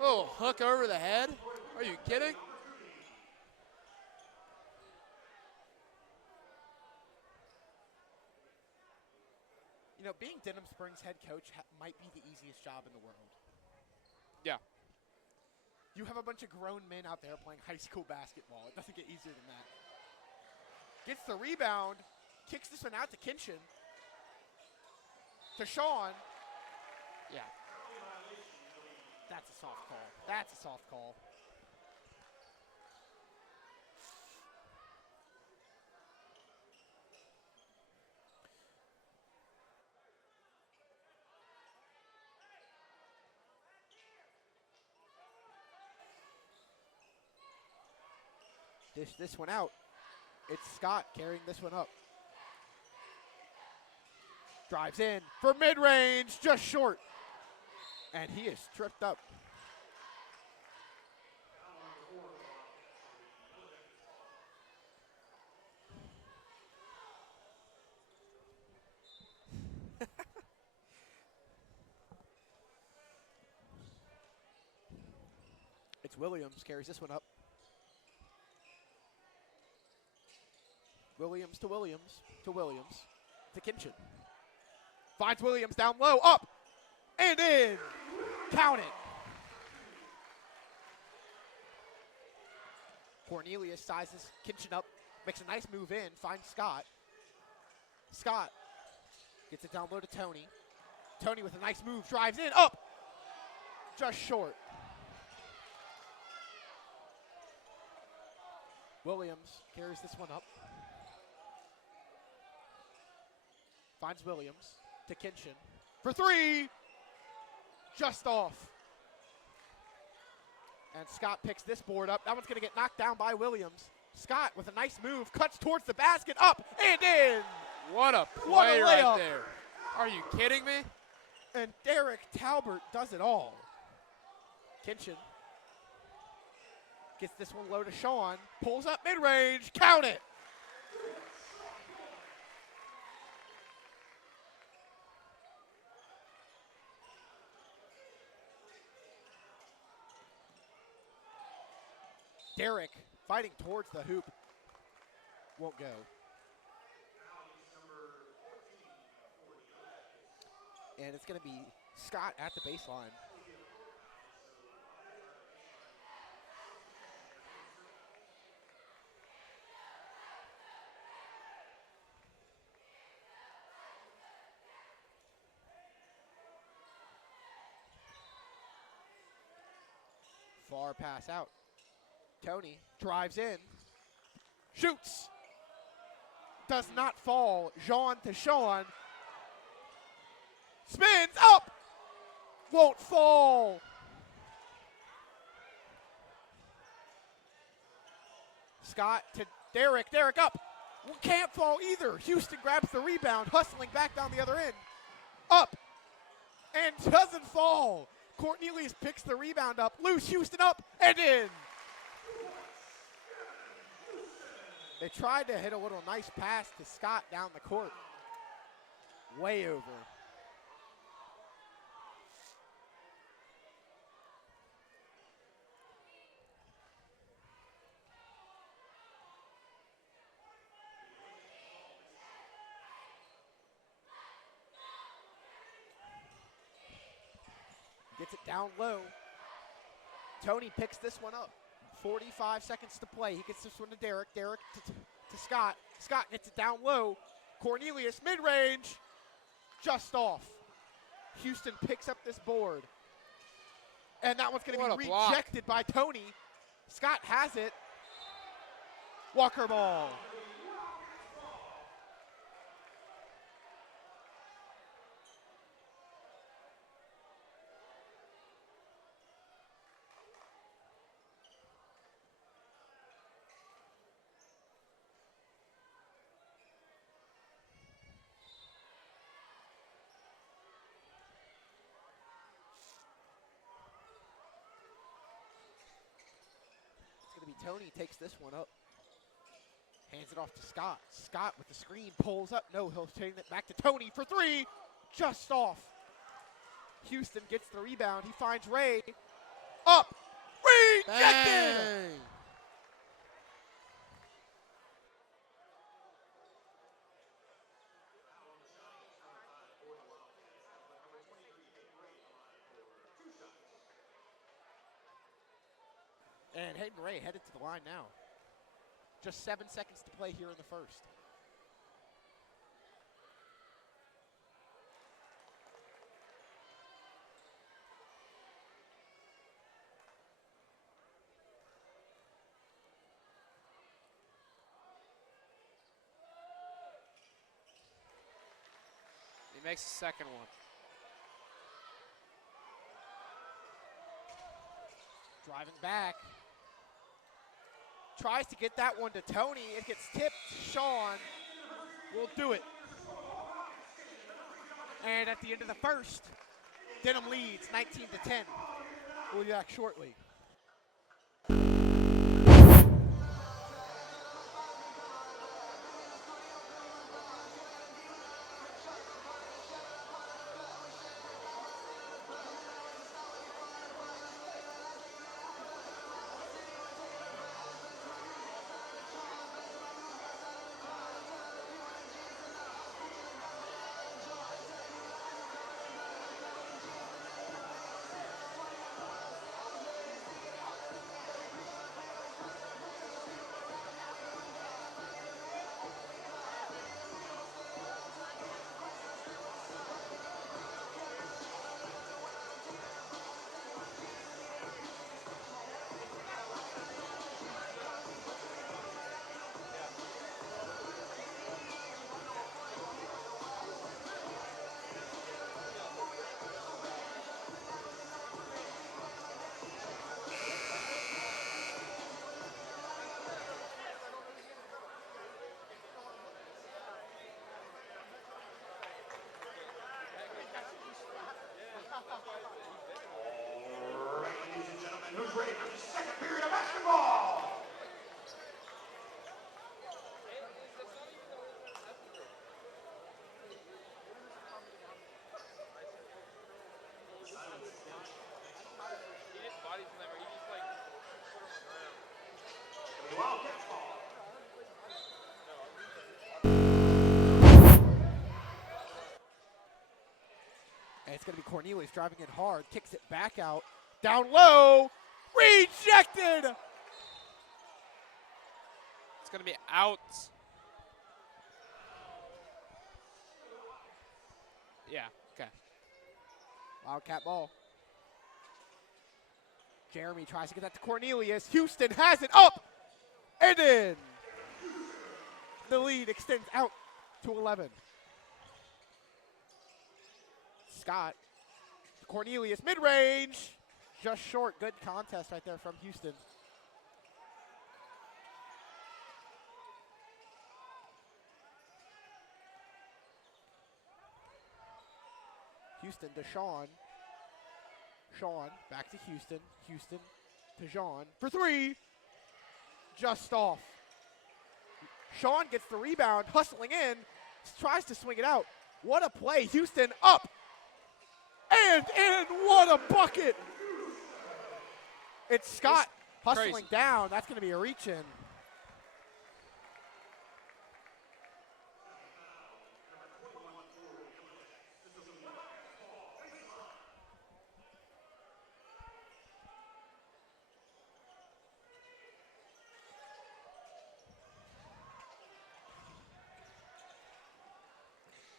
Oh, hook over the head. Are you kidding? You know, being Denham Springs head coach might be the easiest job in the world. Yeah. You have a bunch of grown men out there playing high school basketball. It doesn't get easier than that. Gets the rebound, kicks this one out to Kinchin. To Sean. Yeah. That's a soft call. That's a soft call. Dish this one out. It's Scott carrying this one up. Drives in for mid-range, just short. And he is tripped up. It's Williams, carries this one up. Williams to Williams, to Williams, to Kinchin. Finds Williams down low, up, and in. Count it. Cornelius sizes Kinchin up, makes a nice move in, finds Scott. Scott gets it down low to Tony. Tony with a nice move, drives in, up, just short. Williams carries this one up. Finds Williams to Kinchin for three. Just off. And Scott picks this board up. That one's going to get knocked down by Williams. Scott with a nice move, cuts towards the basket, up and in. What a What play a right layup. there. Are you kidding me? And Derek Talbert does it all. Kinchin gets this one low to Sean, pulls up mid-range, count it. Derek fighting towards the hoop. Won't go. And it's going to be Scott at the baseline. Far pass out. Tony drives in, shoots, does not fall. Jean to Sean, spins up, won't fall. Scott to Derek, Derek up, can't fall either. Houston grabs the rebound, hustling back down the other end, up, and doesn't fall. Cornelius picks the rebound up, loose, Houston up, and in. They tried to hit a little nice pass to Scott down the court. Way over. Gets it down low. Tony picks this one up. 45 seconds to play. He gets this one to Derek. Derek to Scott. Scott gets it down low. Cornelius mid-range. Just off. Houston picks up this board. And that one's going to be rejected by Tony. Scott has it. Walker ball. Tony takes this one up. Hands it off to Scott. Scott with the screen pulls up. No, he'll take it back to Tony for three. Just off. Houston gets the rebound. He finds Ray. Up. Rejected. Bang. And Hayden Ray headed to the line now. Just 7 seconds to play here in the first. He makes the second one. Driving back. Tries to get that one to Tony. It gets tipped. Sean will do it. And at the end of the first, Denham leads 19-10. We'll be back shortly. Who's ready for the second period of basketball? Wildcats ball. It's going to be Cornelius driving in hard, kicks it back out, down low, rejected. It's going to be out. Yeah, okay. Wildcat ball. Jeremy tries to get that to Cornelius. Houston has it up and in. The lead extends out to 11. Scott, Cornelius, mid-range, just short. Good contest right there from Houston. Houston to Sean. Sean back to Houston. Houston to Jean for three. Just off. Sean gets the rebound, hustling in, tries to swing it out. What a play. Houston up and in. What a bucket. It's Scott hustling crazy. down. That's going to be a reach in.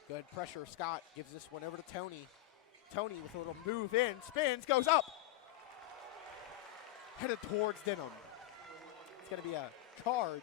Good pressure. Scott gives this one over to Tony. Tony with a little move in, spins, goes up. Headed towards Denham. It's going to be a charge.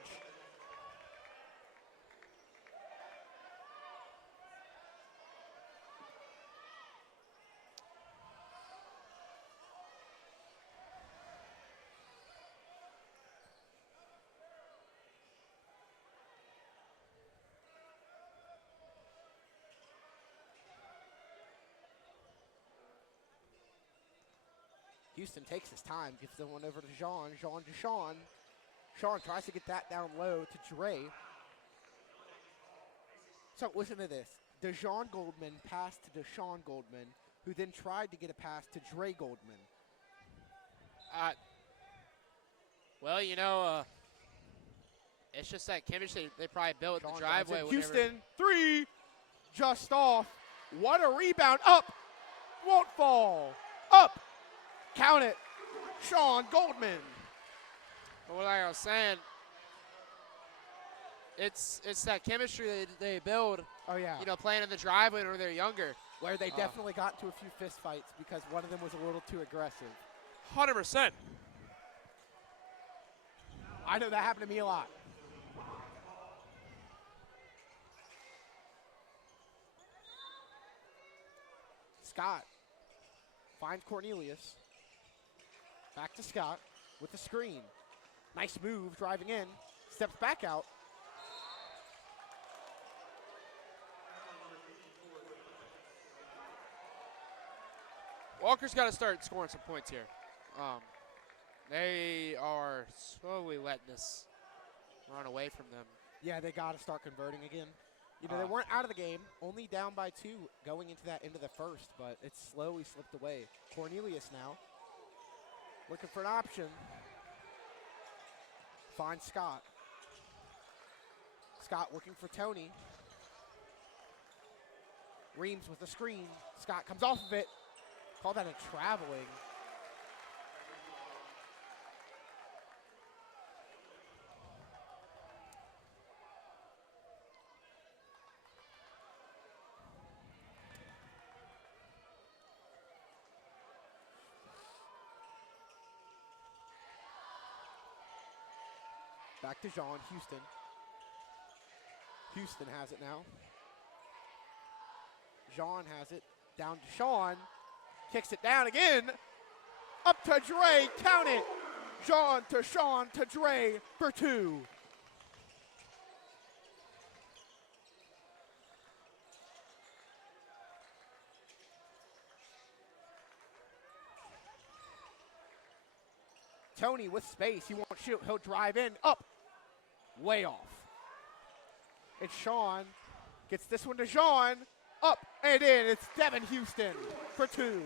Houston takes his time, gives the one over to Jean. Jean to Sean. Sean tries to get that down low to Dre. So listen to this. DeJean Goldman passed to Deshaun Goldman, who then tried to get a pass to Dre Goldman. Well, you know, it's just that chemistry they probably built Sean the driveway. Johnson. whenever- Houston, three, just off. What a rebound, up, won't fall, up, count it, Sean Goldman. But like I was saying, it's that chemistry they build, Oh yeah, you know, playing in the driveway when they're younger. where they definitely got into a few fist fights because one of them was a little too aggressive. 100%. I know that happened to me a lot. Scott finds Cornelius. Back to Scott with the screen. Nice move, driving in. Steps back out. Walker's got to start scoring some points here. They are slowly letting this run away from them. Yeah, they got to start converting again. You know, they weren't out of the game, only down by 2 going into that end of the first, but it's slowly slipped away. Cornelius now looking for an option. Finds Scott. Scott looking for Tony. Reams with the screen. Scott comes off of it. Call that a traveling. Back to Jean, Houston. Houston has it now. Jean has it. Down to Sean. Kicks it down again. Up to Dre. Count it. Jean to Sean to Dre for 2. Tony with space. He won't shoot. He'll drive in. Up. Way off. It's Sean. Gets this one to Jean. Up and in. It's Devin Houston for 2.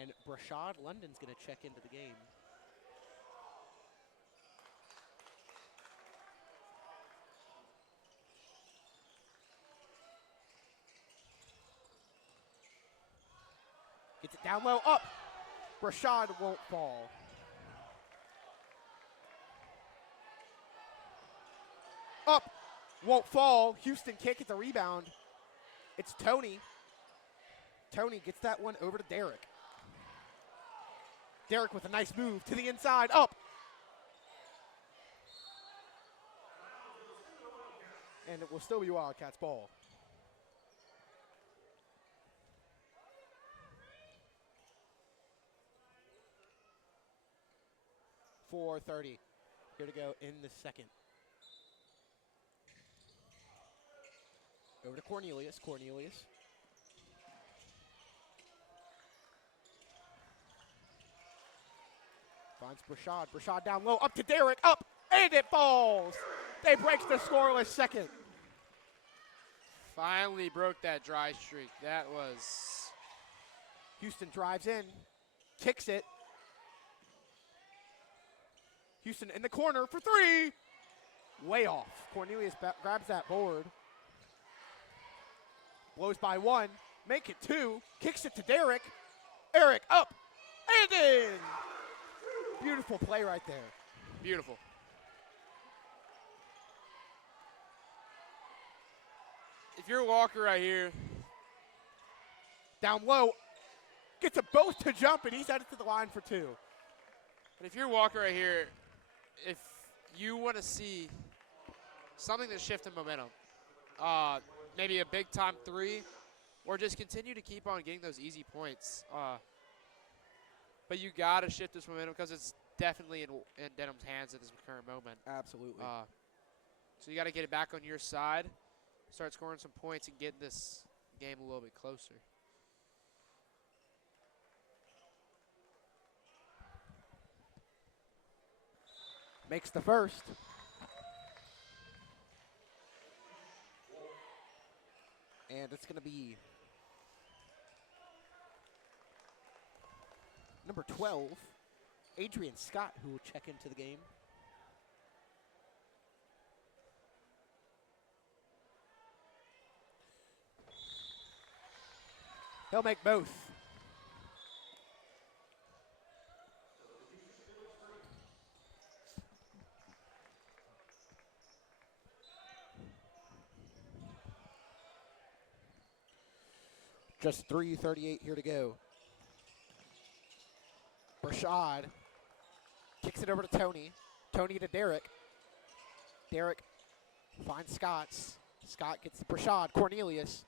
And Brashad London's going to check into the game. Gets it down low, up. Brashad won't fall. Up, won't fall. Houston kick, it's a rebound. It's Tony. Tony gets that one over to Derek. Derek with a nice move to the inside, up. And it will still be Wildcats ball. .4:30 here to go in the second. Over to Cornelius. Cornelius. Finds Brashad. Brashad down low. Up to Derek. Up. And it falls. They break the scoreless second. Finally broke that dry streak. That was. Houston drives in. Kicks it. Houston in the corner for three. Way off. Cornelius grabs that board. Blows by one. Make it two. Kicks it to Derek. Eric up. And in. Beautiful play right there. Beautiful. If you're Walker right here. Down low. Gets them both to jump, and he's headed to the line for two. But if you're Walker right here, if you want to see something to shift in momentum, maybe a big-time three, or just continue to keep on getting those easy points. But you got to shift this momentum because it's definitely in Denham's hands at this current moment. Absolutely. So you got to get it back on your side, start scoring some points, and get this game a little bit closer. Makes the first. And it's going to be number 12, Adrian Scott, who will check into the game. He'll make both. Just 3:38 here to go. Brashad kicks it over to Tony. Tony to Derek. Derek finds Scotts. Scott gets to Brashad. Cornelius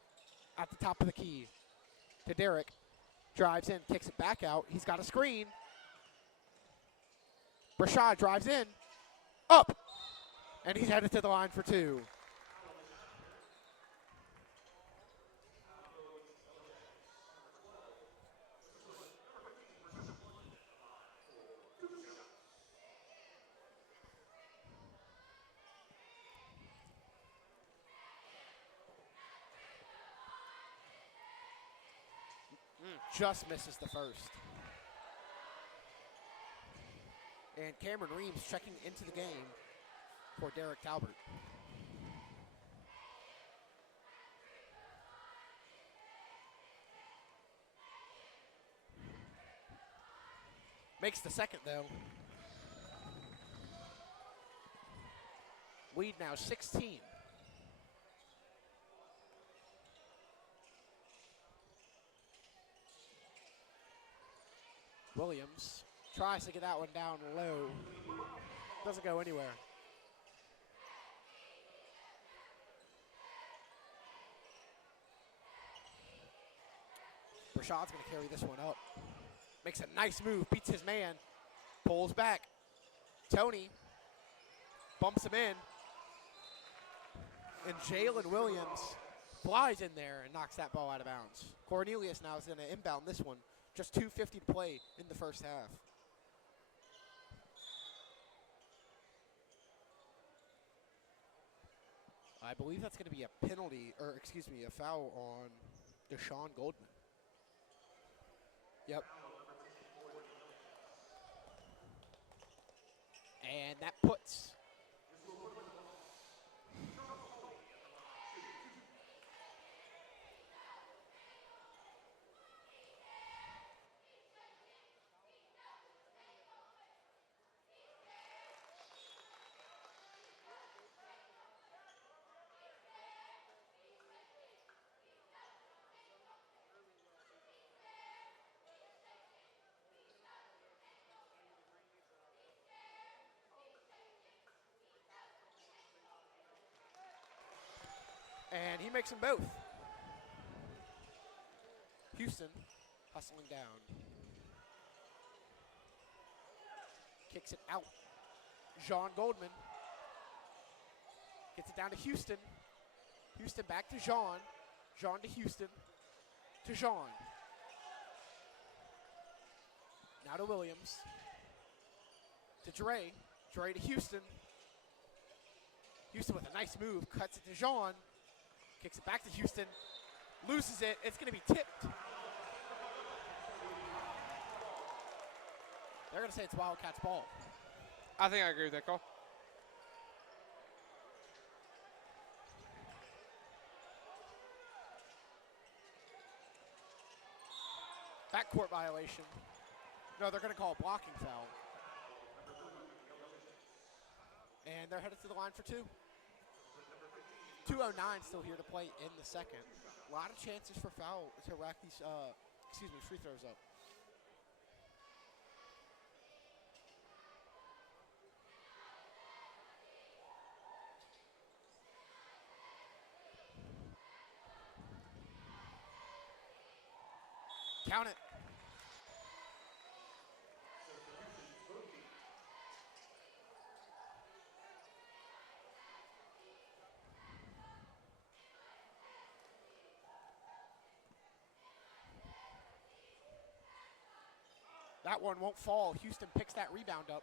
at the top of the key to Derek. Drives in, kicks it back out. He's got a screen. Brashad drives in. Up. And he's headed to the line for two. Just misses the first. And Cameron Reeves checking into the game for Derek Talbert. Makes the second, though. Lead now 16. Williams tries to get that one down low. Doesn't go anywhere. Rashad's going to carry this one up. Makes a nice move, beats his man, pulls back. Tony bumps him in. And Jalen Williams flies in there and knocks that ball out of bounds. Cornelius now is going to inbound this one. Just 2:50 to play in the first half. I believe that's going to be a penalty, or excuse me, a foul on Deshaun Goldman. Yep. And that puts and he makes them both. Houston hustling down. Kicks it out. Jean Goldman gets it down to Houston. Houston back to Jean. Jean to Houston. To Jean. Now to Williams. To Dre. Dre to Houston. Houston with a nice move. Cuts it to Jean. Kicks it back to Houston. Loses it. It's going to be tipped. They're going to say it's Wildcats' ball. I think I agree with that call. Backcourt violation. No, they're going to call a blocking foul. And they're headed to the line for two. 2:09 still here to play in the second. A lot of chances for foul to rack these, free throws up. Count it. That one won't fall. Houston picks that rebound up.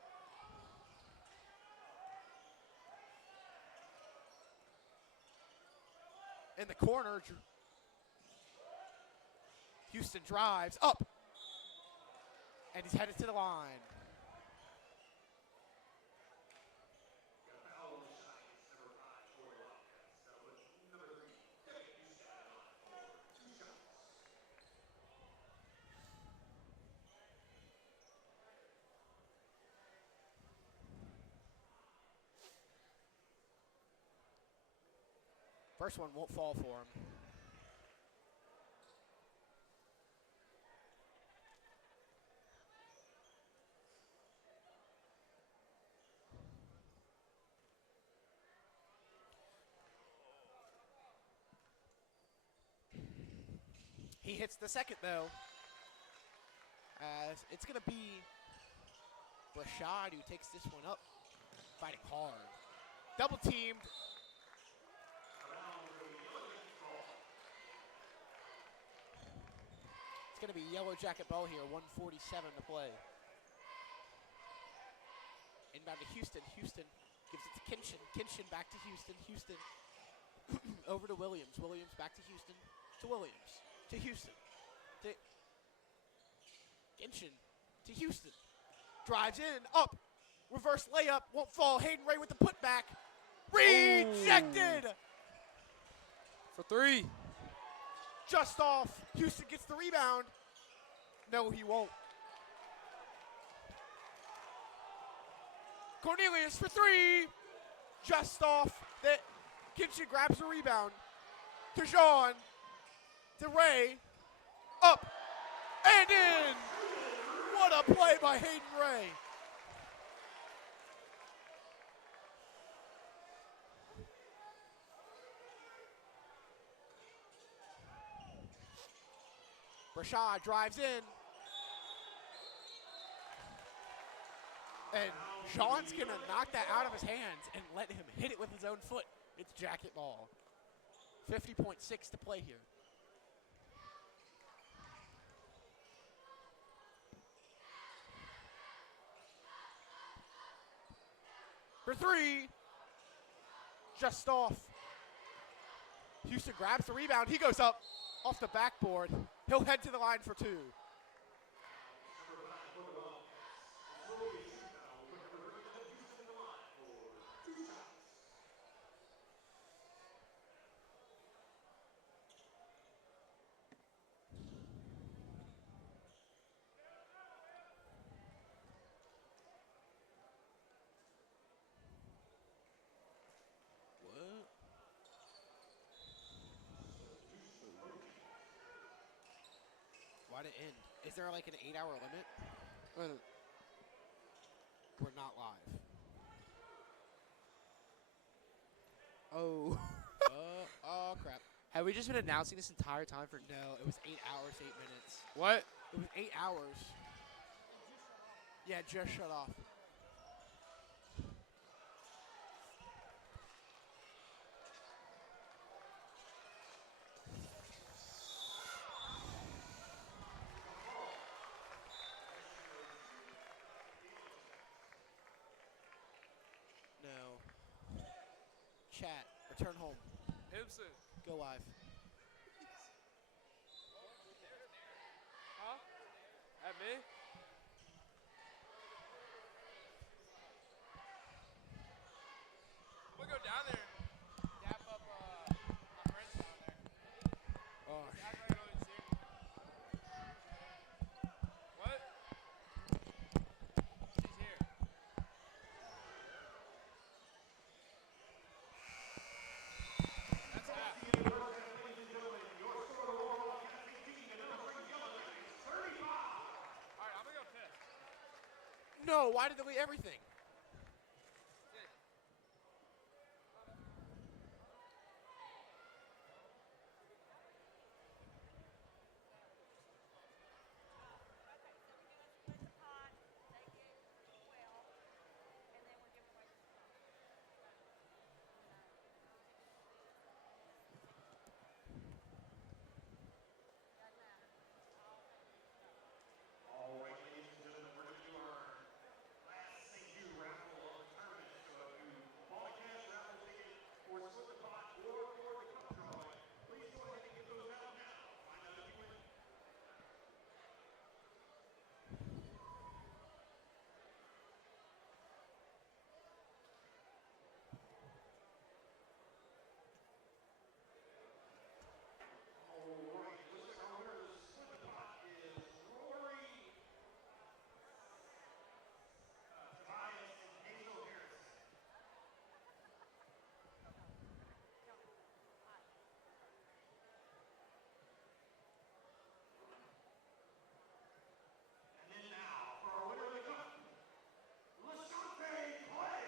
In the corner, Houston drives up. And he's headed to the line. First one won't fall for him. He hits the second, though. As it's going to be Rashad who takes this one up, fighting hard. Double teamed. It's going to be yellow jacket ball here, 1:47 to play. Inbound to Houston. Houston gives it to Kinshin. Kinshin back to Houston. Houston over to Williams. Williams back to Houston. To Williams. To Houston. To Kinshin. To Houston. Drives in. Up. Reverse layup. Won't fall. Hayden Ray with the putback. Rejected. For three. Just off. Houston gets the rebound. No, he won't. Cornelius for three. Just off. Kinshin grabs the rebound. To Jean. To Ray. Up. And in. What a play by Hayden Ray. Rashad drives in. And Sean's going to knock that out of his hands and let him hit it with his own foot. It's jacket ball. 50.6 to play here. For three. Just off. Houston grabs the rebound. He goes up off the backboard. He'll head to the line for two. it end? Is there like an 8-hour limit? We're not live. Oh. Oh, crap. Have we just been announcing this entire time for? No, it was 8 hours, 8 minutes. What? It was 8 hours. Yeah, it just shut off. No. Chat. Return home. Hibson. Go live. Huh? At me? I'm gonna go down there and dap up my friends down there. Oh, Act like I don't even see me. What? She's here. That's half. Alright, I'm gonna go piss. no, why did they delete everything? All right, ladies and gentlemen, we're going to do our last St. Jude raffle of the tournament. So if you bought a cash raffle ticket for Split the Pot or for the cup drawing, please go ahead and get those out now. Find out if you win. All right, listen, our winner of the Split the Pot is Rory, Tobias, and Hazel Harris. And then now, for our winner of the cup, Lashante Clay.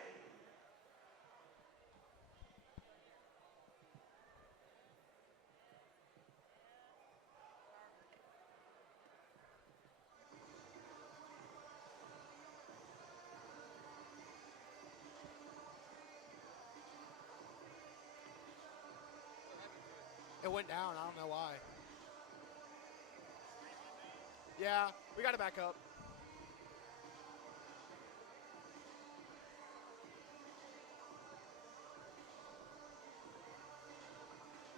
It went down. I don't know why. Yeah, we got to back up.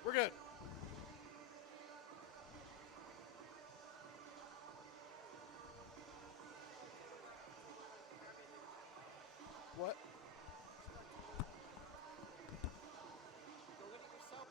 We're good. What? Go get it yourself.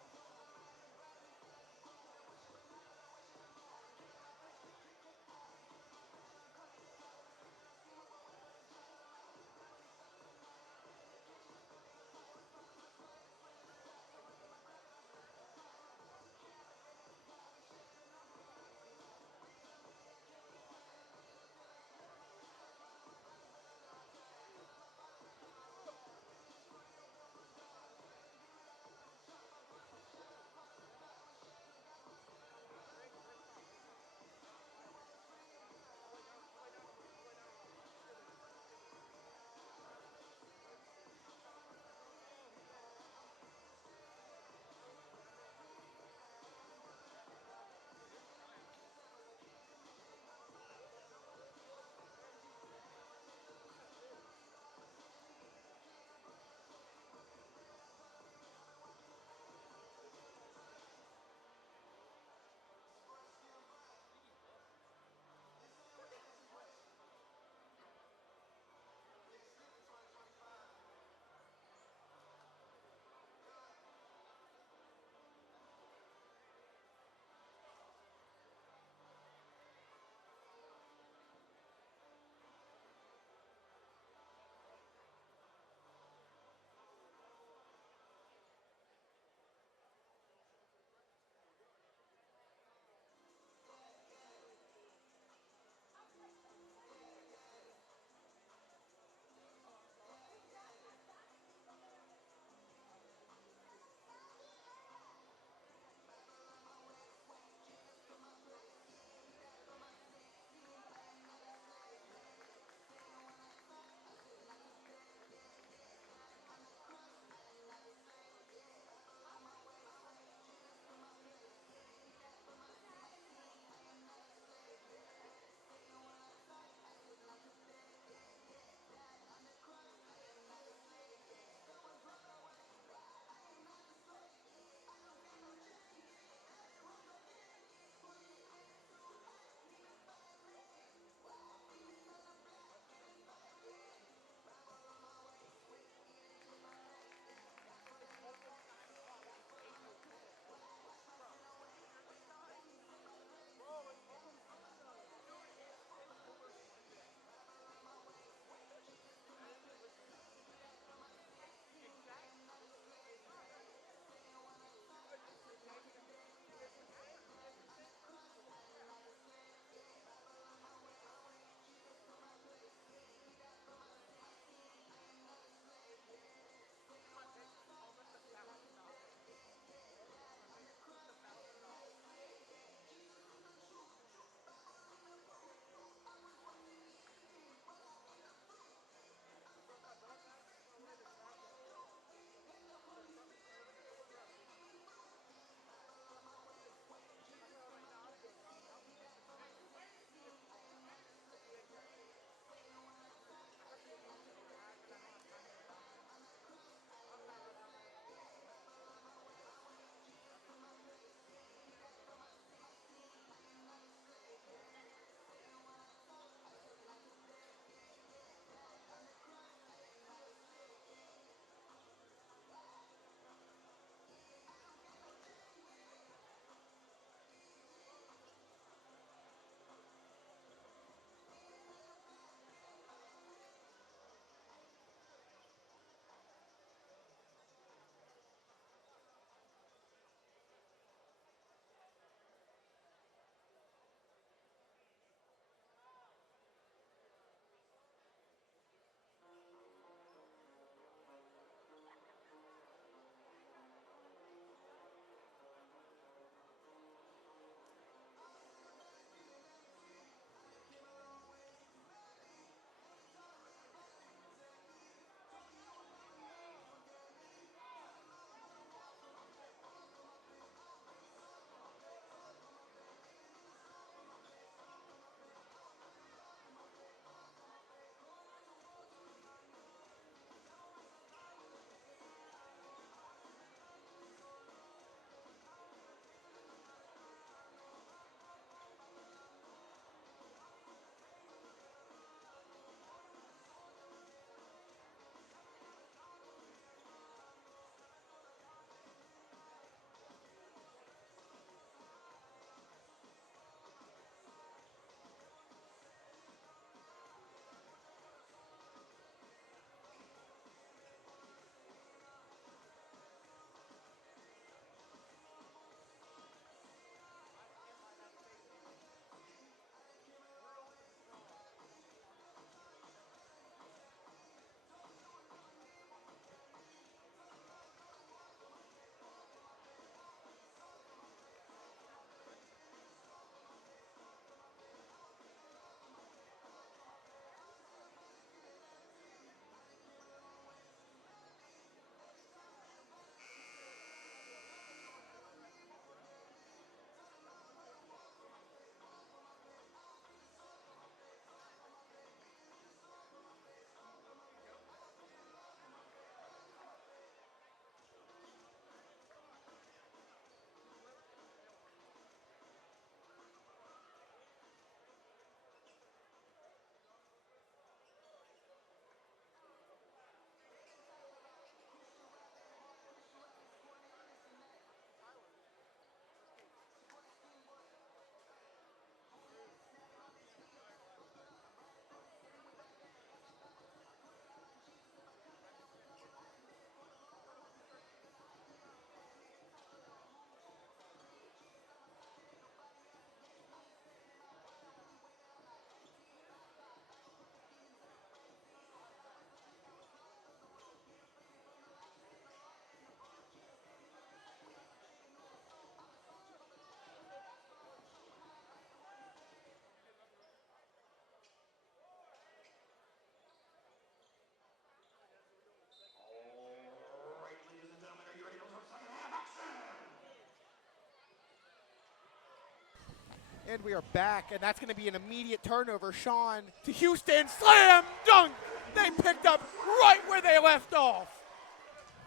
And we are back, and that's going to be an immediate turnover. Sean to Houston, slam, dunk. They picked up right where they left off.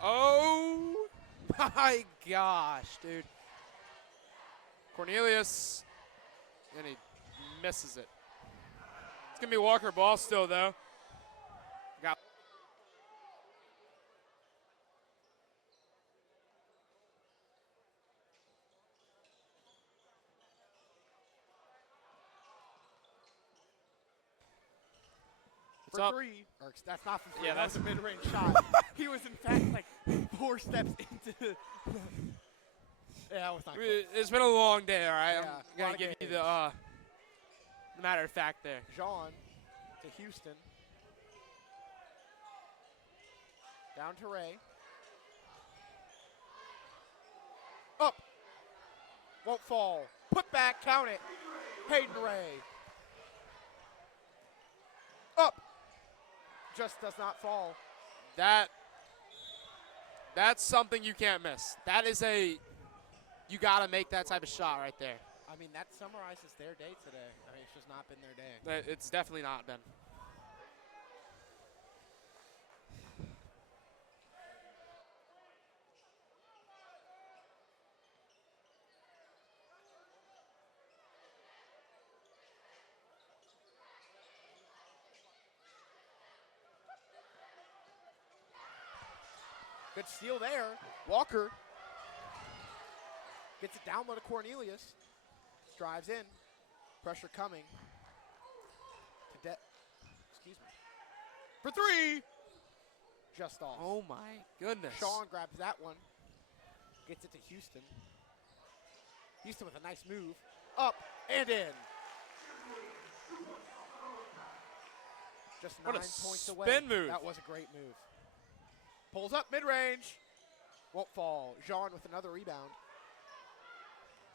Oh my gosh, dude. Cornelius, and he misses it. It's going to be Walker ball still, though. Got For up? three. Or, that's not from three. Yeah, that was that's- a mid-range shot. He was, in fact, like 4 steps into yeah, that was not close. It's been a long day, all right? Yeah, I'm lot going of to give you games. the matter of fact there. Jean to Houston. Down to Ray. Up. Won't fall. Put back, count it. Hayden Ray. Up. Just does not fall. That's something you can't miss. That is you got to make that type of shot right there. I mean, that summarizes their day today. I mean, it's just not been their day. It's definitely not been. Good steal there. Walker gets it down low to Cornelius. Drives in. Pressure coming. Excuse me. For three. Just off. Oh, my goodness. Sean grabs that one. Gets it to Houston. Houston with a nice move. Up and in. Just What a 9 points away. spin move. That was a great move. Pulls up mid-range. Won't fall. Jean with another rebound.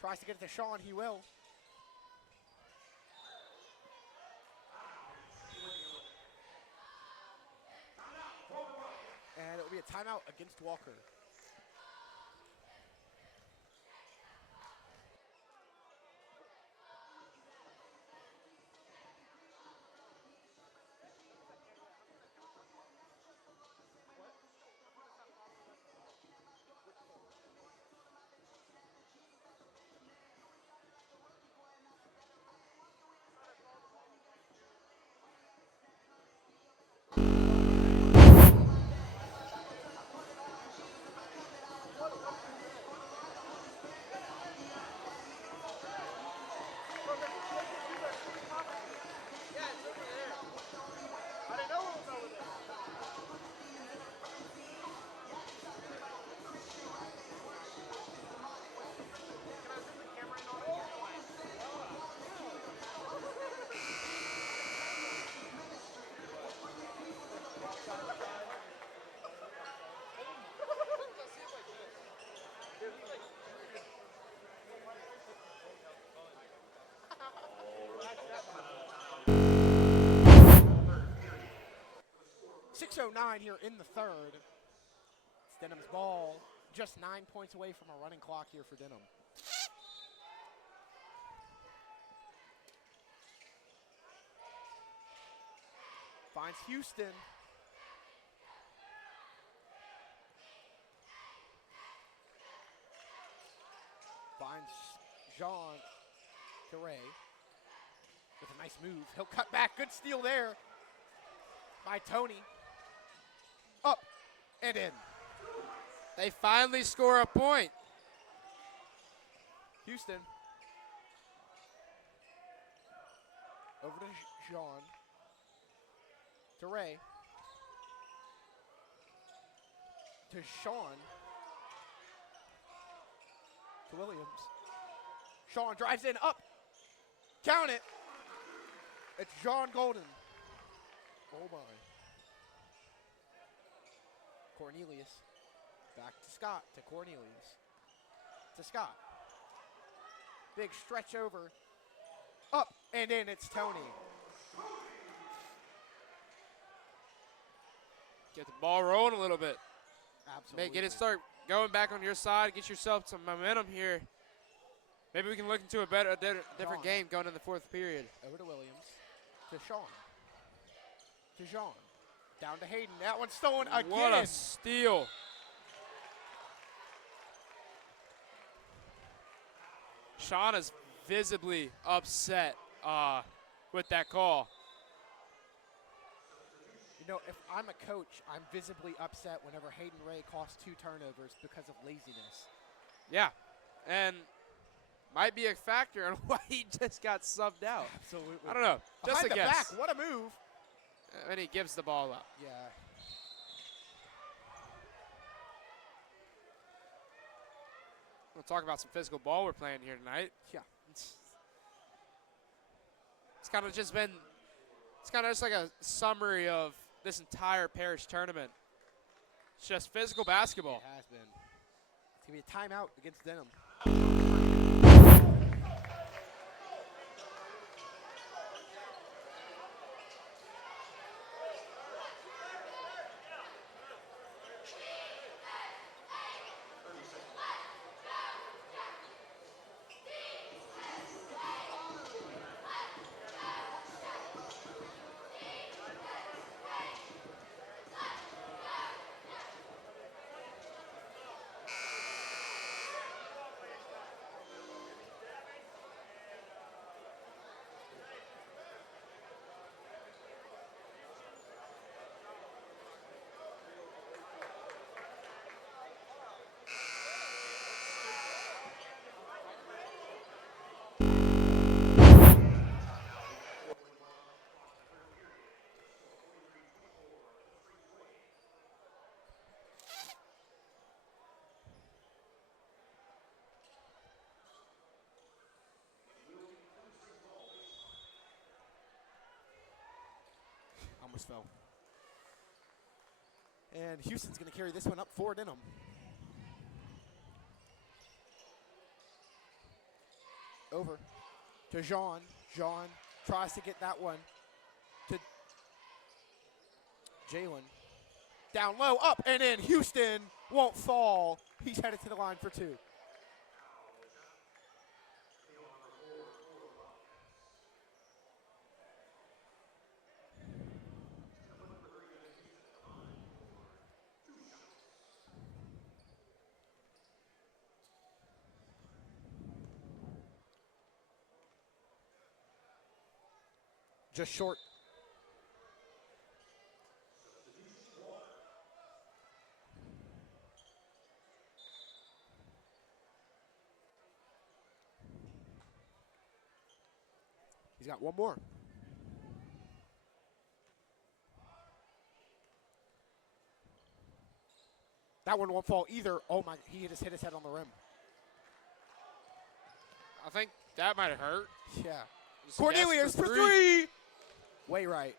Tries to get it to Sean. He will. And it will be a timeout against Walker. .609 here in the third. It's Denham's ball. Just 9 points away from a running clock here for Denham. Finds Houston. Finds Jean to Ray with a nice move. He'll cut back. Good steal there by Tony. Up and in. They finally score a point. Houston. Over to Jean. To Ray. To Sean. To Williams. Sean drives in, up. Count it. It's John Golden. Oh my. Cornelius. Back to Scott. To Cornelius. To Scott. Big stretch over. Up and in. It's Tony. Get the ball rolling a little bit. Absolutely. Get it start going back on your side. Get yourself some momentum here. Maybe we can look into a different John. game going in the fourth period. Over to Williams. To Sean. To Jean. Down to Hayden. That one's stolen again. What a steal. Sean is visibly upset with that call. You know, if I'm a coach, I'm visibly upset whenever Hayden Ray costs 2 turnovers because of laziness. Yeah, and might be a factor in why he just got subbed out. Absolutely. I don't know. Just Behind a the guess. back. What a move. And he gives the ball up. Yeah. We'll talk about some physical ball we're playing here tonight. Yeah. It's kind of just been, it's kind of just like a summary of this entire Parish tournament. It's just physical basketball. It has been. It's going to be a timeout against Denham. Almost fell. And Houston's going to carry this one up for Denham. Over to Jean. Jean tries to get that one to Jalen. Down low, up, and in. Houston won't fall. He's headed to the line for 2. Just short. He's got one more. That one won't fall either. Oh my, he just hit his head on the rim. I think that might have hurt. Yeah. Just Cornelius guessed for 3. Way right.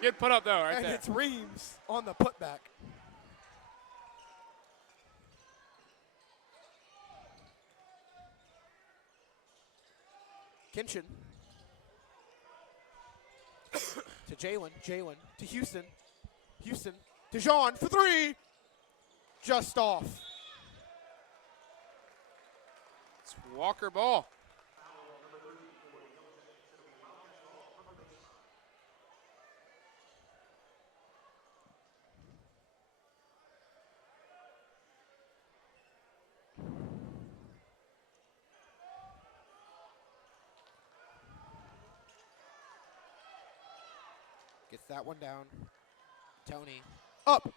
Good put up though, right And there. it's Reams on the putback. Kinchin to Jalen. Jalen to Houston. Houston to Jean for 3. Just off. It's Walker ball. Gets that one down. Tony up.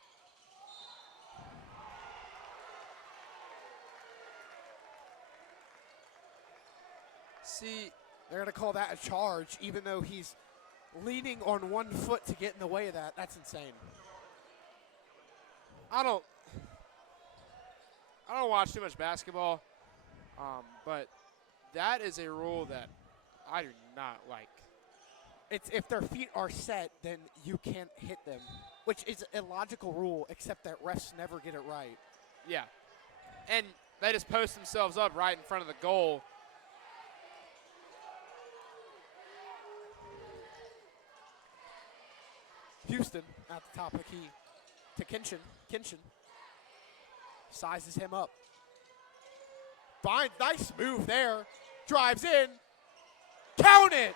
See, They're going to call that a charge, even though he's leaning on one foot to get in the way of that. That's insane. I don't watch too much basketball, but that is a rule that I do not like. It's if their feet are set, then you can't hit them, which is a logical rule, except that refs never get it right. Yeah. And they just post themselves up right in front of the goal. Houston at the top of the key to Kinchin. Kinchin sizes him up. finds, nice move there. Drives in. Count it.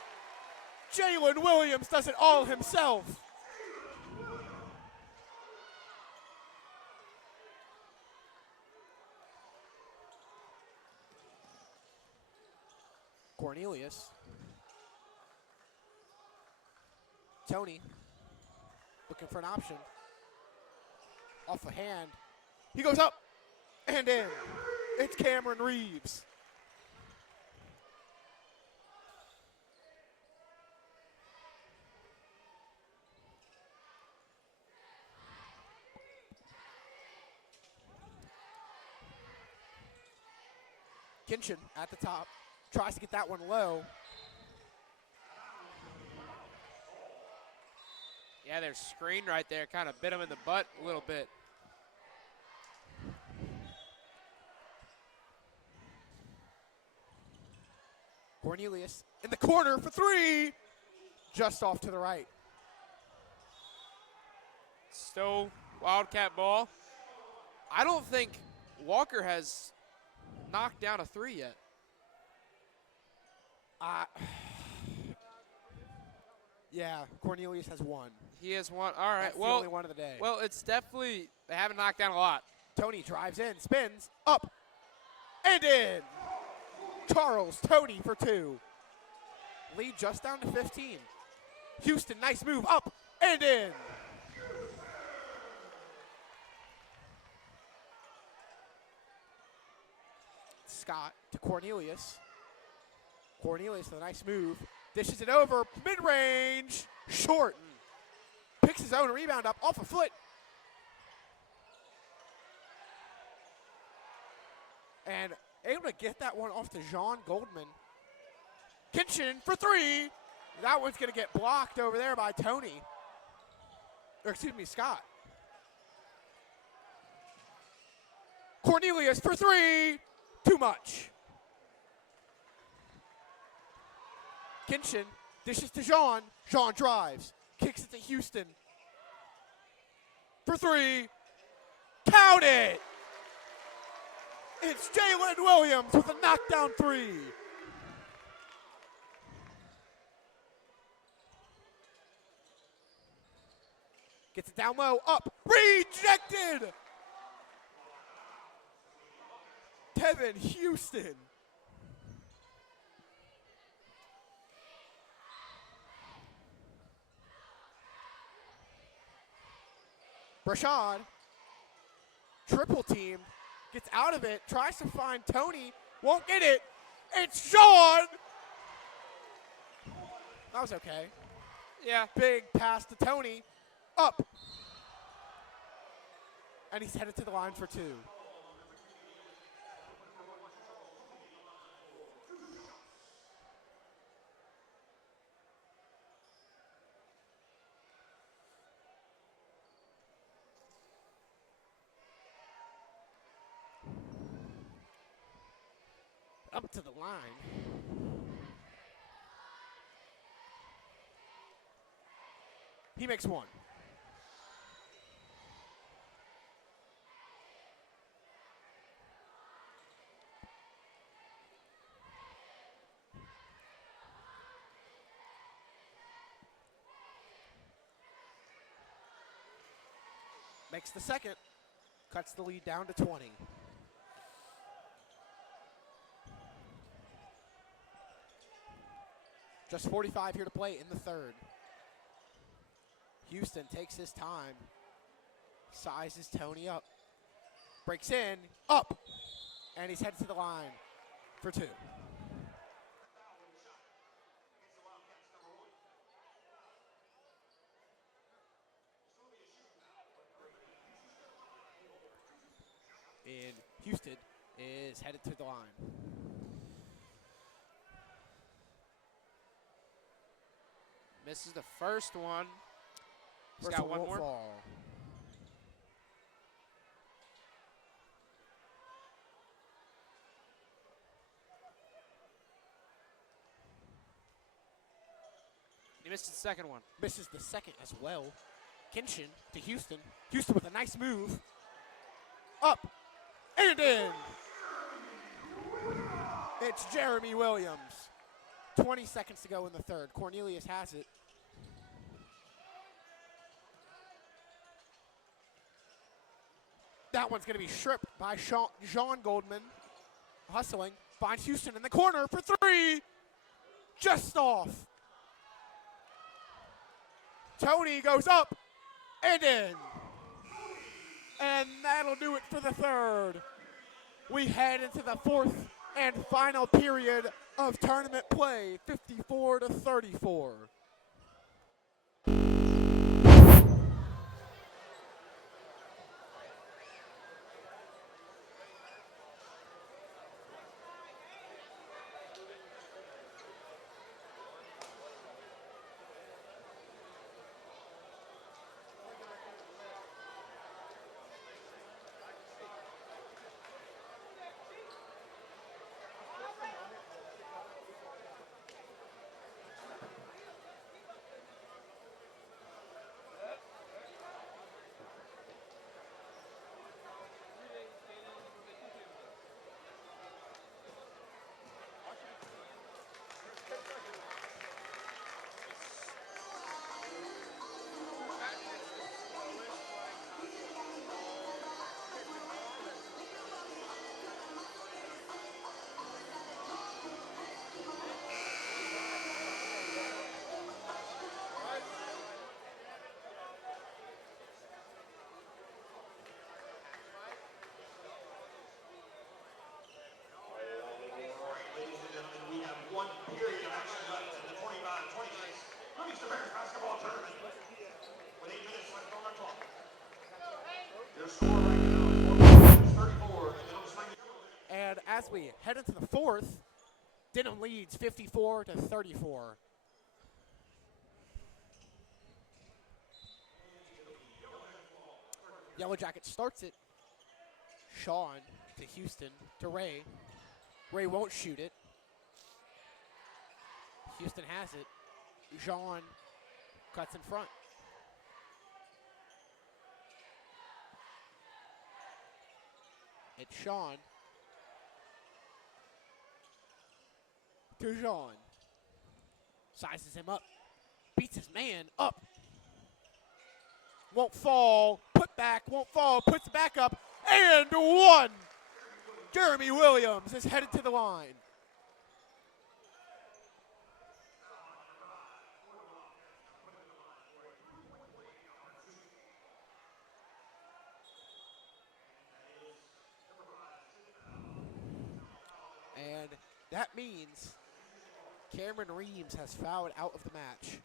Jalen Williams does it all himself. Cornelius. Tony looking for an option. Off a hand. He goes up and in. It's Cameron Reeves. Kinchin at the top. Tries to get that one low. Yeah, their screen right there kind of bit him in the butt a little bit. Cornelius in the corner for three. Just off to the right. Still Wildcat ball. I don't think Walker has knocked down a three yet. Yeah, Cornelius has one. He has one. All right. That's the Well, only one of the day. well, it's definitely, they haven't knocked down a lot. Tony drives in, spins, up, and in. Charles Tony for two. Lead just down to 15. Houston, nice move, up and in. Scott to Cornelius. Cornelius with a nice move. Dishes it over, mid-range, short. Picks his own rebound up off a foot. And able to get that one off to Jean Goldman. Kinchin for three. That one's going to get blocked over there by Tony. Or excuse me, Scott. Cornelius for three. Too much. Kinchin dishes to Jean. Jean drives. Kicks it to Houston. For three. Count it. It's Jalen Williams with a knockdown three. Gets it down low, up, rejected! Tevin Houston. Brashad, triple teamed, gets out of it, tries to find Tony, won't get it. It's Sean! That was okay. Yeah. Big pass to Tony, up. And he's headed to the line for two. Up to the line. He makes one. Makes the second. Cuts the lead down to 20. Just 45 here to play in the third. Houston takes his time. Sizes Tony up. Breaks in. Up. And he's headed to the line for two. And Houston is headed to the line. Misses the first one. He's First got one one won't more. fall. He missed the second one. Misses the second as well. Kinchin to Houston. Houston with a nice move. Up and in. It's Jeremy Williams. 20 seconds to go in the third. Cornelius has it. That one's going to be stripped by John Goldman. Hustling. Finds Houston in the corner for three. Just off. Tony goes up and in. And that'll do it for the third. We head into the fourth and final period of tournament play, 54-34. Ladies and gentlemen, we have one period of action left in the 25-26 Livingston Parish basketball tournament. With 8 minutes left on the clock. Your score right now is 34. And as we head into the fourth, Denham leads 54-34. Yellow Jacket starts it. Sean to Houston to Ray. Ray won't shoot it. Houston has it. Jean cuts in front. It's Sean to Jean. Sizes him up. Beats his man up. Won't fall. Put back. Won't fall. Puts it back up. And one. Jeremy Williams is headed to the line. And that means Cameron Reeves has fouled out of the match.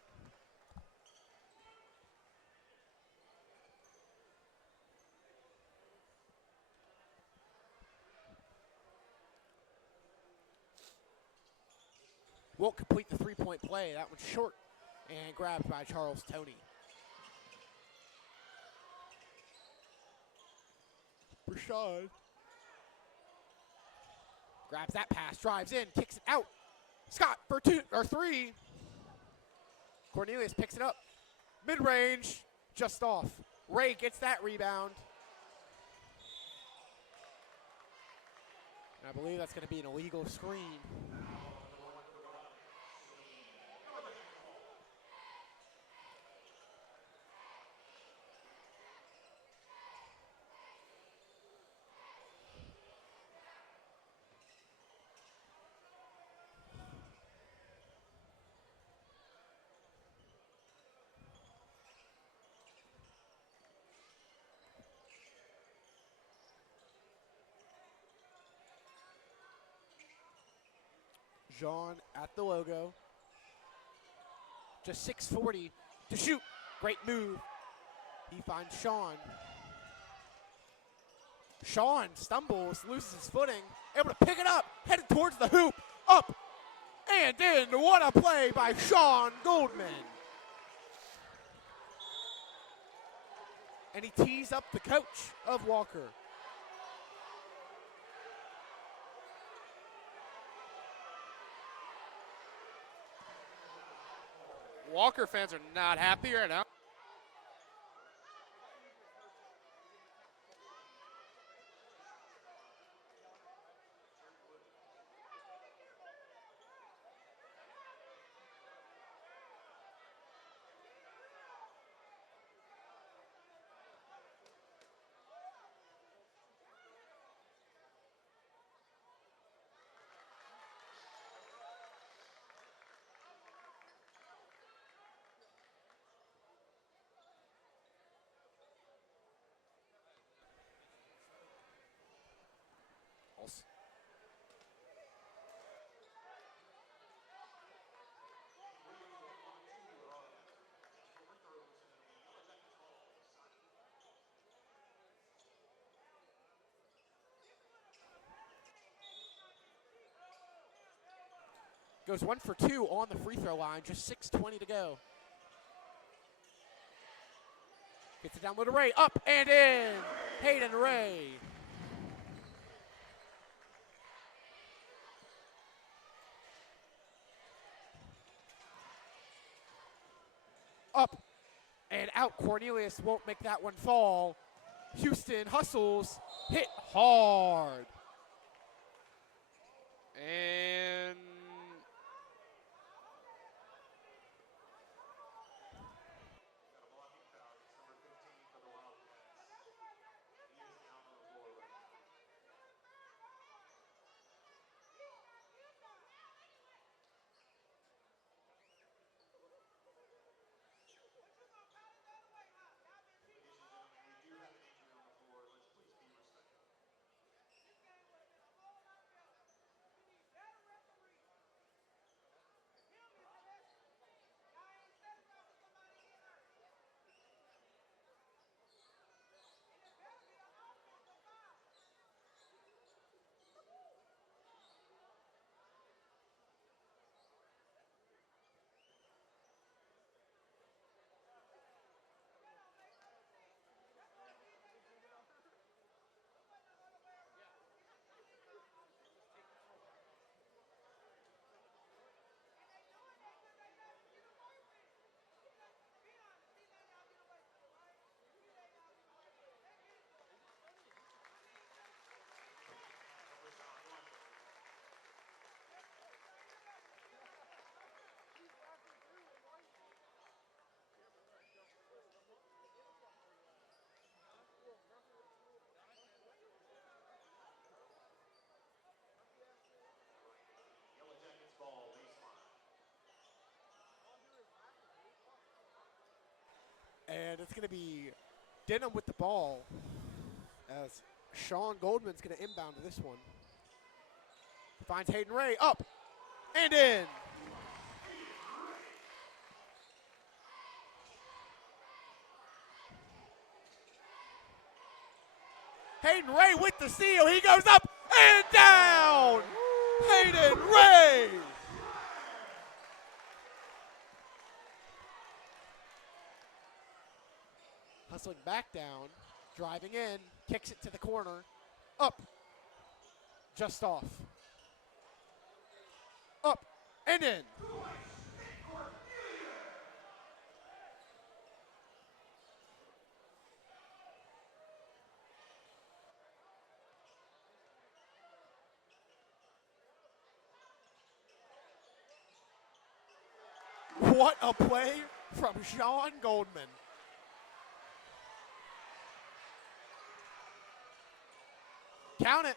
Won't complete the three-point play. That one's short and grabbed by Charles Tony. Brashad grabs that pass, drives in, kicks it out. Scott for two or three. Cornelius picks it up. Mid-range, just off. Ray gets that rebound. And I believe that's going to be an illegal screen. Jean at the logo. Just 6:40 to shoot. Great move. He finds Sean. Sean stumbles, loses his footing, able to pick it up, headed towards the hoop, up and in. What a play by Sean Goldman. And he tees up the coach of Walker. Walker fans are not happy right now. Goes 1 for 2 on the free throw line. Just 6:20 to go. Gets it down with Ray. Up and in. Hayden Ray. Up and out. Cornelius won't make that one fall. Houston hustles. Hit hard. And And it's going to be Denham with the ball as Sean Goldman's going to inbound to this one. Finds Hayden Ray. Up and in. Hayden Ray with the steal. He goes up and down. Hayden Ray. Hustling back down, driving in, kicks it to the corner, up, just off, up, and in. What a play from Sean Goldman. Count it.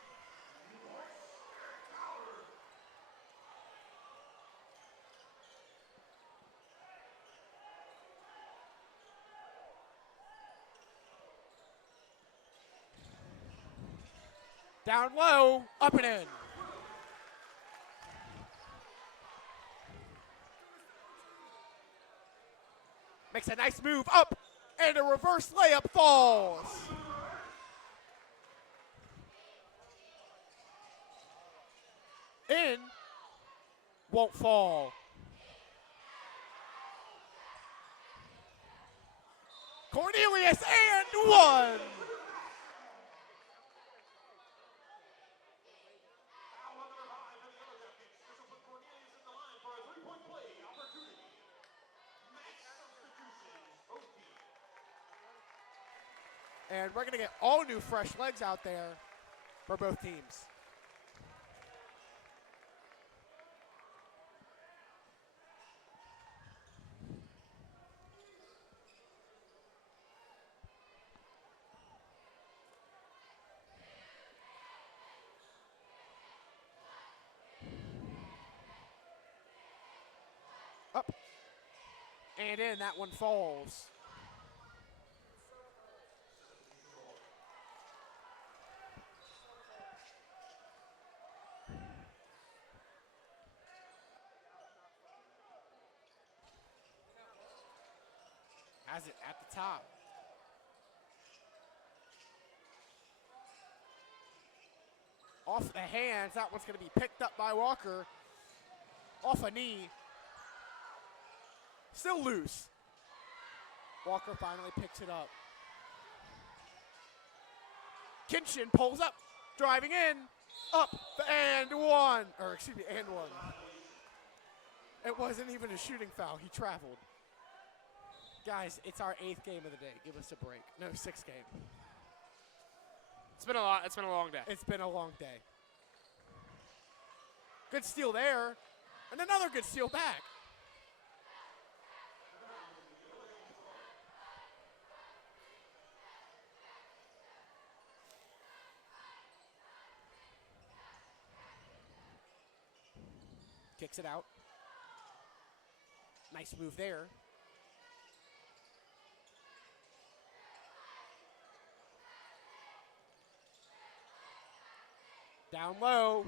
Down low, up and in. Makes a nice move up, and a reverse layup falls. In, won't fall. Cornelius and one. And we're going to get all new fresh legs out there for both teams. Up and in, that one falls. Has it at the top. Off the hands, that one's going to be picked up by Walker. Off a knee. Still loose. Walker finally picks it up. Kinchin pulls up, driving in, up, and one. Or excuse me, and one. It wasn't even a shooting foul. He traveled. Guys, it's our 8th game of the day. Give us a break. No, 6th game. It's been a lot. It's been a long day. It's been a long day. Good steal there, and another good steal back. Kicks it out. Nice move there. Down low.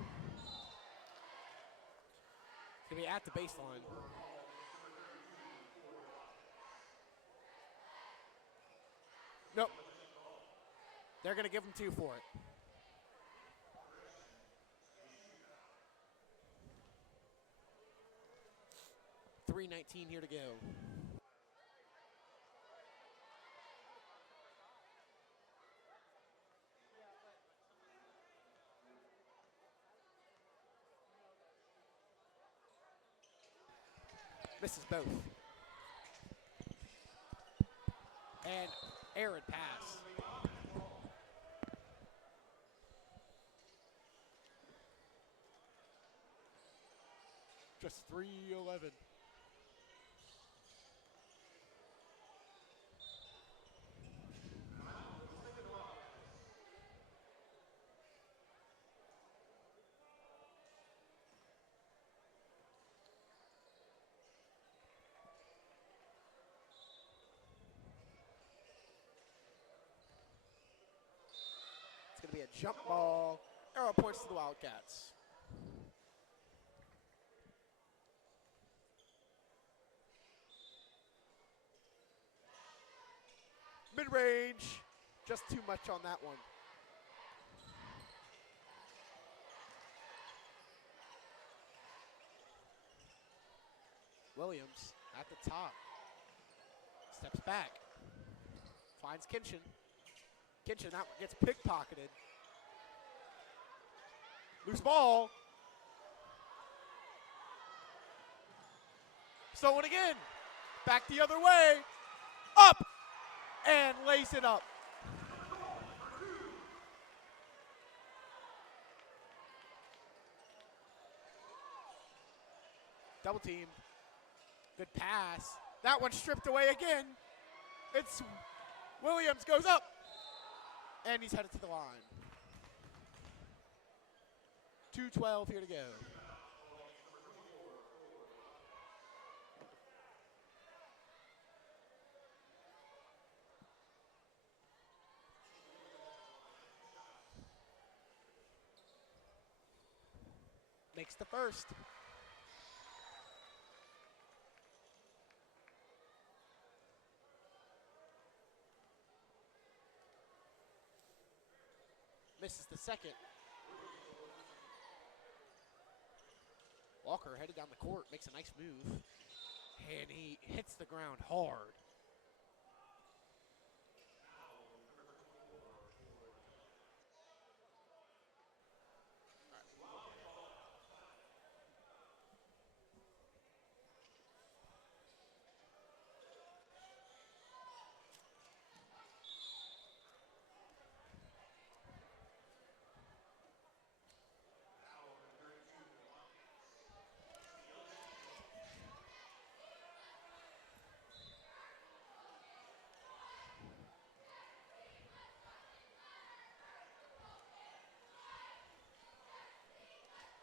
Gonna be at the baseline. Nope. They're gonna give him 2 for it. .319 here to go. Misses both. And errant pass. Just 3:11. It's going to be a jump ball. Arrow points to the Wildcats. Mid-range, just too much on that one. Williams at the top. Steps back. Finds Kinchin. Kinchin out gets pickpocketed. Loose ball. Stolen again. Back the other way. Up. And lays it up. Double team. Good pass. That one stripped away again. It's Williams goes up. And he's headed to the line. 2:12 here to go. Makes the first. Misses the second. Walker headed down the court, makes a nice move, and he hits the ground hard.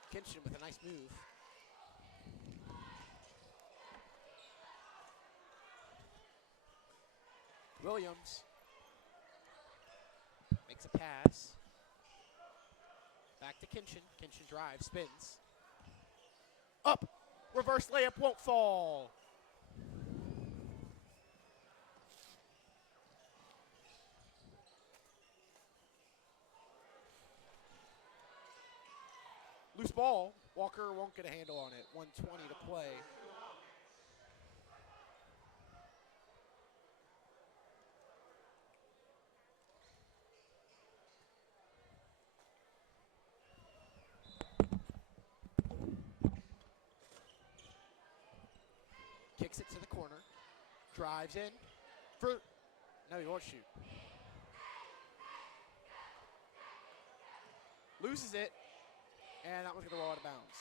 Kinchin with a nice move. Williams makes a pass. Back to Kinchin. Kinchin drives, spins. Up. Reverse layup won't fall. Loose ball. Walker won't get a handle on it. 1:20 to play. Kicks it to the corner. Drives in. No, he won't shoot. Loses it. And that one's going to roll out of bounds.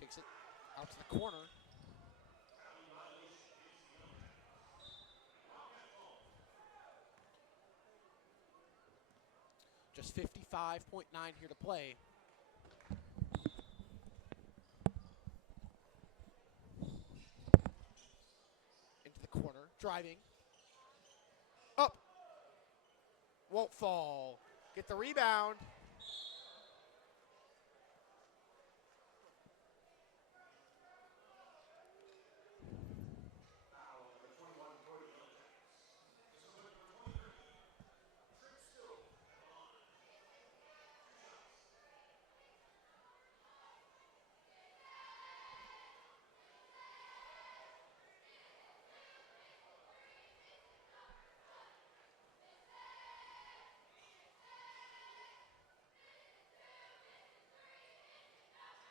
Kicks it out to the corner. Just 55.9 here to play. Into the corner, driving. Up. Won't fall. Get the rebound.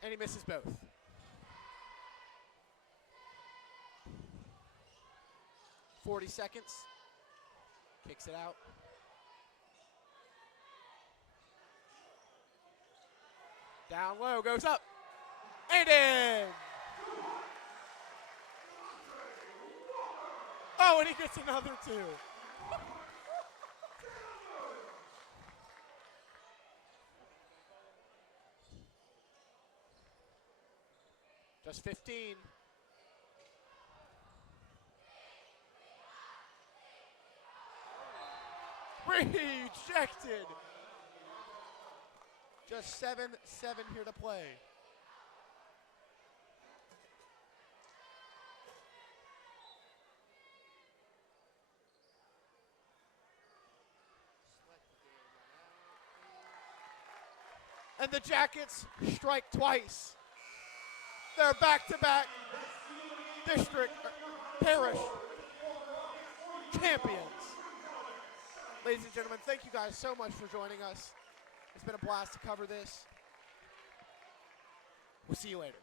And he misses both. .40 seconds. Kicks it out. Down low, goes up. And in! Oh, and he gets another two. Just 15. Rejected. Just 7-7 here to play. And the Jackets strike twice. They're back-to-back Parish champions. Ladies and gentlemen, thank you guys so much for joining us. It's been a blast to cover this. We'll see you later.